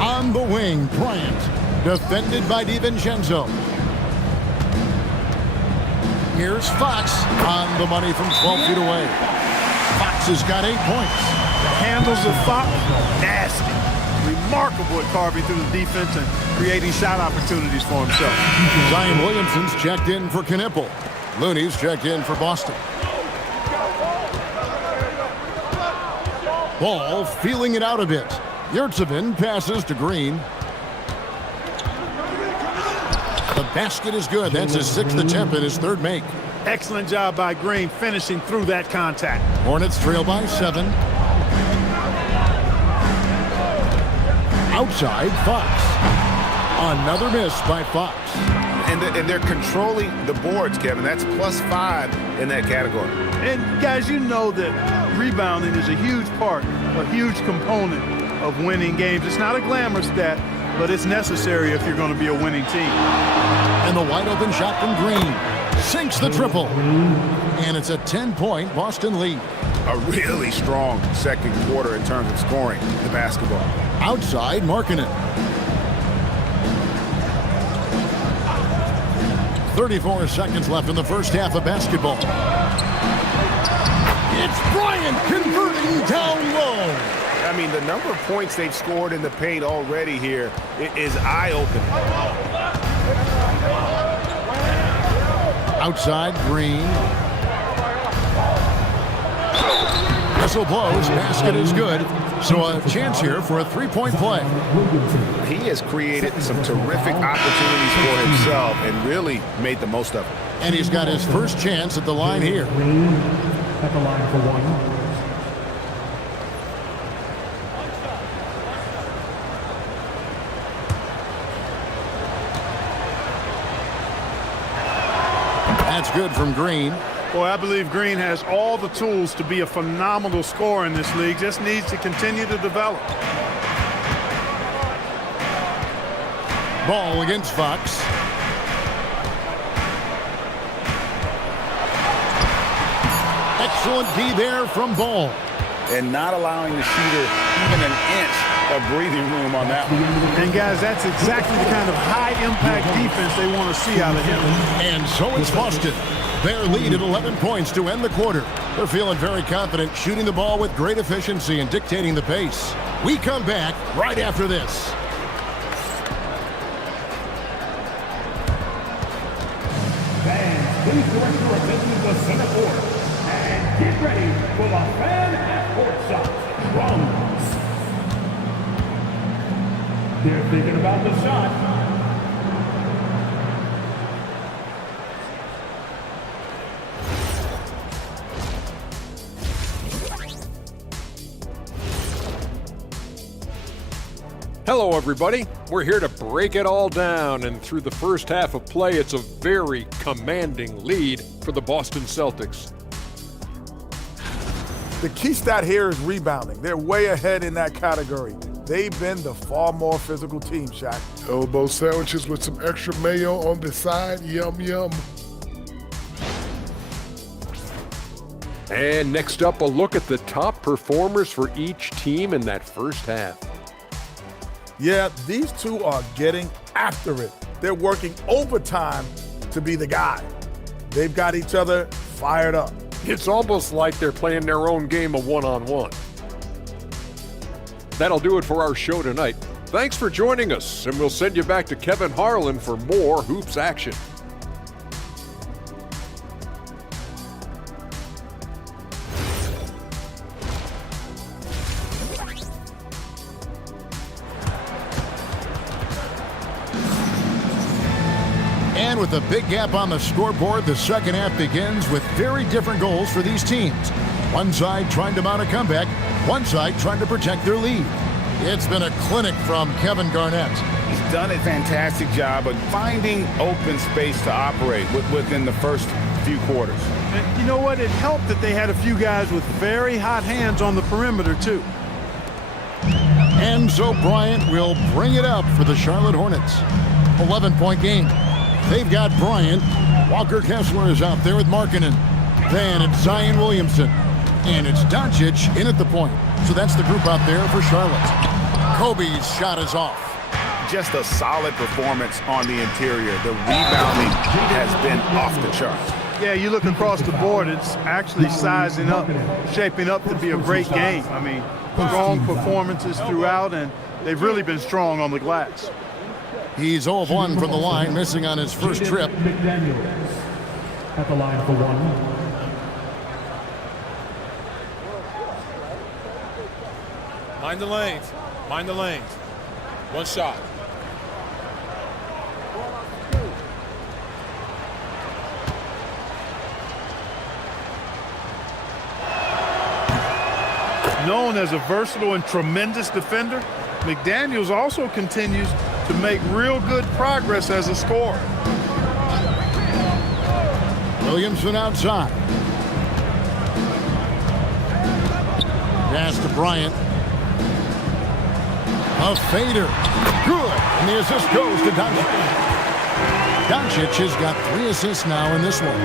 On the wing, Bryant. Defended by DiVincenzo. Here's Fox on the money from 12 feet away. Fox has got 8 points. The handles of Fox, nasty. Remarkable at carving through the defense and creating shot opportunities for himself. Zion Williamson's checked in for Knipple. Looney's checked in for Boston. Ball feeling it out a bit. Yurtseven passes to Green. The basket is good. That's his 6th attempt and his 3rd make. Excellent job by Green finishing through that contact. Hornets trail by 7. Outside, Fox. Another miss by Fox. And they're controlling the boards, Kevin. That's +5 in that category. And guys, you know that rebounding is a huge part, a huge component of winning games. It's not a glamour stat, but it's necessary if you're going to be a winning team. And the wide open shot from Green. Sinks the triple. And it's a 10-point Boston lead. A really strong second quarter in terms of scoring the basketball. Outside, Markkanen. 34 seconds left in the first half of basketball. It's Bryant converting down low. I mean, the number of points they've scored in the paint already here is eye-opening. Outside, Green. Whistle blows. Basket is good. So a chance here for a 3-point play. He has created some terrific opportunities for himself and really made the most of it. And he's got his first chance at the line here. At the line for 1. That's good from Green. Boy, I believe Green has all the tools to be a phenomenal scorer in this league. Just needs to continue to develop. Ball against Fox. Excellent D there from Ball. And not allowing the shooter even an inch of breathing room on that one. And guys, that's exactly the kind of high-impact defense they want to see out of him. And so it's Boston. Their lead at 11 points to end the quarter. They're feeling very confident, shooting the ball with great efficiency and dictating the pace. We come back right after this. Fans, please direct your attention to the center court and get ready for the fan half-court shot. Drums. They're thinking about the shot. Hello, everybody. We're here to break it all down, and through the first half of play, it's a very commanding lead for the Boston Celtics. The key stat here is rebounding. They're way ahead in that category. they've been the far more physical team, Shaq. Elbow sandwiches with some extra mayo on the side. Yum, yum. And next up, a look at the top performers for each team in that first half. Yeah, these two are getting after it. They're working overtime to be the guy. They've got each other fired up. It's almost like they're playing their own game of one-on-one. That'll do it for our show tonight. Thanks for joining us, and we'll send you back to Kevin Harlan for more hoops action. And with a big gap on the scoreboard, the second half begins with very different goals for these teams. One side trying to mount a comeback, one side trying to protect their lead. It's been a clinic from Kevin Garnett. He's done a fantastic job of finding open space to operate within the first few quarters. And you know what? It helped that they had a few guys with very hot hands on the perimeter, too. Enzo Bryant will bring it up for the Charlotte Hornets. 11-point game. They've got Bryant. Walker Kessler is out there with Markkanen. Then it's Zion Williamson. And it's Doncic in at the point. So that's the group out there for Charlotte. Kobe's shot is off. Just a solid performance on the interior. The rebounding has been off the charts. Yeah, you look across the board, it's actually sizing up, shaping up to be a great game. I mean, strong performances throughout, and they've really been strong on the glass. He's 0 of 1 from the line, missing on his first trip. McDaniels at the line for one. Mind the lanes. Mind the lanes. One shot. Known as a versatile and tremendous defender, McDaniels also continues to make real good progress as a scorer. Williamson outside. Pass to Bryant. A fader. Good. And the assist goes to Doncic. Doncic has got 3 assists now in this one.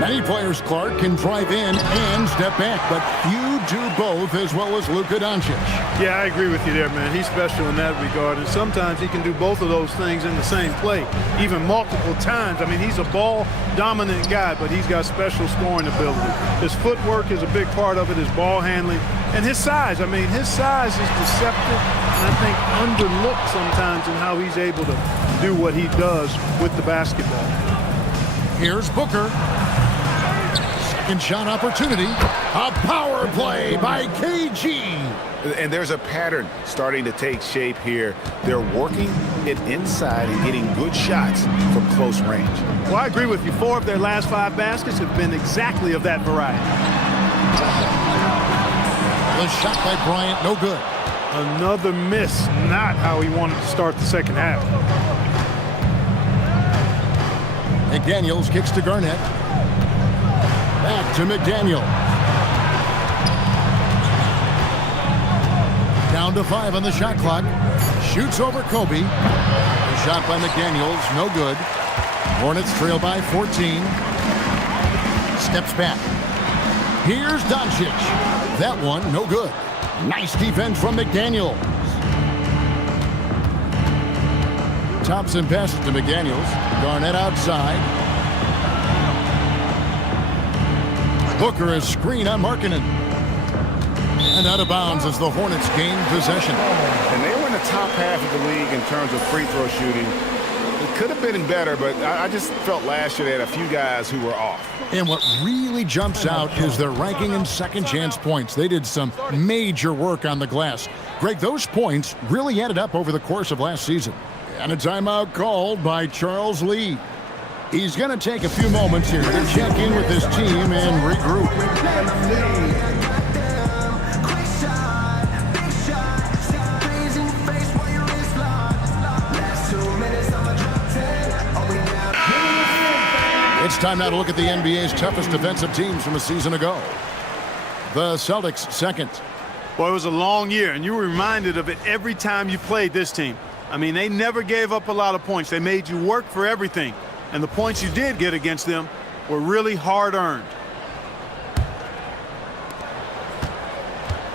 Many players, Clark, can drive in and step back, but few do both as well as Luka Doncic. Yeah, I agree with you there, man. He's special in that regard, and sometimes he can do both of those things in the same play, even multiple times. I mean, he's a ball-dominant guy, but he's got special scoring ability. His footwork is a big part of it, his ball handling, and his size. I mean, his size is deceptive, and I think underlooked sometimes in how he's able to do what he does with the basketball. Here's Booker. Second shot opportunity. A power play by KG. And there's a pattern starting to take shape here. They're working it inside and getting good shots from close range. Well, I agree with you. 4 of their last 5 baskets have been exactly of that variety. The shot by Bryant, no good. Another miss, not how he wanted to start the second half. McDaniels kicks to Garnett. Back to McDaniel. Down to 5 on the shot clock. Shoots over Kobe. The shot by McDaniels, no good. Hornets trail by 14. Steps back. Here's Doncic. That one, no good. Nice defense from McDaniels. Thompson passes to McDaniels. Garnett outside. Booker is screen on Markkanen. And out of bounds as the Hornets gain possession. And they were in the top half of the league in terms of free throw shooting. It could have been better, but I just felt last year they had a few guys who were off. And what really jumps out is their ranking in second chance points. They did some major work on the glass. Greg, those points really added up over the course of last season. And a timeout called by Charles Lee. He's going to take a few moments here to check in with his team and regroup. It's time now to look at the NBA's toughest defensive teams from a season ago. The Celtics second. Well, it was a long year, and you were reminded of it every time you played this team. I mean, they never gave up a lot of points. They made you work for everything. And the points you did get against them were really hard-earned.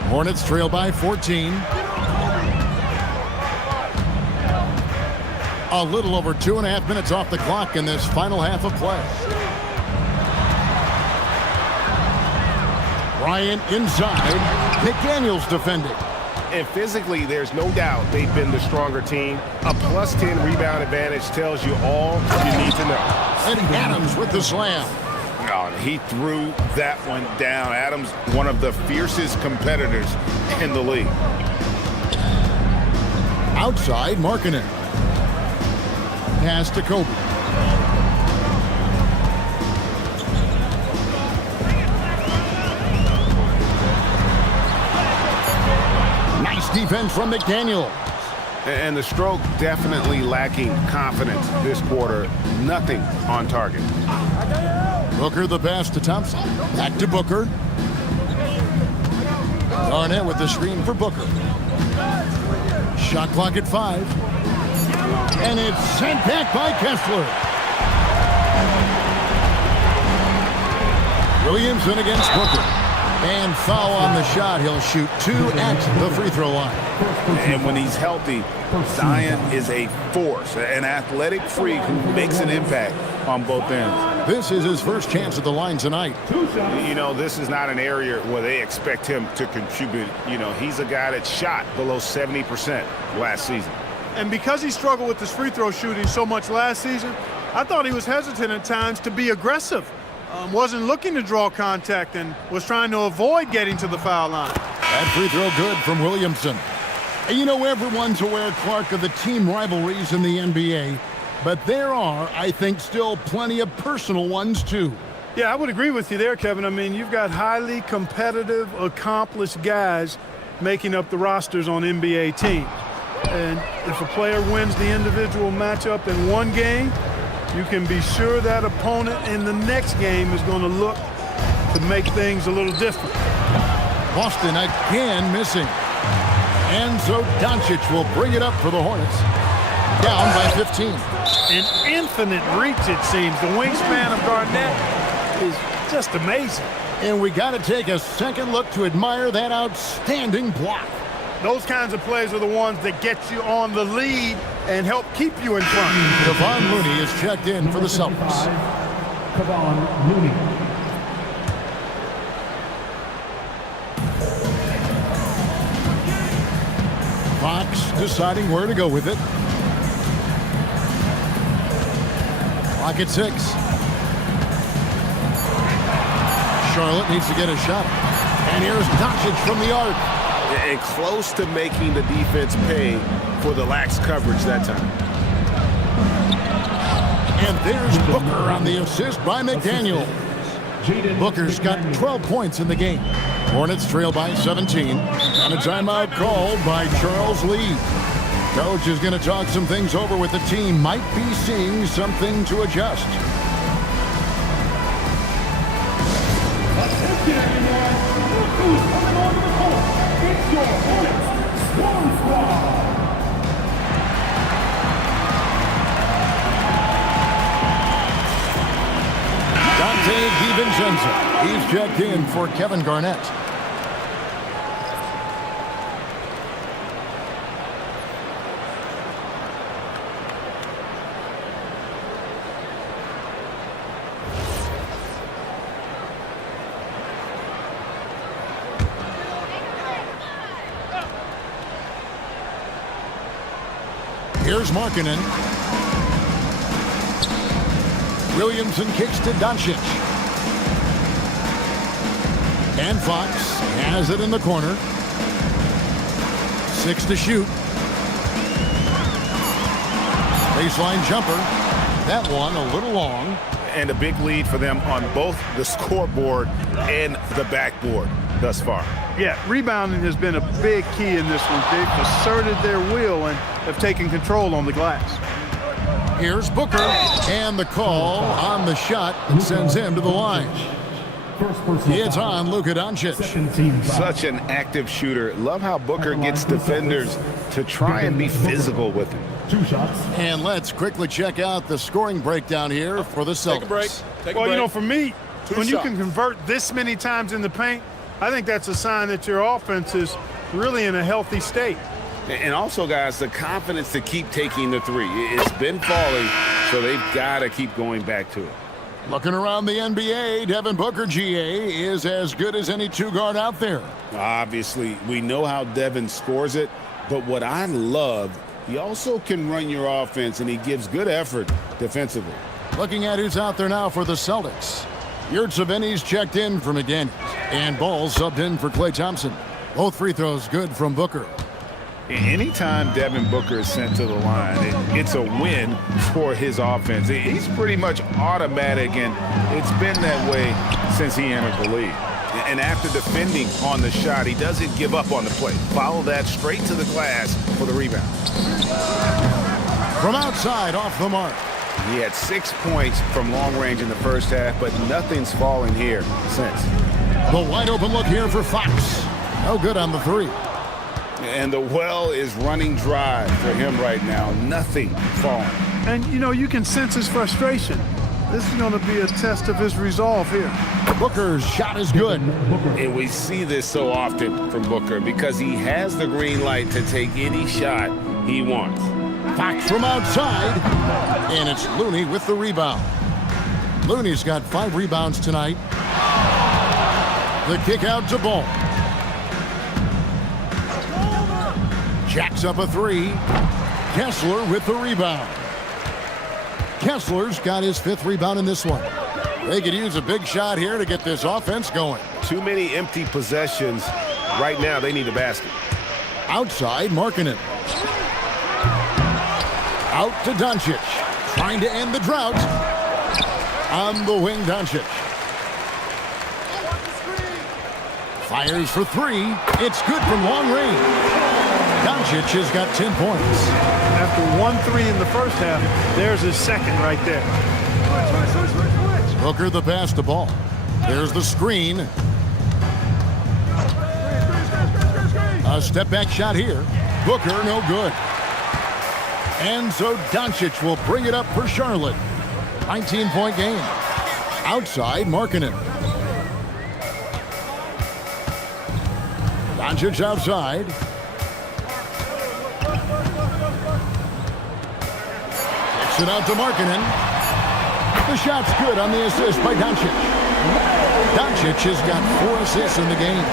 Hornets trail by 14. A little over 2.5 minutes off the clock in this final half of play. Bryant inside. McDaniels defending. And physically, there's no doubt they've been the stronger team. A +10 rebound advantage tells you all you need to know. And Adams with the slam. Oh, he threw that one down. Adams, one of the fiercest competitors in the league. Outside, Markkanen. Pass to Kobe. Nice defense from McDaniel. And the stroke definitely lacking confidence this quarter. Nothing on target. Booker the pass to Thompson. Back to Booker. Garnett with the screen for Booker. Shot clock at 5. And it's sent back by Kessler. Williamson against Booker. And foul on the shot. He'll shoot 2 at the free throw line. And when he's healthy, Zion is a force, an athletic freak who makes an impact on both ends. This is his first chance at the line tonight. You know, this is not an area where they expect him to contribute. You know, he's a guy that shot below 70% last season. And because he struggled with his free throw shooting so much last season, I thought he was hesitant at times to be aggressive. Wasn't looking to draw contact and was trying to avoid getting to the foul line. That free throw good from Williamson. And you know, everyone's aware, Clark, of the team rivalries in the NBA, but there are, I think, still plenty of personal ones, too. Yeah, I would agree with you there, Kevin. I mean, you've got highly competitive, accomplished guys making up the rosters on NBA teams. And if a player wins the individual matchup in one game, you can be sure that opponent in the next game is going to look to make things a little different. Boston again missing. And so Doncic will bring it up for the Hornets. Down by 15. An infinite reach, it seems. The wingspan of Garnett is just amazing. And we got to take a second look to admire that outstanding block. Those kinds of plays are the ones that get you on the lead and help keep you in front. Kevon Looney is checked in for the Celtics. Kevon Looney. Fox deciding where to go with it. Clock at 6. Charlotte needs to get a shot. And here's Doncic from the arc. And close to making the defense pay for the lax coverage that time. And there's Booker on the assist by McDaniel. Booker's got 12 points in the game. Hornets trail by 17. And a timeout called by Charles Lee. Coach is going to talk some things over with the team. Might be seeing something to adjust. Dante DiVincenzo. He's checked in for Kevin Garnett. Here's Markkanen. Williamson kicks to Doncic. And Fox has it in the corner. 6 to shoot. Baseline jumper. That one a little long. And a big lead for them on both the scoreboard and the backboard thus far. Yeah, rebounding has been a big key in this one. They've asserted their will and have taken control on the glass. Here's Booker, and the call on the shot sends him to the line. It's on Luka Doncic. Such an active shooter. Love how Booker gets defenders to try and be physical with him. 2 shots. And let's quickly check out the scoring breakdown here for the Celtics. Take a break. Well, you know, for me, when you can convert this many times in the paint, I think that's a sign that your offense is really in a healthy state. And also, guys, the confidence to keep taking the three. It's been falling, so they've got to keep going back to it. Looking around the NBA, Devin Booker, GA, is as good as any 2-guard out there. Obviously, we know how Devin scores it, but what I love, he also can run your offense, and he gives good effort defensively. Looking at who's out there now for the Celtics. Yurtseven's checked in for McDaniels, and Ball subbed in for Klay Thompson. Both free throws good from Booker. Anytime Devin Booker is sent to the line, it's a win for his offense. He's pretty much automatic, and it's been that way since he entered the league. And after defending on the shot, he doesn't give up on the play. Follow that straight to the glass for the rebound. From outside, off the mark. He had 6 points from long range in the first half, but nothing's fallen here since. The wide open look here for Fox. No good on the 3. And the well is running dry for him right now. Nothing falling. And, you know, you can sense his frustration. This is going to be a test of his resolve here. Booker's shot is good. And we see this so often from Booker because he has the green light to take any shot he wants. Fox from outside, and it's Looney with the rebound. Looney's got 5 rebounds tonight. The kick out to Ball. Jacks up a 3. Kessler with the rebound. Kessler's got his 5th rebound in this one. They could use a big shot here to get this offense going. Too many empty possessions. Right now, they need a basket. Outside, Markkanen. Out to Doncic. Trying to end the drought. On the wing, Doncic. Fires for 3. It's good from long range. Doncic has got 10 points. After 1 3 in the first half, there's his second right there. Booker the pass to Ball. There's the screen. A step back shot here. Booker no good. And so Doncic will bring it up for Charlotte. 19-point game. Outside, Markkanen. Doncic outside. Kicks it out to Markkanen. The shot's good on the assist by Doncic. Doncic has got 4 assists in the game.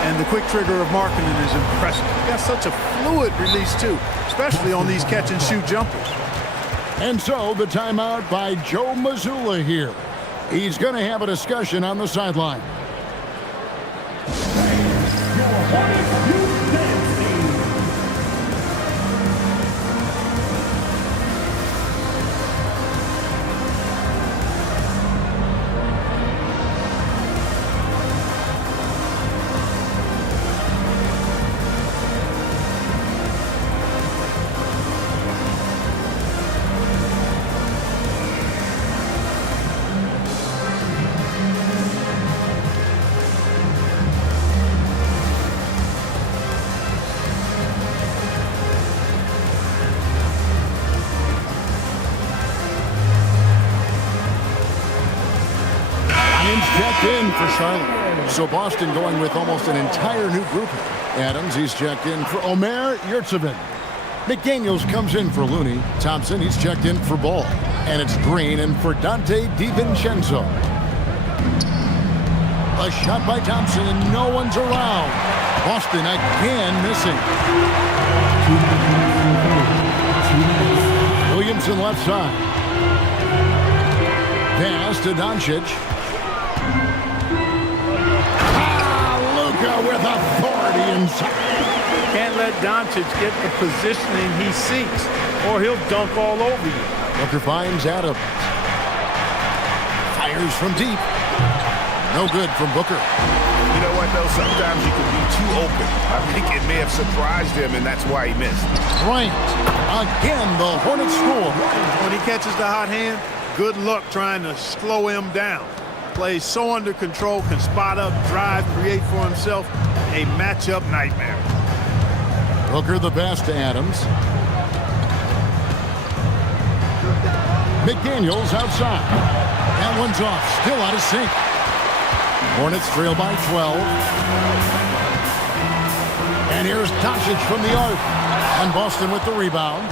And the quick trigger of Markkanen is impressive. He got such a fluid release, too, especially on these catch-and-shoot jumpers. And so the timeout by Joe Mazzulla here. He's going to have a discussion on the sideline. Checked in for Charlotte. So Boston going with almost an entire new group. Adams, he's checked in for Omer Yurtseven. McDaniels comes in for Looney. Thompson, he's checked in for Ball. And it's Green in for Dante DiVincenzo. A shot by Thompson and no one's around. Boston again missing. Williamson left side. Pass to Doncic. With authority inside. Can't let Doncic get the positioning he seeks, or he'll dunk all over you. Booker finds Adams. Fires from deep. No good from Booker. You know what, though? Sometimes you can be too open. I think it may have surprised him, and that's why he missed. Bryant. Again, the Hornets score. When he catches the hot hand, good luck trying to slow him down. Plays so under control, can spot up, drive, create for himself. A matchup nightmare. Booker the pass to Adams. McDaniels outside. That one's off. Still out of sync. Hornets trail by 12. And here's Doncic from the arc. And Boston with the rebound.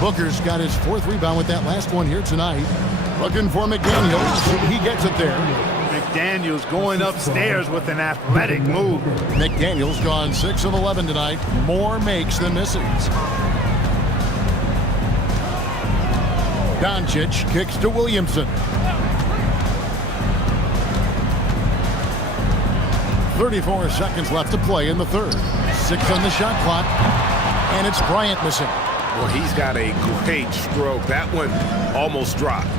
Booker's got his 4th rebound with that last one here tonight. Looking for McDaniels. He gets it there. McDaniels going upstairs with an athletic move. McDaniels gone 6 of 11 tonight. More makes than misses. Doncic kicks to Williamson. 34 seconds left to play in the third. 6 on the shot clock. And it's Bryant missing. Well, he's got a great stroke. That one almost dropped.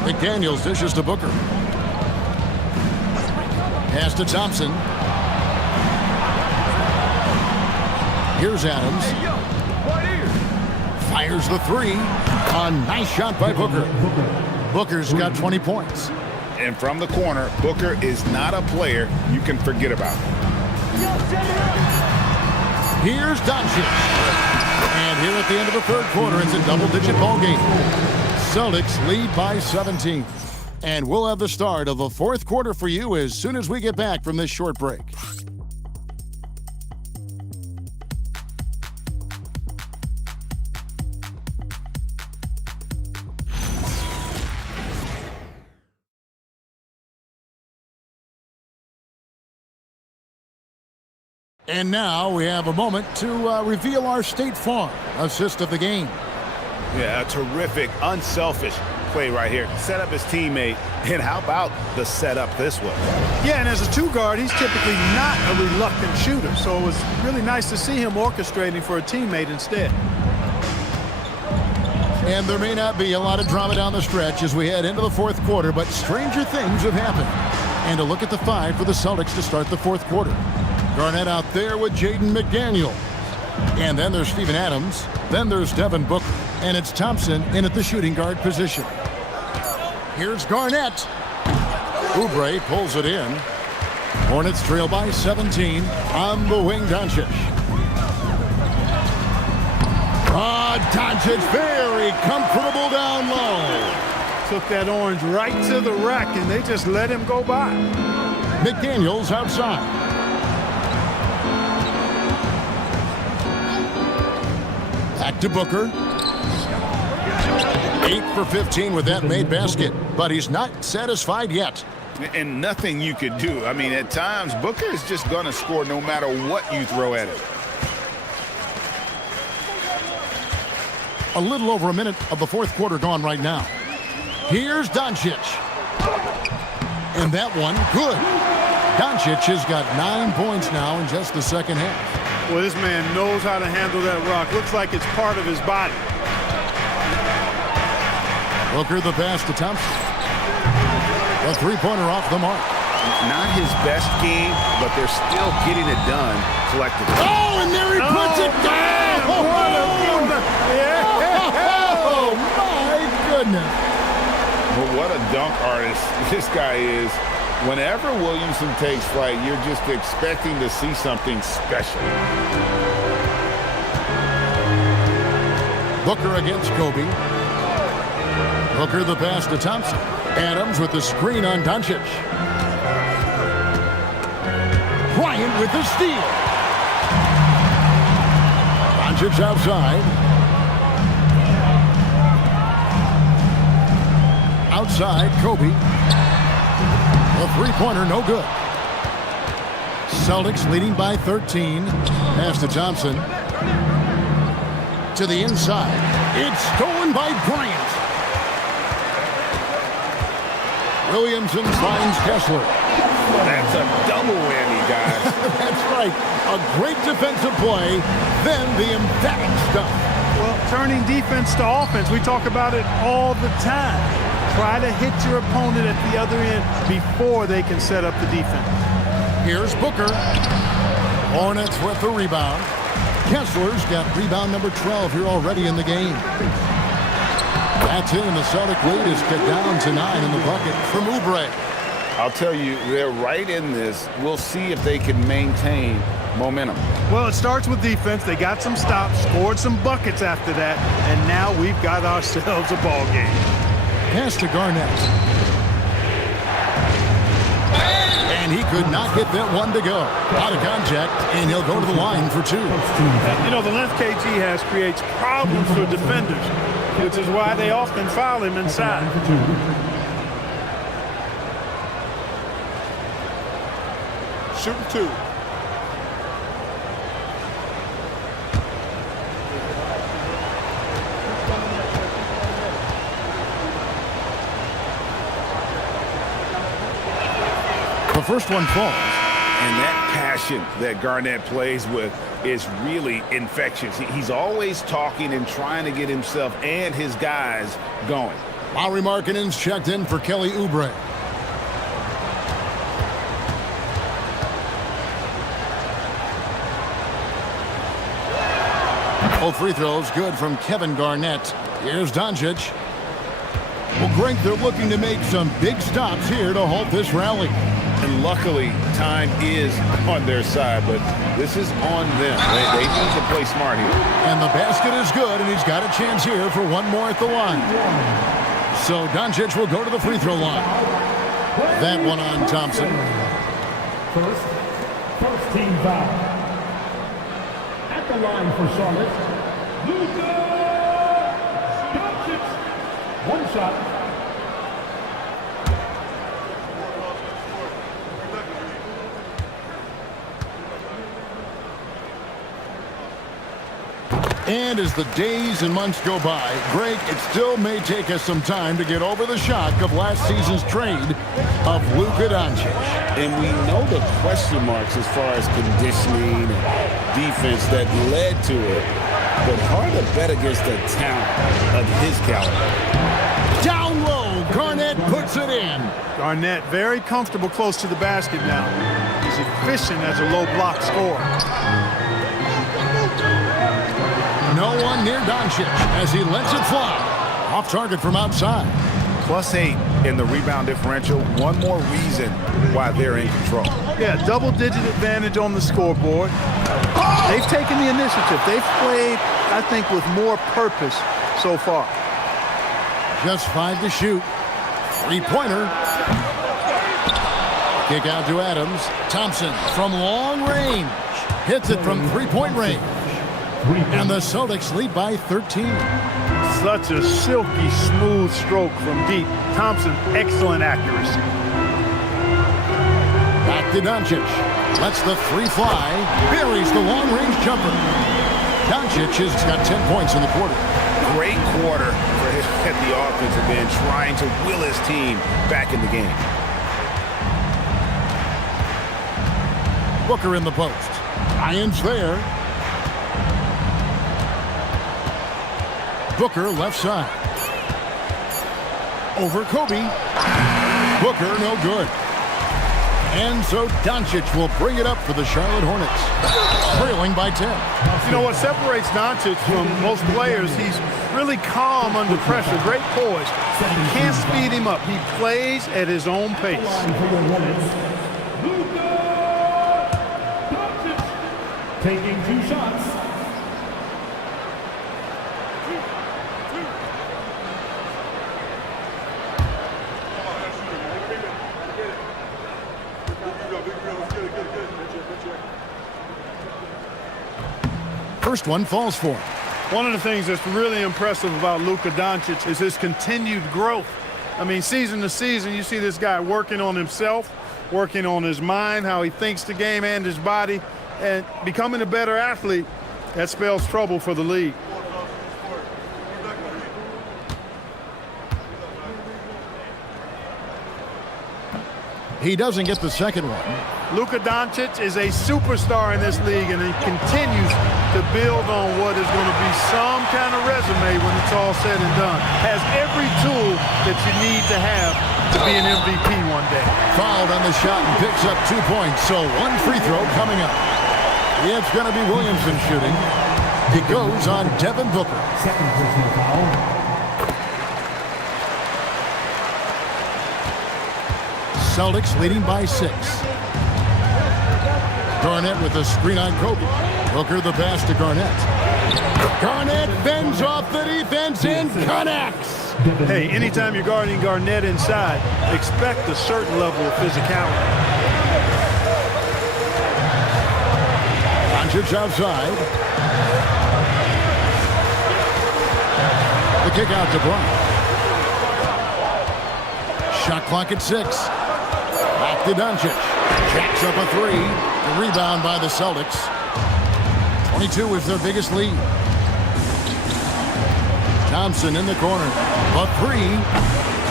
McDaniels dishes to Booker. Pass to Thompson. Here's Adams. Fires the 3. A nice shot by Booker. Booker's got 20 points. And from the corner, Booker is not a player you can forget about. Here's Doncic. And here at the end of the third quarter, it's a double-digit ball game. Celtics lead by 17. And we'll have the start of the fourth quarter for you as soon as we get back from this short break. And now we have a moment to reveal our State Farm assist of the game. Yeah, a terrific, unselfish play right here. Set up his teammate, and how about the setup this way? Yeah, and as a 2 guard, he's typically not a reluctant shooter, so it was really nice to see him orchestrating for a teammate instead. And there may not be a lot of drama down the stretch as we head into the fourth quarter, but stranger things have happened. And a look at the 5 for the Celtics to start the fourth quarter. Garnett out there with Jaden McDaniel. And then there's Steven Adams. Then there's Devin Booker. And it's Thompson in at the shooting guard position. Here's Garnett. Oubre pulls it in. Hornets trail by 17 on the wing, Doncic. Doncic very comfortable down low. Took that orange right to the rack, and they just let him go by. McDaniels outside. Back to Booker. 8 for 15 with that made basket, but he's not satisfied yet. And nothing you could do. I mean, at times, Booker is just going to score no matter what you throw at him. A little over a minute of the fourth quarter gone right now. Here's Doncic. And that one, good. Doncic has got 9 points now in just the second half. Well, this man knows how to handle that rock. Looks like it's part of his body. Booker the pass to Thompson. A three-pointer off the mark. Not his best game, but they're still getting it done collectively. Oh, and there he puts it down! Oh, my goodness. Well, what a dunk artist this guy is. Whenever Williamson takes flight, you're just expecting to see something special. Booker against Kobe. Booker the pass to Thompson. Adams with the screen on Doncic. Bryant with the steal. Doncic outside. Outside, Kobe. A three-pointer, no good. Celtics leading by 13. Pass to Thompson. To the inside. It's stolen by Bryant. Williamson finds Kessler. That's a double whammy, guys. That's right. A great defensive play, then the emphatic stuff. Well, turning defense to offense, we talk about it all the time. Try to hit your opponent at the other end before they can set up the defense. Here's Booker. Hornets with the rebound. Kessler's got rebound number 12 here already in the game. That's in, and the Celtic lead is cut down to 9 in the bucket from Oubre. I'll tell you, they're right in this. We'll see if they can maintain momentum. Well, it starts with defense. They got some stops, scored some buckets after that, and now we've got ourselves a ball game. Pass to Garnett. And he could not get that one to go. Out of contact, and he'll go to the line for 2. You know, the length KG has creates problems for defenders, which is why they often foul him inside. Shooting 2. The first one falls. And that passion that Garnett plays with is really infectious. He's always talking and trying to get himself and his guys going. Lauri Markkanen's checked in for Kelly Oubre. Both free throws good from Kevin Garnett. Here's Doncic. Well, Greg, they're looking to make some big stops here to halt this rally. And luckily, time is on their side, but this is on them. They need to play smart here. And the basket is good, and he's got a chance here for one more at the line. So Doncic will go to the free throw line. That one on Thompson. First team foul. At the line for Charlotte, Luka Doncic. One shot. And as the days and months go by, Greg, it still may take us some time to get over the shock of last season's trade of Luka Doncic. And we know the question marks as far as conditioning and defense that led to it. But hard to bet against the talent of his caliber. Down low, Garnett puts it in. Garnett very comfortable close to the basket now. He's efficient as a low block scorer. No one near Doncic as he lets it fly. Off target from outside. +8 in the rebound differential. One more reason why they're in control. Yeah, double-digit advantage on the scoreboard. They've taken the initiative. They've played, I think, with more purpose so far. Just 5 to shoot. Three-pointer. Kick out to Adams. Thompson from long range. Hits it from three-point range. And the Celtics lead by 13. Such a silky, smooth stroke from deep. Thompson, excellent accuracy. Back to Doncic. Lets the three fly. Buries the long-range jumper. Doncic has got 10 points in the quarter. Great quarter for him at the offensive end, trying to will his team back in the game. Booker in the post. Irons there. Booker left side. Over Kobe. Booker no good. And so Doncic will bring it up for the Charlotte Hornets. Trailing by 10. You know what separates Doncic from most players? He's really calm under pressure. Great poise. You can't speed him up. He plays at his own pace. Taking 2 shots. First one falls for him. One of the things that's really impressive about Luka Doncic is his continued growth. I mean, season to season, you see this guy working on himself, working on his mind, how he thinks the game and his body, and becoming a better athlete. That spells trouble for the league. He doesn't get the second one. Luka Doncic is a superstar in this league, and he continues to build on what is going to be some kind of resume when it's all said and done. Has every tool that you need to have to be an MVP one day. Fouled on the shot and picks up 2 points, so one free throw coming up. It's going to be Williamson shooting. It goes on Devin Booker. Second personal foul. Celtics leading by 6. Garnett with a screen on Kobe. Booker the pass to Garnett. Garnett bends off the defense and connects. Hey, anytime you're guarding Garnett inside, expect a certain level of physicality. Doncic outside. The kick out to Bryant. Shot clock at 6. Back to Doncic. Jacks up a 3. The rebound by the Celtics. 22 is their biggest lead. Thompson in the corner. A 3.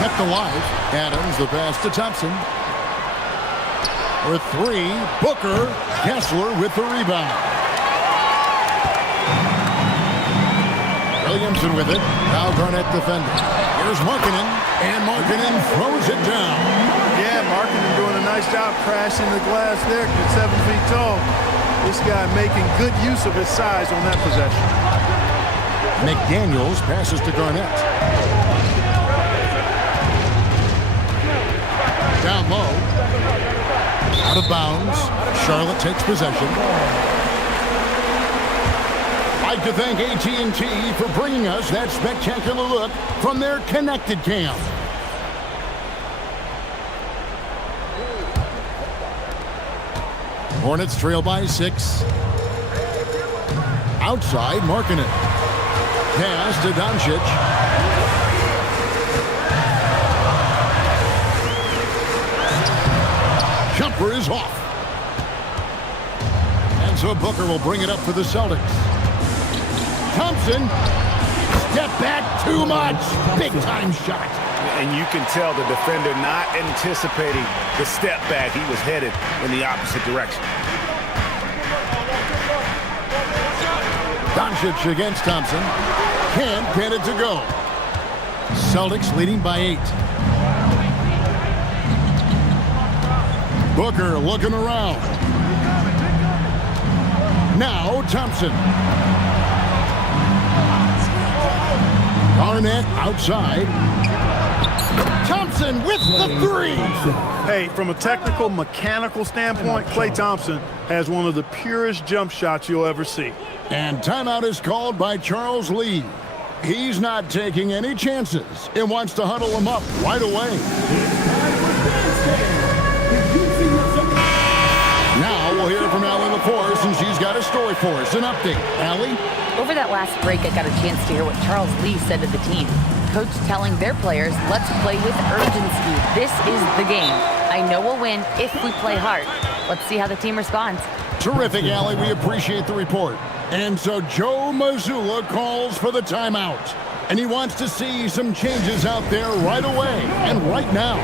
Kept alive. Adams the pass to Thompson. For 3. Booker. Kessler with the rebound. Williamson with it. Now Garnett defending. Here's Markkanen. And Markkanen throws it down. Yeah, Markkanen doing a nice job crashing the glass there. At 7 feet tall. This guy making good use of his size on that possession. McDaniels passes to Garnett. Down low. Out of bounds. Charlotte takes possession. I'd like to thank AT&T for bringing us that spectacular look from their connected cam. Hornets trail by 6. Outside, Markkanen. Pass to Doncic. Jumper is off. And so Booker will bring it up for the Celtics. Thompson. Step back too much. Big time shot. And you can tell the defender not anticipating the step back. He was headed in the opposite direction. Doncic against Thompson. Can't get it to go. Celtics leading by 8. Booker looking around. Now Thompson. Garnett outside. Thompson with the 3. Hey, from a technical, mechanical standpoint, Klay Thompson has one of the purest jump shots you'll ever see. And timeout is called by Charles Lee. He's not taking any chances and wants to huddle him up right away. Now we'll hear from Allie LaForce, and she's got a story for us. An update. Allie? Over that last break, I got a chance to hear what Charles Lee said to the team. Coach telling their players, let's play with urgency. This is the game. I know we'll win if we play hard. Let's see how the team responds. Terrific, Allie. We appreciate the report. And so Joe Mazzulla calls for the timeout. And he wants to see some changes out there right away and right now.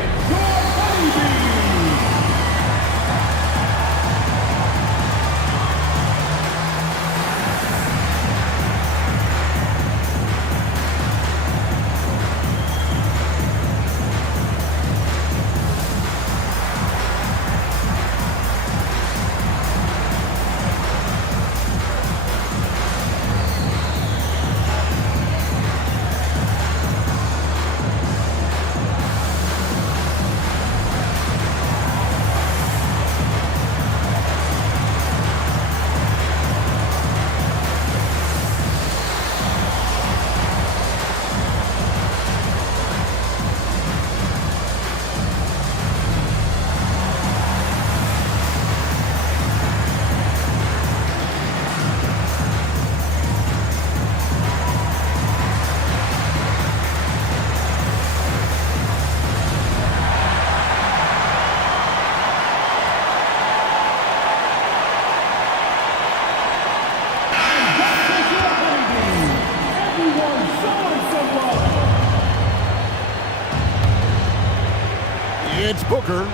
It's Booker.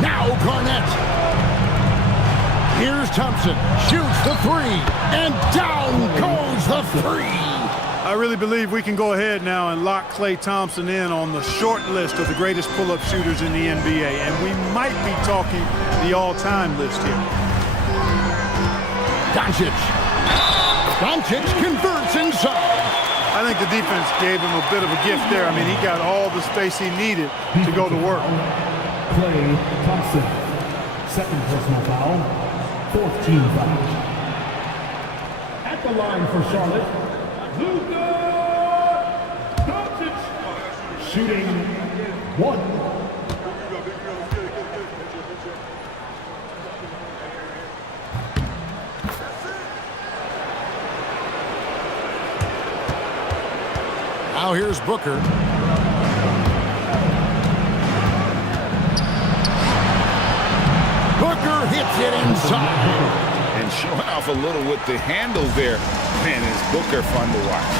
Now Garnett. Here's Thompson. Shoots the 3. And down goes the 3. I really believe we can go ahead now and lock Klay Thompson in on the short list of the greatest pull-up shooters in the NBA. And we might be talking the all-time list here. Doncic. Doncic converts inside. I think the defense gave him a bit of a gift there. I mean, he got all the space he needed to go to work. Klay Thompson, second personal foul, fourth team foul. At the line for Charlotte, Luka Doncic, shooting 1. Now here's Booker. Booker hits it inside. And showing off a little with the handles there. Man, is Booker fun to watch.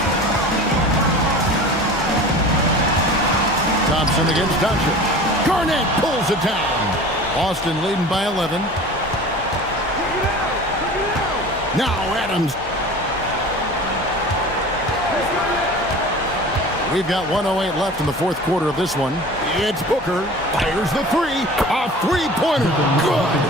Thompson against Doncic. Garnett pulls it down. Boston leading by 11. Now Adams. We've got 1:08 left in the fourth quarter of this one. It's Booker. Fires the three. A three-pointer. Good.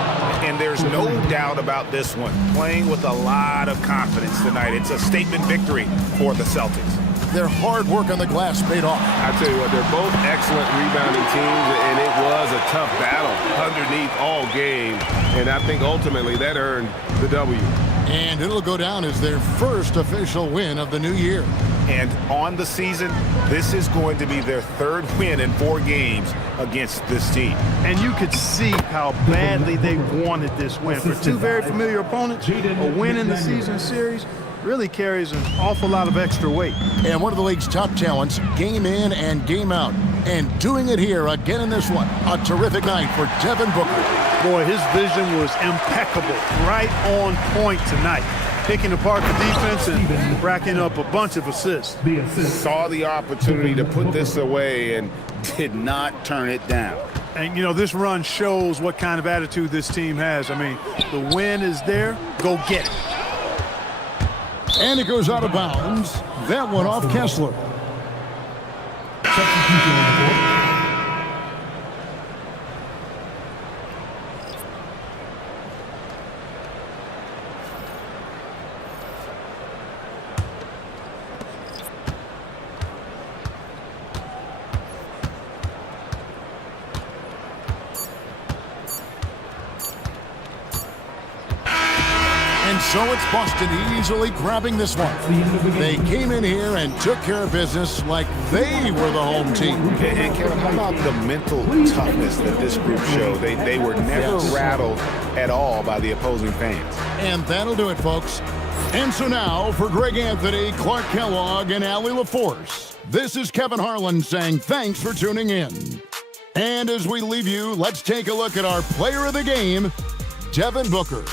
And there's no doubt about this one. Playing with a lot of confidence tonight. It's a statement victory for the Celtics. Their hard work on the glass paid off. I tell you what, they're both excellent rebounding teams, and it was a tough battle underneath all game. And I think ultimately that earned the W. And it'll go down as their first official win of the new year. And on the season, this is going to be their third win in 4 games against this team. And you could see how badly they wanted this win. For two very familiar opponents, a win in the season series really carries an awful lot of extra weight. And one of the league's top talents, game in and game out. And doing it here again in this one. A terrific night for Devin Booker. Boy, his vision was impeccable, right on point tonight. Picking apart the defense and racking up a bunch of assists. Saw the opportunity to put this away and did not turn it down. And, you know, this run shows what kind of attitude this team has. I mean, the win is there. Go get it. And it goes out of bounds. That one off Kessler. And so it's Boston easily grabbing this one. They came in here and took care of business like they were the home team. And Kevin, how about the mental toughness that this group showed? They were never rattled at all by the opposing fans. And that'll do it, folks. And so now, for Greg Anthony, Clark Kellogg, and Allie LaForce, this is Kevin Harlan saying thanks for tuning in. And as we leave you, let's take a look at our player of the game, Devin Booker.